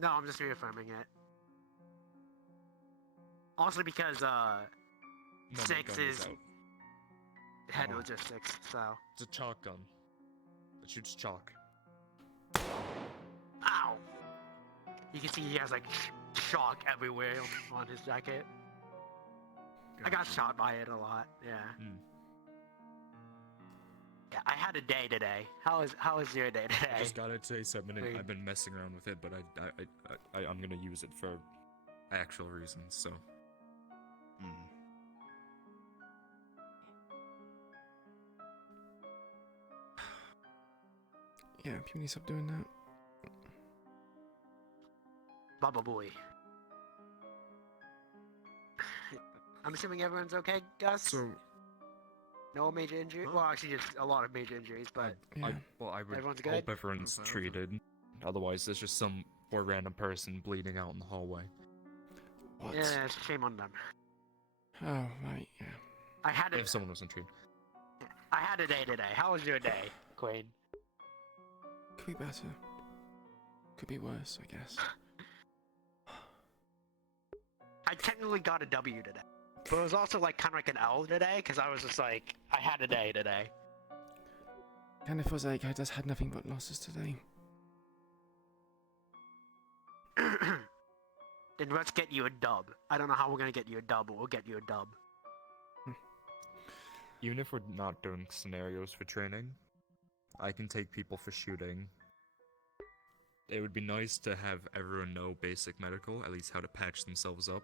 No, I'm just reaffirming it. Also because, No, my 6 gun is out. head Oh. logistics, so. It's a chalk gun. It shoots chalk. Ow! You can see he has, like, chalk everywhere on his jacket. I got shot by it a lot, yeah. Yeah, I had a day today. How was your day today? I just got it today, 7 minutes. Wait. I've been messing around with it, but I'm gonna use it for actual reasons. So. Yeah, people need to stop doing that. Baba boy. I'm assuming everyone's okay, Gus? So, No major injury? Well, actually, just a lot of major injuries, but I would everyone's good? hope everyone's treated. Otherwise, there's just some poor random person bleeding out in the hallway. What? Yeah, shame on them. Oh, right, yeah. I had If someone wasn't treated. I had a day today. How was your day, Queen? Could be better. Could be worse, I guess. I technically got a W today. But it was also like kind of like an L today, because I was just like, I had a day today. Kind of feels like I just had nothing but losses today. Then let's get you a dub. I don't know how we're gonna get you a dub, but we'll get you a dub. Even if we're not doing scenarios for training, I can take people for shooting. It would be nice to have everyone know basic medical, at least how to patch themselves up.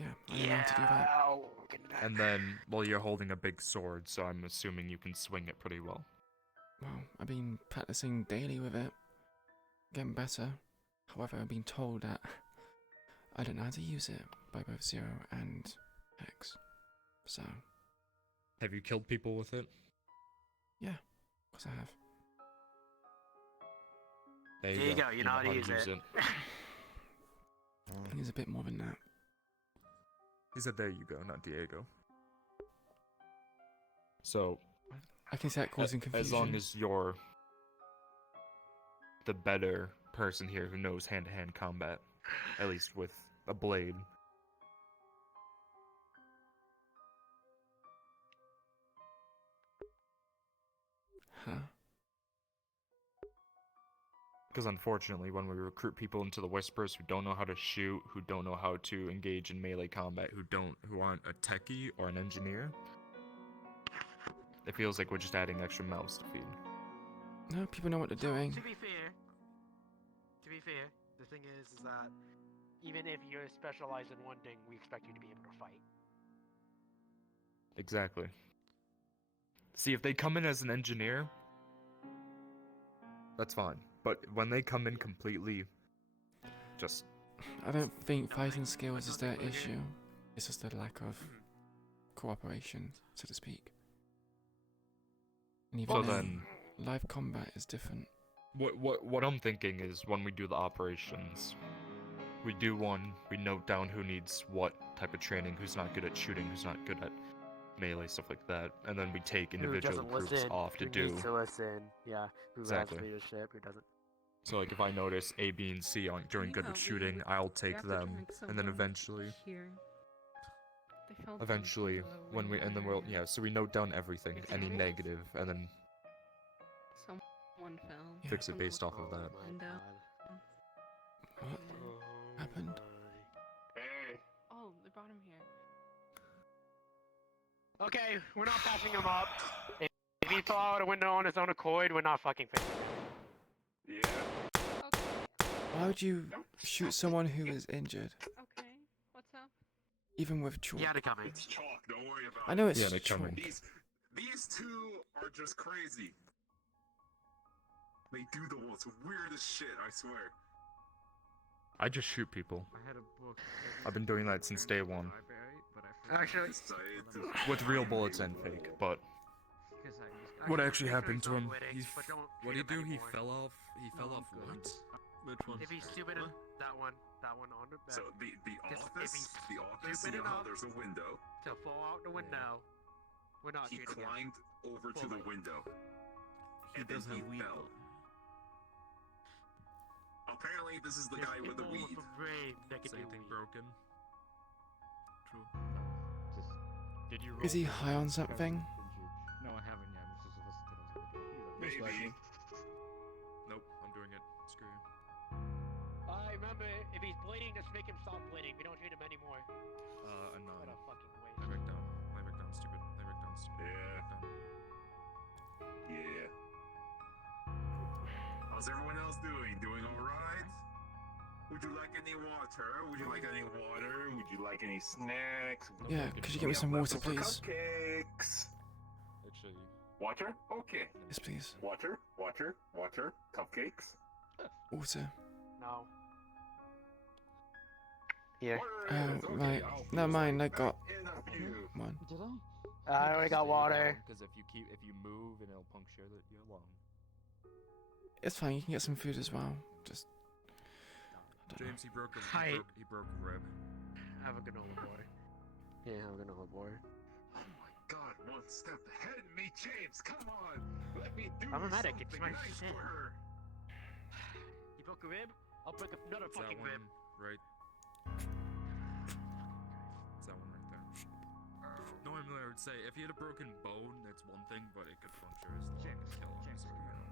Yeah, I don't know how to do that. And then, well, you're holding a big sword, so I'm assuming you can swing it pretty well. Well, I've been practicing daily with it. Getting better. However, I've been told that I don't know how to use it by both Zero and X. So, Have you killed people with it? yeah, of course I have. There you go, you know how to use it. I think it's a bit more than that. He said there you go, not Diego. So, I can see that causing confusion. as long as you're the better person here who knows hand-to-hand combat, at least with a blade. Huh? Because unfortunately, when we recruit people into the Whispers who don't know how to shoot, who don't know how to engage in melee combat, who aren't a techie or an engineer, it feels like we're just adding extra mouths to feed. No, people know what they're doing. To be fair, the thing is that even if you're specialized in one thing, we expect you to be able to fight. Exactly. See, if they come in as an engineer, that's fine. But when they come in completely, just... I don't think fighting skills is their issue. It's just the lack of cooperation, so to speak. And even So then, live combat is different. What I'm thinking is when we do the operations, we do one, we note down who needs what type of training, who's not good at shooting, who's not good at melee, stuff like that, and then we take individual groups off to do. Who needs to listen, yeah, who Exactly. has leadership, who doesn't. So like if I notice A, B, and C aren't doing good with shooting, I'll take them, and then eventually, when we, and then we'll, yeah, so we note down everything, any negative, and then Someone fell. fix it based off of that. What happened? Oh, they brought him here. Okay, we're not patching him up. If he fell out a window on his own accord, we're not fucking fixing it. Why would you shoot someone who is injured? Okay, what's up? Even with chalk. Yeah, they're coming. It's chalk, don't worry about I know it's Yeah, they're chalk. coming. These two are just crazy. They do the most weirdest shit, I swear. I just shoot people. I had a book. I've been doing that since day one. Actually, With real bullets and fake, but what actually happened to him? What did he do? He fell off. He fell off what? Which one? If he's stupid, that one on the bed. So the office, you know how there's a window. To fall out the window, we're not He shooting him. climbed over to the window. He and then does have weed, fell. Apparently, this is the guy with the weed. Same thing broken. True. Did you Is he high on something? No, I haven't yet. I'm just listening to it. Maybe. Nope, I'm doing it. Screw you. Remember, if he's bleeding, just make him stop bleeding. We don't treat him anymore. I'm not. What a fucking waste. Lay back down. Lay back down, stupid. Lay back down, stupid. Yeah. How's everyone else doing? Doing alright? Would you like any water? Would you like any water? Would you like any snacks? Yeah, could you get me some water, please? Cupcakes. Actually, Water? Okay. Yes, please. Water, water, water, cupcakes. Water. No. Here. Right. Never mind, I got one. Did I? I already got water. Because if you move, and it'll puncture your lung. It's fine, you can get some food as well. Just. James, he broke a rib. Have a granola bar. Yeah, have a granola bar. Oh my god, one step ahead of me, James. Come on, let me do I'm a medic. It's something my nice shit. for her. You broke a rib? I'll break another It's that fucking one, rib. right? It's that one right there. Normally, I would say if he had a broken bone, that's one thing, but it could puncture his lung and kill him. So, you know.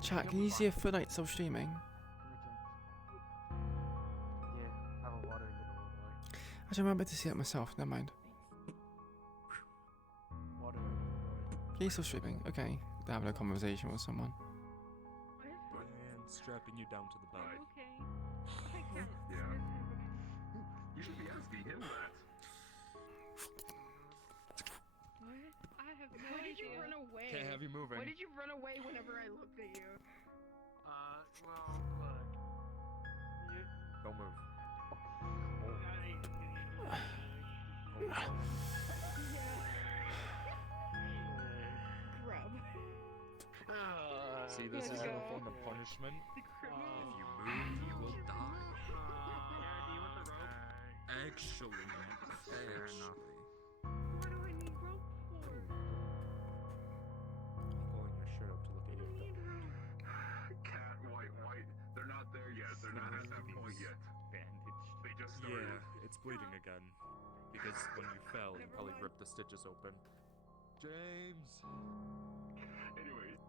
Chat, can you see if Fortnite's still streaming? Yeah, have a water and granola bar. Actually, I remember to see it myself, never mind. Water and granola bar. Yeah, he's still streaming. Okay, they're having a conversation with someone. And strapping you down to the bed. Okay. Yeah. You should be asking him that. I have no Why did you idea. run away? Can't have you moving. Why did you run away whenever I looked at you? Well, look. Don't move. Grub. See, this is a form of punishment. If you move, you will die. Actually, fair enough. What do I need rope for? Pulling your shirt up to look at your thumb. Cat, white. They're not there yet. They're not at that point yet. Bandage. They just started. Yeah, it's bleeding again. Because when you fell, you probably ripped the stitches open. James! Anyways.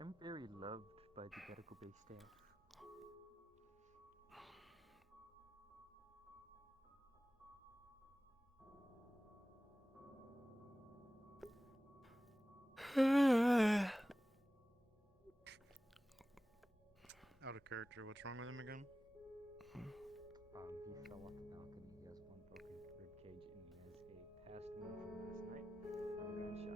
I'm very loved by the medical base staff. Out of character, what's wrong with him again? He fell off the balcony. He has one broken rib cage, and he has a past wound from last night. A gunshot that needs to be patched because he's.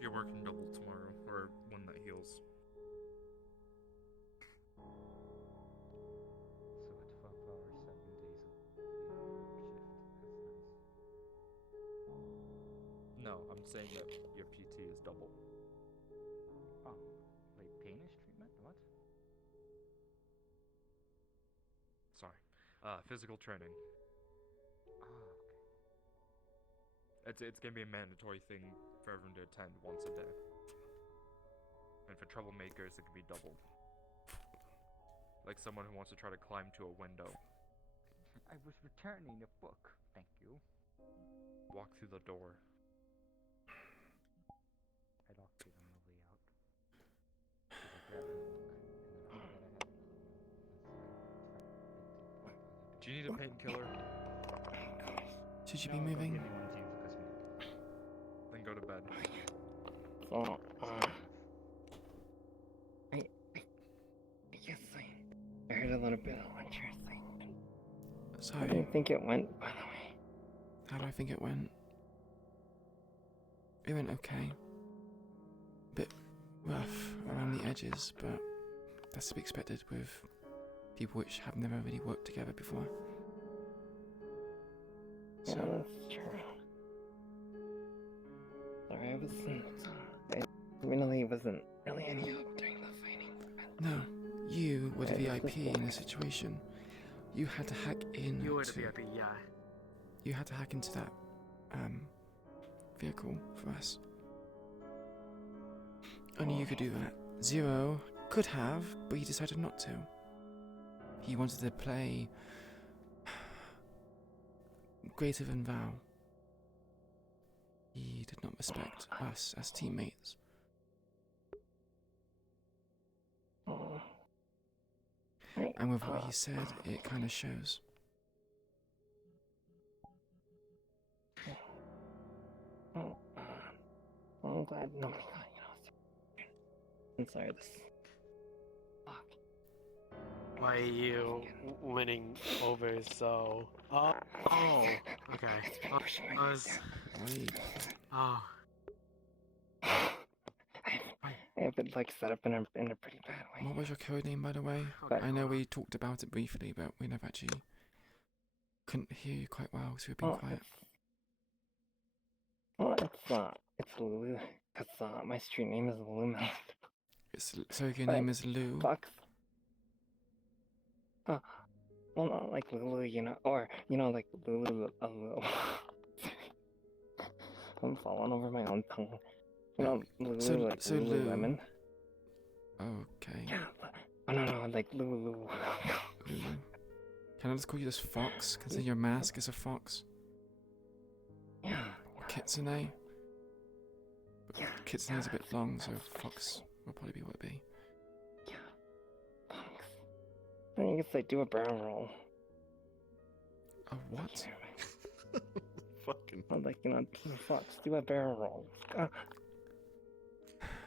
You're working double tomorrow, or one that heals. So it's 12 hours, 7 days a week shift. That's nice. No, I'm saying that your PT is double. Oh, like painish treatment? What? Sorry. Physical training. Ah, okay. It's gonna be a mandatory thing for everyone to attend once a day. And for troublemakers, it can be doubled. Like someone who wants to try to climb to a window. I was returning a book, thank you. Walk through the door. I locked it on the way out. Because I grabbed the book, and then after that I had to Do you need a painkiller? Should you be moving? Then go to bed. So, I guess I heard a little bit of what you're saying. Sorry. How do you think it went, by the way? How do I think it went? It went okay. Bit rough around the edges, but that's to be expected with people which have never really worked together before. Yeah, that's true. Sorry, I really wasn't really any help during the fighting. No, you were the Yeah, VIP in the situation. You had to hack in. You were the VIP, yeah. You had to hack into that vehicle for us. Only you could do that. Zero could have, but he decided not to. He wanted to play greater than thou, respect us as teammates. And with what he said, it kind of shows. I'm glad nobody got, I'm sorry, this. Why are you winning over so? Oh, okay. I was. Oh. I have it like set up in a pretty bad way. What was your code name, by the way? I know we talked about it briefly, but we never actually couldn't hear you quite well, so we've been quiet. It's Lulu. Cause my street name is Lulu. So your name is Lou. Fox. Well, not like Lulu, or like Lulu. I'm falling over my own tongue. Lulu, like Lululemon. Okay. Yeah, but no, like Lulu. Lulu. Can I just call you this Fox? Consider your mask is a fox. Yeah. Kitsune. But Kitsune is a bit long, so Fox will probably be what it be. I guess I do a barrel roll. A what? Fucking. Like, Fox, do a barrel roll.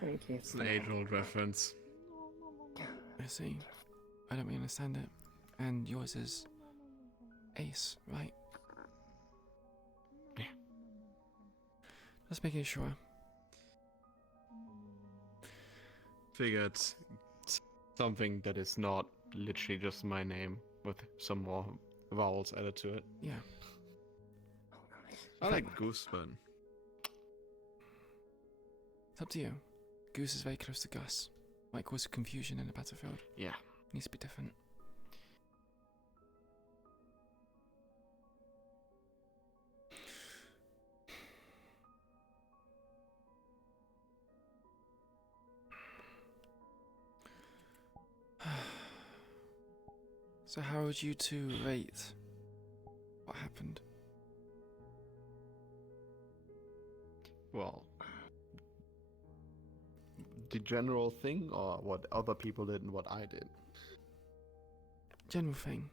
It's an age-old reference. I see. I don't really understand it. And yours is Ace, right? Yeah. Just making sure. Figured something that is not literally just my name with some more vowels added to it. Yeah. I like Gooseman. It's up to you. Goose is very close to Gus. Might cause confusion in the battlefield. Yeah. Needs to be different. So how would you two rate what happened? Well, the general thing, or what other people did and what I did? General thing.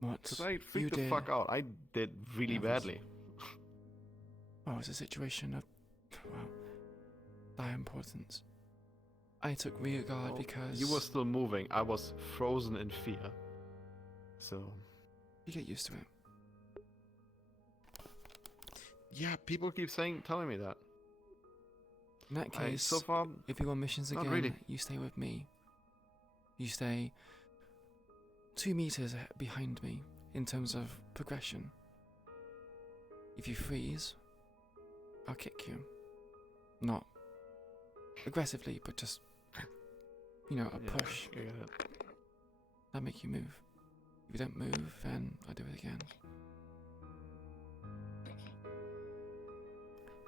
What? Because I you freaked the did. fuck out. I did really badly. Oh, it's a situation of, well, dire importance. I took rear guard because... You were still moving. I was frozen in fear. So... You get used to it. Yeah, people keep telling me that. In that case, so far, if you go on missions not again, really. you stay with me. You stay 2 meters behind me in terms of progression. If you freeze, I'll kick you. Not aggressively, but just, a push. That'll make you move. If you don't move, then I'll do it again.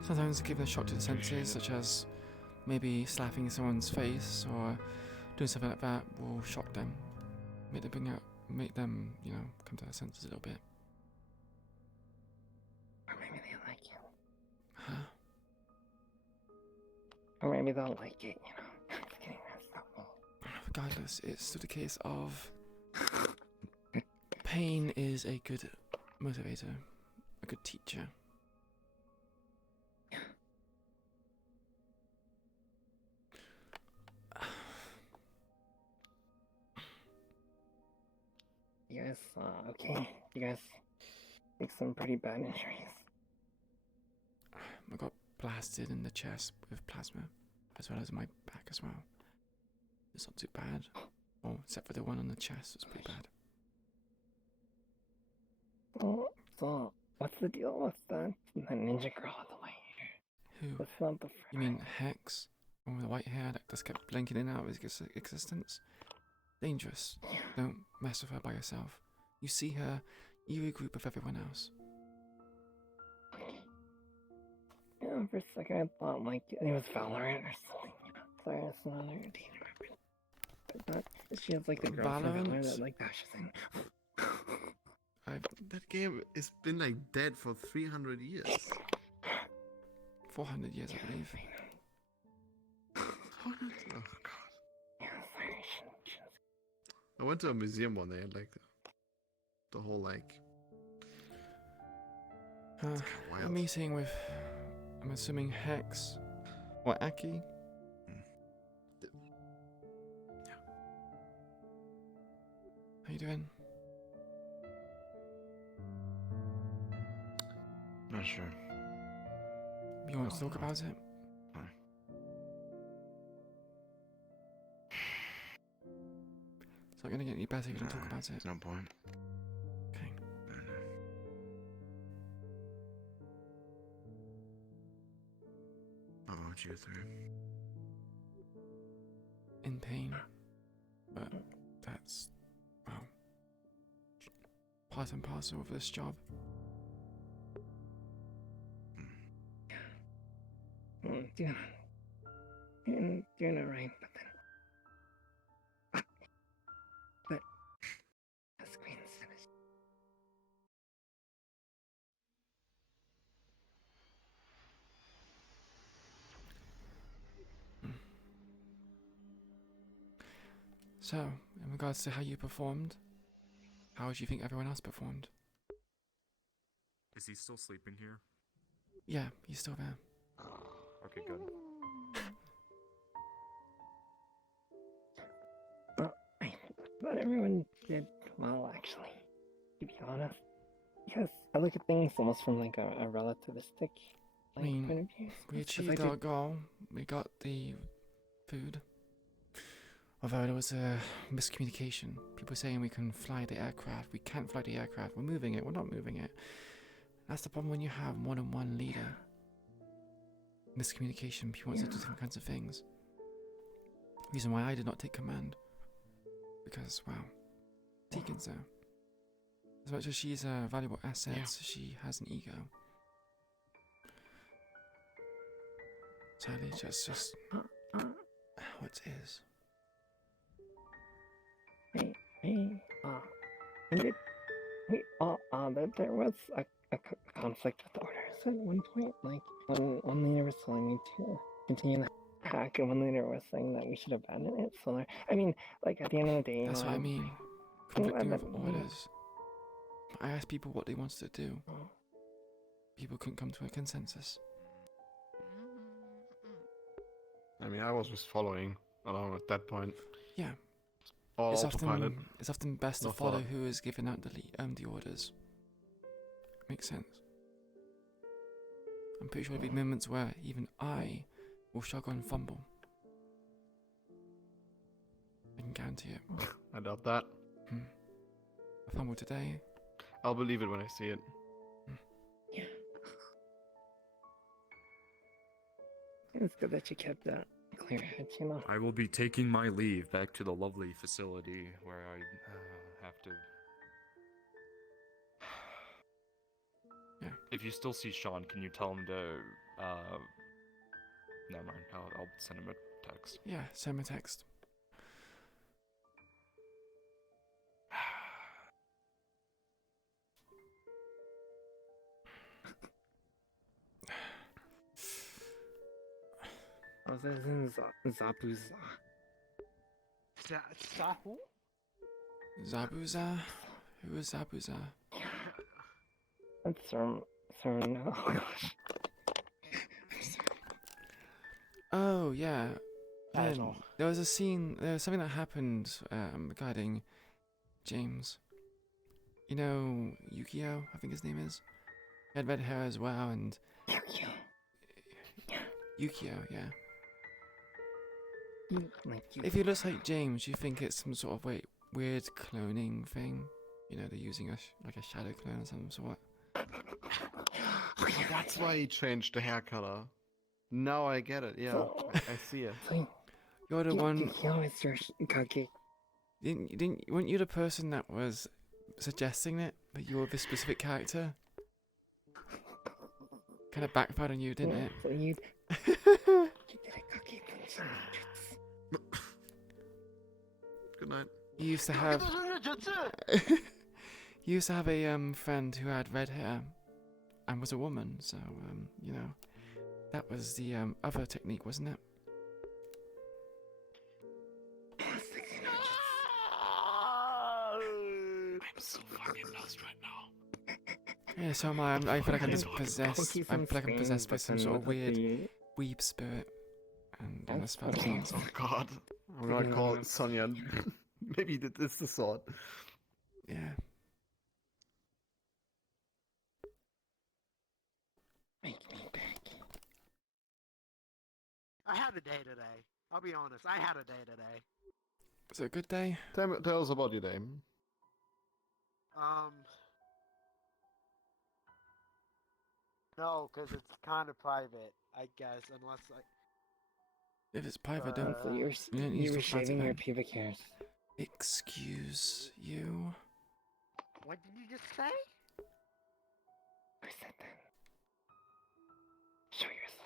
Sometimes giving a shock to the senses, such as maybe slapping someone's face or doing something like that, will shock them. Make them come to their senses a little bit. Or maybe they like you. Huh? Or maybe they'll like it, Regardless, it's still the case of pain is a good motivator, a good teacher. You guys, okay? You guys take some pretty bad injuries. I got blasted in the chest with plasma, as well as my back as well. It's not too bad. Oh, except for the one on the chest, it's pretty bad. Oh, so, what's the deal with that ninja girl with the white hair? Who? That's not the You mean Hex? One with the white hair that just kept blinking in and out of his existence? Dangerous. Don't mess with her by yourself. You see her, you regroup with everyone else. Yeah, for a second I thought like it was Valorant or something. Sorry, it's another data reference. But she has like the girl from Valorant that like dashes in. That game has been like dead for 300 years. 400 years, I believe. Oh god. I went to a museum one day and like the whole like. A meeting with, I'm assuming Hex or Aki. How you doing? Not sure. You want to talk about it? It's not gonna get any better if you don't talk about it. No point. Okay. What would you go through? In pain, but that's, well, part and parcel of this job. Doing alright, but then. But. The screen savage. So, in regards to how you performed, how do you think everyone else performed? Is he still sleeping here? Yeah, he's still there. Okay, good. But everyone did well, actually, to be honest. Because I look at things almost from like a relativistic I mean, point of view. we achieved our goal. We got the food. Although there was a miscommunication. People saying we can fly the aircraft. We can't fly the aircraft. We're moving it. We're not moving it. That's the problem when you have more than one leader. Miscommunication. People want to do different kinds of things. Reason why I did not take command. Because, well, Tegan's there. As much as she's a valuable asset, she has an ego. Sadly, just how it is. There was a conflict with the orders at one point. Like, one leader was telling me to continue the hack, and one leader was saying that we should abandon it. So, I mean, like, at the end of the day, That's what I mean. Conflicting with orders. I asked people what they wanted to do. People couldn't come to a consensus. I mean, I was just following along at that point. Yeah. All It's autopilot. often best to No follow thought. who is giving out the orders. Makes sense. I'm pretty sure there'll be moments where even I will struggle and fumble. I can guarantee it. I doubt that. I fumbled today. I'll believe it when I see it. It's good that you kept that clear head, you know. I will be taking my leave back to the lovely facility where I have to. Yeah. If you still see Sean, can you tell him to? Never mind. I'll send him a text. Yeah, send me a text. I was in Zabuza. Sahu? Zabuza? Who is Zabuza? That's from oh gosh. Oh, yeah. That is Then all. there was a scene, there was something that happened regarding James. You know, Yukio, I think his name is. He had red hair as well, and... Yukio, yeah. If he looks like James, you think it's some sort of weird cloning thing? You know, they're using like a shadow clone of some sort. That's why he changed the hair color. Now I get it. Yeah, I see it. You're the one. Weren't you the person that was suggesting it? That you were this specific character? Kind of backfired on you, didn't it? So you Good night. You used to have. You used to have a friend who had red hair and was a woman, so you know, That was the other technique, wasn't it? I'm so fucking lost right now. Yeah, so am I. I feel like I'm just possessed. I feel like I'm possessed by some sort of weird the... weeb spirit. And then the That's spell fucking- starts. Oh god. I'm gonna call it Sonya. Maybe it's the sword. Yeah. I had a day today. I'll be honest. I had a day today. Was it a good day? Tell us about your day. No, because it's kind of private, I guess, unless I. If it's private, don't. So you don't need were to talk about it shaving your then. pubic hairs. Excuse you. What did you just say? I said that. Show yourself.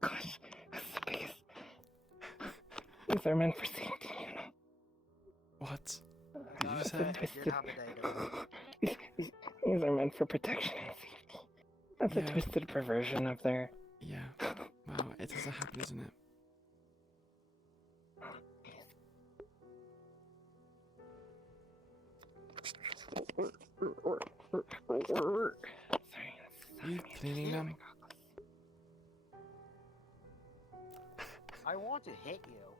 Gosh, that's the biggest. These are meant for safety, you know. What? Did you say? Did have a day today. These are meant for protection and safety. That's a Yeah. twisted perversion of their. Yeah. Wow, it doesn't happen, isn't it? Sorry, You cleaning them? I want to hit you.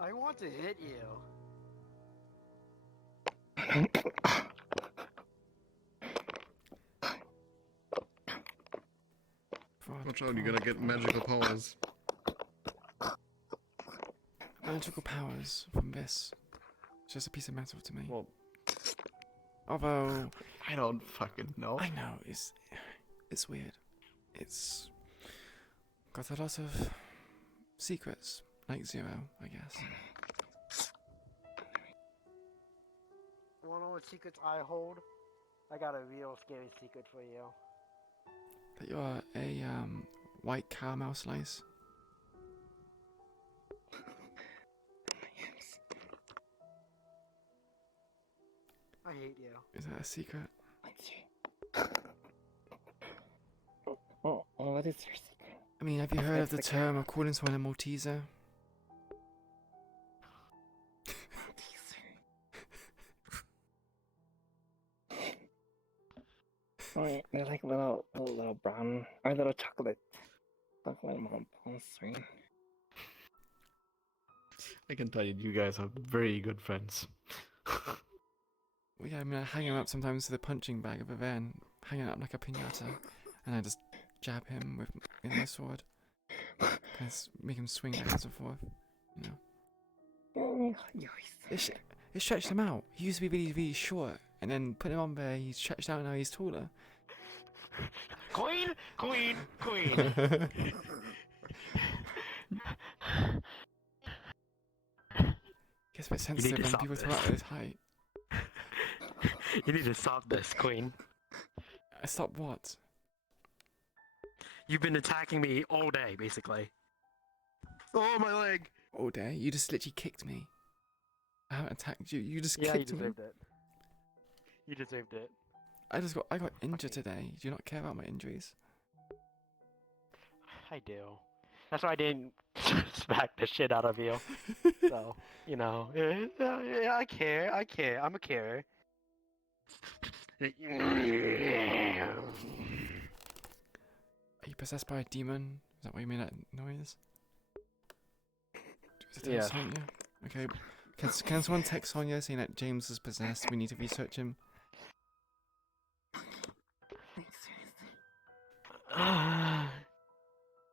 I want to hit you. Watch out, you're gonna get magical powers. Magical powers from this. It's just a piece of metal to me. Well, although I don't fucking know. I know it's weird. It's got a lot of secrets, like Zero, I guess. Wanna know what secrets I hold? I got a real scary secret for you. That you're a white caramel slice. I hate you. Is that a secret? Oh, what is your secret? I mean, have you heard of the term of calling someone a Malteser? Oh, they're like little brown or little chocolate bonbons, right? I can tell you, you guys are very good friends. Well, yeah, I mean, I hang him up sometimes to the punching bag of a van, hang it up like a pinata, and I just jab him with my sword. Just make him swing back and forth, you know. It stretched him out. He used to be really, really short, and then put him on there, he's stretched out, now he's taller. Queen! Gets a bit sensitive when people talk about his height. You need to stop this, Queen. Stop what? You've been attacking me all day, basically. Oh, my leg! All day? You just literally kicked me. I haven't attacked you. You just Yeah, you kicked me. deserved it. You deserved it. I got injured today. Do you not care about my injuries? I do. That's why I didn't smack the shit out of you. So, you know, yeah, I care. I'm a carer. Are you possessed by a demon? Is that why you made that noise? Is it Yeah. Sonya? Okay. Can someone text Sonya saying that James is possessed? We need to research him.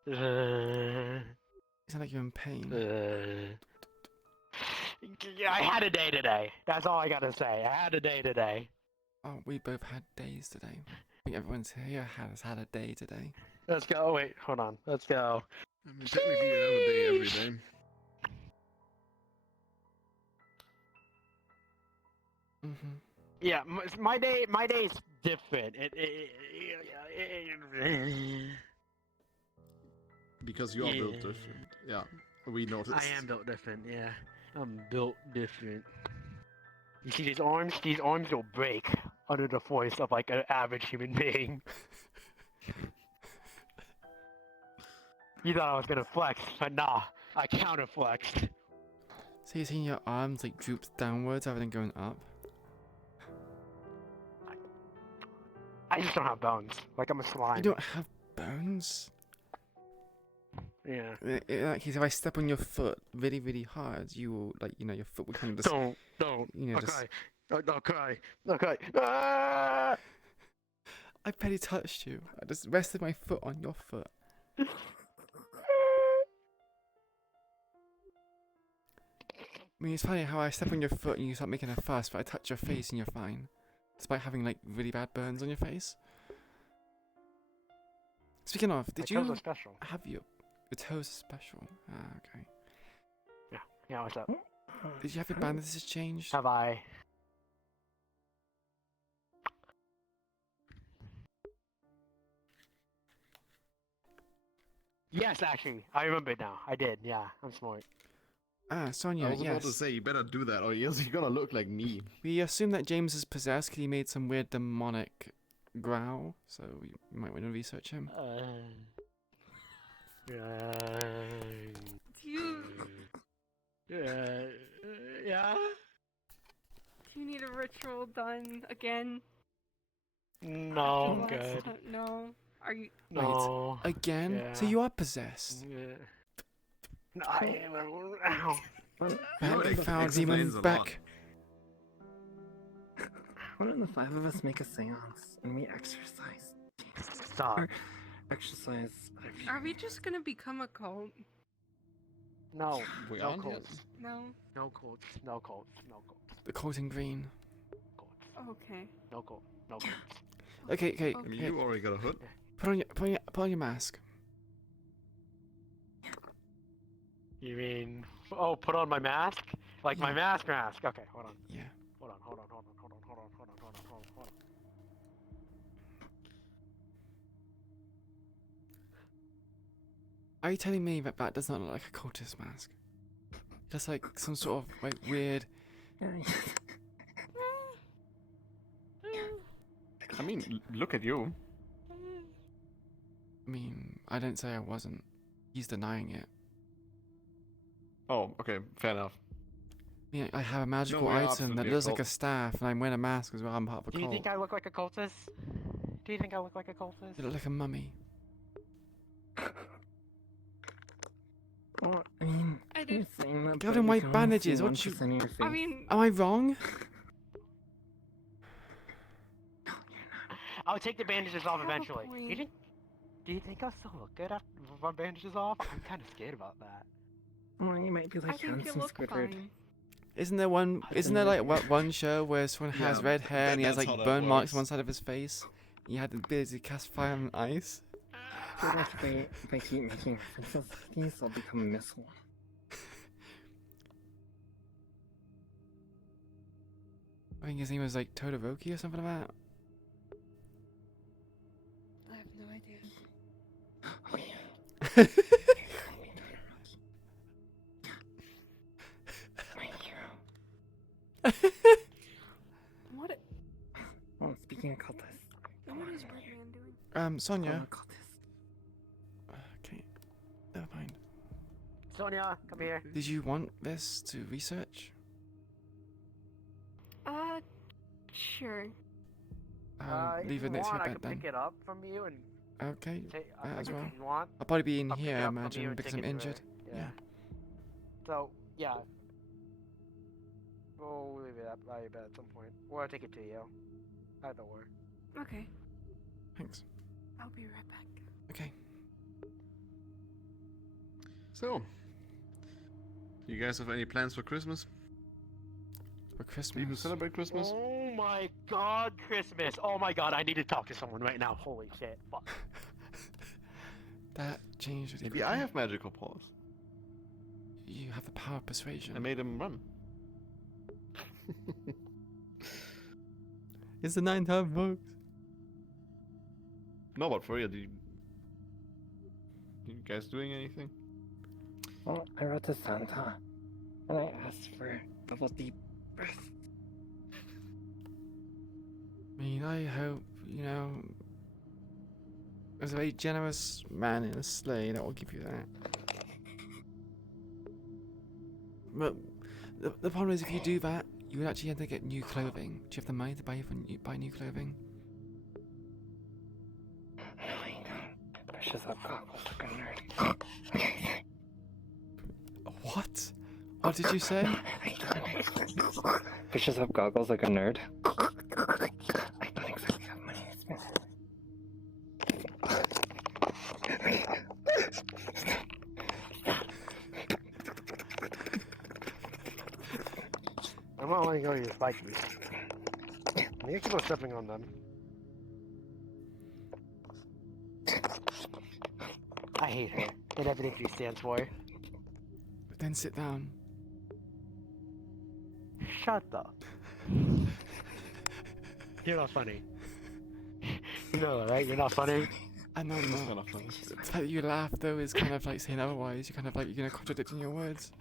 You sound like you're in pain. I had a day today. That's all I gotta say. I had a day today. Oh, we both had days today. I think everyone's here has had a day today. Let's go. Oh, wait, hold on. Let's go. I mean, technically you have a day every day. Mm-hmm. Yeah, my day's different. because you are built different. Yeah, we noticed. I am built different, yeah. I'm built different. You see these arms? These arms will break under the force of like an average human being. You thought I was gonna flex, but nah, I counter flexed. So you're seeing your arms like droop downwards rather than going up? I just don't have bones. Like I'm a slime. You don't have bones? Yeah. In that case, if I step on your foot really, really hard, you will, like, you know, your foot will kind of just... Don't. You know, Okay. Okay. Ah! I barely touched you. I just rested my foot on your foot. I mean, it's funny how I step on your foot and you start making a fuss, but I touch your face and you're fine. Despite having, like, really bad burns on your face. Speaking of, did you have your toes special? Ah, okay. Yeah, what's up? Did you have your bandages changed? Have I? Yes, actually. I remember it now. I did, yeah. I'm smart. Ah, Sonia, I was about to yes. say, you better do that, or else you're gonna look like me. We assume that James is possessed because he made some weird demonic growl, so you might want to research him. Yeah. Do you need a ritual done again? No, I'm After last good. time? No. Are you? No. Wait, again? So Yeah. you are possessed? Yeah. No, I am. Ow. Back, found demon back. Why don't the five of us make a seance and we exercise? Stop. Or exercise. Are we just gonna become a cult? No. We no aren't yet. cults. No. No cults. No cults. No cults. The coat in green. Okay. No cult. No cults. Okay. I mean, you already got a hood. Put on your mask. You mean? Oh, put on my mask? Like my mask? Okay, hold on. Yeah. Hold on. Are you telling me that does not look like a cultist mask? Just like some sort of like weird. I mean, look at you. I mean, I didn't say I wasn't. He's denying it. Oh, okay, fair enough. Yeah, I have a magical we're item that absolutely looks a like a cult. staff, and I'm wearing a mask as well. I'm part of a Do you cult. think I look like a cultist? Do you think I look like a cultist? You look like a mummy. Well, I mean, I you're did. saying that, Give but him we white can only bandages. see What you? 1% of your I face. mean, Am I wrong? I'll take the bandages off eventually. point. Do you think I'll still look good after my bandages off? I'm kind of scared about that. Well, you might be I like think you handsome look Squidward. fine. Isn't there one? Isn't there like one show where someone has Yeah, red hair and he has that's like how that burn marks works. on one side of his face? He had the ability to cast fire and ice. But if I keep making references to these, I'll become a missile. I think his name was like Todoroki or something like that. I have no idea. Oh yeah. My hero. What? Oh, speaking of cultists. What is Birdman doing? Sonia. Oh, cultist. Okay, never mind. Sonia, come here. Did you want this to research? Sure. Leave if it you next to want, your I bed can then. pick it up from you and Okay, as well. if you want. I'll probably be in I'll pick here, it I up from you imagine, and because take I'm it to injured. her. Yeah. So yeah. We'll leave it by your bed at some point, or I'll take it to you. Either or. Okay. Thanks. I'll be right back. Okay. So, you guys have any plans for Christmas? For Christmas? Do you even celebrate Christmas? Oh my god, Christmas! Oh my god, I need to talk to someone right now. Holy shit! Fuck. That changed really Maybe I quickly. have magical paws. You have the power of persuasion. I made him run. It's the 9,000 bucks. No, but for real, do you... You guys doing anything? Well, I wrote to Santa, and I asked for double deep breath. I mean, I hope, you know, there's a very generous man in a sleigh that will give you that. But the problem is, if you do that, you would actually have to get new clothing. Do you have the money to buy new clothing? No, I don't. Pushes up goggles like a nerd. What? What did you say? Pushes up goggles like a nerd. I don't exactly have money to spend. I'm not letting go of your spikies. You keep on stepping on them. I hate her and everything she stands for. Then sit down. Shut up. You're not funny. You know that, right? You're not funny. I know I'm not. The fact that you laugh though is kind of like saying otherwise. You're kind of like you're gonna contradict in your words.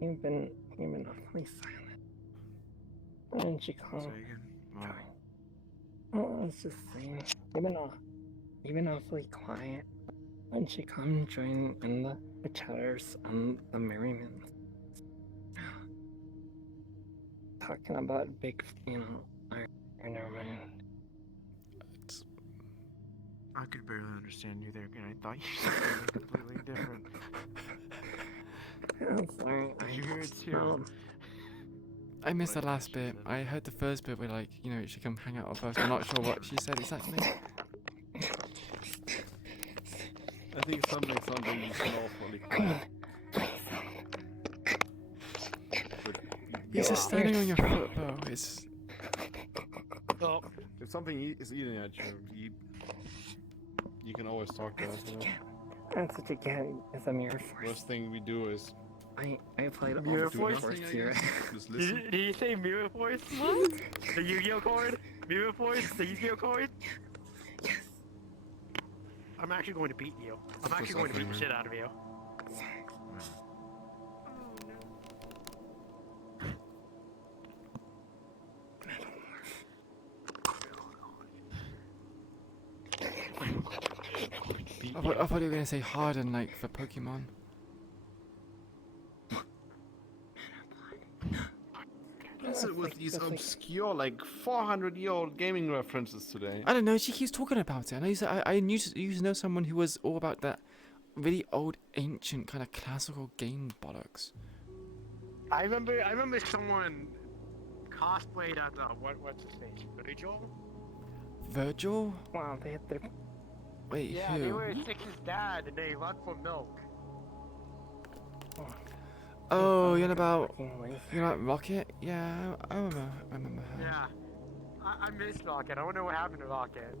You've been awfully silent. Why didn't you call? Oh, I was just saying, you've been awfully quiet. Why don't you come join in the chatters and the merriment? Talking about big, never mind. I could barely understand you there, and I thought you said something completely different. I'm sorry. Did you hear it too? I missed the last bit. I heard the first bit where like, you know, you should come hang out with us. I'm not sure what she said exactly. I think something you can awfully quiet. He's just standing on your foot though. It's... Oh. If something is eating at you, you can always talk to us. That's what you get as a mirror force. Worst thing we do is... I played all Mirror the Force? Force here. Just listen. Did you say Mirror Force? What? The Yu-Gi-Oh card? Mirror Force? The Yu-Gi-Oh card? Yes. I'm actually going to beat you. I'm actually going to beat the shit out of you. I thought you were gonna say harden like for Pokemon. What's it with these obscure, like 400-year-old gaming references today? I don't know. She keeps talking about it. And I used to know someone who was all about that really old, ancient kind of classical game bollocks. I remember someone cosplayed as what's his name? Virgil? Virgil? Wow, they had their... Wait, yeah, who? they were Six's dad and they run for milk. Oh, you're about Rocket? Yeah, I remember her. Yeah. I miss Rocket. I wonder what happened to Rocket.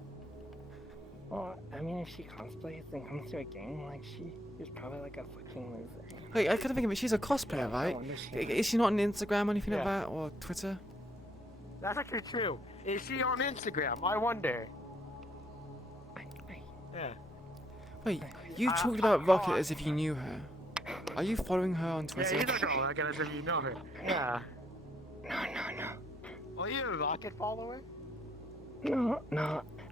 Well, I mean, if she cosplays and comes to a game, like, she's probably like a fucking loser. Wait, I kind of think of it. She's a cosplayer, right? Is she not on Instagram or anything like Yeah. that, or Twitter? That's actually true. Is she on Instagram? I wonder. Yeah. Wait, you talked about Rocket as if you knew her. Are you following her on Twitter? Yeah, you don't know Rocket as if you know her. Yeah. No. Are you a Rocket follower? No,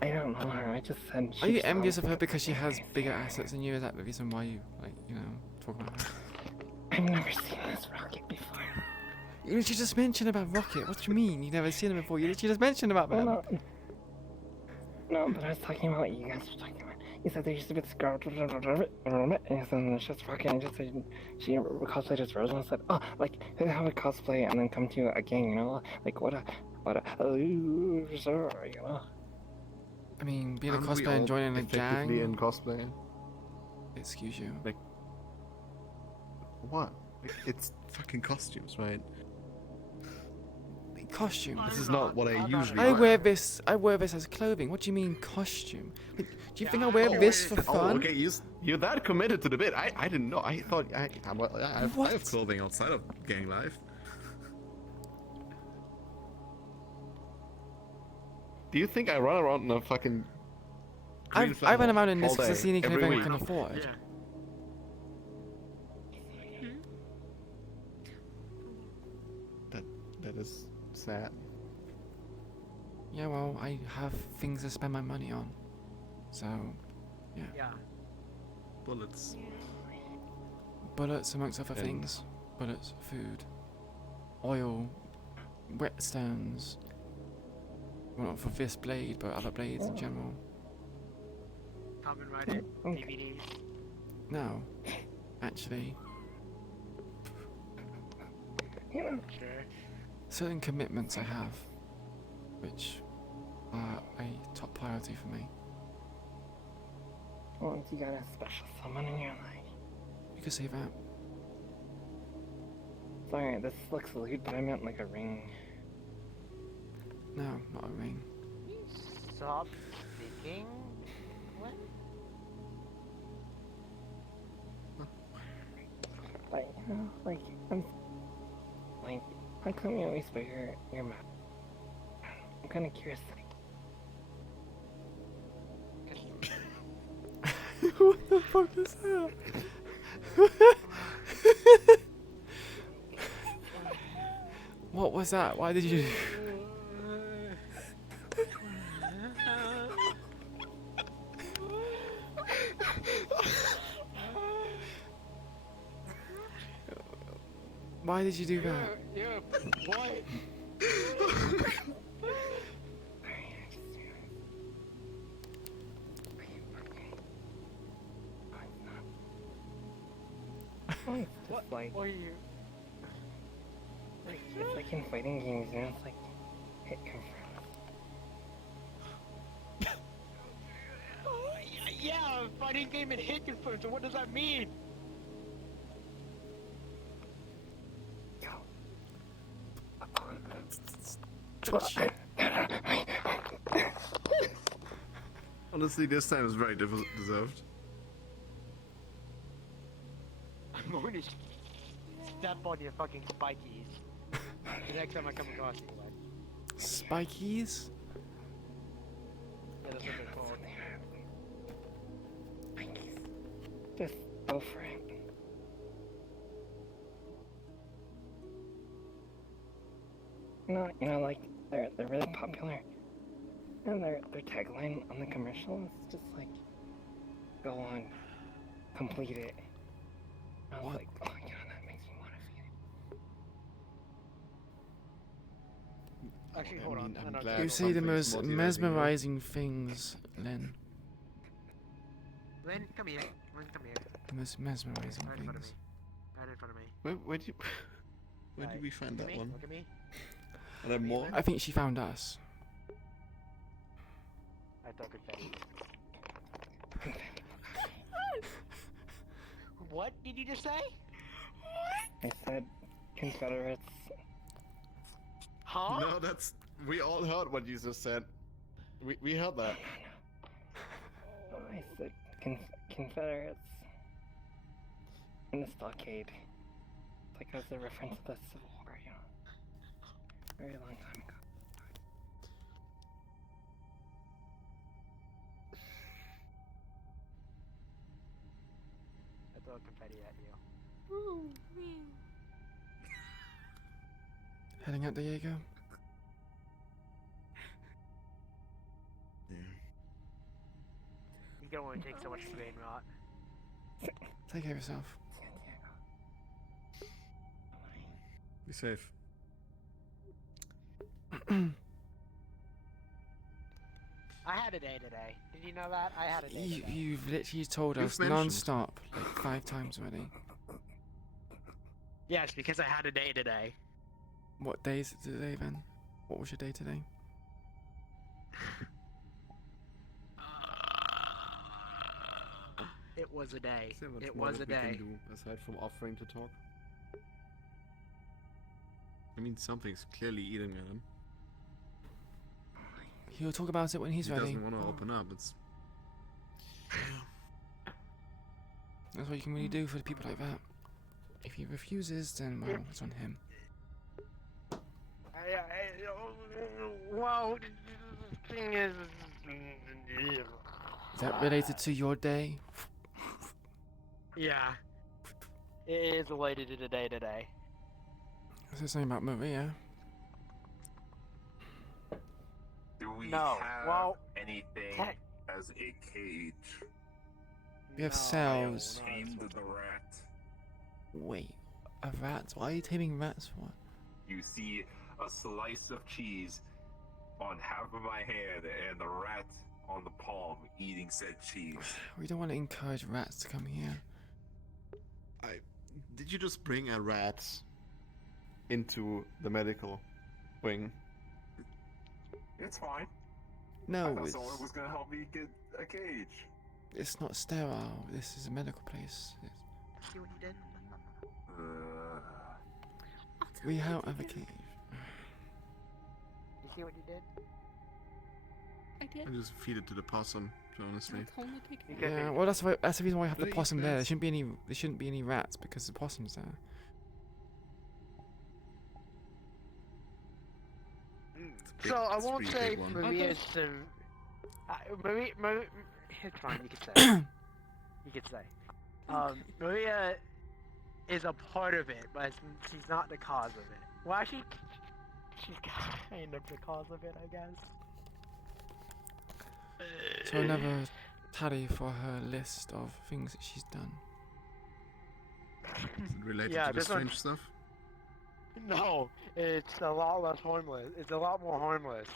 I don't know her. I just said Are you she's envious of awful. her because she has bigger assets than you? Is that the reason why you, like, you know, talk about her? I've never seen this Rocket before. You just mentioned about Rocket. What do you mean? You've never seen him before? You just mentioned about them. No, but I was talking about what you guys were talking about. You said there used to be this girl, and then she's Rocket, and just said she cosplayed as Rose, and I said, oh, like, have a cosplay and then come to a game, you know? Like, what a loser, you know? I mean, being a Aren't we cosplayer and all joining a effectively gang. in cosplay? Excuse you. Like, what? It's fucking costumes, right? Costume. This is not what I usually I wear. wear this as clothing. What do you mean costume? Like, do you think I wear this for fun? Oh, okay, you're that committed to the bit. I didn't know. I thought I have clothing outside of gang life. Do you think I run around in a fucking green I run flannel around in this all because it's day, the only every clothing I week? can afford. Yeah. That is sad. Yeah, well, I have things to spend my money on. So, yeah. Yeah. Bullets. Bullets, amongst other And- things. Bullets, food, oil, whetstones. Well, not for this blade, but other blades in general. Common Rider DVDs. No, actually, Sure. certain commitments I have, which are a top priority for me. Once you got a special someone in your life. You could say that. Sorry, this looks lewd, but I meant like a ring. No, not a ring. Stop speaking. What? Like, you know, like, like, how come you always wear your mask? I'm kind of curious. What the fuck is that? What was that? Why did you? Why did you do that? Yeah, what? It's just like, What are you? like, it's like in fighting games, you know, it's like, hit confirm. Yeah, fighting game and hit confirmed, so what does that mean? Honestly, this time is very deserved. I'm going to step on your fucking spikies the next time I come across you. Like, Spikies? yeah, that's what they're called. Just go for it. No, you know, like, they're really popular. And their tagline on the commercial is just like, go on, complete it. I was like, oh my god, that makes me want to feed it. Actually, hold on. I'm No, glad You say the something's most motivating you. mesmerizing things, Len. Lynn, come here. Lynn, come here. The most mesmerizing Right in front of me. things. Right in front of me. Where did you? Where did we find Look at that me, one? Look at me. Are there more? I think she found us. I thought confetti. What did you just say? I said, Confederates. Huh? No, that's. We all heard what you just said. We heard that. I said, Confederates. In the stockade. Like, as a reference to the Civil War, you know. Very long time ago. I throw confetti at you. Heading out, Diego. You can only take so much brain rot. Take care of yourself. Be safe. I had a day today. Did you know that? I had a day today. You've literally told You've us mentioned. non-stop like 5 times already. Yes, because I had a day today. What day is it today then? What was your day today? It was a day. Is there much It more was a that we can day. do aside from offering to talk? I mean, something's clearly eating at him. He'll talk about it when he's He ready. doesn't want to open up. It's. That's what you can really do for people like that. If he refuses, then well, it's on him. Whoa. thing is. Is that related to your day? Yeah. It is related to the day today. Is there something about Maria? Do we No, have well, anything as a cage? We have cells. Tamed the rat. Wait, a rat? Why are you taming rats for? You see a slice of cheese on half of my hand and the rat on the palm eating said cheese. We don't want to encourage rats to come here. Did you just bring a rat into the medical wing? It's fine. No, I thought it's, someone was gonna help me get a cage. it's not sterile. This is a medical place. See what you did? We have a cage. You see what you did? I did. I just feed it to the possum, honestly. Yeah, well that's the reason why I have the Please, possum there. There rats. shouldn't be any rats because the possum's there. So I won't pretty say big one. Maria's Maria, it's fine. You can say. You can say. Maria is a part of it, but she's not the cause of it. Well, actually, she's kind of the cause of it, I guess. So another tally for her list of things that she's done. Is it related Yeah, to the this one- strange stuff? No, it's a lot less harmless. It's a lot more harmless.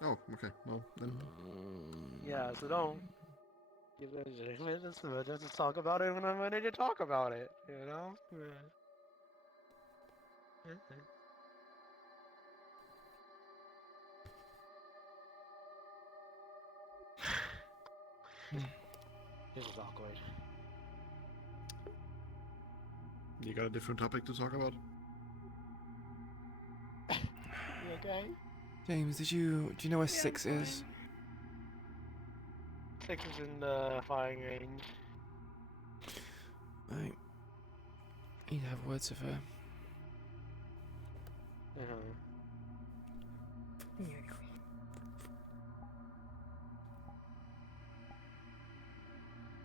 Oh, okay. Well, then. Yeah, so don't. Let's talk about it when I'm ready to talk about it. You know. This is awkward. You got a different topic to talk about? You okay? James, do you know where 6 is? 6 is in the firing range. Right. I need to have words with her.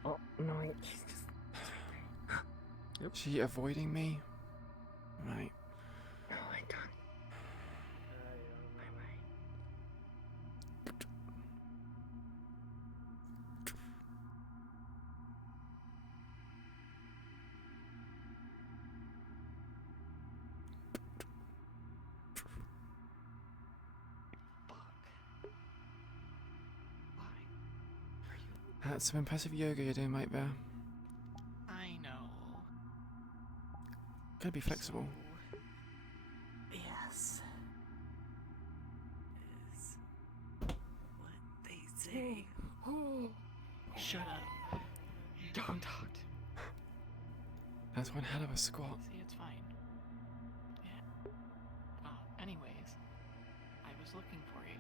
Oh, no, she's just... She avoiding me? Right. No, I can't. That's some impressive yoga you're doing, mate, there. I know. Gotta be flexible. Yes. Is what they say. Shut up. Don't talk. That's one hell of a squat. See, it's fine. Yeah. Anyways, I was looking for you.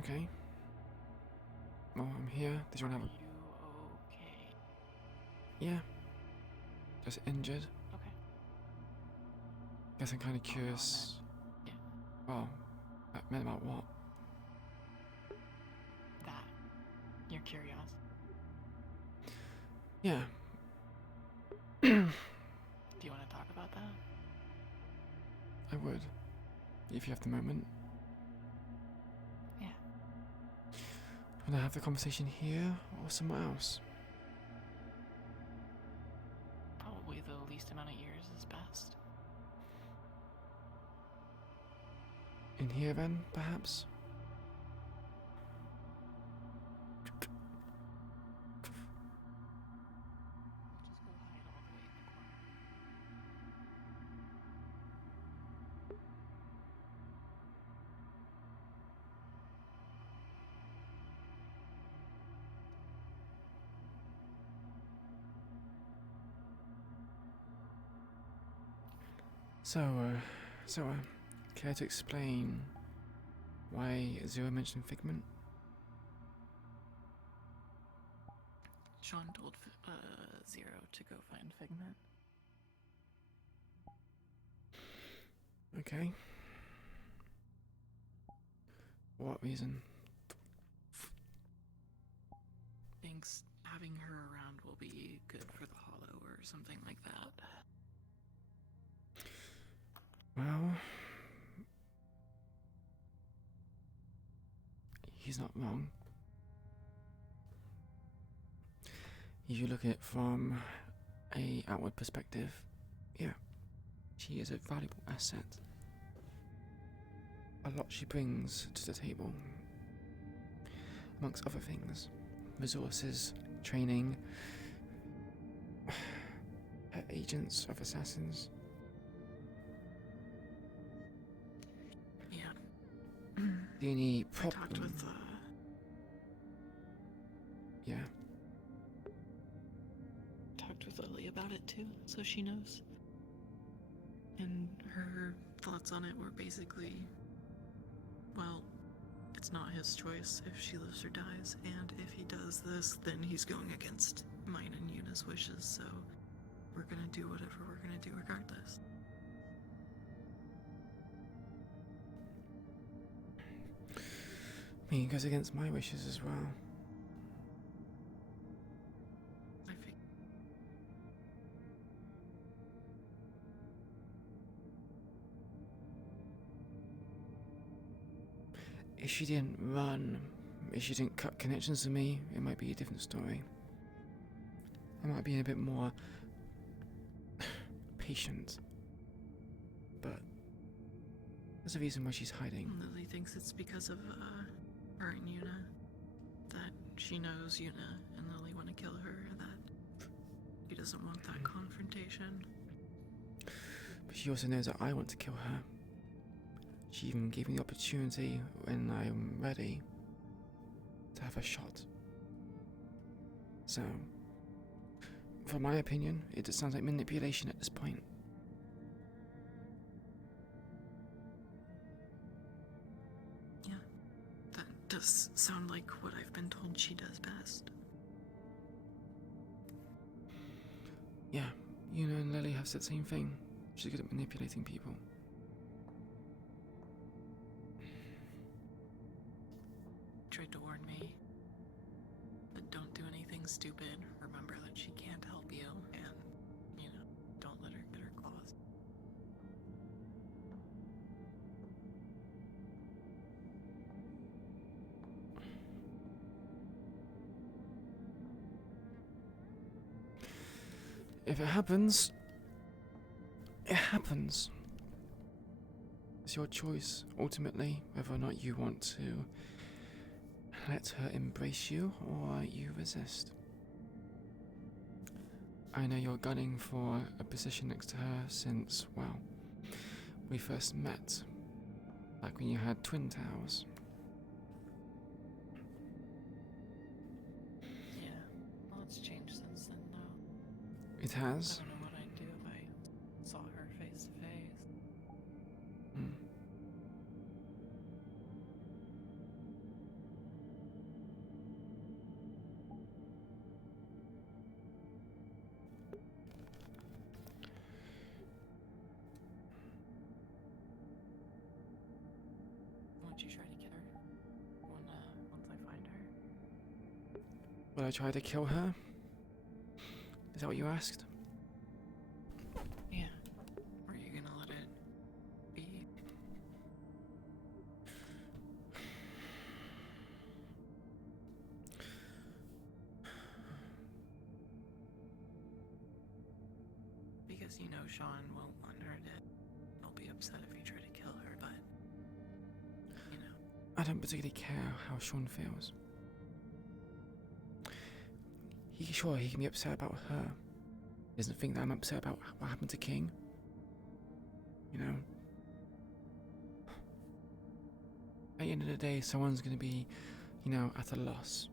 Okay. Well, I'm here. Did you want to have a... Okay. Yeah. Just injured. Okay. Guess I'm kind of curious. Yeah. Well, that meant about what? That. Your curiosity. Yeah. Do you want to talk about that? I would. If you have the moment. Yeah. Want to have the conversation here or somewhere else? Probably the least amount of years is best. In here then, perhaps? So, care to explain why Zero mentioned Figment? Sean told Zero to go find Figment. Okay. For what reason? Thinks having her around will be good for the Hollow or something like that. Well, he's not wrong. If you look at it from a outward perspective, yeah, she is a valuable asset. A lot she brings to the table, amongst other things. Resources, training, her agents of assassins. Yeah. The only I problem... talked with, Yeah. Talked with Lily about it too, so she knows. And her thoughts on it were basically, well, it's not his choice if she lives or dies, and if he does this, then he's going against mine and Yuna's wishes, so we're gonna do whatever we're gonna do regardless. I mean, it goes against my wishes as well. I think. If she didn't run, if she didn't cut connections to me, it might be a different story. I might be a bit more patient. But there's a reason why she's hiding. Lily thinks it's because of her and Yuna, that she knows Yuna and Lily want to kill her, that she doesn't want that confrontation. But she also knows that I want to kill her. She even gave me the opportunity when I'm ready to have a shot. So, from my opinion, it just sounds like manipulation at this point. Yeah, that does sound like what I've been told she does best. Yeah, Yuna and Lily have said the same thing. She's good at manipulating people. Tried to warn me, but don't do anything stupid. Remember that she can't help you, and, don't let her get her claws. If it happens, it happens. It's your choice, ultimately, whether or not you want to let her embrace you or you resist. I know you're gunning for a position next to her since, well, we first met, back when you had twin towers. Yeah, lots changed since then, though. It has? I don't know what I'd do if I saw her face to face. Hmm. Won't you try to kill her once I find her? Will I try to kill her? Is that what you asked? Yeah. Or are you gonna let it be? Because Sean won't want her dead. He'll be upset if you try to kill her, but I don't particularly care how Sean feels. Sure, he can be upset about her. He doesn't think that I'm upset about what happened to King. At the end of the day, someone's going to be, at a loss.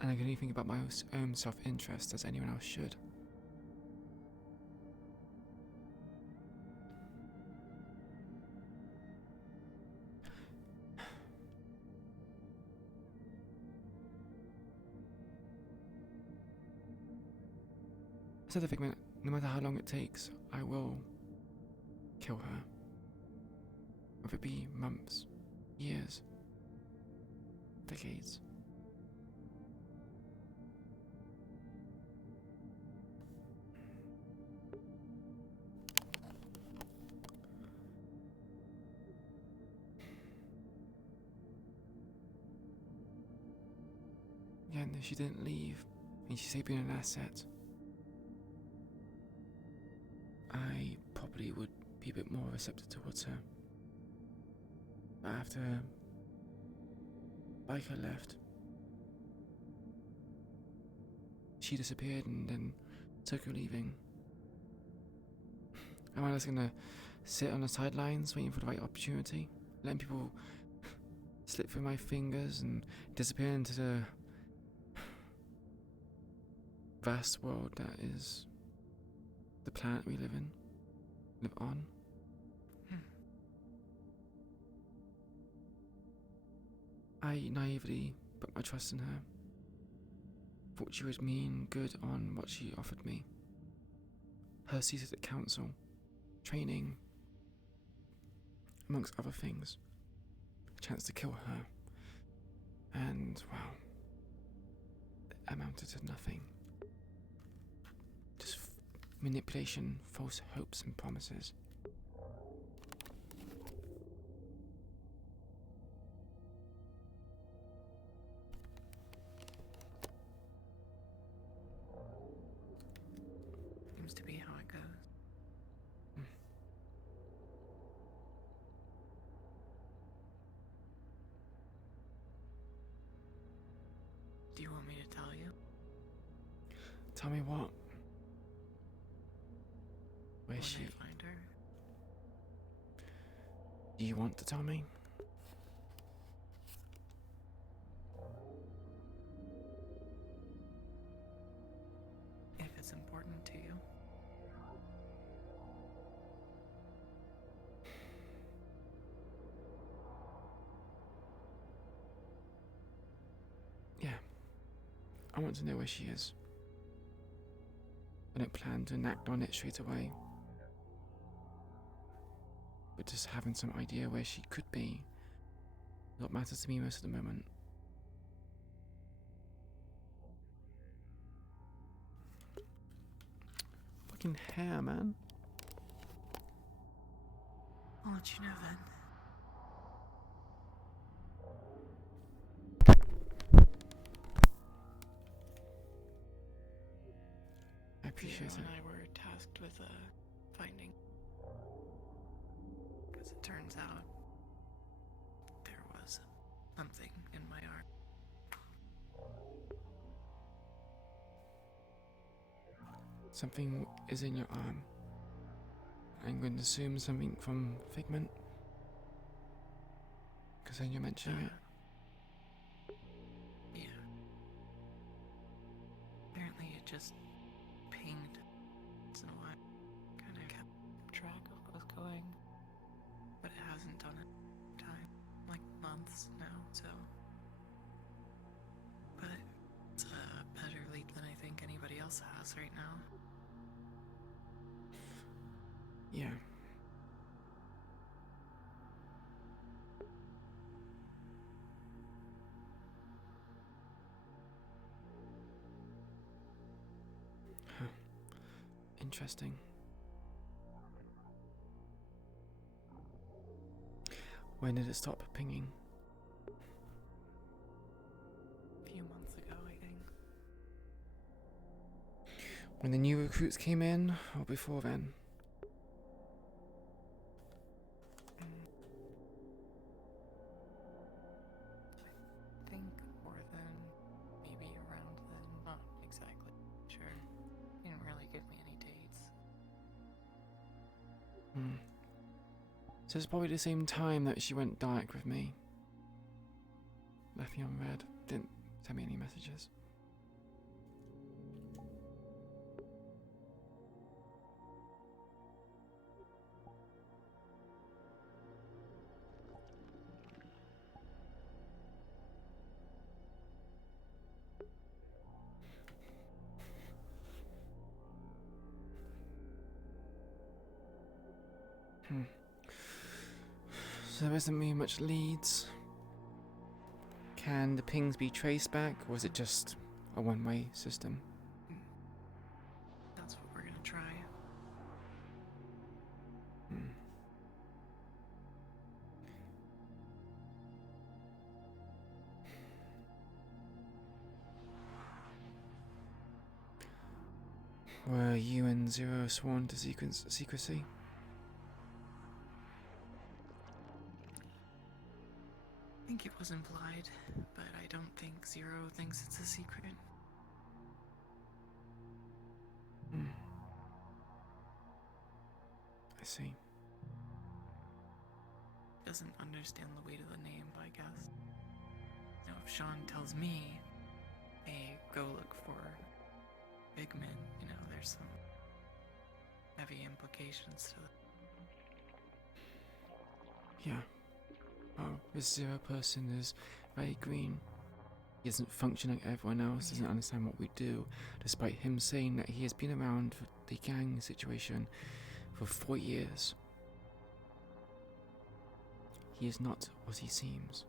And I'm going to think about my own self-interest as anyone else should. I said, I think no matter how long it takes, I will kill her. Whether it be months, years, decades. Again, if she didn't leave, and she stayed being an asset, I probably would be a bit more receptive towards her. But after Biker left, she disappeared and then took her leaving. Am I just gonna sit on the sidelines waiting for the right opportunity, letting people slip through my fingers and disappear into the vast world that is the planet we live on? I naively put my trust in her. Thought she would mean good on what she offered me. Her seat at the council, training, amongst other things. A chance to kill her. And, well, it amounted to nothing. Just manipulation, false hopes and promises. Seems to be how it goes. Do you want me to tell you? Tell me what? Where's When she? I find her? Do you want to tell me? If it's important to you. Yeah. I want to know where she is. I don't plan to act on it straight away. But just having some idea where she could be is what matters to me most of the moment. Fucking hair, man. I'll let you know then. I appreciate Diego it. and I were tasked with finding. Because it turns out there was something in my art. Something is in your arm. I'm going to assume something from Figment. Because then you're mentioning it. Yeah. Apparently it just pinged once in a while. Kind of kept track of what was going. But it hasn't done it in time. Like months now, so. But it's a better lead than I think anybody else has right now. Yeah. Huh. Interesting. When did it stop pinging? A few months ago, I think. When the new recruits came in, or before then? I think more than, maybe around then. Not exactly sure. He didn't really give me any dates. So it's probably the same time that she went dark with me. Left me on red. Didn't send me any messages. So there isn't really much leads. Can the pings be traced back, or is it just a one-way system? That's what we're gonna try. Were you and Zero sworn to secrecy? I think it was implied, but I don't think Zero thinks it's a secret. I see. Doesn't understand the weight of the name, I guess. Now, if Sean tells me, hey, go look for Bigman, there's some heavy implications to that. Yeah. Oh, this Zero person is very green. He doesn't function like everyone else, doesn't understand what we do, despite him saying that he has been around for the gang situation for 4 years. He is not what he seems.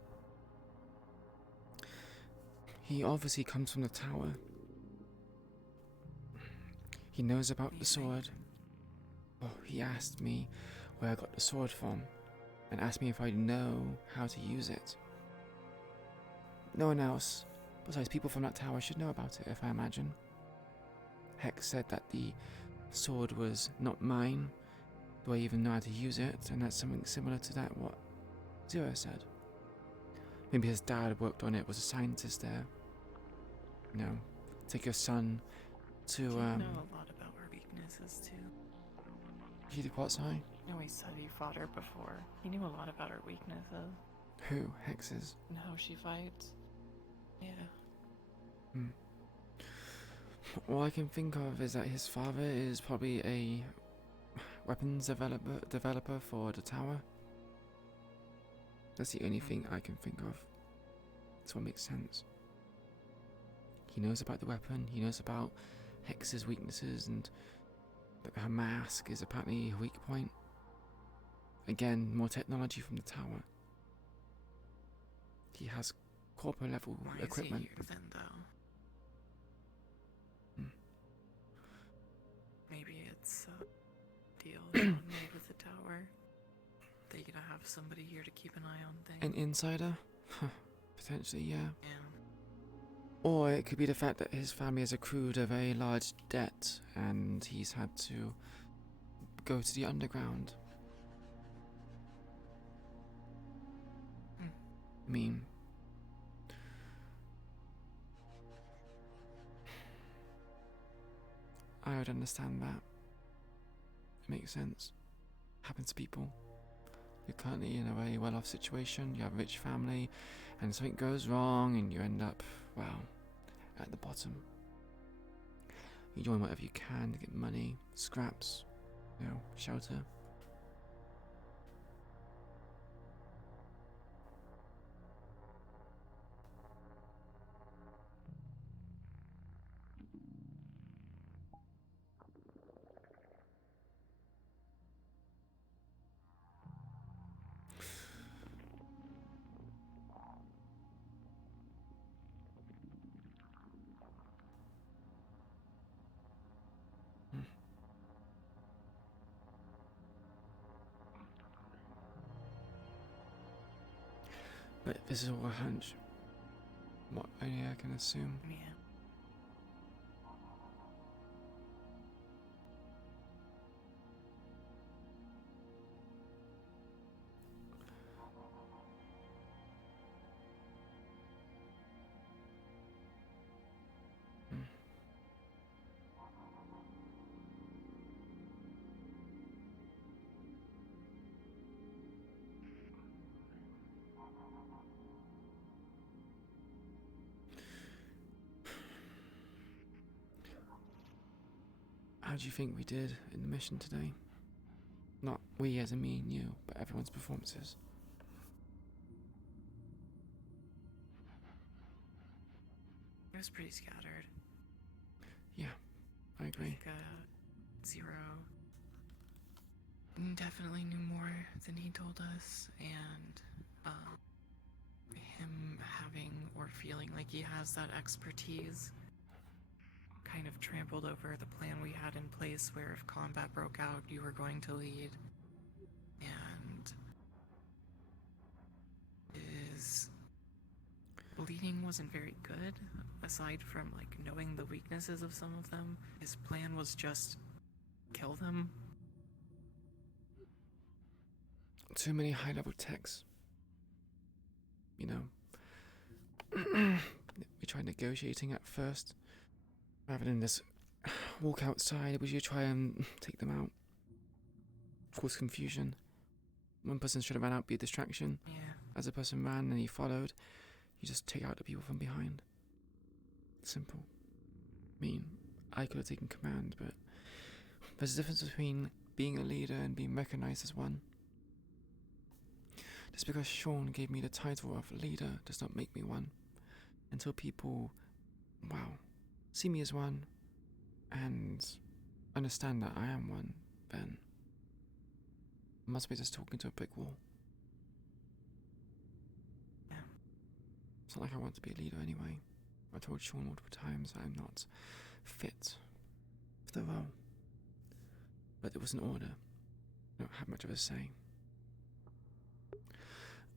He obviously comes from the tower. He knows about the sword. Oh, he asked me where I got the sword from, and asked me if I know how to use it. No one else, besides people from that tower, should know about it, if I imagine. Hex said that the sword was not mine. Do I even know how to use it? And that's something similar to that what Zero said. Maybe his dad worked on it, was a scientist there. Take your son to You know a lot about her weaknesses, too. He did what, sorry? No, he said he fought her before. He knew a lot about her weaknesses. Who? Hexes? And how she fights. Yeah. All I can think of is that his father is probably a weapons developer for the tower. That's the only thing I can think of. That's what makes sense. He knows about the weapon, he knows about Hex's weaknesses, and that her mask is apparently a weak point. Again, more technology from the tower. He has corporate level equipment. Why is he here then, though? Maybe it's a deal Sean made with the tower. They're gonna have somebody here to keep an eye on things. An insider? Potentially, yeah. Or it could be the fact that his family has accrued a very large debt and he's had to go to the underground. I mean, I would understand that. It makes sense. Happens to people. You're currently in a very well-off situation, you have a rich family, and something goes wrong and you end up, well, at the bottom. You join whatever you can to get money, scraps, shelter. But this is all a hunch. What only I can assume. Yeah. How do you think we did in the mission today? Not we as in me and you, but everyone's performances. It was pretty scattered. Yeah, I agree. Like, Zero definitely knew more than he told us, and him having or feeling like he has that expertise kind of trampled over the plan we had in place where if combat broke out, you were going to lead. And his leading wasn't very good, aside from like knowing the weaknesses of some of them. His plan was just kill them. Too many high-level techs. You know, we tried negotiating at first. Rather than just walk outside, we should try and take them out. Cause confusion. One person should have ran out, be a distraction. Yeah. As a person ran and he followed, you just take out the people from behind. Simple. I mean, I could have taken command, but there's a difference between being a leader and being recognized as one. Just because Sean gave me the title of leader does not make me one. Until people, see me as one and understand that I am one, then I must be just talking to a brick wall. Yeah. It's not like I want to be a leader anyway. I told Sean multiple times I'm not fit for the role. But it was an order. I don't have much of a say.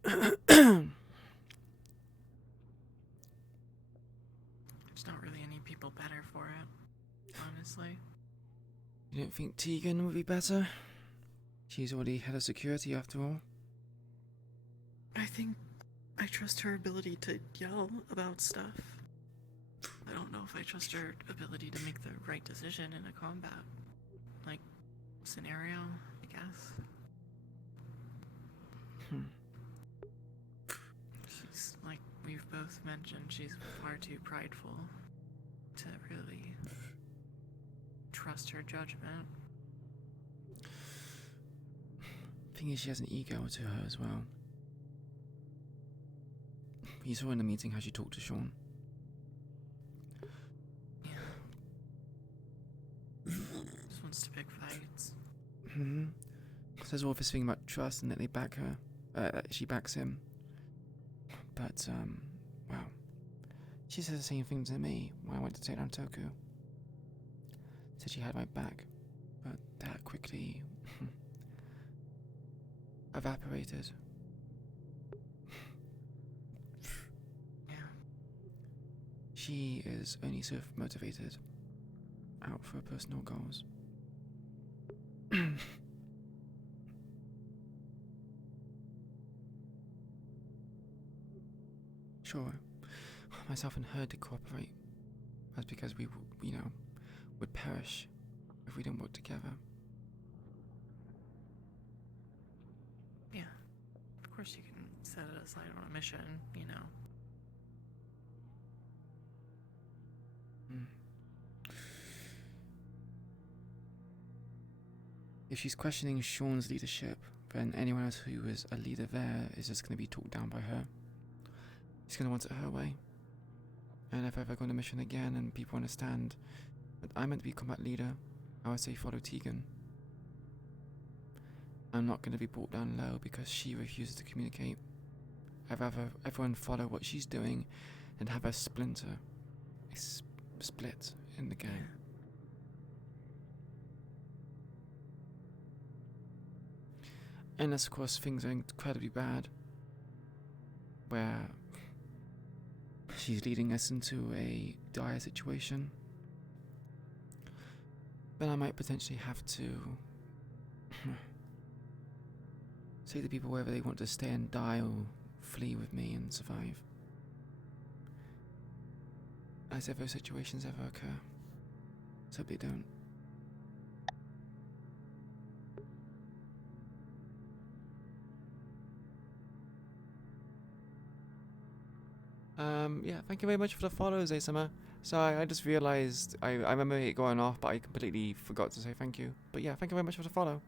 There's not really any people better for it, honestly. You don't think Tegan would be better? She's already head of security after all. I think I trust her ability to yell about stuff. I don't know if I trust her ability to make the right decision in a combat, like, scenario, I guess. She's, like we've both mentioned, she's far too prideful to really trust her judgment. Thing is, she has an ego to her as well. You saw in the meeting how she talked to Sean. Yeah. Just wants to pick fights. Says all this thing about trust and that they back her. She backs him. But, she said the same thing to me when I went to take down Toku. Said she had my back, but that quickly evaporated. Yeah. She is only self-motivated, out for her personal goals. Sure, myself and her did cooperate. That's because we, would perish if we didn't work together. Yeah. Of course you can set it aside on a mission, you know. If she's questioning Sean's leadership, then anyone else who is a leader there is just going to be talked down by her. She's going to want it her way. And if I ever go on a mission again and people understand that I'm meant to be a combat leader, I would say follow Tegan. I'm not going to be brought down low because she refuses to communicate. I'd rather everyone follow what she's doing and have her split in the gang. Unless, of course, things are incredibly bad, where she's leading us into a dire situation, then I might potentially have to say to people whether they want to stay and die or flee with me and survive. As if those situations ever occur. So they don't. Yeah, thank you very much for the follows, Asama. Sorry, I just realised, I remember it going off, but I completely forgot to say thank you. But yeah, thank you very much for the follow.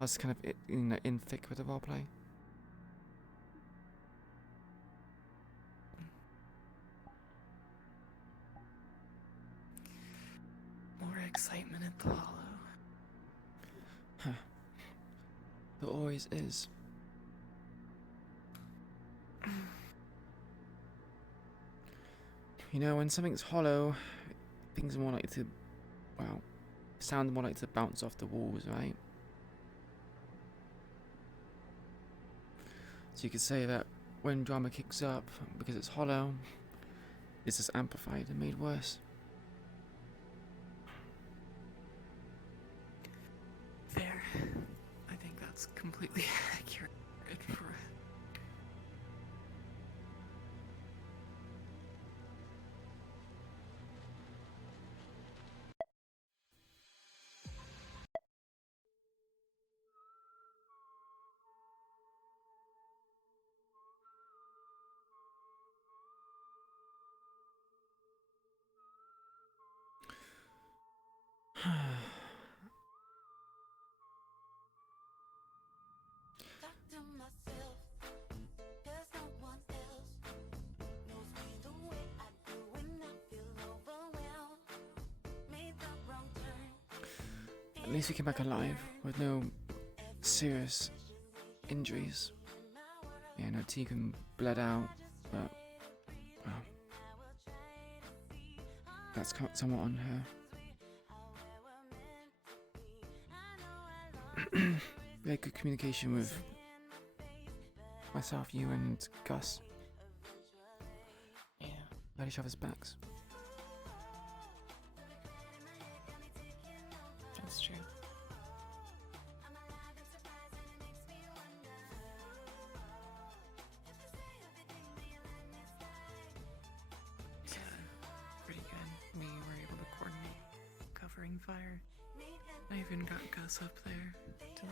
I was kind of in thick with the roleplay. More excitement at the Hollow. There always is. You know, when something's hollow, things are more likely to, well, sound more likely to bounce off the walls, right? So you could say that when drama kicks up, because it's hollow, it's just amplified and made worse. Fair. I think that's completely accurate for At least we came back alive with no serious injuries. Yeah, no, Tegan bled out, but well, that's somewhat on her. We had good communication with myself, you, and Gus. Yeah. We had each other's backs. That's true. Yeah, pretty good. We were able to coordinate covering fire. I even got Gus up there to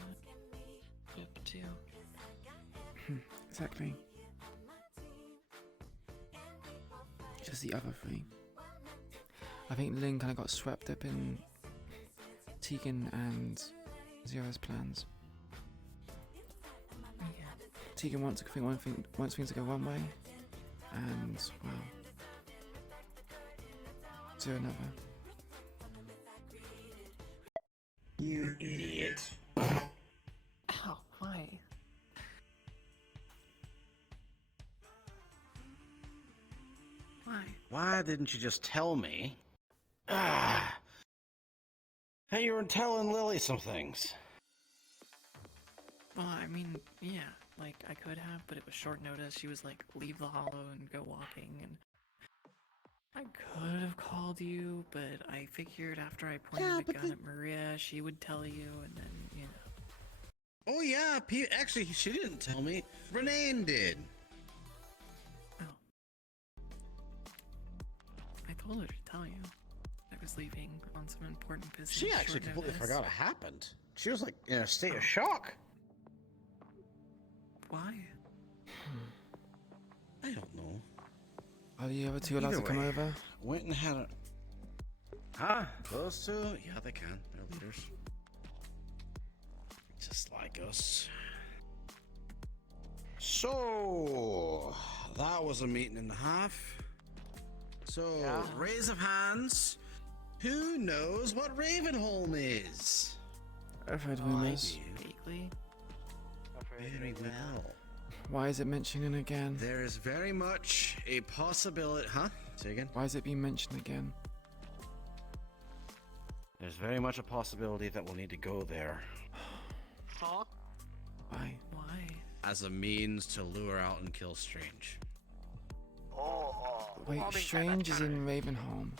whip too. Exactly. Just the other three. I think Lynn kind of got swept up in Tegan and Zero's plans. Yeah. Tegan wants things to go one way, and well, Zero another. You idiot. Ow, why? Why? Why didn't you just tell me? Ah. Hey, you were telling Lily some things. Well, I mean, yeah, like, I could have, but it was short notice. She was like, leave the hollow and go walking, and I could have called you, but I figured after I pointed the gun at Maria, she would tell you, and then, you know. Oh yeah, actually, she didn't tell me. Renee did. I told her to tell you. I was leaving on some important business. She actually short completely notice. forgot it happened. She was like in a state of shock. Why? I don't know. Are the other two allowed Either to come way, over? Went and had a. Huh? Those two? Yeah, they can. They're leaders. Just like us. So, that was a meeting and a half. So, raise of hands. Who knows what Ravenholm is? I've heard rumors. Vaguely. Very well. Why is it mentioning again? There is very much a possibility. Huh? Say again? Why is it being mentioned again? There's very much a possibility that we'll need to go there. Huh? Why? Why? As a means to lure out and kill Strange. Wait, Strange is in Ravenholm.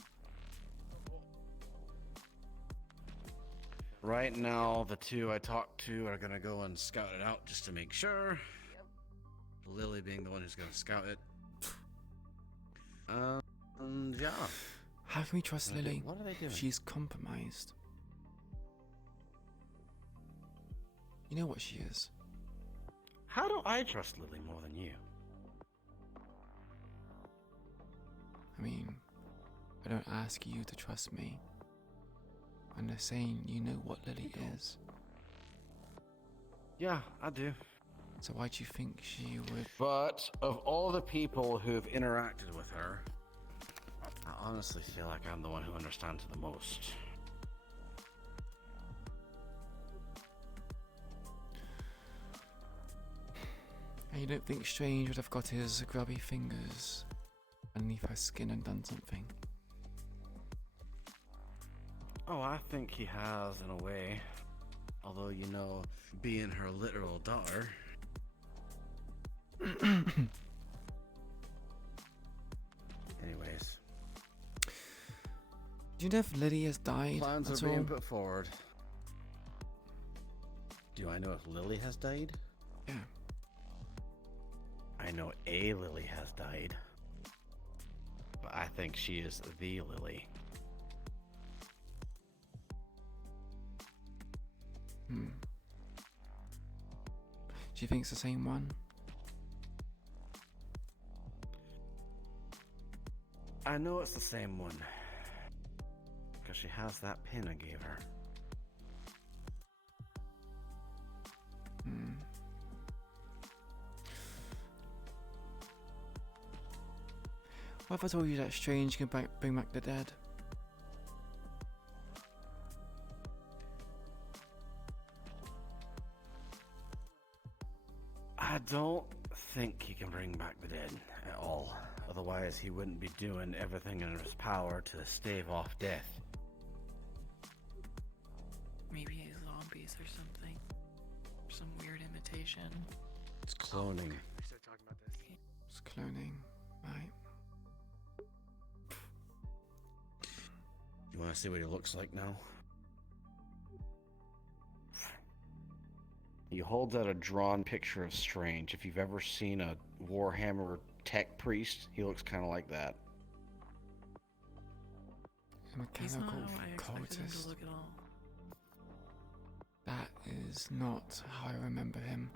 Right now, the two I talked to are gonna go and scout it out just to make sure. Lily being the one who's gonna scout it. Yeah. How can we trust Lily? What are they doing? She's compromised. You know what she is. How do I trust Lily more than you? I mean, I don't ask you to trust me. I'm just saying you know what Lily is. Yeah, I do. So why do you think she would... But of all the people who've interacted with her, I honestly feel like I'm the one who understands her the most. You don't think Strange would have got his grubby fingers underneath her skin and done something? Oh, I think he has in a way. Although, you know, being her literal daughter. Anyways. Do you know if Lily has died? Plans at are being all? put forward. Do I know if Lily has died? Yeah. I know a Lily has died. But I think she is the Lily. Hmm. Do you think it's the same one? I know it's the same one. Because she has that pin I gave her. Hmm. What if I told you that Strange can bring back the dead? I don't think he can bring back the dead at all. Otherwise, he wouldn't be doing everything in his power to stave off death. Maybe zombies or something. Some weird imitation. It's cloning. We started talking about this. It's cloning, right? You want to see what he looks like now? He holds out a drawn picture of Strange. If you've ever seen a Warhammer tech priest, he looks kind of like that. A He's not mechanical how I expected him cultist. to look at all. That is not how I remember him.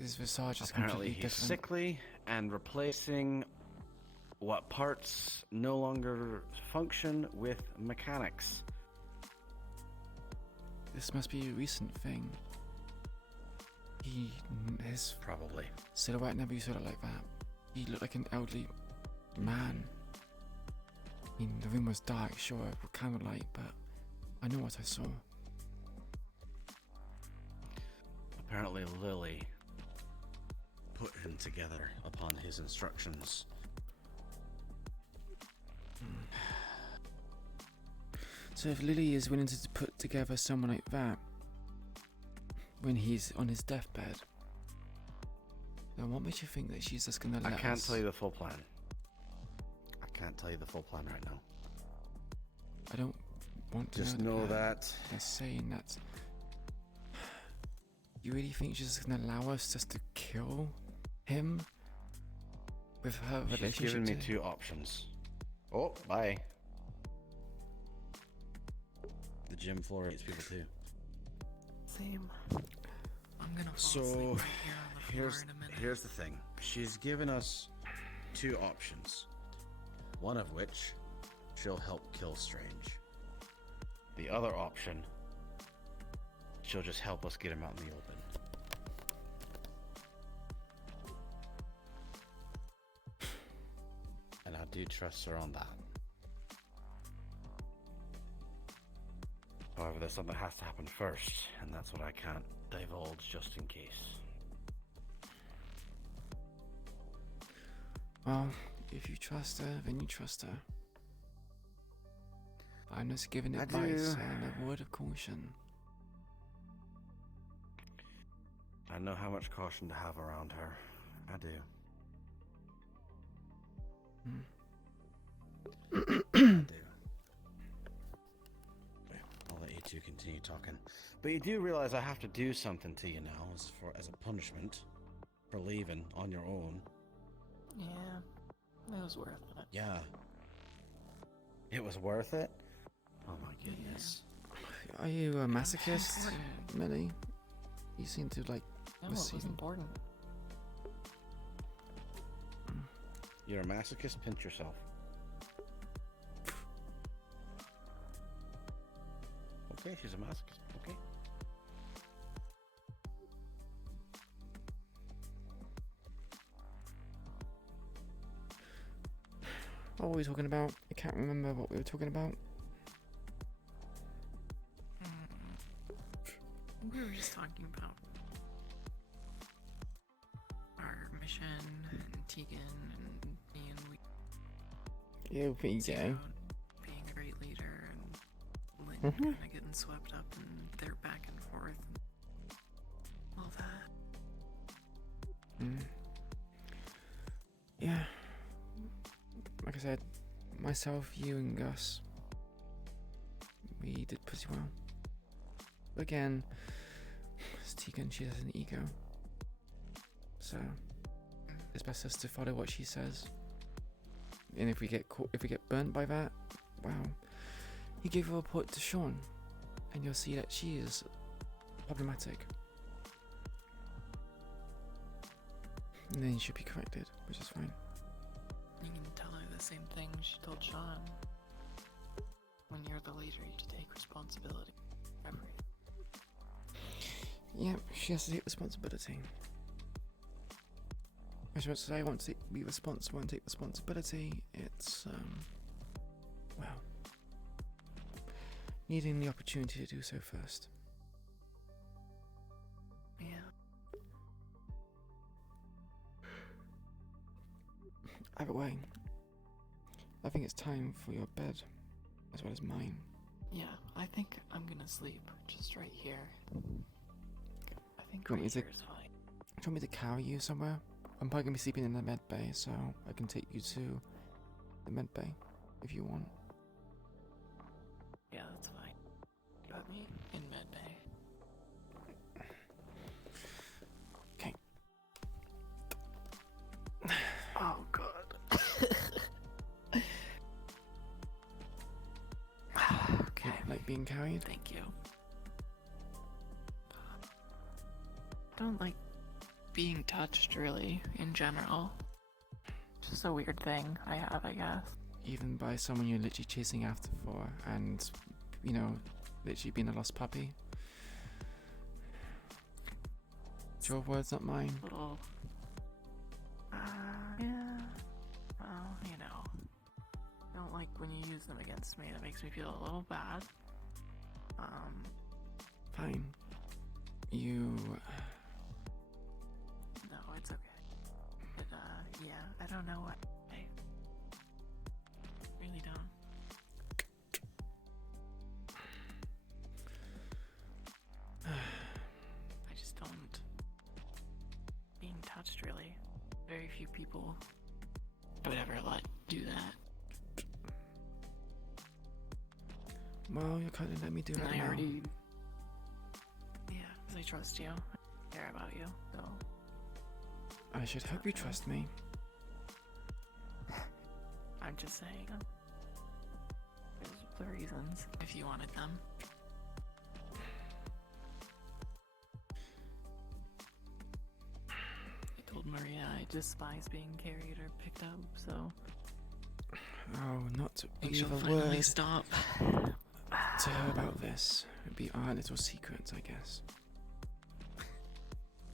His visage is Apparently completely he's different. sickly and replacing what parts no longer function with mechanics. This must be a recent thing. His probably silhouette never used to look like that. He looked like an elderly man. I mean, the room was dark, sure, with candlelight, but I know what I saw. Apparently Lily put him together upon his instructions. So if Lily is willing to put together someone like that when he's on his deathbed, then what makes you think that she's just gonna let I can't us... tell you the full plan. I can't tell you the full plan right now. I don't want to Just know know the plan. that They're saying that... You really think she's just gonna allow us just to kill him? With her she's relationship given me to- two options. Oh, bye. The gym floor hates people too. Same. I'm gonna fall asleep So right here on the floor in a minute. here's the thing. She's given us two options. One of which she'll help kill Strange. The other option, she'll just help us get him out in the open. And I do trust her on that. However, there's something that has to happen first, and that's what I can't divulge just in case. Well, if you trust her, then you trust her. I'm just giving I advice do. and a word of caution. I know how much caution to have around her. I do. I do. I'll let you two continue talking. But you do realize I have to do something to you now as a punishment for leaving on your own. Yeah, it was worth it. Yeah. It was worth it? Oh my goodness. Are you a masochist, Millie? You seem to like... No, it was receive- important. You're a masochist? Pinch yourself. Okay, she's a masochist. Okay. What were we talking about? I can't remember what we were talking about. We were just talking about mission and Tegan and me and we Here we see go. about being a great leader and Lynn kind of getting swept up in their back and forth and all that. Yeah. Like I said, myself, you, and Gus, we did pretty well. But again, it's Tegan, she has an ego. So, it's best us to follow what she says. And if we get burnt by that, wow. You give a report to Sean, and you'll see that she is problematic. And then you should be corrected, which is fine. You can tell her the same thing she told Sean. When you're the leader, you take responsibility for everything. Yeah, she has to take responsibility. As much as I want to be responsible and take responsibility, it's, well, needing the opportunity to do so first. Yeah. Either way, I think it's time for your bed, as well as mine. Yeah, I think I'm gonna sleep just right here. I think Do you want right me to, here is fine. do you want me to carry you somewhere? I'm probably going to be sleeping in the med bay, so I can take you to the med bay, if you want. Yeah, that's fine. Got me in med bay. Okay. Oh god. Okay. Like being carried? Thank you. Don't like being touched, really, in general. Just a weird thing I have, I guess. Even by someone you're literally chasing after for, and, you know, literally being a lost puppy. It's your words, not mine. Little. Yeah. Well, you know. I don't like when you use them against me. That makes me feel a little bad. Fine. You... No, it's okay. But, yeah, I don't know what. I really don't. I just don't. Being touched, really. Very few people would ever do that. Well, you kind of let me do it And I now. already. Yeah, because I trust you. I care about you, so. I should hope you trust me. I'm just saying. There's the reasons, if you wanted them. I told Maria I despise being carried or picked up, so. Oh, not to think breathe she'll a finally word stop. to her about this. It'd be our little secret, I guess.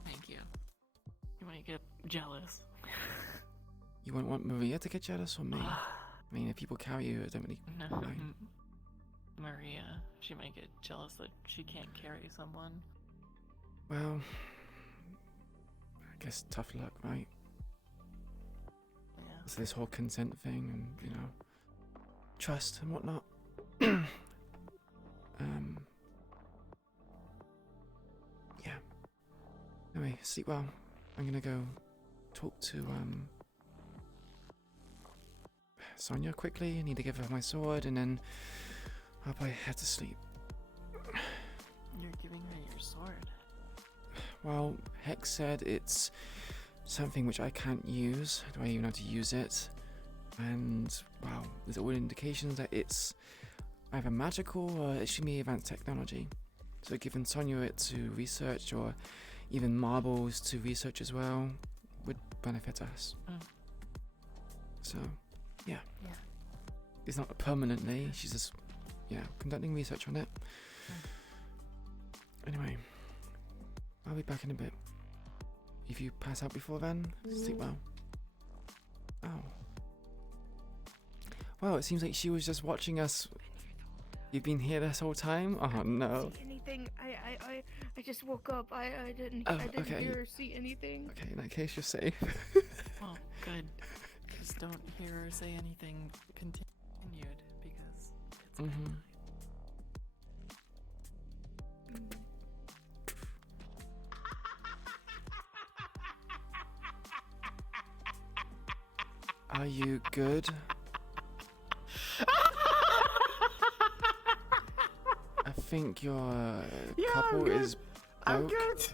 Thank you. You might get jealous. You wouldn't want Maria to get jealous or me? I mean, if people carry you, I don't really No, mind. Maria, she might get jealous that she can't carry someone. Well, I guess tough luck, right? Yeah. It's this whole consent thing and, you know, trust and whatnot. Yeah. Anyway, sleep well. I'm gonna go talk to, Sonia quickly. I need to give her my sword and then I'll probably head to sleep. You're giving her your sword. Well, Hex said it's something which I can't use. Do I even know how to use it? And, wow, there's all indications that it's either magical or extremely advanced technology. So giving Sonia it to research or even marbles to research as well would benefit us. So, yeah. Yeah. It's not permanently, she's just, yeah, conducting research on it. Anyway, I'll be back in a bit. If you pass out before then, sleep well. Oh. Well, it seems like she was just watching us You've been here this whole time? Oh no. See anything? I just woke up. I didn't Oh, I didn't okay. hear or see anything. Okay, in that case, you're safe. Well, good. Just don't hear or say anything continued because it's Mm-hmm. Are you good? I think your couple is I'm broke. good.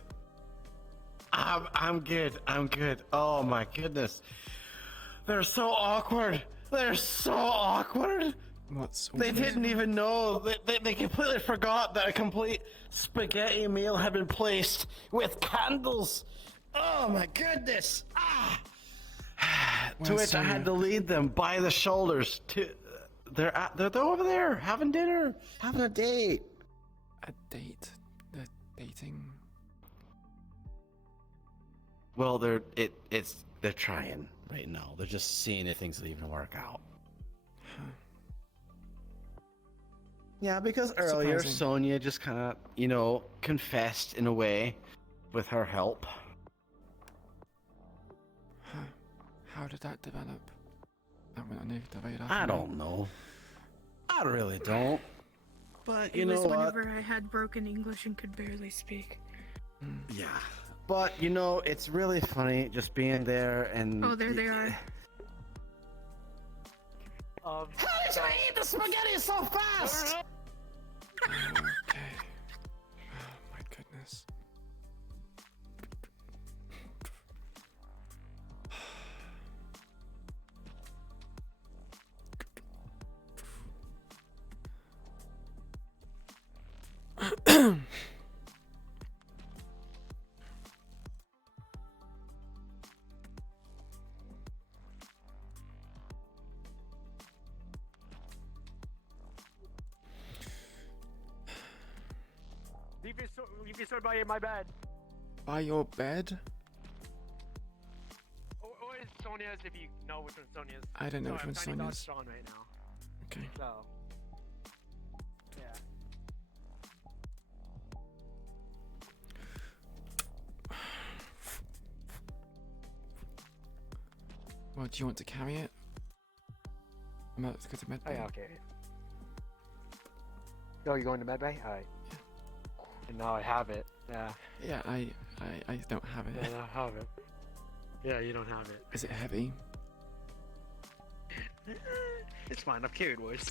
I'm good. I'm good. Oh my goodness. They're so awkward. They're so awkward. What's They didn't even know. They completely forgot that a complete spaghetti meal had been placed with candles. Oh my goodness. Ah. To which I had to lead them by the shoulders to. They're over there having dinner, having a date. A date? They're dating. Well, they're trying right now. They're just seeing if things will even work out. Yeah, because earlier Surprising. Sonia just kind of, confessed in a way with her help. How did that develop? That went under the radar. I for me. don't know. I really don't. But you It know was what? whenever I had broken English and could barely speak. Yeah. But it's really funny just being there and. Oh, there they are. How did you eat the spaghetti so fast? Okay. Oh my goodness. Leave your sword by my bed. By your bed? Or is Sonia's if you know which one's Sonia's. I don't know Sorry, which I'm one's trying to dodge Sonia's. Sean right now. Okay. So. Yeah. Well, do you want to carry it? I'm about to go to med Oh, bay. yeah, okay. Oh, you're going to medbay? Alright. And now I have it. Yeah. Yeah, I don't have it. Yeah, I have it. Yeah, you don't have it. Is it heavy? It's fine, I've carried worse.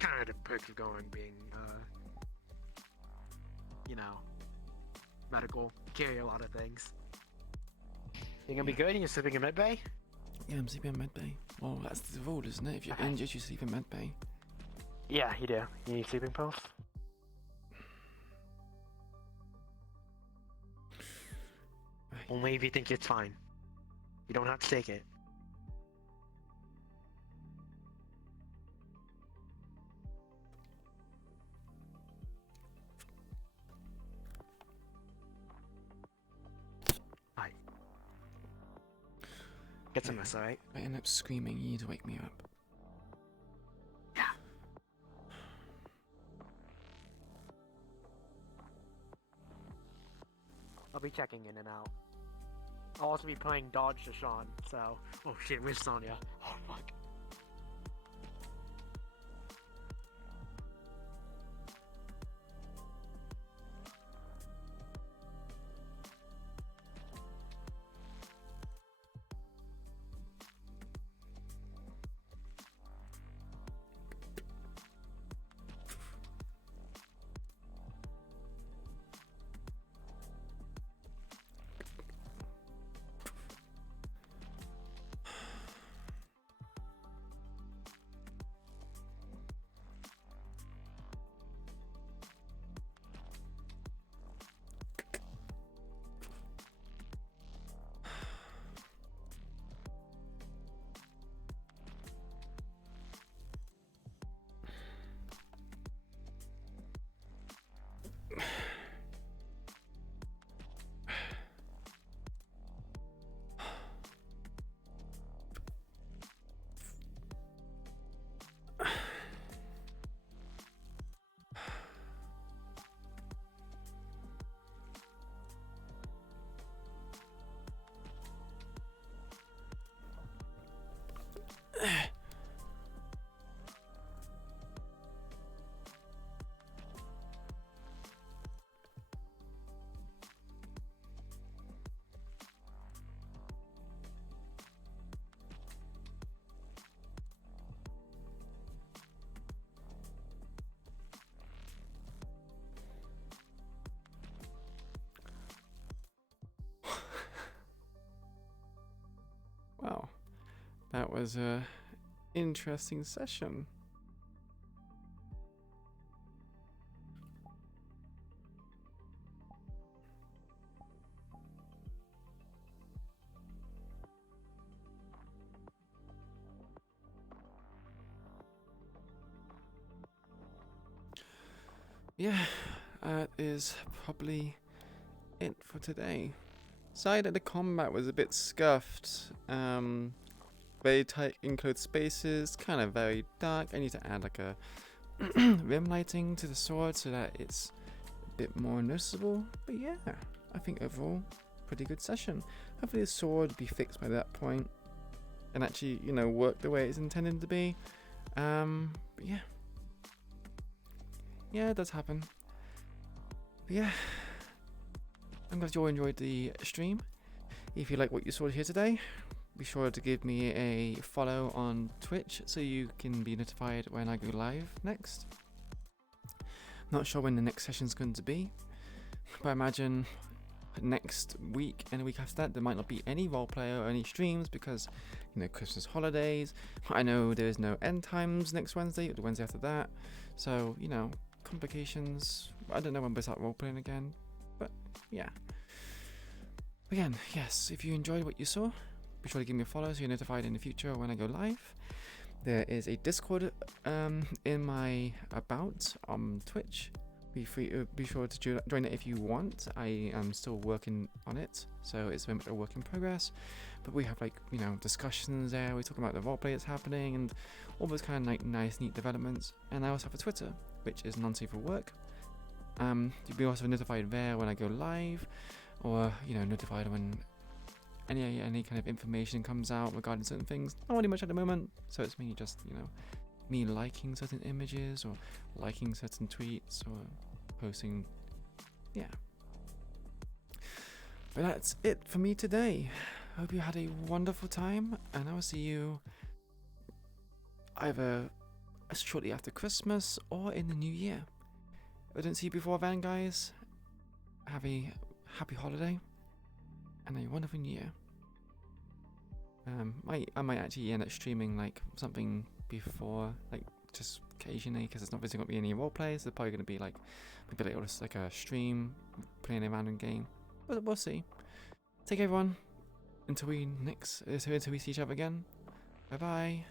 Kind of the perks of going being, medical. Carry a lot of things. You gonna be good? You're sleeping in medbay? Yeah, I'm sleeping in med bay. Well, that's the rule, isn't it? If you're injured, you sleep in med bay. Yeah, you do. You need sleeping pills? Only if you think it's fine. You don't have to take it. Hi. Get some rest, alright? I end up screaming, you need to wake me up. I'll be checking in and out. I'll also be playing dodge to Sean, so... Oh shit, where's Sonya? Oh fuck. was a interesting session. Yeah, that is probably it for today. Sorry that the combat was a bit scuffed. Very tight enclosed spaces, kind of very dark. I need to add like a rim lighting to the sword so that it's a bit more noticeable. But yeah, I think overall, pretty good session. Hopefully the sword will be fixed by that point and actually, you know, work the way it's intended to be. But yeah. Yeah, it does happen. But yeah, I'm glad you all enjoyed the stream. If you like what you saw here today, be sure to give me a follow on Twitch so you can be notified when I go live next. Not sure when the next session's going to be, but I imagine next week and the week after that there might not be any roleplay or any streams because, you know, Christmas holidays. I know there is no end times next Wednesday or the Wednesday after that, so, you know, complications. I don't know when we start roleplaying again, but yeah. Again, yes, if you enjoyed what you saw, be sure to give me a follow so you're notified in the future when I go live. There is a Discord in my about on Twitch. Be sure to join it if you want. I am still working on it, so it's very much a work in progress. But we have, like, you know, discussions there. We talk about the roleplay that's happening and all those kind of like nice, neat developments. And I also have a Twitter, which is non-safe for work. You'll be also notified there when I go live, or, you know, notified when any kind of information comes out regarding certain things. Not really much at the moment, so it's mainly just, you know, me liking certain images or liking certain tweets or posting. Yeah. But that's it for me today. Hope you had a wonderful time, and I will see you either shortly after Christmas or in the new year. If I don't see you before then, guys, have a happy holiday and a wonderful new year. I might actually end up streaming like something before, like just occasionally, because there's not really going to be any roleplay, so there's probably going to be like maybe like a stream playing a random game. But we'll see. Take care, everyone. Until we see each other again. Bye bye.